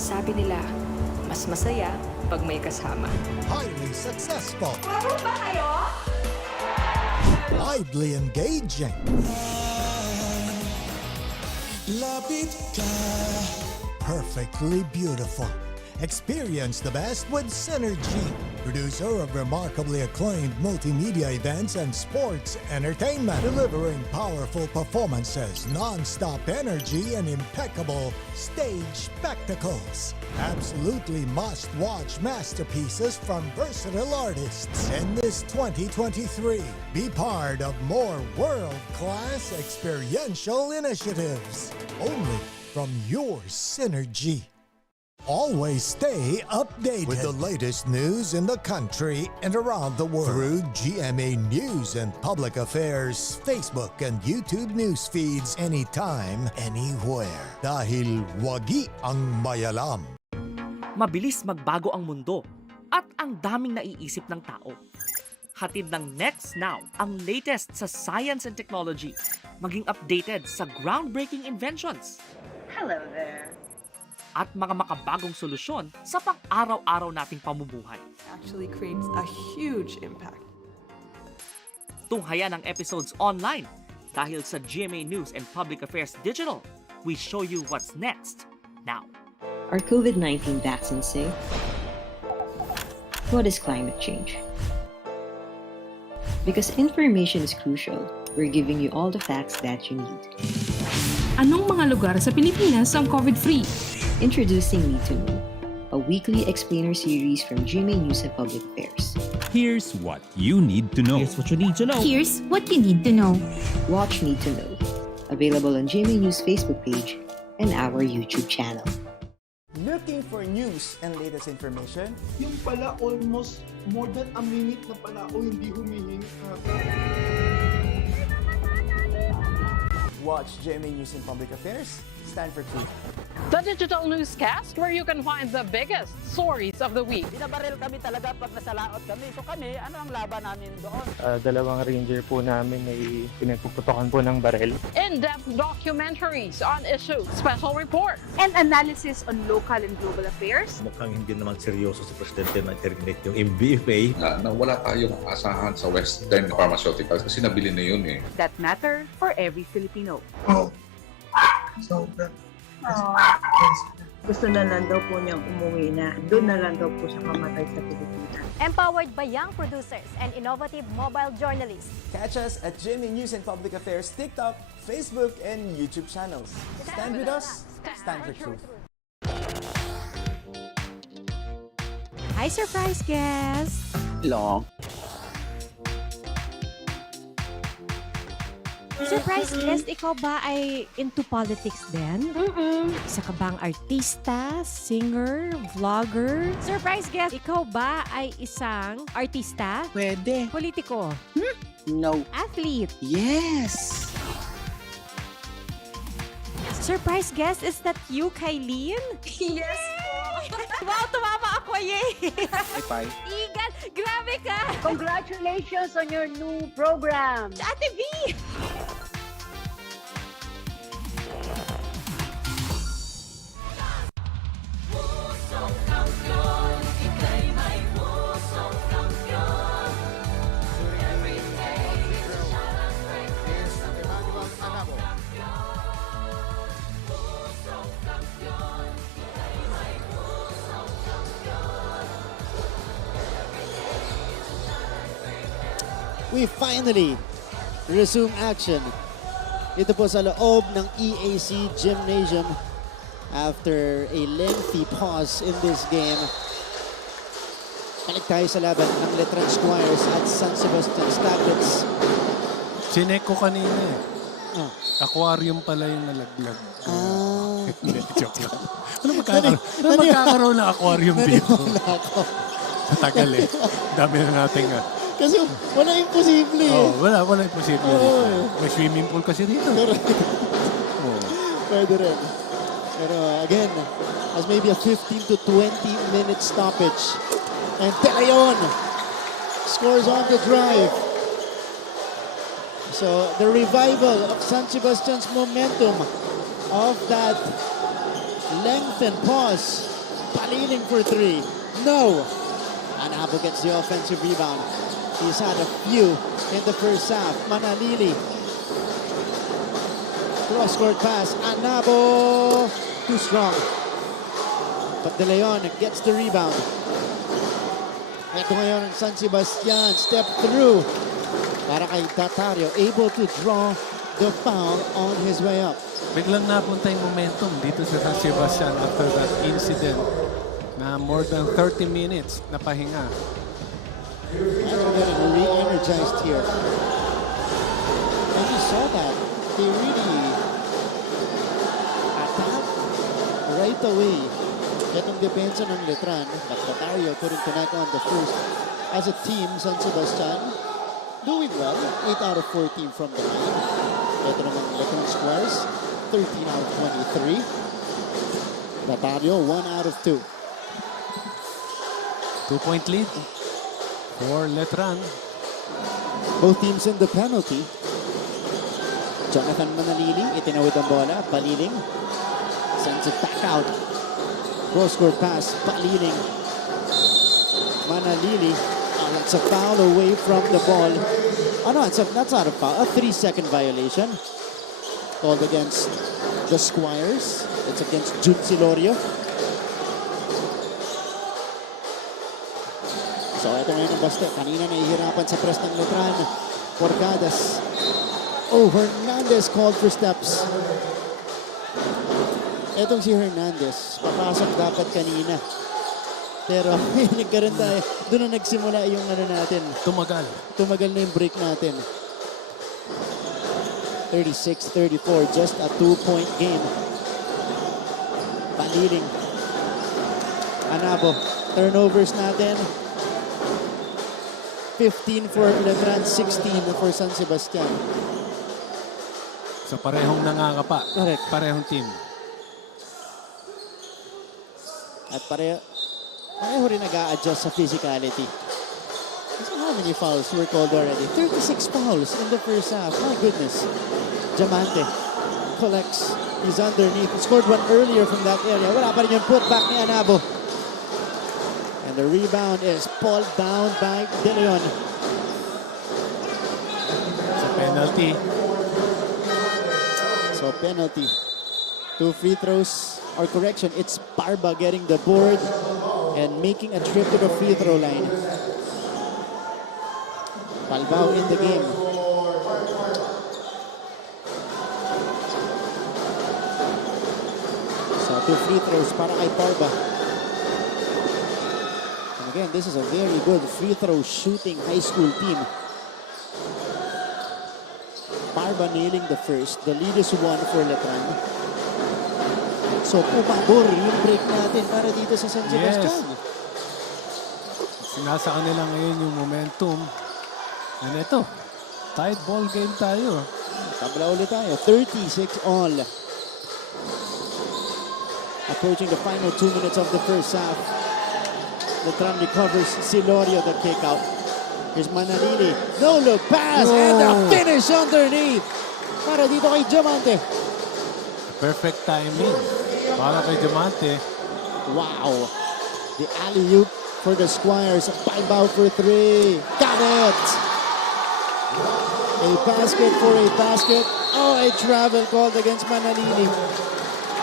Sabi nila, mas masaya pag may kasama. Highly successful. Paro ba kayo? Widely engaging. Perfectly beautiful. Experience the best with Synergy, producer of remarkably acclaimed multimedia events and sports entertainment, delivering powerful performances, non-stop energy, and impeccable stage spectacles. Absolutely must-watch masterpieces from versatile artists in this 2023. Be part of more world-class experiential initiatives, only from your Synergy. Always stay updated with the latest news in the country and around the world through GMA News and Public Affairs Facebook and YouTube news feeds anytime, anywhere. Dahil wagi ang mayalam. Mabilis magbago ang mundo at ang daming naiisip ng tao. Hatid ng Next Now ang latest sa science and technology, maging updated sa groundbreaking inventions. Hello there. At mga makabagong solusyon sa pang-araw-araw nating pamumuhay. Actually creates a huge impact. Tunghayan ang episodes online dahil sa GMA News and Public Affairs Digital. We show you what's next now. Are COVID-19 vaccines safe? What is climate change? Because information is crucial, we're giving you all the facts that you need. Anong mga lugar sa Pilipinas ang COVID-free? Introducing Me to Know, a weekly explainer series from GMA News and Public Affairs. Here's what you need to know. Here's what you need to know. Here's what you need to know. Watch Need to Know, available on GMA News Facebook page and our YouTube channel. Looking for news and latest information? Yung pala almost more than a minute na pala ako hindi humihinga. Watch GMA News and Public Affairs. Stand for truth. The digital newscast where you can find the biggest stories of the week. Binabaril kami talaga pag nasalaot kami. So kami, ano ang laban namin doon? Dalawang ranger po namin ay pinagpuputokan po ng baril. In-depth documentaries on issues, special reports, and analysis on local and global affairs. Mukhang hindi naman seryoso si Presidente na terminate yung MBFA. Na wala tayong asahan sa Western Pharmaceuticals kasi nabili na yun eh. That matter for every Filipino. Oh. So, Gusto na lang daw po niyang umuwi na doon na lang daw po siya mamatay sa Pilipinas. Empowered by young producers and innovative mobile journalists. Catch us at GMA News and Public Affairs TikTok, Facebook, and YouTube channels. Stand with us, stand for truth. Hi, surprise guest! Long. Surprise guest, ikaw ba ay into politics din? Isa ka bang artista, singer, vlogger? Surprise guest, ikaw ba ay isang artista? Pwede. Politiko? No. Athlete? Yes! Surprise guest, is that you, Kylene? Yes Wow, tumama ako, yay! Bye. Igan, grabe ka! Congratulations on your new program. Ate V! We finally resume action. Ito po sa loob ng EAC Gymnasium after a lengthy pause in this game. Balik tayo sa laban ng Letran Squires at San Sebastian Staglets. Chinek ko kanina eh. Aquarium pala yung nalaglag. Hindi, joke lang. Ano magkakaroon ng aquarium dito? Sa tagal eh. Dami na natin Kasi wala imposible eh. Wala imposible dito. May swimming pool kasi dito. Pwede rin. Pero again, as maybe a 15 to 20 minute stoppage. And De Leon scores on the drive. So the revival of San Sebastian's momentum of that lengthened pause. Paliling for three. No. Anabo gets the offensive rebound. He's had a few in the first half. Manalili. Cross-court pass. Anabo. Too strong. But De Leon gets the rebound. Ito ngayon ang San Sebastian. Step through. Para kay Tatario. Able to draw the foul on his way up. Biglang napunta yung momentum dito sa San Sebastian after that incident na more than 30 minutes na pahinga. After getting re-energized here. And you saw that. They really attacked right away. Itong depensa ng Letran. But Tatario couldn't connect on the first. As a team, San Sebastian doing well. 8 out of 14 from the line. Ito naman Letran Squires. 13 out of 23. Tatario, 1 out of 2. 2-point lead for Letran. Both teams in the penalty. Jonathan Manalili, itinawid ang bola. Paliling. Sends it back out. Cross-court pass. Paliling. Manalili. That's a foul away from the ball. Oh no, that's not a foul. A 3-second violation. Called against the Squires. It's against Jun Silorio. So ito ngayon ang baste. Kanina nahihirapan sa press ng Letran. Porcadas. Oh, Hernandez called for steps. Etong si Hernandez. Papasok dapat kanina. Pero nagkaroon tayo. Doon na nagsimula yung ano natin. Tumagal. Tumagal na yung break natin. 36-34. Just a 2-point game. Paliling. Anabo. Turnovers natin. 15 for Letran, 16 for San Sebastian. So parehong nangangapa. Correct. Parehong team. At pareho rin nag-a-adjust sa physicality. So how many fouls were called already? 36 fouls in the first half. My goodness. Diamante collects. He's underneath. He scored one earlier from that area. Wala pa rin yung putback ni Anabo. And the rebound is pulled down by De Leon. So penalty. So penalty. 2 free throws or correction, it's Parba getting the board and making a trip to the free throw line. Balbao in the game. So 2 free throws para kay Parba. And again, this is a very good free throw shooting high school team. Parba nailing the first. The lead is 1 for Letran. So pumabor yung break natin para dito sa San Sebastian. Yes. Sinasa kanila ngayon yung momentum. And ito, tight ball game tayo. Tabla ulit tayo. 36 all. Approaching the final 2 minutes of the first half. Letran recovers Silorio the kick out. Here's Manalili. No look pass and the finish underneath. Para dito kay Diamante. Perfect timing. Para kay Diamante. Wow. The alley-oop for the Squires. Balbao for 3. Got it. A basket for a basket. Oh, a travel called against Manalili.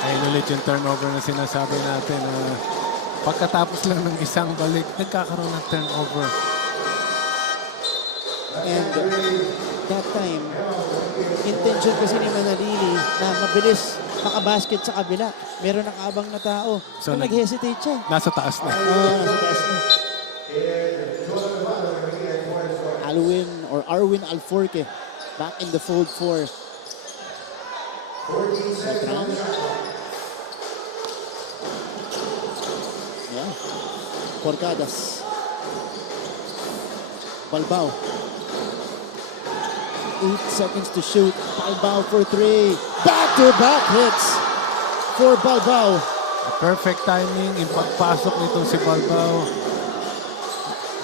Ayun ulit yung turnover na sinasabi natin. Pagkatapos lang ng isang balik, nagkakaroon ng turnover. And that time, intention kasi ni Manalili na mabilis makabasket sa kabila. Meron nakaabang na tao. So nag-hesitate siya. Nasa taas na. Nasa taas na. Arwin Alforque back in the fold for Letran. Yeah. Porcadas. Balbao. 8 seconds to shoot. Balbao for 3. Back-to-back hits for Balbao. Perfect timing. Yung pagpasok nitong si Balbao.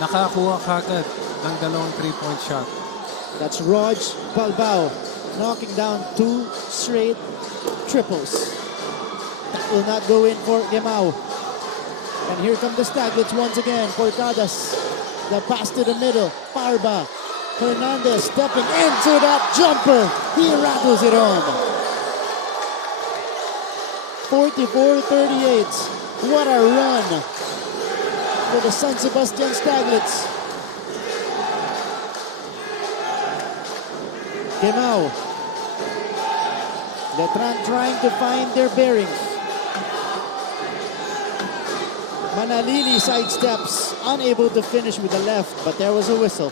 Nakakuha kagad ng dalawang 3-point shot. That's Rog Balbao knocking down 2 straight triples. That will not go in for Gemao. And here come the Staglets once again. Porcadas. The pass to the middle. Parba. Hernandez stepping into that jumper. He rattles it home. 44-38. What a run for the San Sebastian Staglets. Gemao. Letran trying to find their bearings. Manalili sidesteps, unable to finish with the left, but there was a whistle.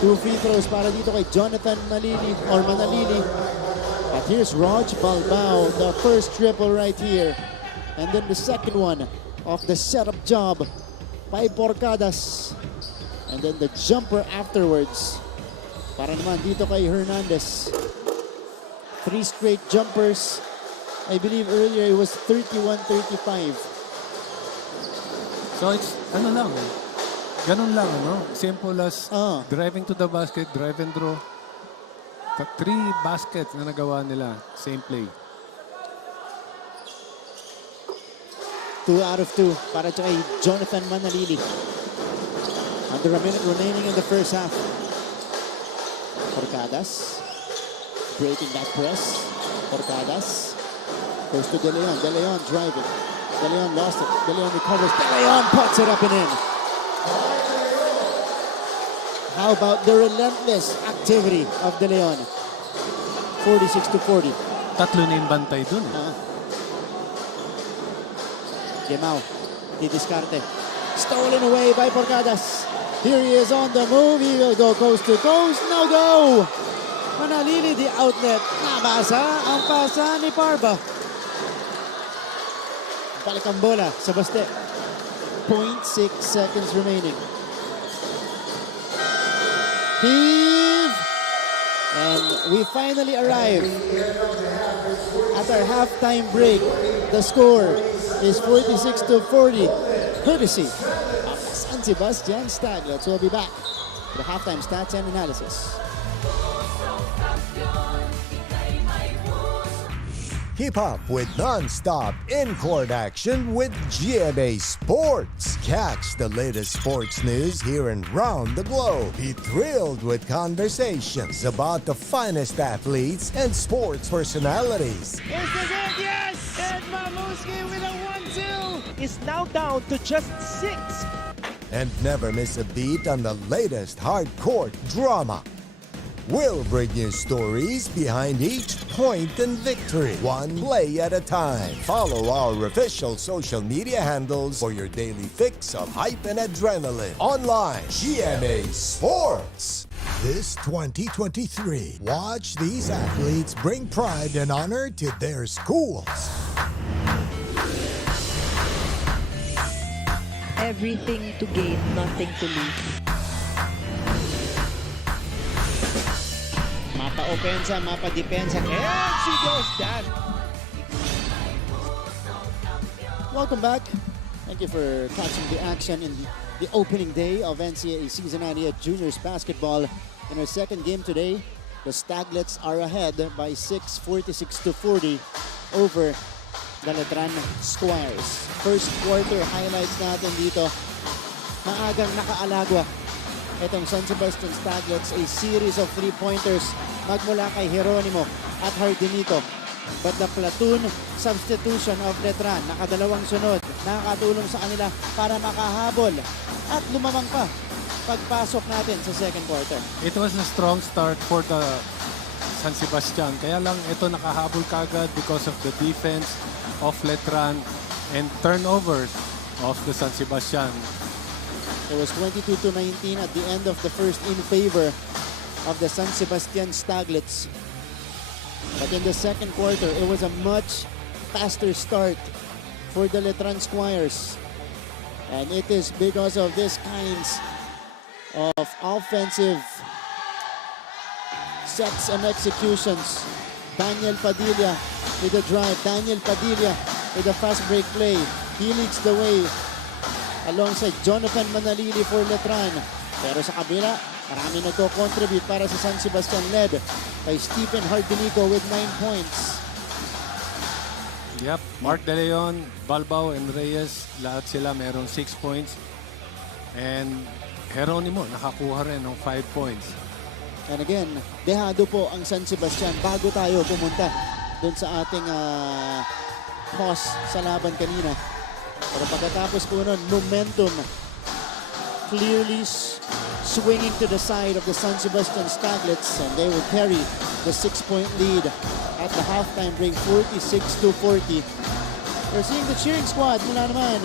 2 free throws para dito kay Jonathan Manalili. But here's Rog Balbao, the first triple right here. And then the second one of the setup job by Porcadas. And then the jumper afterwards. Para naman dito kay Hernandez. 3 straight jumpers. I believe earlier it was 31-35. So it's ano lang. Ganun lang, ano? Simple as driving to the basket, drive and draw. 3 baskets na nagawa nila. Same play. 2 out of 2 para kay Jonathan Manalili. Under a minute remaining in the first half. Porcadas. Breaking that press. Porcadas. Goes to De Leon. De Leon driving. De Leon lost it. De Leon recovers. De Leon puts it up and in. How about the relentless activity of De Leon? 46-40. Tatlo na yung bantay dun. Gemao. Didiskarte. Stolen away by Porcadas. Here he is on the move. He will go coast to coast. No go. Manalili the outlet. Nabasa ang pasa ni Parba. Balik ang bola sa Baste. 0.6 seconds remaining. Heave. And we finally arrive at our halftime break. The score is 46-40. Courtesy of San Sebastian Staglets. We'll be back for the halftime stats and analysis. Keep up with non-stop in-court action with GMA Sports. Catch the latest sports news here and round the globe. Be thrilled with conversations about the finest athletes and sports personalities. Yes! Mamuski with a 1-2 is now down to just 6. And never miss a beat on the latest hardcore drama. We'll bring you stories behind each point and victory, one play at a time. Follow our official social media handles for your daily fix of hype and adrenaline. Online, GMA Sports. This 2023, watch these athletes bring pride and honor to their schools. Everything to gain, nothing to lose. Mapa opensa, mapa depensa, and she goes down. Welcome back. Thank you for catching the action in the opening day of NCAA Season 98 Juniors Basketball. In our second game today, the Staglets are ahead by 6, 46-40 over the Letran Squires. First quarter highlights natin dito. Maagang nakaalagwa itong San Sebastian Staglets, a series of 3-pointers magmula kay Jeronimo at Hardinito. But the platoon substitution of Letran, nakadalawang sunod, nakakatulong sa kanila para makahabol at lumamang pa pagpasok natin sa second quarter. It was a strong start for the San Sebastian. Kaya lang ito nakahabol kagad because of the defense of Letran and turnovers of the San Sebastian. It was 22-19 at the end of the first in favor of the San Sebastian Staglets. But in the second quarter, it was a much faster start for the Letran Squires. And it is because of these kinds of offensive sets and executions. Daniel Padilla with a drive. Daniel Padilla with a fast break play. He leads the way alongside Jonathan Manalili for Letran. Pero sa kabila, marami nagko-contribute para sa San Sebastian led by Stephen Hardinico with 9 points. Yep, Mark De Leon, Balbao, and Reyes, lahat sila merong 6 points. And Jeronimo nakakuha rin ng 5 points. And again, dehado po ang San Sebastian bago tayo pumunta doon sa ating pause sa laban kanina. Pero pagkatapos po nun, momentum clearly swinging to the side of the San Sebastian Staglets, and they will carry the 6-point lead at the halftime break, 46-40. We're seeing the cheering squad mula naman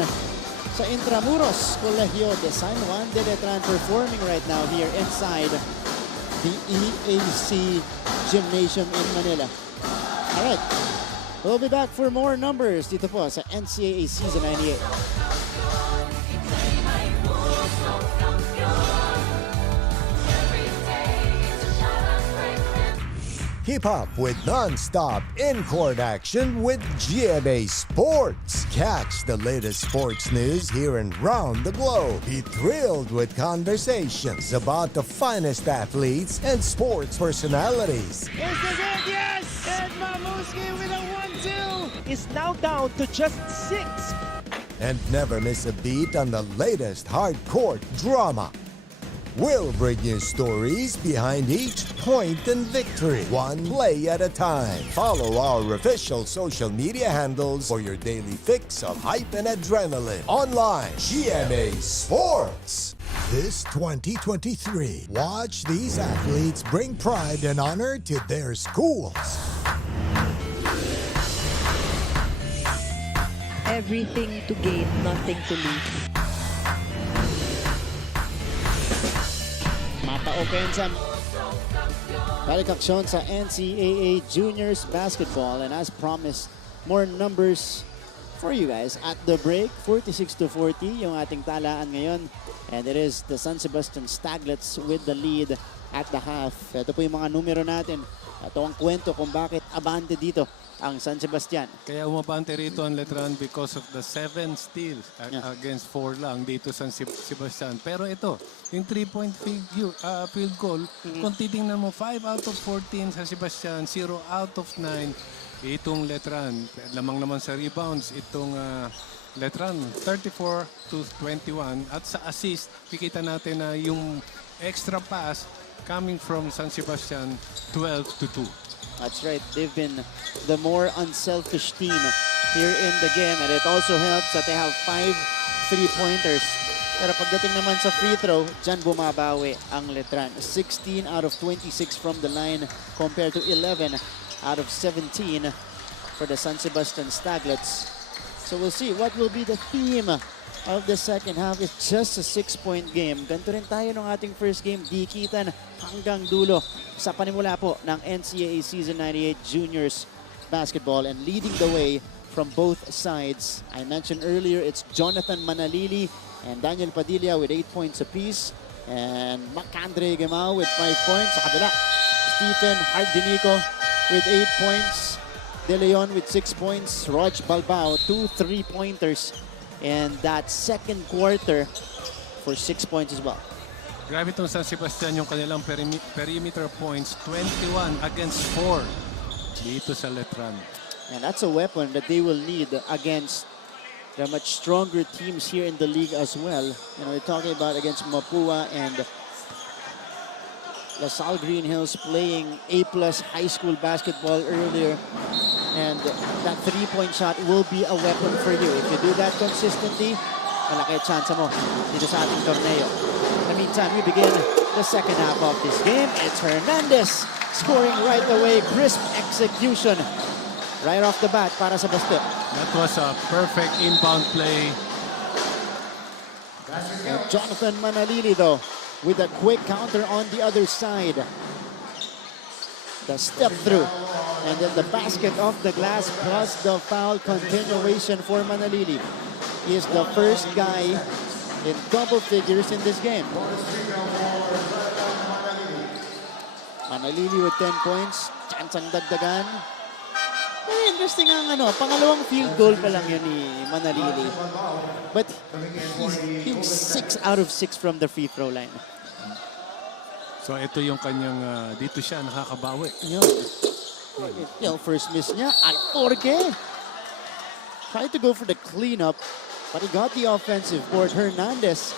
sa Intramuros Colegio de San Juan de Letran performing right now here inside the EAC Gymnasium in Manila. All right, we'll be back for more numbers dito po sa NCAA Season 98. Keep up with non-stop in-court action with GMA Sports. Catch the latest sports news here and round the globe. Be thrilled with conversations about the finest athletes and sports personalities. Is this it? Yes! And Mamuski with a 1-2 is now down to just 6. And never miss a beat on the latest hardcore drama. We'll bring you stories behind each point and victory, one play at a time. Follow our official social media handles for your daily fix of hype and adrenaline. Online, GMA Sports. This 2023, watch these athletes bring pride and honor to their schools. Everything to gain, nothing to lose. Mapa opensa. Balik aksyon sa NCAA Juniors Basketball, and as promised, more numbers for you guys at the break. 46-40 yung ating talaan ngayon, and it is the San Sebastian Staglets with the lead at the half. Ito po yung mga numero natin. Ito ang kwento kung bakit abante dito ang San Sebastian. Kaya umabante rito ang Letran because of the 7 steals against 4 lang dito sa San Sebastian. Pero ito, yung 3-point field goal, kung titingnan mo, 5 out of 14 sa Sebastian, 0 out of 9 itong Letran. Lamang naman sa rebounds itong Letran, 34-21. At sa assist, kikita natin na yung extra pass coming from San Sebastian, 12-2. That's right. They've been the more unselfish team here in the game. And it also helps that they have 5 3-pointers. Pero pagdating naman sa free throw, dyan bumabawi ang Letran. 16 out of 26 from the line compared to 11 out of 17 for the San Sebastian Staglets. So we'll see what will be the theme of the second half. It's just a 6-point game. Ganito rin tayo ng ating first game. Dikitan hanggang dulo sa panimula po ng NCAA Season 98 Juniors Basketball. And leading the way from both sides, I mentioned earlier, it's Jonathan Manalili and Daniel Padilla with 8 points apiece. And Macandre Gemao with 5 points. Sa kabila, Stephen Hardinico with 8 points. De Leon with 6 points. Rog Balbao, 2 3-pointers. And that second quarter for 6 points as well. Grabe itong San Sebastian, yung kanilang perimeter points, 21 against 4 dito sa Letran. And that's a weapon that they will need against the much stronger teams here in the league as well. You know, we're talking about against Mapua and LaSalle Green Hills playing A+ high school basketball earlier. And that 3-point shot will be a weapon for you. If you do that consistently, malaki chance mo dito sa ating torneo. In the meantime, we begin the second half of this game. It's Hernandez scoring right away. Crisp execution right off the bat para sa Baste. That was a perfect inbound play. And Jonathan Manalili, though, with a quick counter on the other side. The step through. And then the basket off the glass plus the foul continuation for Manalili. He is the first guy in double figures in this game. Manalili with 10 points. Chance ang dagdagan. Very interesting ang pangalawang field goal pa lang yun ni Manalili. But he's 6 out of 6 from the free throw line. So ito yung kanyang, dito siya nakakabawi. Yung first miss niya, Alforque. Tried to go for the cleanup, but he got the offensive board. Hernandez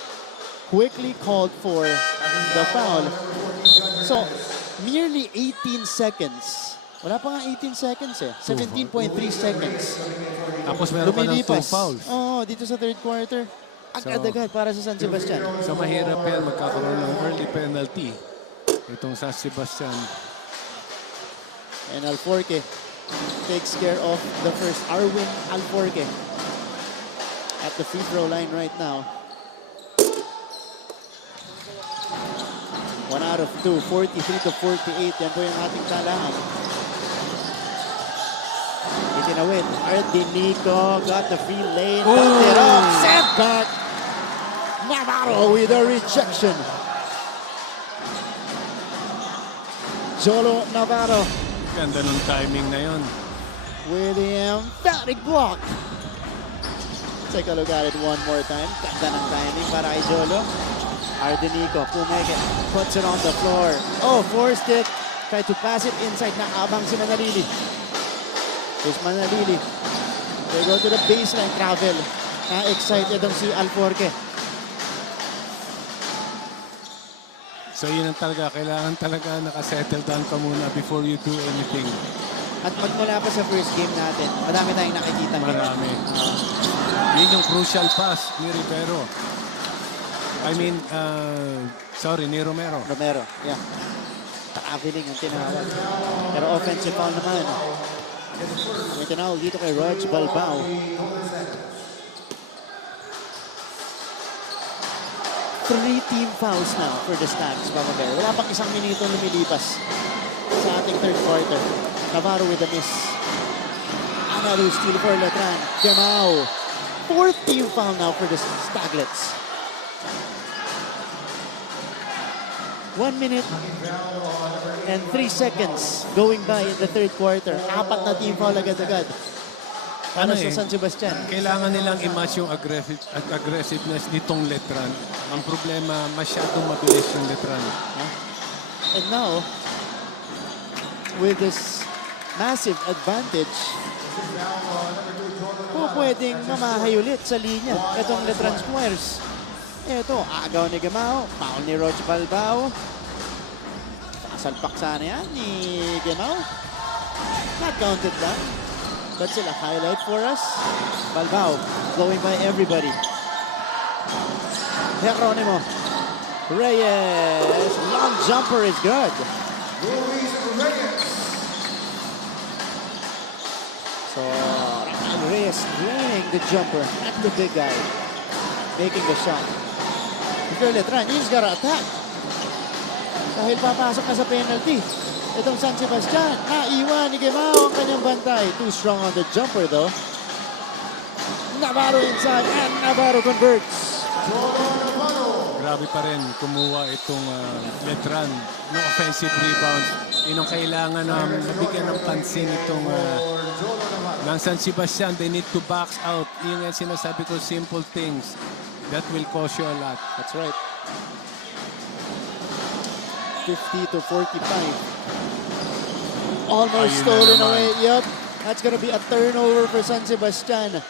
quickly called for the foul. So, nearly 18 seconds. Wala pa nga 18 seconds eh. 17.3 seconds. Tapos meron pa ng 2 fouls. Oo, dito sa third quarter. Agad-agad para sa San Sebastian. So mahirap yan magkakaroon ng early penalty. Itong San Sebastian. And Alforque takes care of the first. Arwin Alforque at the free throw line right now. 1 out of 2, 43-48. Yan po yung ating talangan. Itinawid. Ardinico got the free lane. Got it off. Set back. Navarro with a rejection. Jolo Navarro. Ganda ng timing na yun. With the emphatic block. Take a look at it one more time. Ganda ng timing para kay Jolo. Ardinico, pumeke, puts it on the floor. Oh, forced it. Tried to pass it inside. Naabang si Manalili. Here's Manalili. They go to the baseline. Travel. Na-excited ang si Alforque. So yun ang talaga, kailangan talaga nakasettle down ka muna before you do anything. At magmula pa sa first game natin, madami tayong nakikita. Marami. Yun yung crucial pass ni Rivero. Ni Romero. Romero, yeah. Traveling ang tinawag. Pero offensive foul naman. May tinawag dito kay Rog Balbao. 3 team fouls now for the Stags, Papa Bear. Wala pang isang minuto lumilipas sa ating third quarter. Navarro with a miss. Another steal for Letran. Gemao. 4th team foul now for the Staglets. 1 minute and 3 seconds going by in the third quarter. 4 na team foul agad-agad. Para sa San Sebastian. Kailangan nilang i-match yung aggressiveness nitong Letran. Ang problema, masyadong mabilis yung Letran. And now, with this massive advantage, pwedeng mamahay ulit sa linya itong Letran Squares. Ito, agaw ni Gemao, foul ni Rog Balbao. Sasalpak sana yan ni Gemao. Not counted lang. But still a highlight for us. Balbao blowing by everybody. Geronimo. Reyes. Long jumper is good. So Rafael Reyes playing the jumper at the big guy. Making the shot. Miguel Letran, he's got to attack. Dahil papasok na sa penalty. Itong San Sebastian, naiwan ni Gemao ang kanyang bantay. Too strong on the jumper though. Navarro inside and Navarro converts. Grabe pa rin kumuha itong Letran ng offensive rebound. Yun ang kailangan na mabigyan ng pansin itong ng San Sebastian. They need to box out. Yung sinasabi ko, simple things that will cost you a lot. That's right. 50 to 45. Almost stolen away. Yep. That's going to be a turnover for San Sebastian.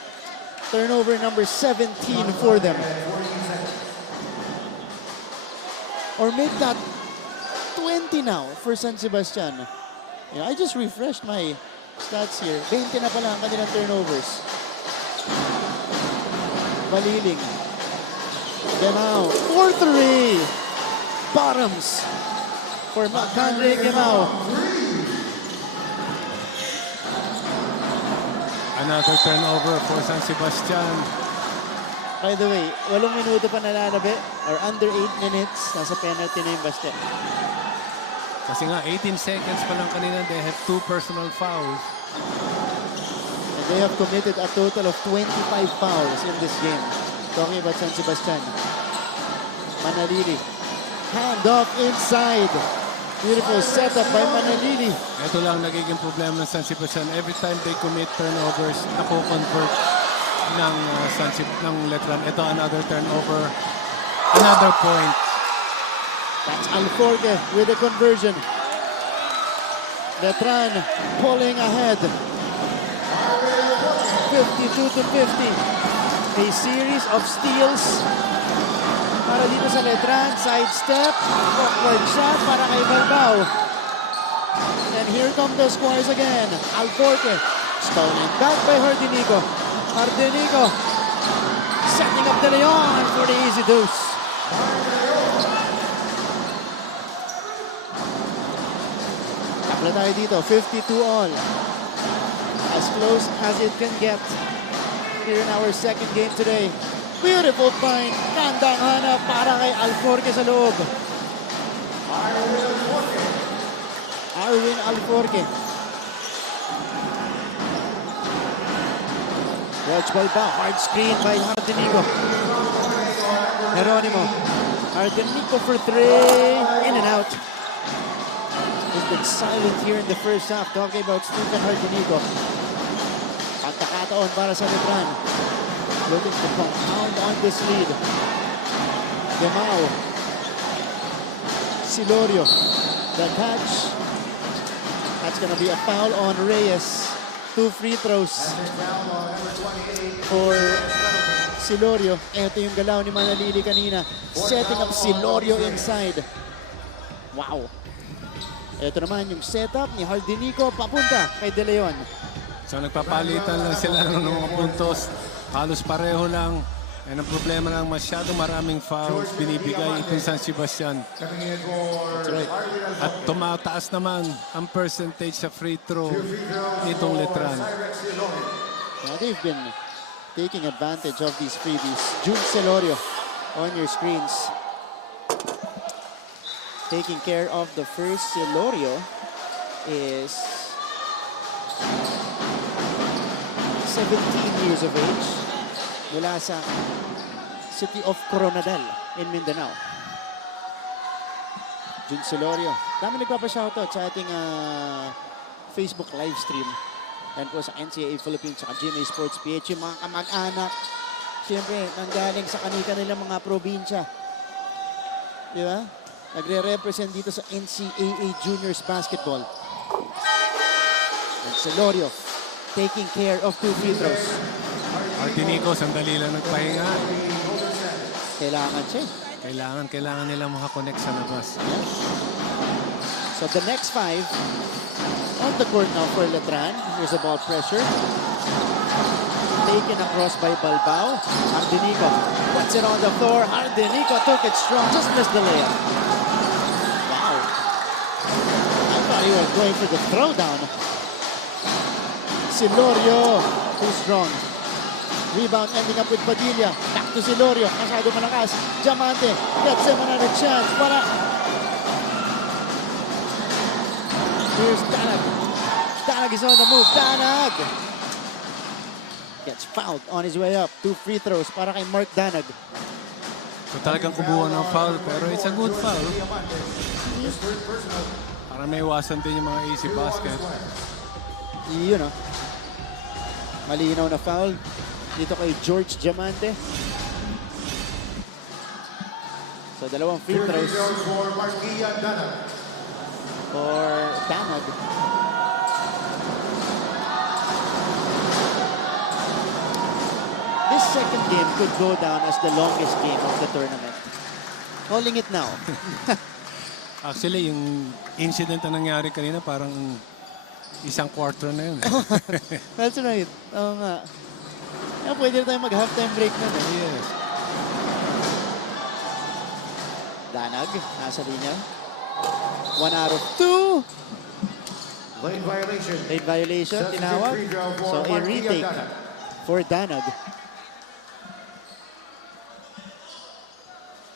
Turnover number 17 for them. Or make that 20 now for San Sebastian. Yeah, I just refreshed my stats here. 20 na pala ang kanilang turnovers. Baliling. Gemao. 4-3. Bottoms for Macandre Gemao. Another turnover for San Sebastian. By the way, 8 minuto pa nalalabi or under 8 minutes. Nasa penalty na yung basket. Kasi nga, 18 seconds pa lang kanina. They have 2 personal fouls. And they have committed a total of 25 fouls in this game. Talking about San Sebastian. Manalili. Hand off inside. Beautiful setup by Manalili. Ito lang nagiging problema ng San Sebastian. Every time they commit turnovers, nako-convert ng Letran. Ito another turnover. Another point. That's Alforque with the conversion. Letran pulling ahead. 52 to 50. A series of steals para dito sa Letran. Side step. Awkward shot para kay Balbao. And here come the squires again. Alforque. Stolen back by Hardinico. Hardinico setting up De Leon for the easy deuce. Tapla tayo dito. 52 all. As close as it can get here in our second game today. Beautiful find. Gandang hanap para kay Alforque sa loob. Arwin Alforque. Watch Balbao. Hard screen by Hardinico. Geronimo. Hardinico for 3. In and out. He's been silent here in the first half. Talking about Stephen Hardinico. Pagkakataon para sa Letran. Looking to compound on this lead. Gemao. Silorio. The catch. That's going to be a foul on Reyes. 2 free throws for Silorio. Ito yung galaw ni Manalili kanina. Setting up Silorio inside. Wow. Ito naman yung setup ni Hardinico papunta kay De Leon. So nagpapalitan lang sila ng mga puntos. Halos pareho lang. And ang problema lang, masyado maraming fouls binibigay itong San Sebastian. That's right. At tumataas naman ang percentage sa free throw nitong Letran. Now they've been taking advantage of these freebies. June Celorio on your screens. Taking care of the first. Celorio is 17 years of age. Mula sa city of Coronadal in Mindanao. Jun Celorio. Dami nagpapa-shoutout sa ating Facebook live stream. And po sa NCAA Philippines at GMA Sports PH. Yung mga kamag-anak. Siyempre, nanggaling sa kanilang mga probinsya. Di ba? Nagre-represent dito sa NCAA Juniors Basketball. And Celorio taking care of 2 free throws. Hardinico, sandali lang nagpahinga. Kailangan siya. Kailangan nila makakonect sa labas. So the next 5 on the court now for Letran. Here's a ball pressure. Taken across by Balbao. Ardenico puts it on the floor. Ardenico took it strong. Just missed the layup. Wow. I thought he was going for the throwdown. Silorio, too strong. Rebound ending up with Padilla. Back to Silorio. Masyado malakas. Diamante gets him another chance. Here's Danag. Danag is on the move. Danag gets fouled on his way up. 2 free throws para kay Mark Danag. So talagang kumuha ng foul, pero it's a good foul. Para may iwasan din yung mga easy basket. Yun o. Malinaw na foul dito kay George Diamante. So 2 free throws for Danag. This second game could go down as the longest game of the tournament. Calling it now. Actually, yung incident na nangyari kanina, parang isang quarter na yun. That's right. Oo nga. Pwede na tayo mag-halftime break na. Yes. Danag, nasa linya. 1 out of 2. Late violation. Late violation, tinawag. So a retake for Danag.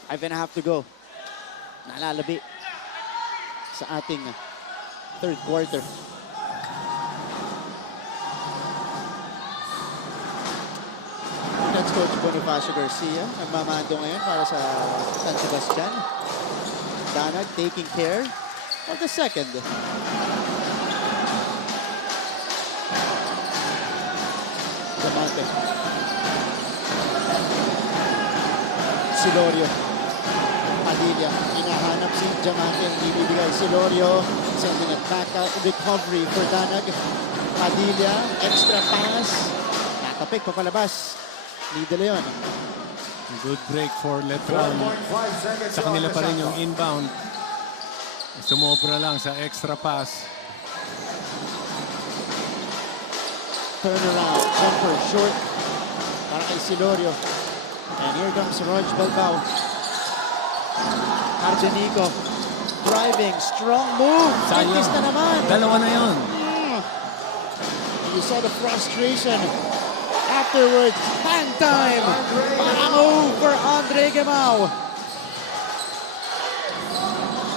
5.5 to go. Nalalabi sa ating third quarter. That's Coach Bonifacio Garcia. Nagmamando ngayon para sa San Sebastian. Danag taking care of the second. Diamante. Silorio. Padilla. Hinahanap si Diamante. Ibibigay Silorio. Sending it back out. Recovery for Danag. Padilla. Extra pass. Nakapik papalabas. Ni De Leon. Good break for Letran. Sa kanila pa rin yung inbound. Sumobra lang sa extra pass. Turnaround. Jumper short. Para kay Silorio. And here comes Rog Balbao. Ardenico. Driving. Strong move. Sayang. Na naman. Dalawa na yun. You saw the frustration. Afterwards, hand time. Para move for Andre Gemau.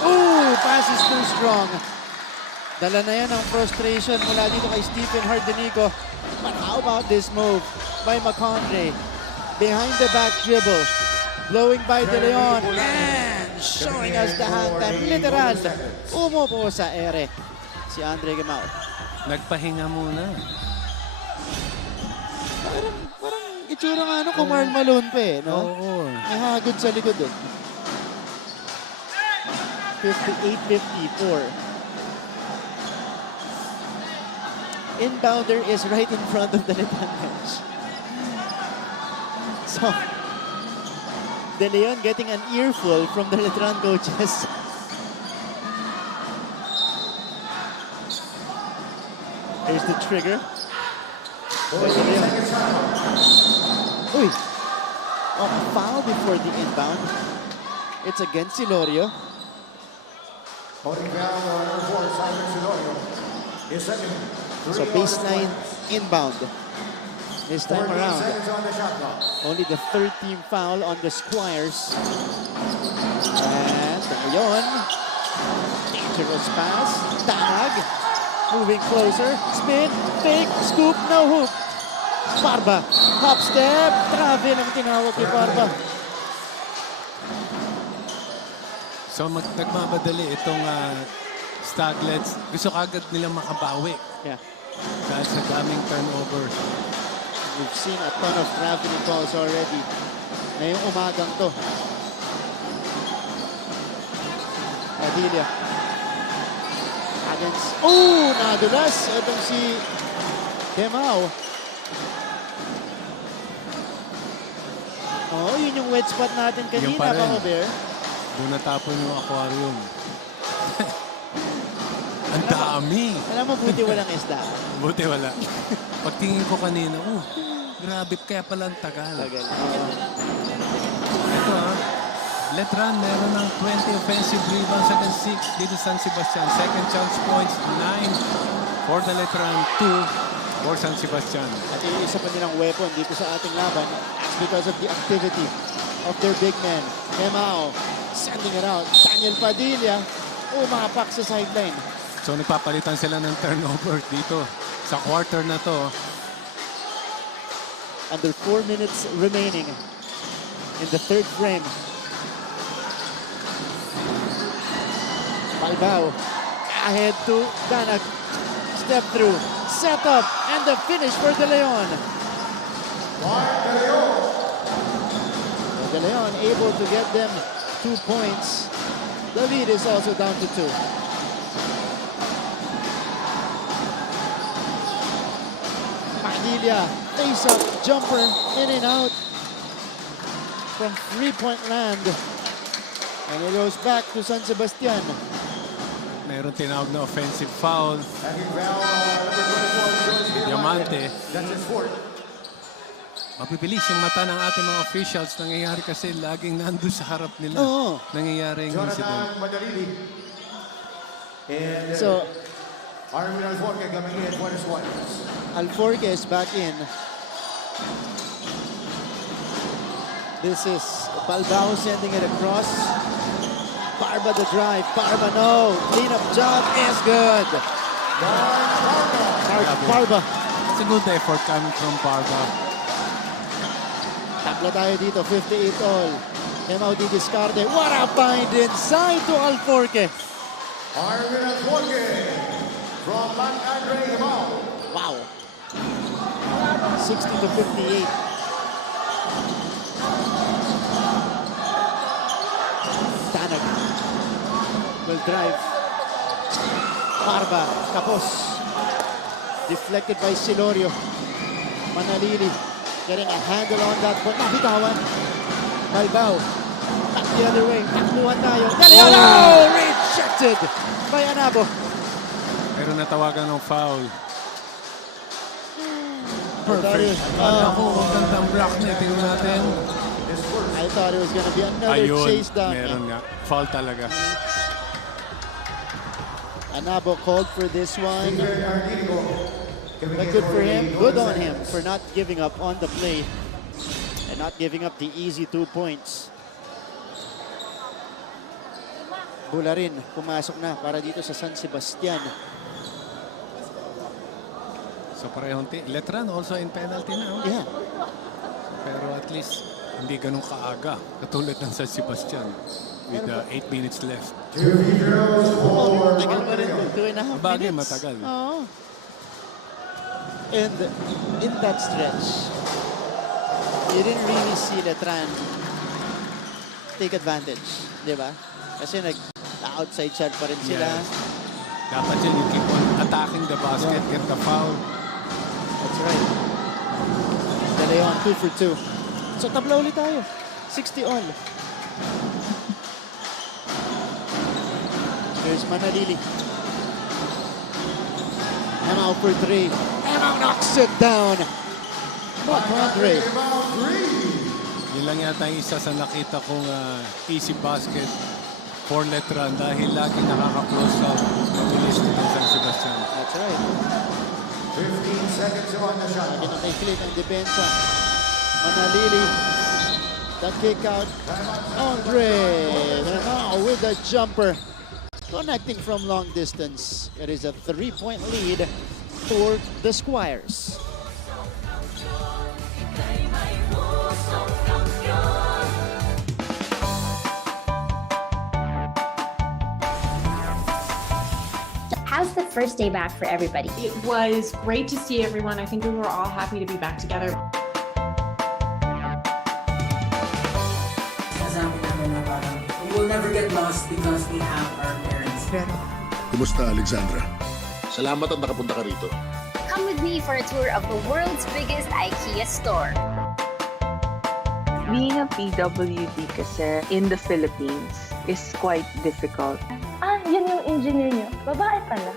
Ooh, pass is too strong. Dala na yan ang frustration mula dito kay Stephen Ardenico. But how about this move by McCondre? Behind the back dribble. Blowing by De Leon. And showing us the hand time. Literal. Umupo sa ere. Si Andre Gemau. Nagpahinga muna. Parang itsura nga ano, Kumar Malone pa eh, no? Oo. May hagod sa likod eh. 58-54. Inbounder is right in front of the Letran bench. So, De Leon getting an earful from the Letran coaches. Here's the trigger. Uy! Oh, foul before the inbound. It's against Silorio. So baseline inbound. This time around. Only the third team foul on the Squires. And ngayon, dangerous pass. Danag. Moving closer. Spin. Fake. Scoop. No hoop. Barba. Hop step. Travel ang tinawag ni Barba. So nagmamadali itong Staglets. Gusto kagad nilang makabawi. Yeah. Dahil sa daming turnovers. We've seen a ton of traveling calls already. Ngayong umagang to. Padilla. Against. Oh! Nadulas. Itong si Gemau. Oh, yun yung wet spot natin kanina, Papa Bear. Doon natapon yung aquarium. dami. Alam mo, buti walang isda. Buti wala. Pagtingin ko kanina, grabe, kaya pala ang tagal. Tagal. Ito Letran meron ng 20 offensive rebounds against 6 dito sa San Sebastian. Second chance points, 9 for the Letran, 2 for San Sebastian. At isa pa nilang weapon dito sa ating laban. That's because of the activity of their big men. Kemao, sending it out. Daniel Padilla, umapak sa sideline. So nagpapalitan sila ng turnover dito sa quarter na to. Under 4 minutes remaining in the third frame. Palbao, ahead to Danag. Step through, set up, and the finish for De Leon. De Leon able to get them 2 points. The lead is also down to 2. Padilla, face-up, jumper, in and out from three-point land. And it goes back to San Sebastian. Mayroon tinawag na offensive foul. Diamante. Mapipilis yung mata ng ating mga officials. Nangyayari kasi laging nandun sa harap nila. Nangyayari yung incident. So, Armin Alforque coming in for this one. Alforque is back in. This is Palbao sending it across. Barba the drive. Barba, no. Cleanup job is good. Barba. It's a good effort coming from Barba. Takla tayo dito, 58 all. Kemao di discarte. What a find inside to Alforque. Armin Alforque from Andre Kemao. Wow. 60 to 58. Danag will drive. Barba, Kapos. Deflected by Silorio. Manalili getting a handle on that, but nabitawan. Balbao. Back the other way. Takbuhan tayo. Rejected by Anabo. Pero natawagan ng foul. Perfect. Ako, magandang block na. Tingnan natin. I thought it was gonna be another chase down. Meron nga. Foul talaga. Anabo called for this one. But good for him. Good on him for not giving up on the play and not giving up the easy 2 points. Bularin pumasok na para dito sa San Sebastian. So parehong Letran also in penalty na. Yeah. Pero at least hindi ganun kaaga katulad ng San Sebastian with 8 minutes left. Matagal pa rin, 2.5 Bagay, minutes. matagal. Oh. And in that stretch, you didn't really see Letran take advantage, di ba? Kasi nag-outside shot pa rin sila. Yes. Dapat yun, you keep on attacking the basket, get the foul. That's right. De Leon, 2 for 2. So tabla ulit tayo. 60 all. Here's Manalili. Kemao for 3. Kemao knocks it down. Andre. Yun lang yata yung isa sa nakita kong easy basket for Letran dahil lagi nakaka-close out mabilis nito San Sebastian. That's right. 15 seconds on the shot. Lagi na may click ang depensa. Manalili. The kick out. Andre. Now with the jumper. Connecting from long distance. It is a 3-point lead for the Squires. How's the first day back for everybody? It was great to see everyone. I think we were all happy to be back together. We will never get lost because we have our parents. Kumusta, Alexandra? Salamat at nakapunta ka rito. Come with me for a tour of the world's biggest IKEA store. Being a PWD kasi in the Philippines is quite difficult. Yun yung engineer niyo. Babae pala.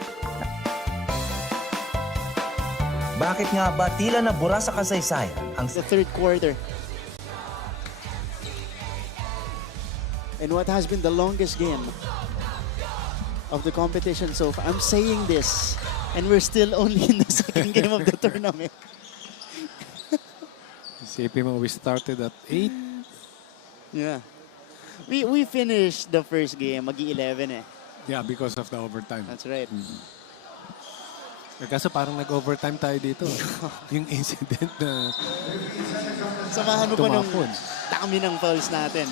Bakit nga ba tila nabura sa kasaysayan ang The third quarter. And what has been the longest game of the competition so far? I'm saying this, and we're still only in the second game of the tournament. Isipin mo, we started at 8. Yeah. We finished the first game, magi-11 eh. Yeah, because of the overtime. That's right. Kaso parang nag-overtime tayo dito. Yung incident na samahan mo pa nung dami ng fouls natin.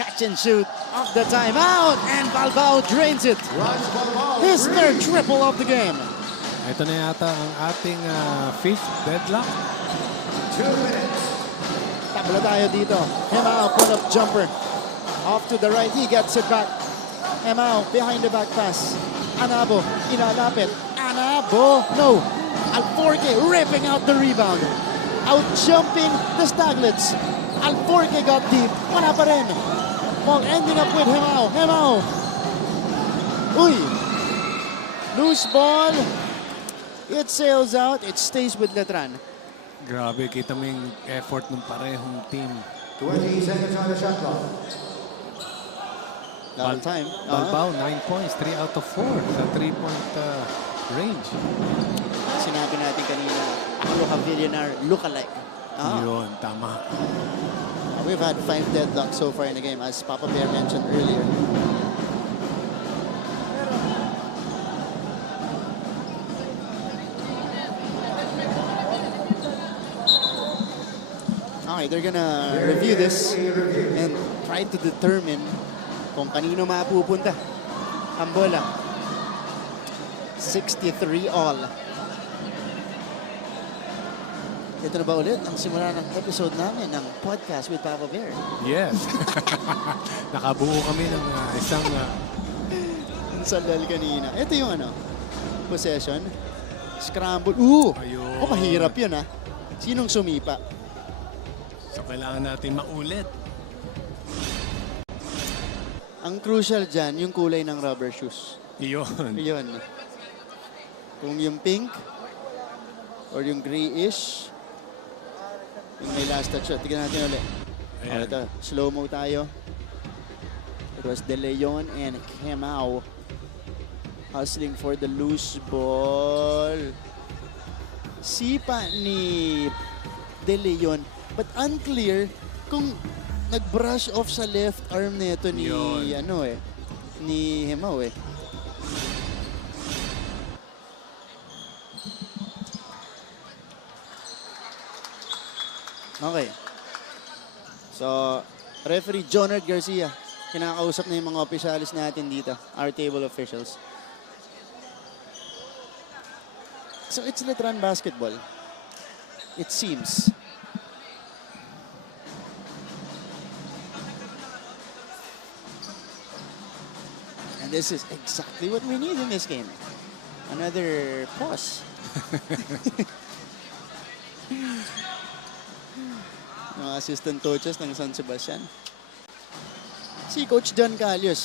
Catch and shoot off the timeout, and Balbao drains it. His third triple of the game. Ito na yata ang ating fifth deadlock. 2 minutes. Tabla tayo dito. Hemao, pull-up jumper. Off to the right, he gets it back. Hemao, behind the back pass. Anabo, inalapit. Anabo, no. Alforque ripping out the rebound. Out-jumping the Staglets. Alforque got deep. Wala pa rin. Mong ending up with Hemao. Hemao. Uy. Loose ball. It sails out. It stays with Letran. Grabe, kita mo yung effort ng parehong team. 20 seconds on the shot clock. Double time. Balbao, 9 points, 3 out of 4 sa 3-point range. Sinabi natin kanina, Look-a-Billionaire, look-alike. Yun, tama. We've had 5 deadlocks so far in the game, as Papa Bear mentioned earlier. Okay, they're gonna review this and try to determine kung kanino mapupunta ang bola. 63 all. Ito na ba ulit ang simula ng episode namin ng Podcast with Papa Bear? Yes. Nakabuo kami ng isang sandal kanina. Ito yung possession. Scramble. Ayun. Mahirap yun Sinong sumipa? So kailangan natin maulit. Ang crucial dyan, yung kulay ng rubber shoes. Iyon. Kung yung pink or yung grayish, yung may last touch. Tignan natin ulit. Ito, slow-mo tayo. It was De Leon and Hemao hustling for the loose ball. Sipa ni De Leon, but unclear kung nag-brush off sa left arm nito ni ni Hemao Okay. So, referee Jonard Garcia, kinakausap na yung mga opisyalis natin dito, our table officials. So, it's Letran basketball. It seems. And this is exactly what we need in this game. Another pause. Mga assistant coaches ng San Sebastian. Si Coach John Calios,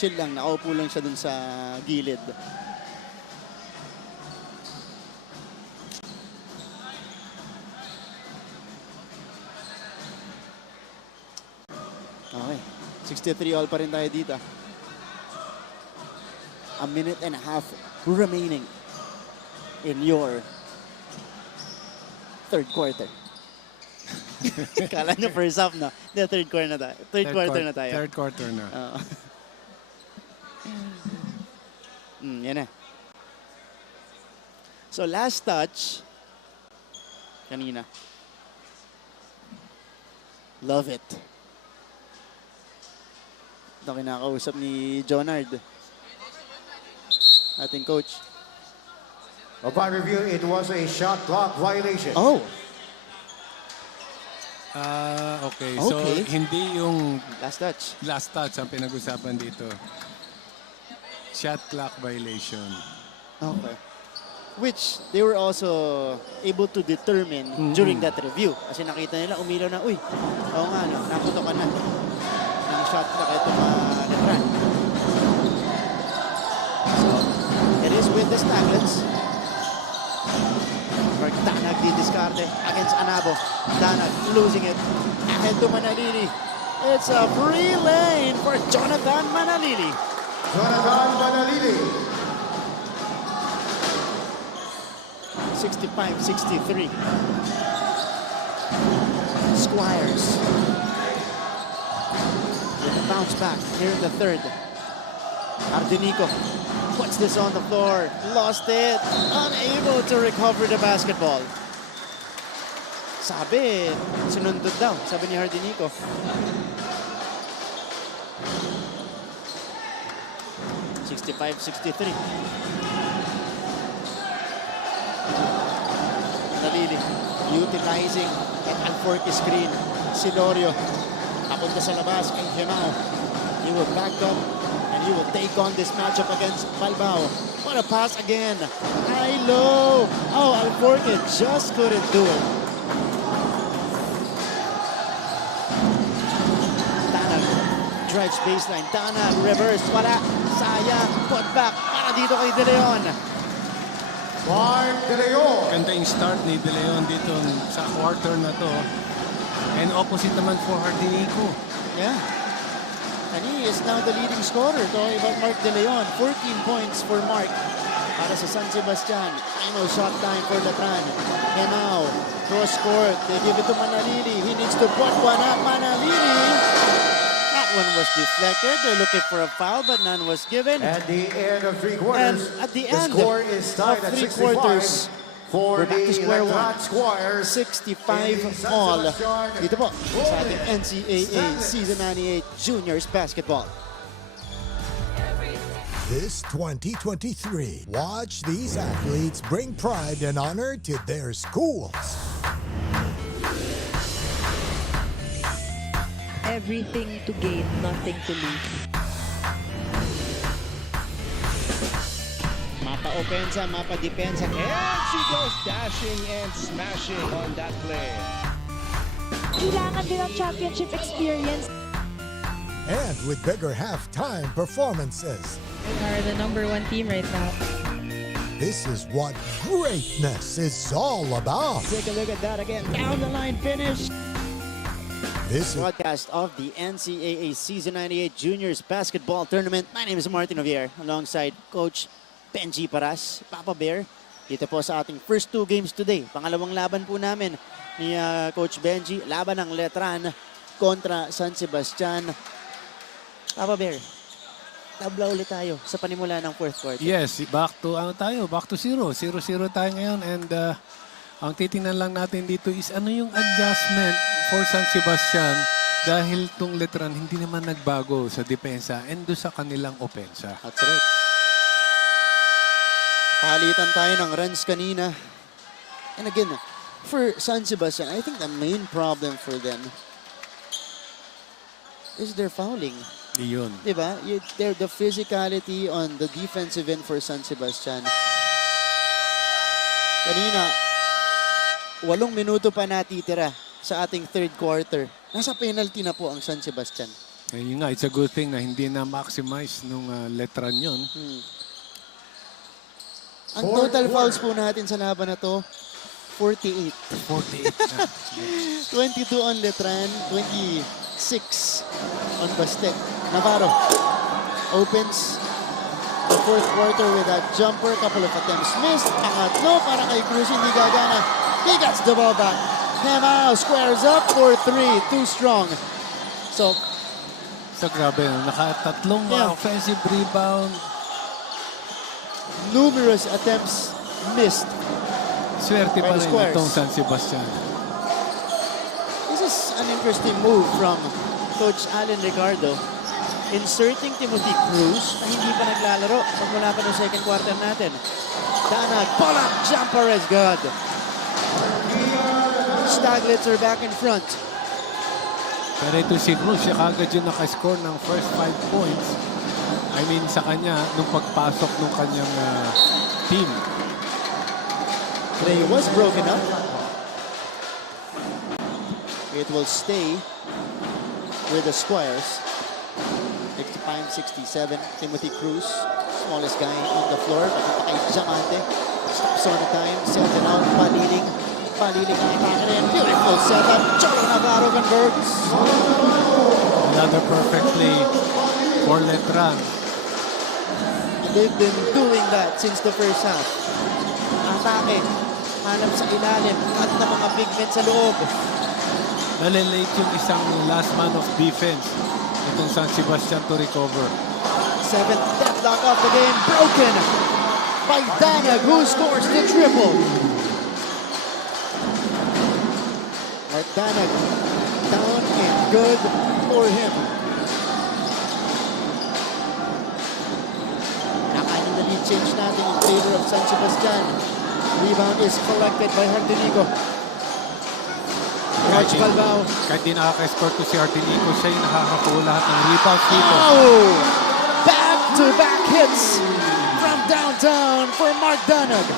chill lang, nakaupo lang siya dun sa gilid. Okay, 63 all pa rin tayo dito. A minute and a half remaining in your third quarter. Kala nyo first half na. Third quarter na tayo. Third quarter na tayo. Third quarter na. Yan na. So last touch, kanina. Love it. Ito kinakausap ni Jonard, ating coach. Upon review, it was a shot clock violation. Oh. Okay. So, hindi yung last touch ang pinag-usapan dito. Shot clock violation. Okay. Which they were also able to determine during that review. Kasi nakita nila, umilaw na, uy, oo nga, naputokan na ng shot clock itong Letran. So, it is with the Staglets. Nagdidiskarte against Anabo. Danag losing it. Ahead to Manalili. It's a free lane for Jonathan Manalili. Jonathan Manalili. 65-63. Squires. With a bounce back here in the third. Ardenico puts this on the floor. Lost it. Unable to recover the basketball. Sabi, sinundod daw. Sabi ni Ardenico. (65-63). Nalili utilizing an Alforque screen. Silorio papunta sa labas kay Hemao. He will back up and he will take on this matchup against Balbao. What a pass again. High low. Oh, Alforque just couldn't do it. Tanag drives baseline. Tanag reverse. Wala. Sayang. Put back. Para dito kay De Leon. Mark De Leon. Ganda yung start ni De Leon dito sa quarter na to. And opposite naman for Ardenico. Yeah. And he is now the leading scorer. Talking about Mark De Leon. 14 points for Mark. Para sa San Sebastian. Final shot time for Letran. Hemao. Cross court. They give it to Manalili. He needs to put one up. Manalili. That one was deflected. They're looking for a foul, but none was given. At the end of three quarters, And at the end score is tied of at three 65 quarters, for we're back to the square one. Letran Squires. 65 all dito po sa ating NCAA Season 98 Juniors Basketball. This 2023, watch these athletes bring pride and honor to their schools. Everything to gain, nothing to lose. Mapa opensa, mapa depensa. And she goes dashing and smashing on that play. Kailangan din ang championship experience. And with bigger halftime performances. We are the #1 team right now. This is what greatness is all about. Take a look at that again. Down the line finish. This is broadcast of the NCAA Season 98 Juniors Basketball Tournament. My name is Martin Javier alongside Coach Benji Paras, Papa Bear. Dito po sa ating first two games today. Pangalawang laban po namin ni Coach Benji. Laban ng Letran kontra San Sebastian. Papa Bear, tabla ulit tayo sa panimula ng fourth quarter. Yes, back to 0. 0-0 tayo ngayon and ang titingnan lang natin dito is ano yung adjustment for San Sebastian dahil tong Letran hindi naman nagbago sa depensa and do sa kanilang opensa. That's right. Palitan tayo ng runs kanina. And again, for San Sebastian, I think the main problem for them is their fouling. Iyon. Diba? The physicality on the defensive end for San Sebastian. Kanina, 8 minuto pa natitira sa ating third quarter. Nasa penalty na po ang San Sebastian. Yun nga, it's a good thing na hindi na maximize nung Letran yun. Ang total fouls po natin sa laban na to, 48. 48 na. 22 on Letran, 26 on Bastet. Navarro opens the fourth quarter with a jumper, couple of attempts missed. Pangatlo para kay Cruz, hindi gagana. He gets the ball back. Hemao squares up for 3, too strong. So grabe, nakatatlong offensive rebound. Numerous attempts missed. Swerte pa rin itong San Sebastian. This is an interesting move from Coach Allen Ricardo. Inserting Timothy Cruz na hindi pa naglalaro pagmula pa ng second quarter natin. Danag, pull-up jumper is good. Staglets are back in front. Pero ito si Cruz, siya kagad yung nakascore ng first 5 points. I mean, sa kanya, nung pagpasok ng kanyang team. Play was broken up. It will stay with the Squires. 65-67. Timothy Cruz, smallest guy on the floor. Pakita kay Jamante. Stops on the time. Sends it out. Paliling. Paliling ang atake rin. Beautiful setup. Jolo Navarro converts. Another perfect play for Letran. They've been doing that since the first half. Atake. Hanap sa ilalim. At na mga big men sa loob. Nalilate yung isang last man of defense. Itong San Sebastian to recover. 7th deadlock of the game broken by Danag, who scores the triple. At Danag down and good for him. Nakainin the lead change natin in favor of San Sebastian. Rebound is collected by Hardinico. George Balbao. Kahit di nakaka-score to si Ardinico, siya yung nakakakuha lahat ng rebounds dito. Oh! Back-to-back hits from downtown for Mark Danag.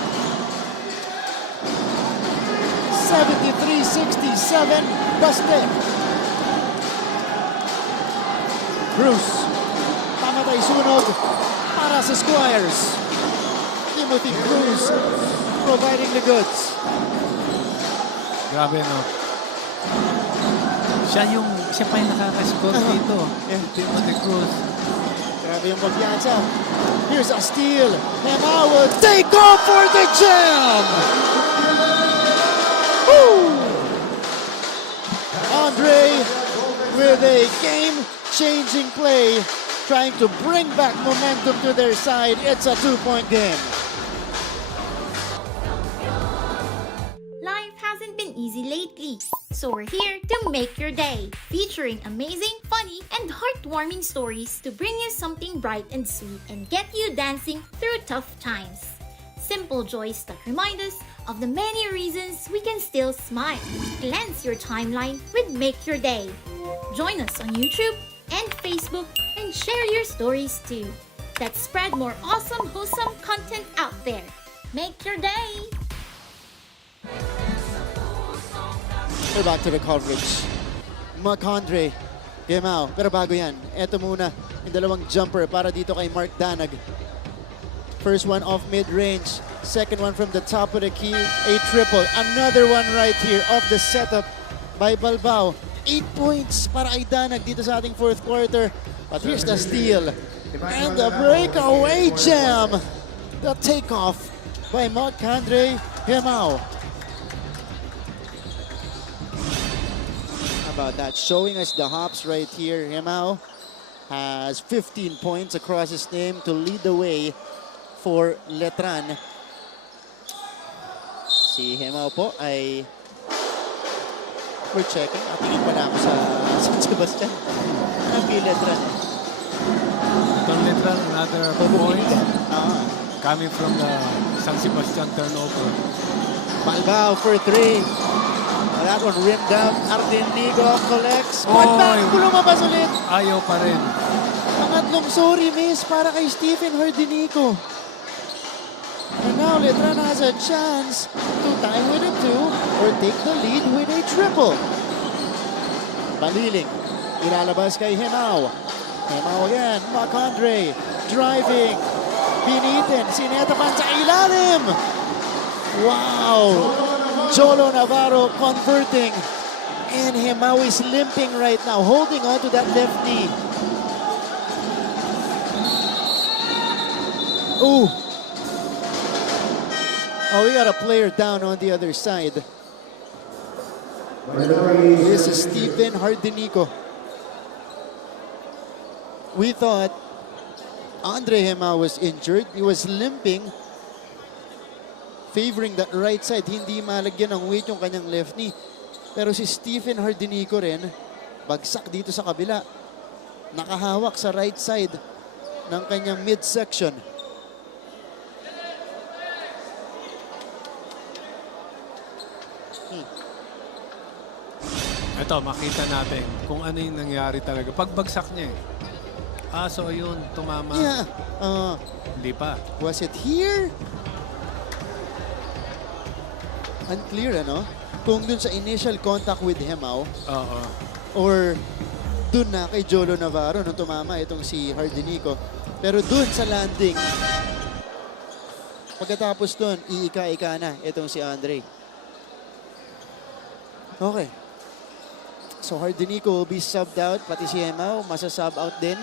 73-67, Baste. Bruce, pamatay sunog para sa Squires. Timothy Cruz providing the goods. Grabe, no? Siya pa yung nakaka-score dito. Timothy Cruz. Grabe yung pagpiyansa. Here's a steal. Hema will take off for the jam! Woo! Andre with a game-changing play, trying to bring back momentum to their side. It's a 2-point game. Life hasn't been easy lately, so we're here to make your day, featuring amazing, funny, and heartwarming stories to bring you something bright and sweet and get you dancing through tough times. Simple joys that remind us of the many reasons we can still smile. Cleanse your timeline with Make Your Day. Join us on YouTube and Facebook and share your stories too. Let's spread more awesome, wholesome content out there. Make your day! We're back to the coverage. McAndre, Gemao. Pero bago yan, eto muna yung dalawang jumper para dito kay Mark Danag. First one off mid-range. Second one from the top of the key. A triple. Another one right here off the setup by Balbao. 8 points para kay Danag dito sa ating fourth quarter. But here's the steal. And the breakaway jam. The takeoff by McAndre Gemao. About that, showing us the hops right here. Hemao has 15 points across his name to lead the way for Letran. Si Hemao po ay we're checking. Tingin pa na ako sa San Sebastian. Happy Letran. Itong Letran, another point coming from the San Sebastian turnover. Balbao for 3. That one rimmed out. Ardinigo collects. Putback! Lumabas ulit. Ayaw pa rin. Pangatlong sorry miss para kay Stephen Ardinigo. And now Letran has a chance to tie with a 2 or take the lead with a triple. Baliling. Ilalabas kay Hemao. Hemao again. McAndre driving. Binitin. Sinetapan sa ilalim. Wow! Jolo Navarro converting. And Hemao is limping right now, holding on to that left knee. Ooh. Oh, we got a player down on the other side. This is Stephen Hardinico. We thought Andre Hemao was injured. He was limping, favoring that right side. Hindi malagyan ng weight yung kanyang left knee. Pero si Stephen Hardinico rin, bagsak dito sa kabila. Nakahawak sa right side ng kanyang midsection. Ito, makita natin kung ano yung nangyari talaga. Pagbagsak niya eh. So ayun, tumama. Yeah. Hindi pa. Was it here? Unclear, ano? Kung dun sa initial contact with Hemao. Or dun na kay Jolo Navarro nung tumama itong si Hardinico. Pero dun sa landing, pagkatapos dun, iika-ika na itong si Andre. Okay. So Hardinico will be subbed out. Pati si Emao, masasub out din.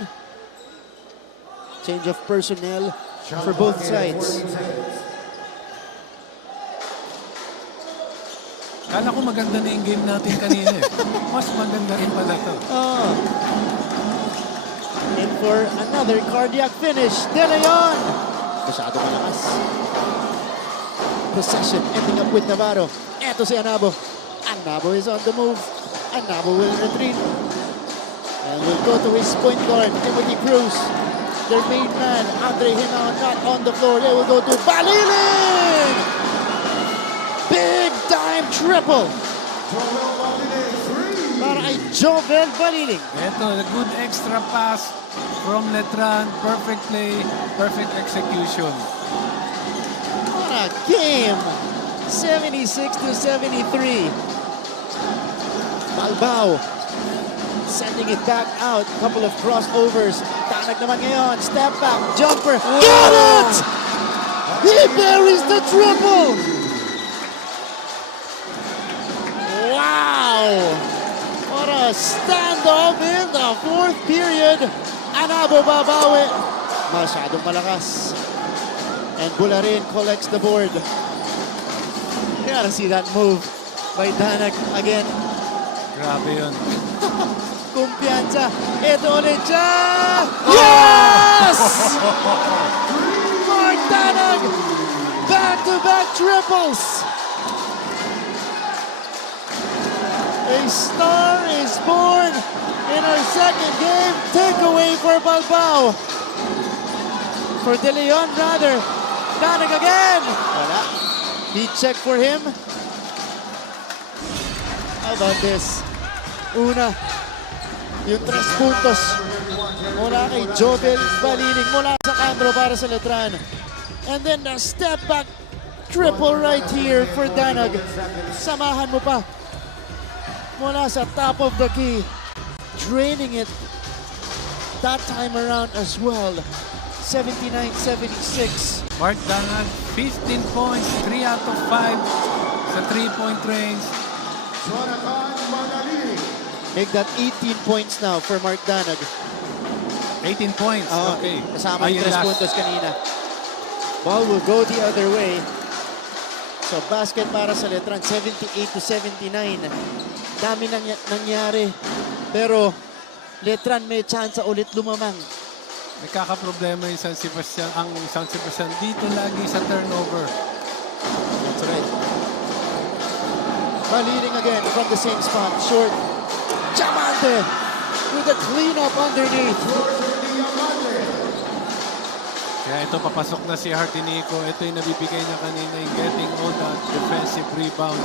Change of personnel for both sides. Kala ko maganda na yung game natin kanina eh. Mas maganda rin pala to. And for another cardiac finish, De Leon. Masyado malakas. Possession ending up with Navarro. Eto si Anabo. Anabo is on the move. Anabo will retreat. And will go to his point guard, Timothy Cruz. Their main man, Andre Hinao, not on the floor. They will go to Balilin! Big time triple! Para kay Jovel Balilin. Ito, a good extra pass from Letran. Perfect play, perfect execution. What a game! 76-73. Balbao sending it back out. Couple of crossovers. Tanag naman ngayon. Step back. Jumper. Got it! He buries the triple! Wow! What a standoff in the fourth period. Anabo babawi. Masyadong malakas. And Bularin collects the board. You gotta see that move by Danak again. Grabe yun. Kumpiyansa. Ito ulit siya. Yes! Mark Danak. Back-to-back triples. A star is born in our second game. Takeaway for Balbao. For De Leon, rather. Danak again. Wala. Heat check for him. How about this? Una, yung 3 puntos mula kay Jovel Baliling mula sa Candro para sa Letran. And then the step back triple right here for Danag. Samahan mo pa mula sa top of the key. Draining it that time around as well. 79-76. Mark Danag, 15 points, 3 out of 5 sa 3-point range. Make that 18 points now for Mark Danag. 18 points, okay. Kasama yung 3 puntos kanina. Ball will go the other way. So basket para sa Letran, 78-79. Dami nangyari. Pero Letran may chance ulit lumamang. Nagkakaproblema yung San Sebastian. Ang San Sebastian dito lagi sa turnover. That's right. Baliling again from the same spot. Short. Diamante with a cleanup underneath. Kaya ito, papasok na si Hardinico. Ito yung nabibigay niya kanina, yung getting all that defensive rebound.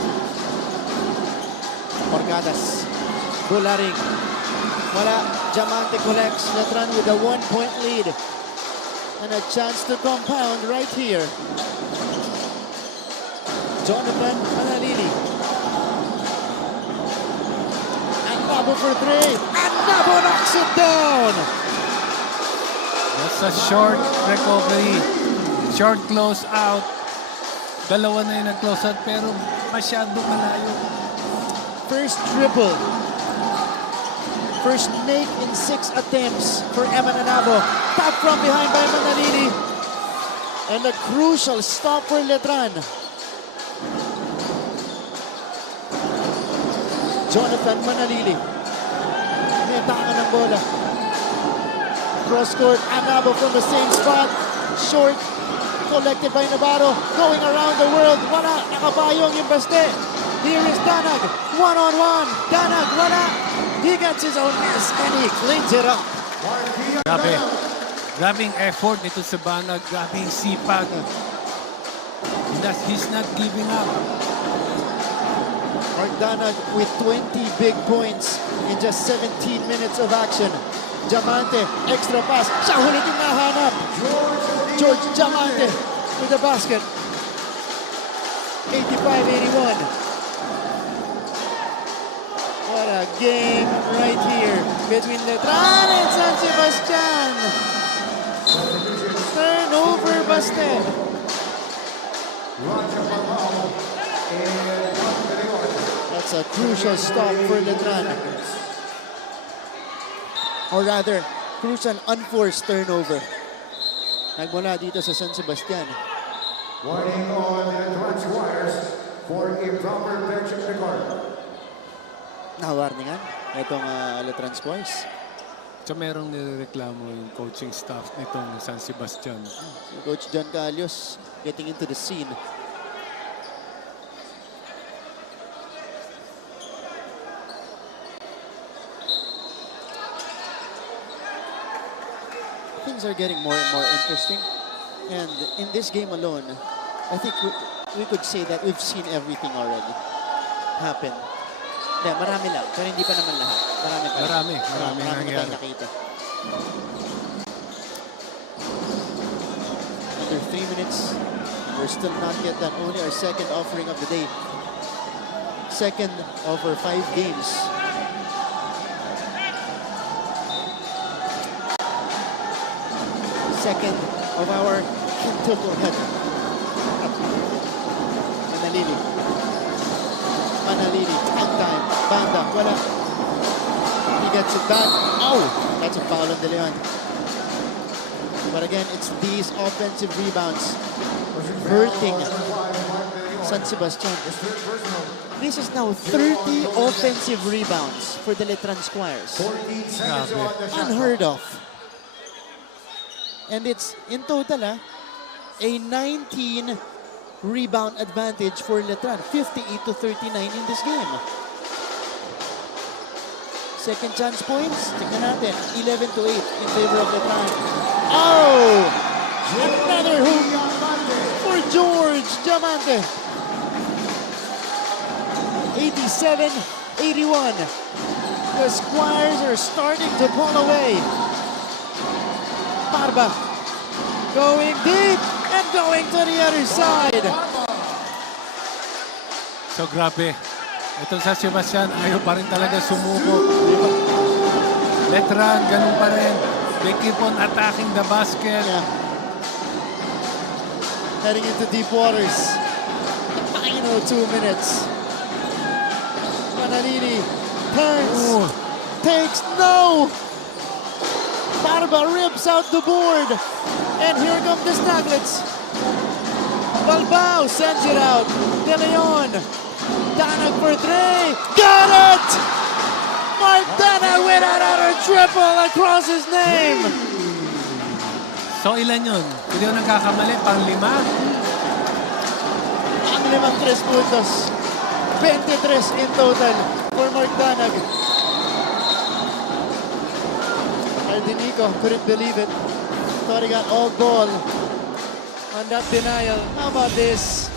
Porgadas. Bularing. Wala. Diamante collects. Letran with a 1-point lead. And a chance to compound right here. Jonathan Manalili. Nabo for 3. And Nabo knocks it down. That's a short recovery. Short close out. Dalawa na yung nag-close out pero masyado malayo. First triple. First make in 6 attempts for Eman Nabo. Tap from behind by Manalili. And a crucial stop for Letran. Jonathan Manalili. May tangan ng bola. Cross court, Anabo from the same spot. Short, collected by Navarro. Going around the world. Wala, nakabayong yung baste. Here is Danag. One-on-one. Danag, wala. He gets his own miss and he cleans it up. Grabe. Grabing effort nito sa Banag. Grabing sipag. He's not giving up. Mark Danag with 20 big points in just 17 minutes of action. Diamante, extra pass. Siya ulit yung nahanap. George Diamante with the basket. 85-81. What a game right here between Letran and San Sebastian. Turnover busted. That's a crucial stop for Letran. Or rather, crucial unforced turnover. Nagmula dito sa San Sebastian. Warning on the Letran Squires for improper bench of the court. Nawarningan itong Letran Squires. So merong nireklamo yung coaching staff nitong San Sebastian. Coach John Calios getting into the scene. Things are getting more and more interesting. And in this game alone, I think we could say that we've seen everything already happen. Marami lang, pero hindi pa naman lahat. Marami nangyari. Nakita. Under 3 minutes, we're still not yet done. Only our second offering of the day. Second of our 5 games. Second of our quintuple header. Manalili, time. Banda, wala. He gets it back. Oh, that's a foul on De Leon. But again, it's these offensive rebounds hurting San Sebastian. This is now 30 offensive rebounds for the Letran Squires. Unheard of. And it's in total a 19 rebound advantage for Letran. 58-39 in this game. Second chance points. Tignan natin. 11-8 in favor of Letran. Oh! Another hoop for George Diamante. 87-81. The Squires are starting to pull away. Parba going deep and going to the other side. So grabe. Itong San Sebastian, ayaw pa rin talaga sumubok. Letran, ganun pa rin. They keep on attacking the basket. Yeah. Heading into deep waters. Final 2 minutes. Manalini turns, takes, no! Barba rips out the board. And here come the Snaglets. Balbao sends it out. De Leon. Danag for 3. Got it! Mark Danag with another triple across his name. So ilan yun? Hindi ko nagkakamali, pang 5? Ang 5 puntos. 23 in total for Mark Danag. Aldinico couldn't believe it. Thought he got all ball on that denial. How about this?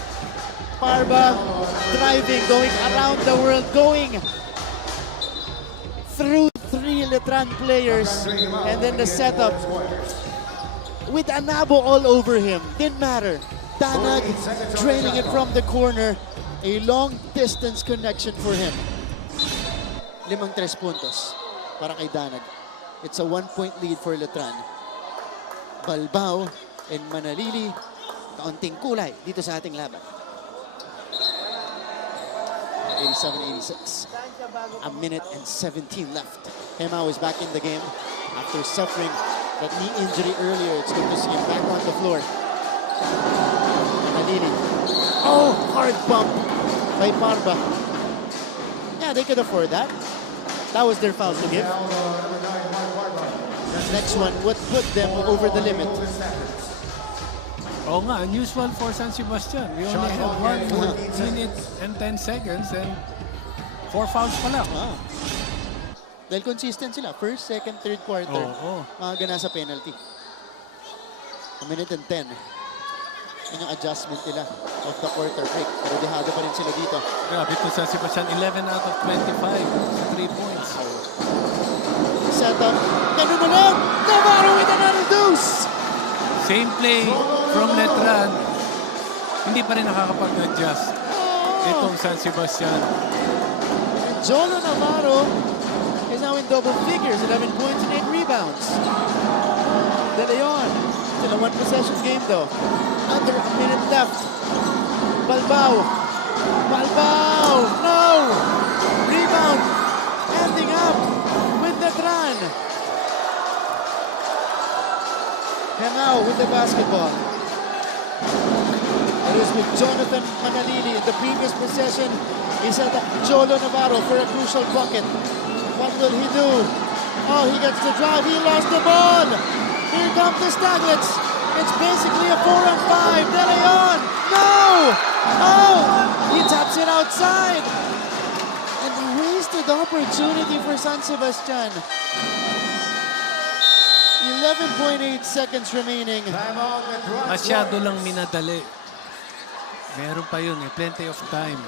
Parba driving, going around the world, going through 3 Letran players, and then the setup with Anabo all over him. Didn't matter. Danag draining it from the corner. A long distance connection for him. 5 puntos para kay Danag. It's a 1-point lead for Letran. Balbao and Manalili, kaunting kulay dito sa ating laban. 87-86. A minute and 17 left. Hemao is back in the game after suffering that knee injury earlier. It's good to see him back on the floor. Manalili. Oh, hard bump by Parba. Yeah, they could afford that. That was their foul to give. Next one would put them over the limit. Oo nga, unusual for San Sebastian. We only have 1 minute and 10 seconds and 4 fouls pa lang. Dahil consistent sila. First, second, third quarter. Mga gana sa penalty. 1 minute and 10. Yan yung adjustment nila of the quarter break. Pero dehado pa rin sila dito. Grabe ito San Sebastian, 11 out of 25 sa 3 points. Setup. Ganun na lang. Navarro with another deuce. Same play from Letran. Hindi pa rin nakakapag-adjust itong San Sebastian. And Jolo Navarro is now in double figures. 11 points and 8 rebounds. De Leon. Still a 1-possession game though. Under a minute left. Balbao. Balbao. No! now with the basketball. It is with Jonathan Manalili. In the previous possession, he set up Jolo Navarro for a crucial bucket. What will he do? Oh, he gets the drive. He lost the ball. Here come the Staglets. It's basically a 4-on-5. De Leon. No! Oh! He taps it outside. And wasted opportunity for San Sebastian. 11.8 seconds remaining. Masyado lang minadali. Meron pa yun eh. Plenty of time.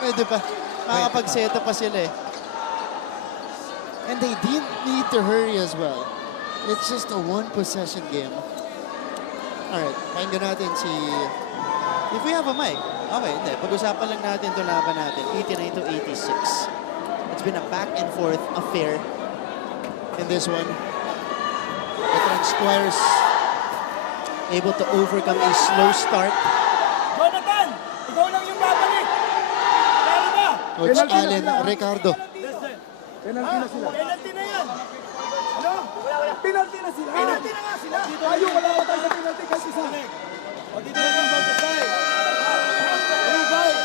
Pwede pa. Makakapag-seta pa sila eh. And they didn't need to hurry as well. It's just a one-possession game. Alright, pakinggan natin si... If we have a mic. Okay, hindi. Pag-usapan lang natin ito laban natin. 89-86. It's been a back-and-forth affair in this one. Letran Squires able to overcome a slow start. Jonathan! Ikaw lang yung babalik! Kaya ba? Coach Allen Ricardo. Penalty na sila. Penalty na yan! Ano? Penalty na sila! Penalty na nga sila! Tayo, wala ko tayo sa penalty kasi isa. O, dito na yung ball to stay. Rebound!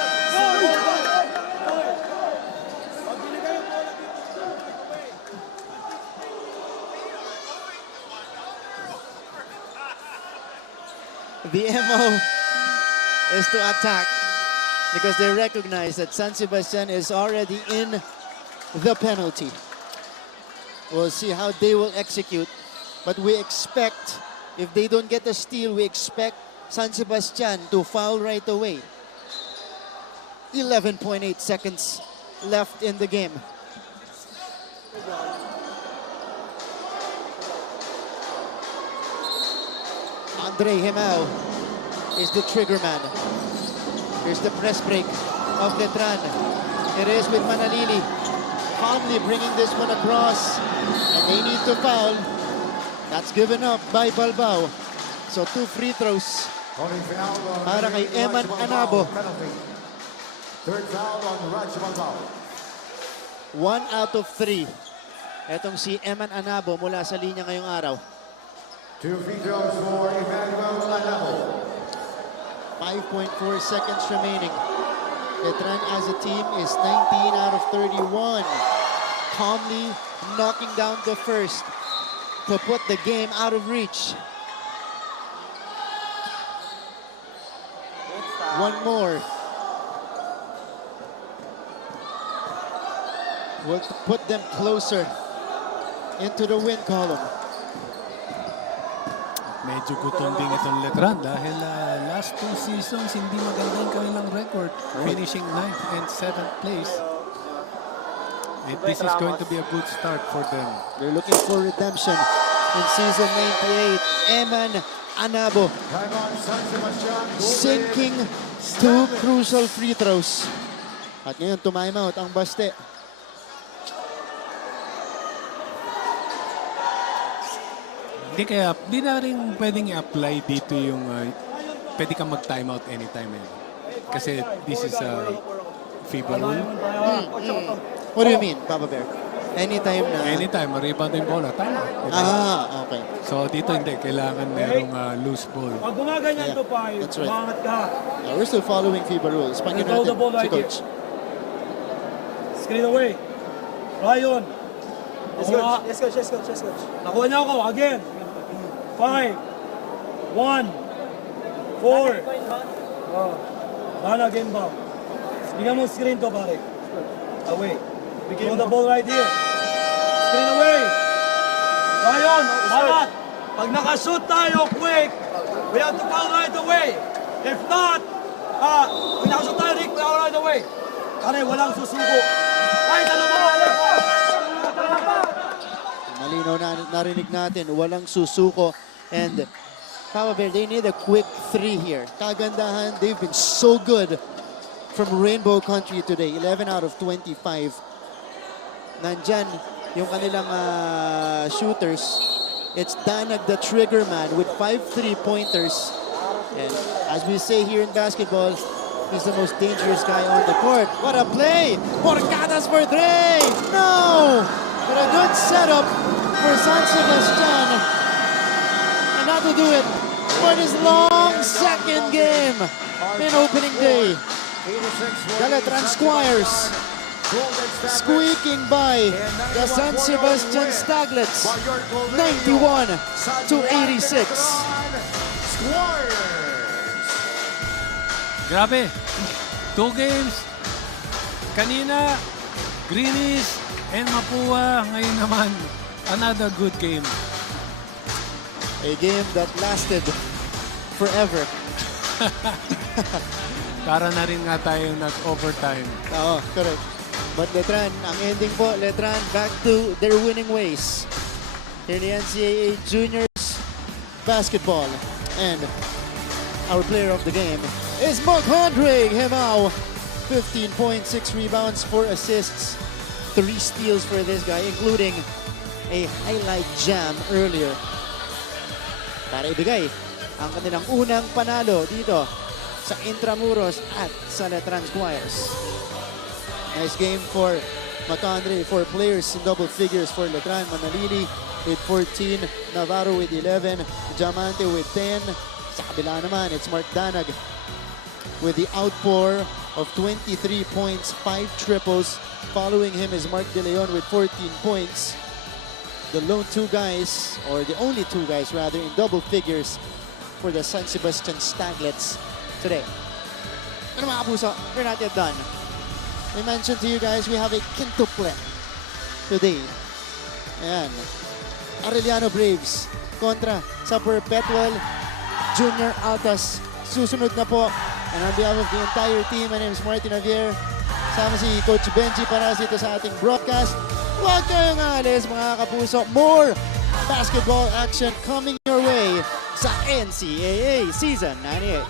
The MO is to attack because they recognize that San Sebastian is already in the penalty. We'll see how they will execute, but we expect, if they don't get a steal, we expect San Sebastian to foul right away. 11.8 seconds left in the game. Andre Himao is the trigger man. Here's the press break of Letran. It is with Manalili calmly bringing this one across, and they need to foul. That's given up by Balbao. So 2 free throws para kay Eman Anabo. Third foul on Raj Balbao. 1 out of 3. Etong si Eman Anabo mula sa linya ngayong araw. 2 free throws for Emmanuel Anabo. 5.4 seconds remaining. Letran as a team is 19 out of 31. Calmly knocking down the first to put the game out of reach. One more will put them closer into the win column. Medyo gutom din itong Letran dahil last 2 seasons hindi maganda yung kanilang record. Finishing 9th and 7th place. And this is going to be a good start for them. They're looking for redemption in season 98. Eman Anabo sinking 2 crucial free throws. At ngayon time out ang Baste. Di na rin pwedeng i-apply dito yung pwede kang mag-timeout anytime. Kasi this is a FIBA rule. What do you mean, Papa Bear? Anytime na? Anytime, ma-rebound yung bola. Tama. Okay. So dito hindi, kailangan merong loose ball. Pag gumaganyan to pa, umangat ka. We're still following FIBA rules. Pagin natin si Coach. Screen away. Ryan. Yes, coach. Nakuha niya ako. Again. 5, 1, 4. Bala game ball. Bigyan mo screen to, pare. Away. Throw the ball right here. Screen away. Ryan, balat. Pag nakashoot tayo, quick. We have to foul right away. If not, pag nakashoot tayo, Rick, foul right away. Pare, walang susuko. Kahit ano mo. Malinaw na narinig natin, walang susuko. And Papa Bear, they need a quick 3 here. Kagandahan, they've been so good from Rainbow Country today. 11 out of 25. Nandyan yung kanilang shooters. It's Danag the trigger man with 5 3-pointers. And as we say here in basketball, he's the most dangerous guy on the court. What a play! Porcadas for Dre! No! But a good setup for San Sebastian. to do it for this long second game in opening day. The Letran Squires squeaking by the San Sebastian Staglets, 91-86. Grabe. 2 games. Kanina, Greenies and Mapua. Ngayon naman, another good game. A game that lasted forever. Para na rin nga tayo nag-overtime. Oo, correct. But Letran, ang ending po, Letran back to their winning ways. Here in the NCAA Juniors Basketball. And our player of the game is Mark Hondrig Hemao. 15.6 rebounds, 4 assists, 3 steals for this guy, including a highlight jam earlier para ibigay ang kanilang unang panalo dito sa Intramuros at sa Letran Squires. Nice game for Macandre, 4 players in double figures for Letran. Manalili with 14, Navarro with 11, Diamante with 10. Sa kabila naman, it's Mark Danag with the outpour of 23 points, 5 triples. Following him is Mark De Leon with 14 points. The lone 2 guys, or the only 2 guys rather, in double figures for the San Sebastian Staglets today. Ano mga kapuso, we're not yet done. We mentioned to you guys we have a quintuple today. Ayan. Arellano Braves kontra sa Perpetual Junior Altas. Susunod na po. And on behalf of the entire team, my name is Martin Javier. Sama si Coach Benji para dito sa ating broadcast. Huwag kayong alis mga kapuso. More basketball action coming your way sa NCAA Season 98.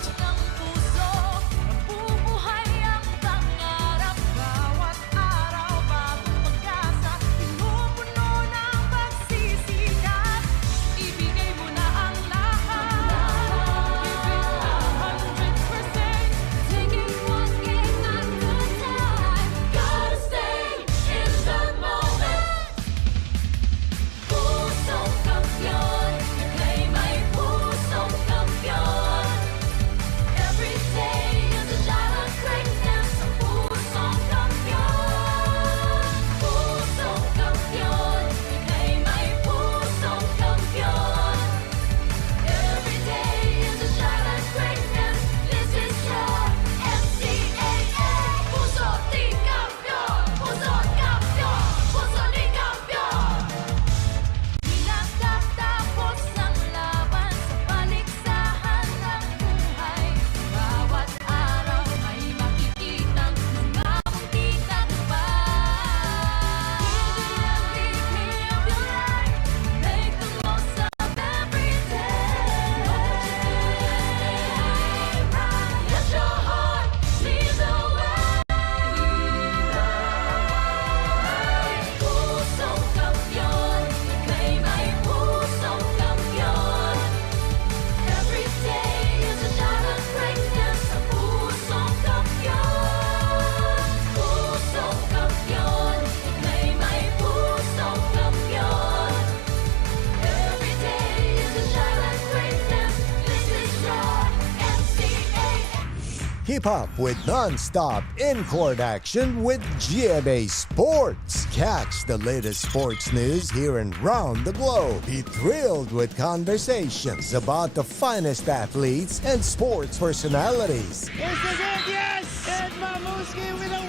Keep up with non-stop in-court action with GMA Sports. Catch the latest sports news here and round the globe. Be thrilled with conversations about the finest athletes and sports personalities. Is this it? Yes! And Mamuski with a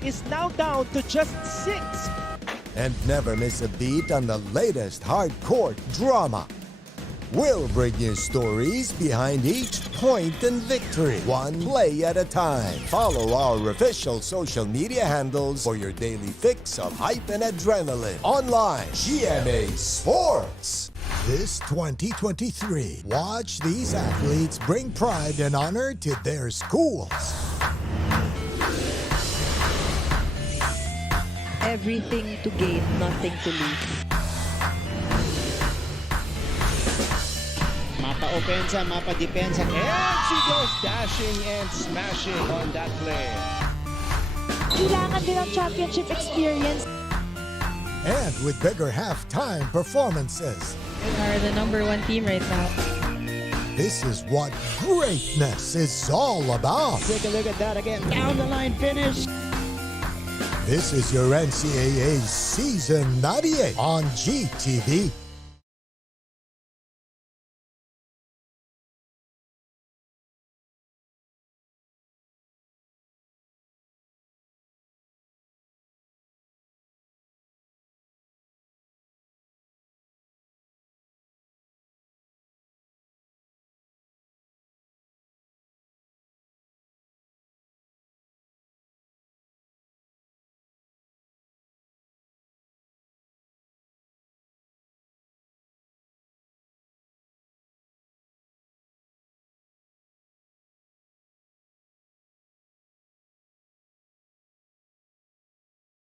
1-2 is now down to just 6. And never miss a beat on the latest hard-court drama. We'll bring you stories behind each point and victory, one play at a time. Follow our official social media handles for your daily fix of hype and adrenaline. Online, GMA Sports. This 2023, watch these athletes bring pride and honor to their schools. Everything to gain, nothing to lose. Mapa-opensa, mapa-depensa. And she goes dashing and smashing on that play. Kailangan din ang championship experience. And with bigger halftime performances, We are the #1 team right now. This is what greatness is all about. Take a look at that again. Down the line finish. This is your NCAA Season 98 on GTV.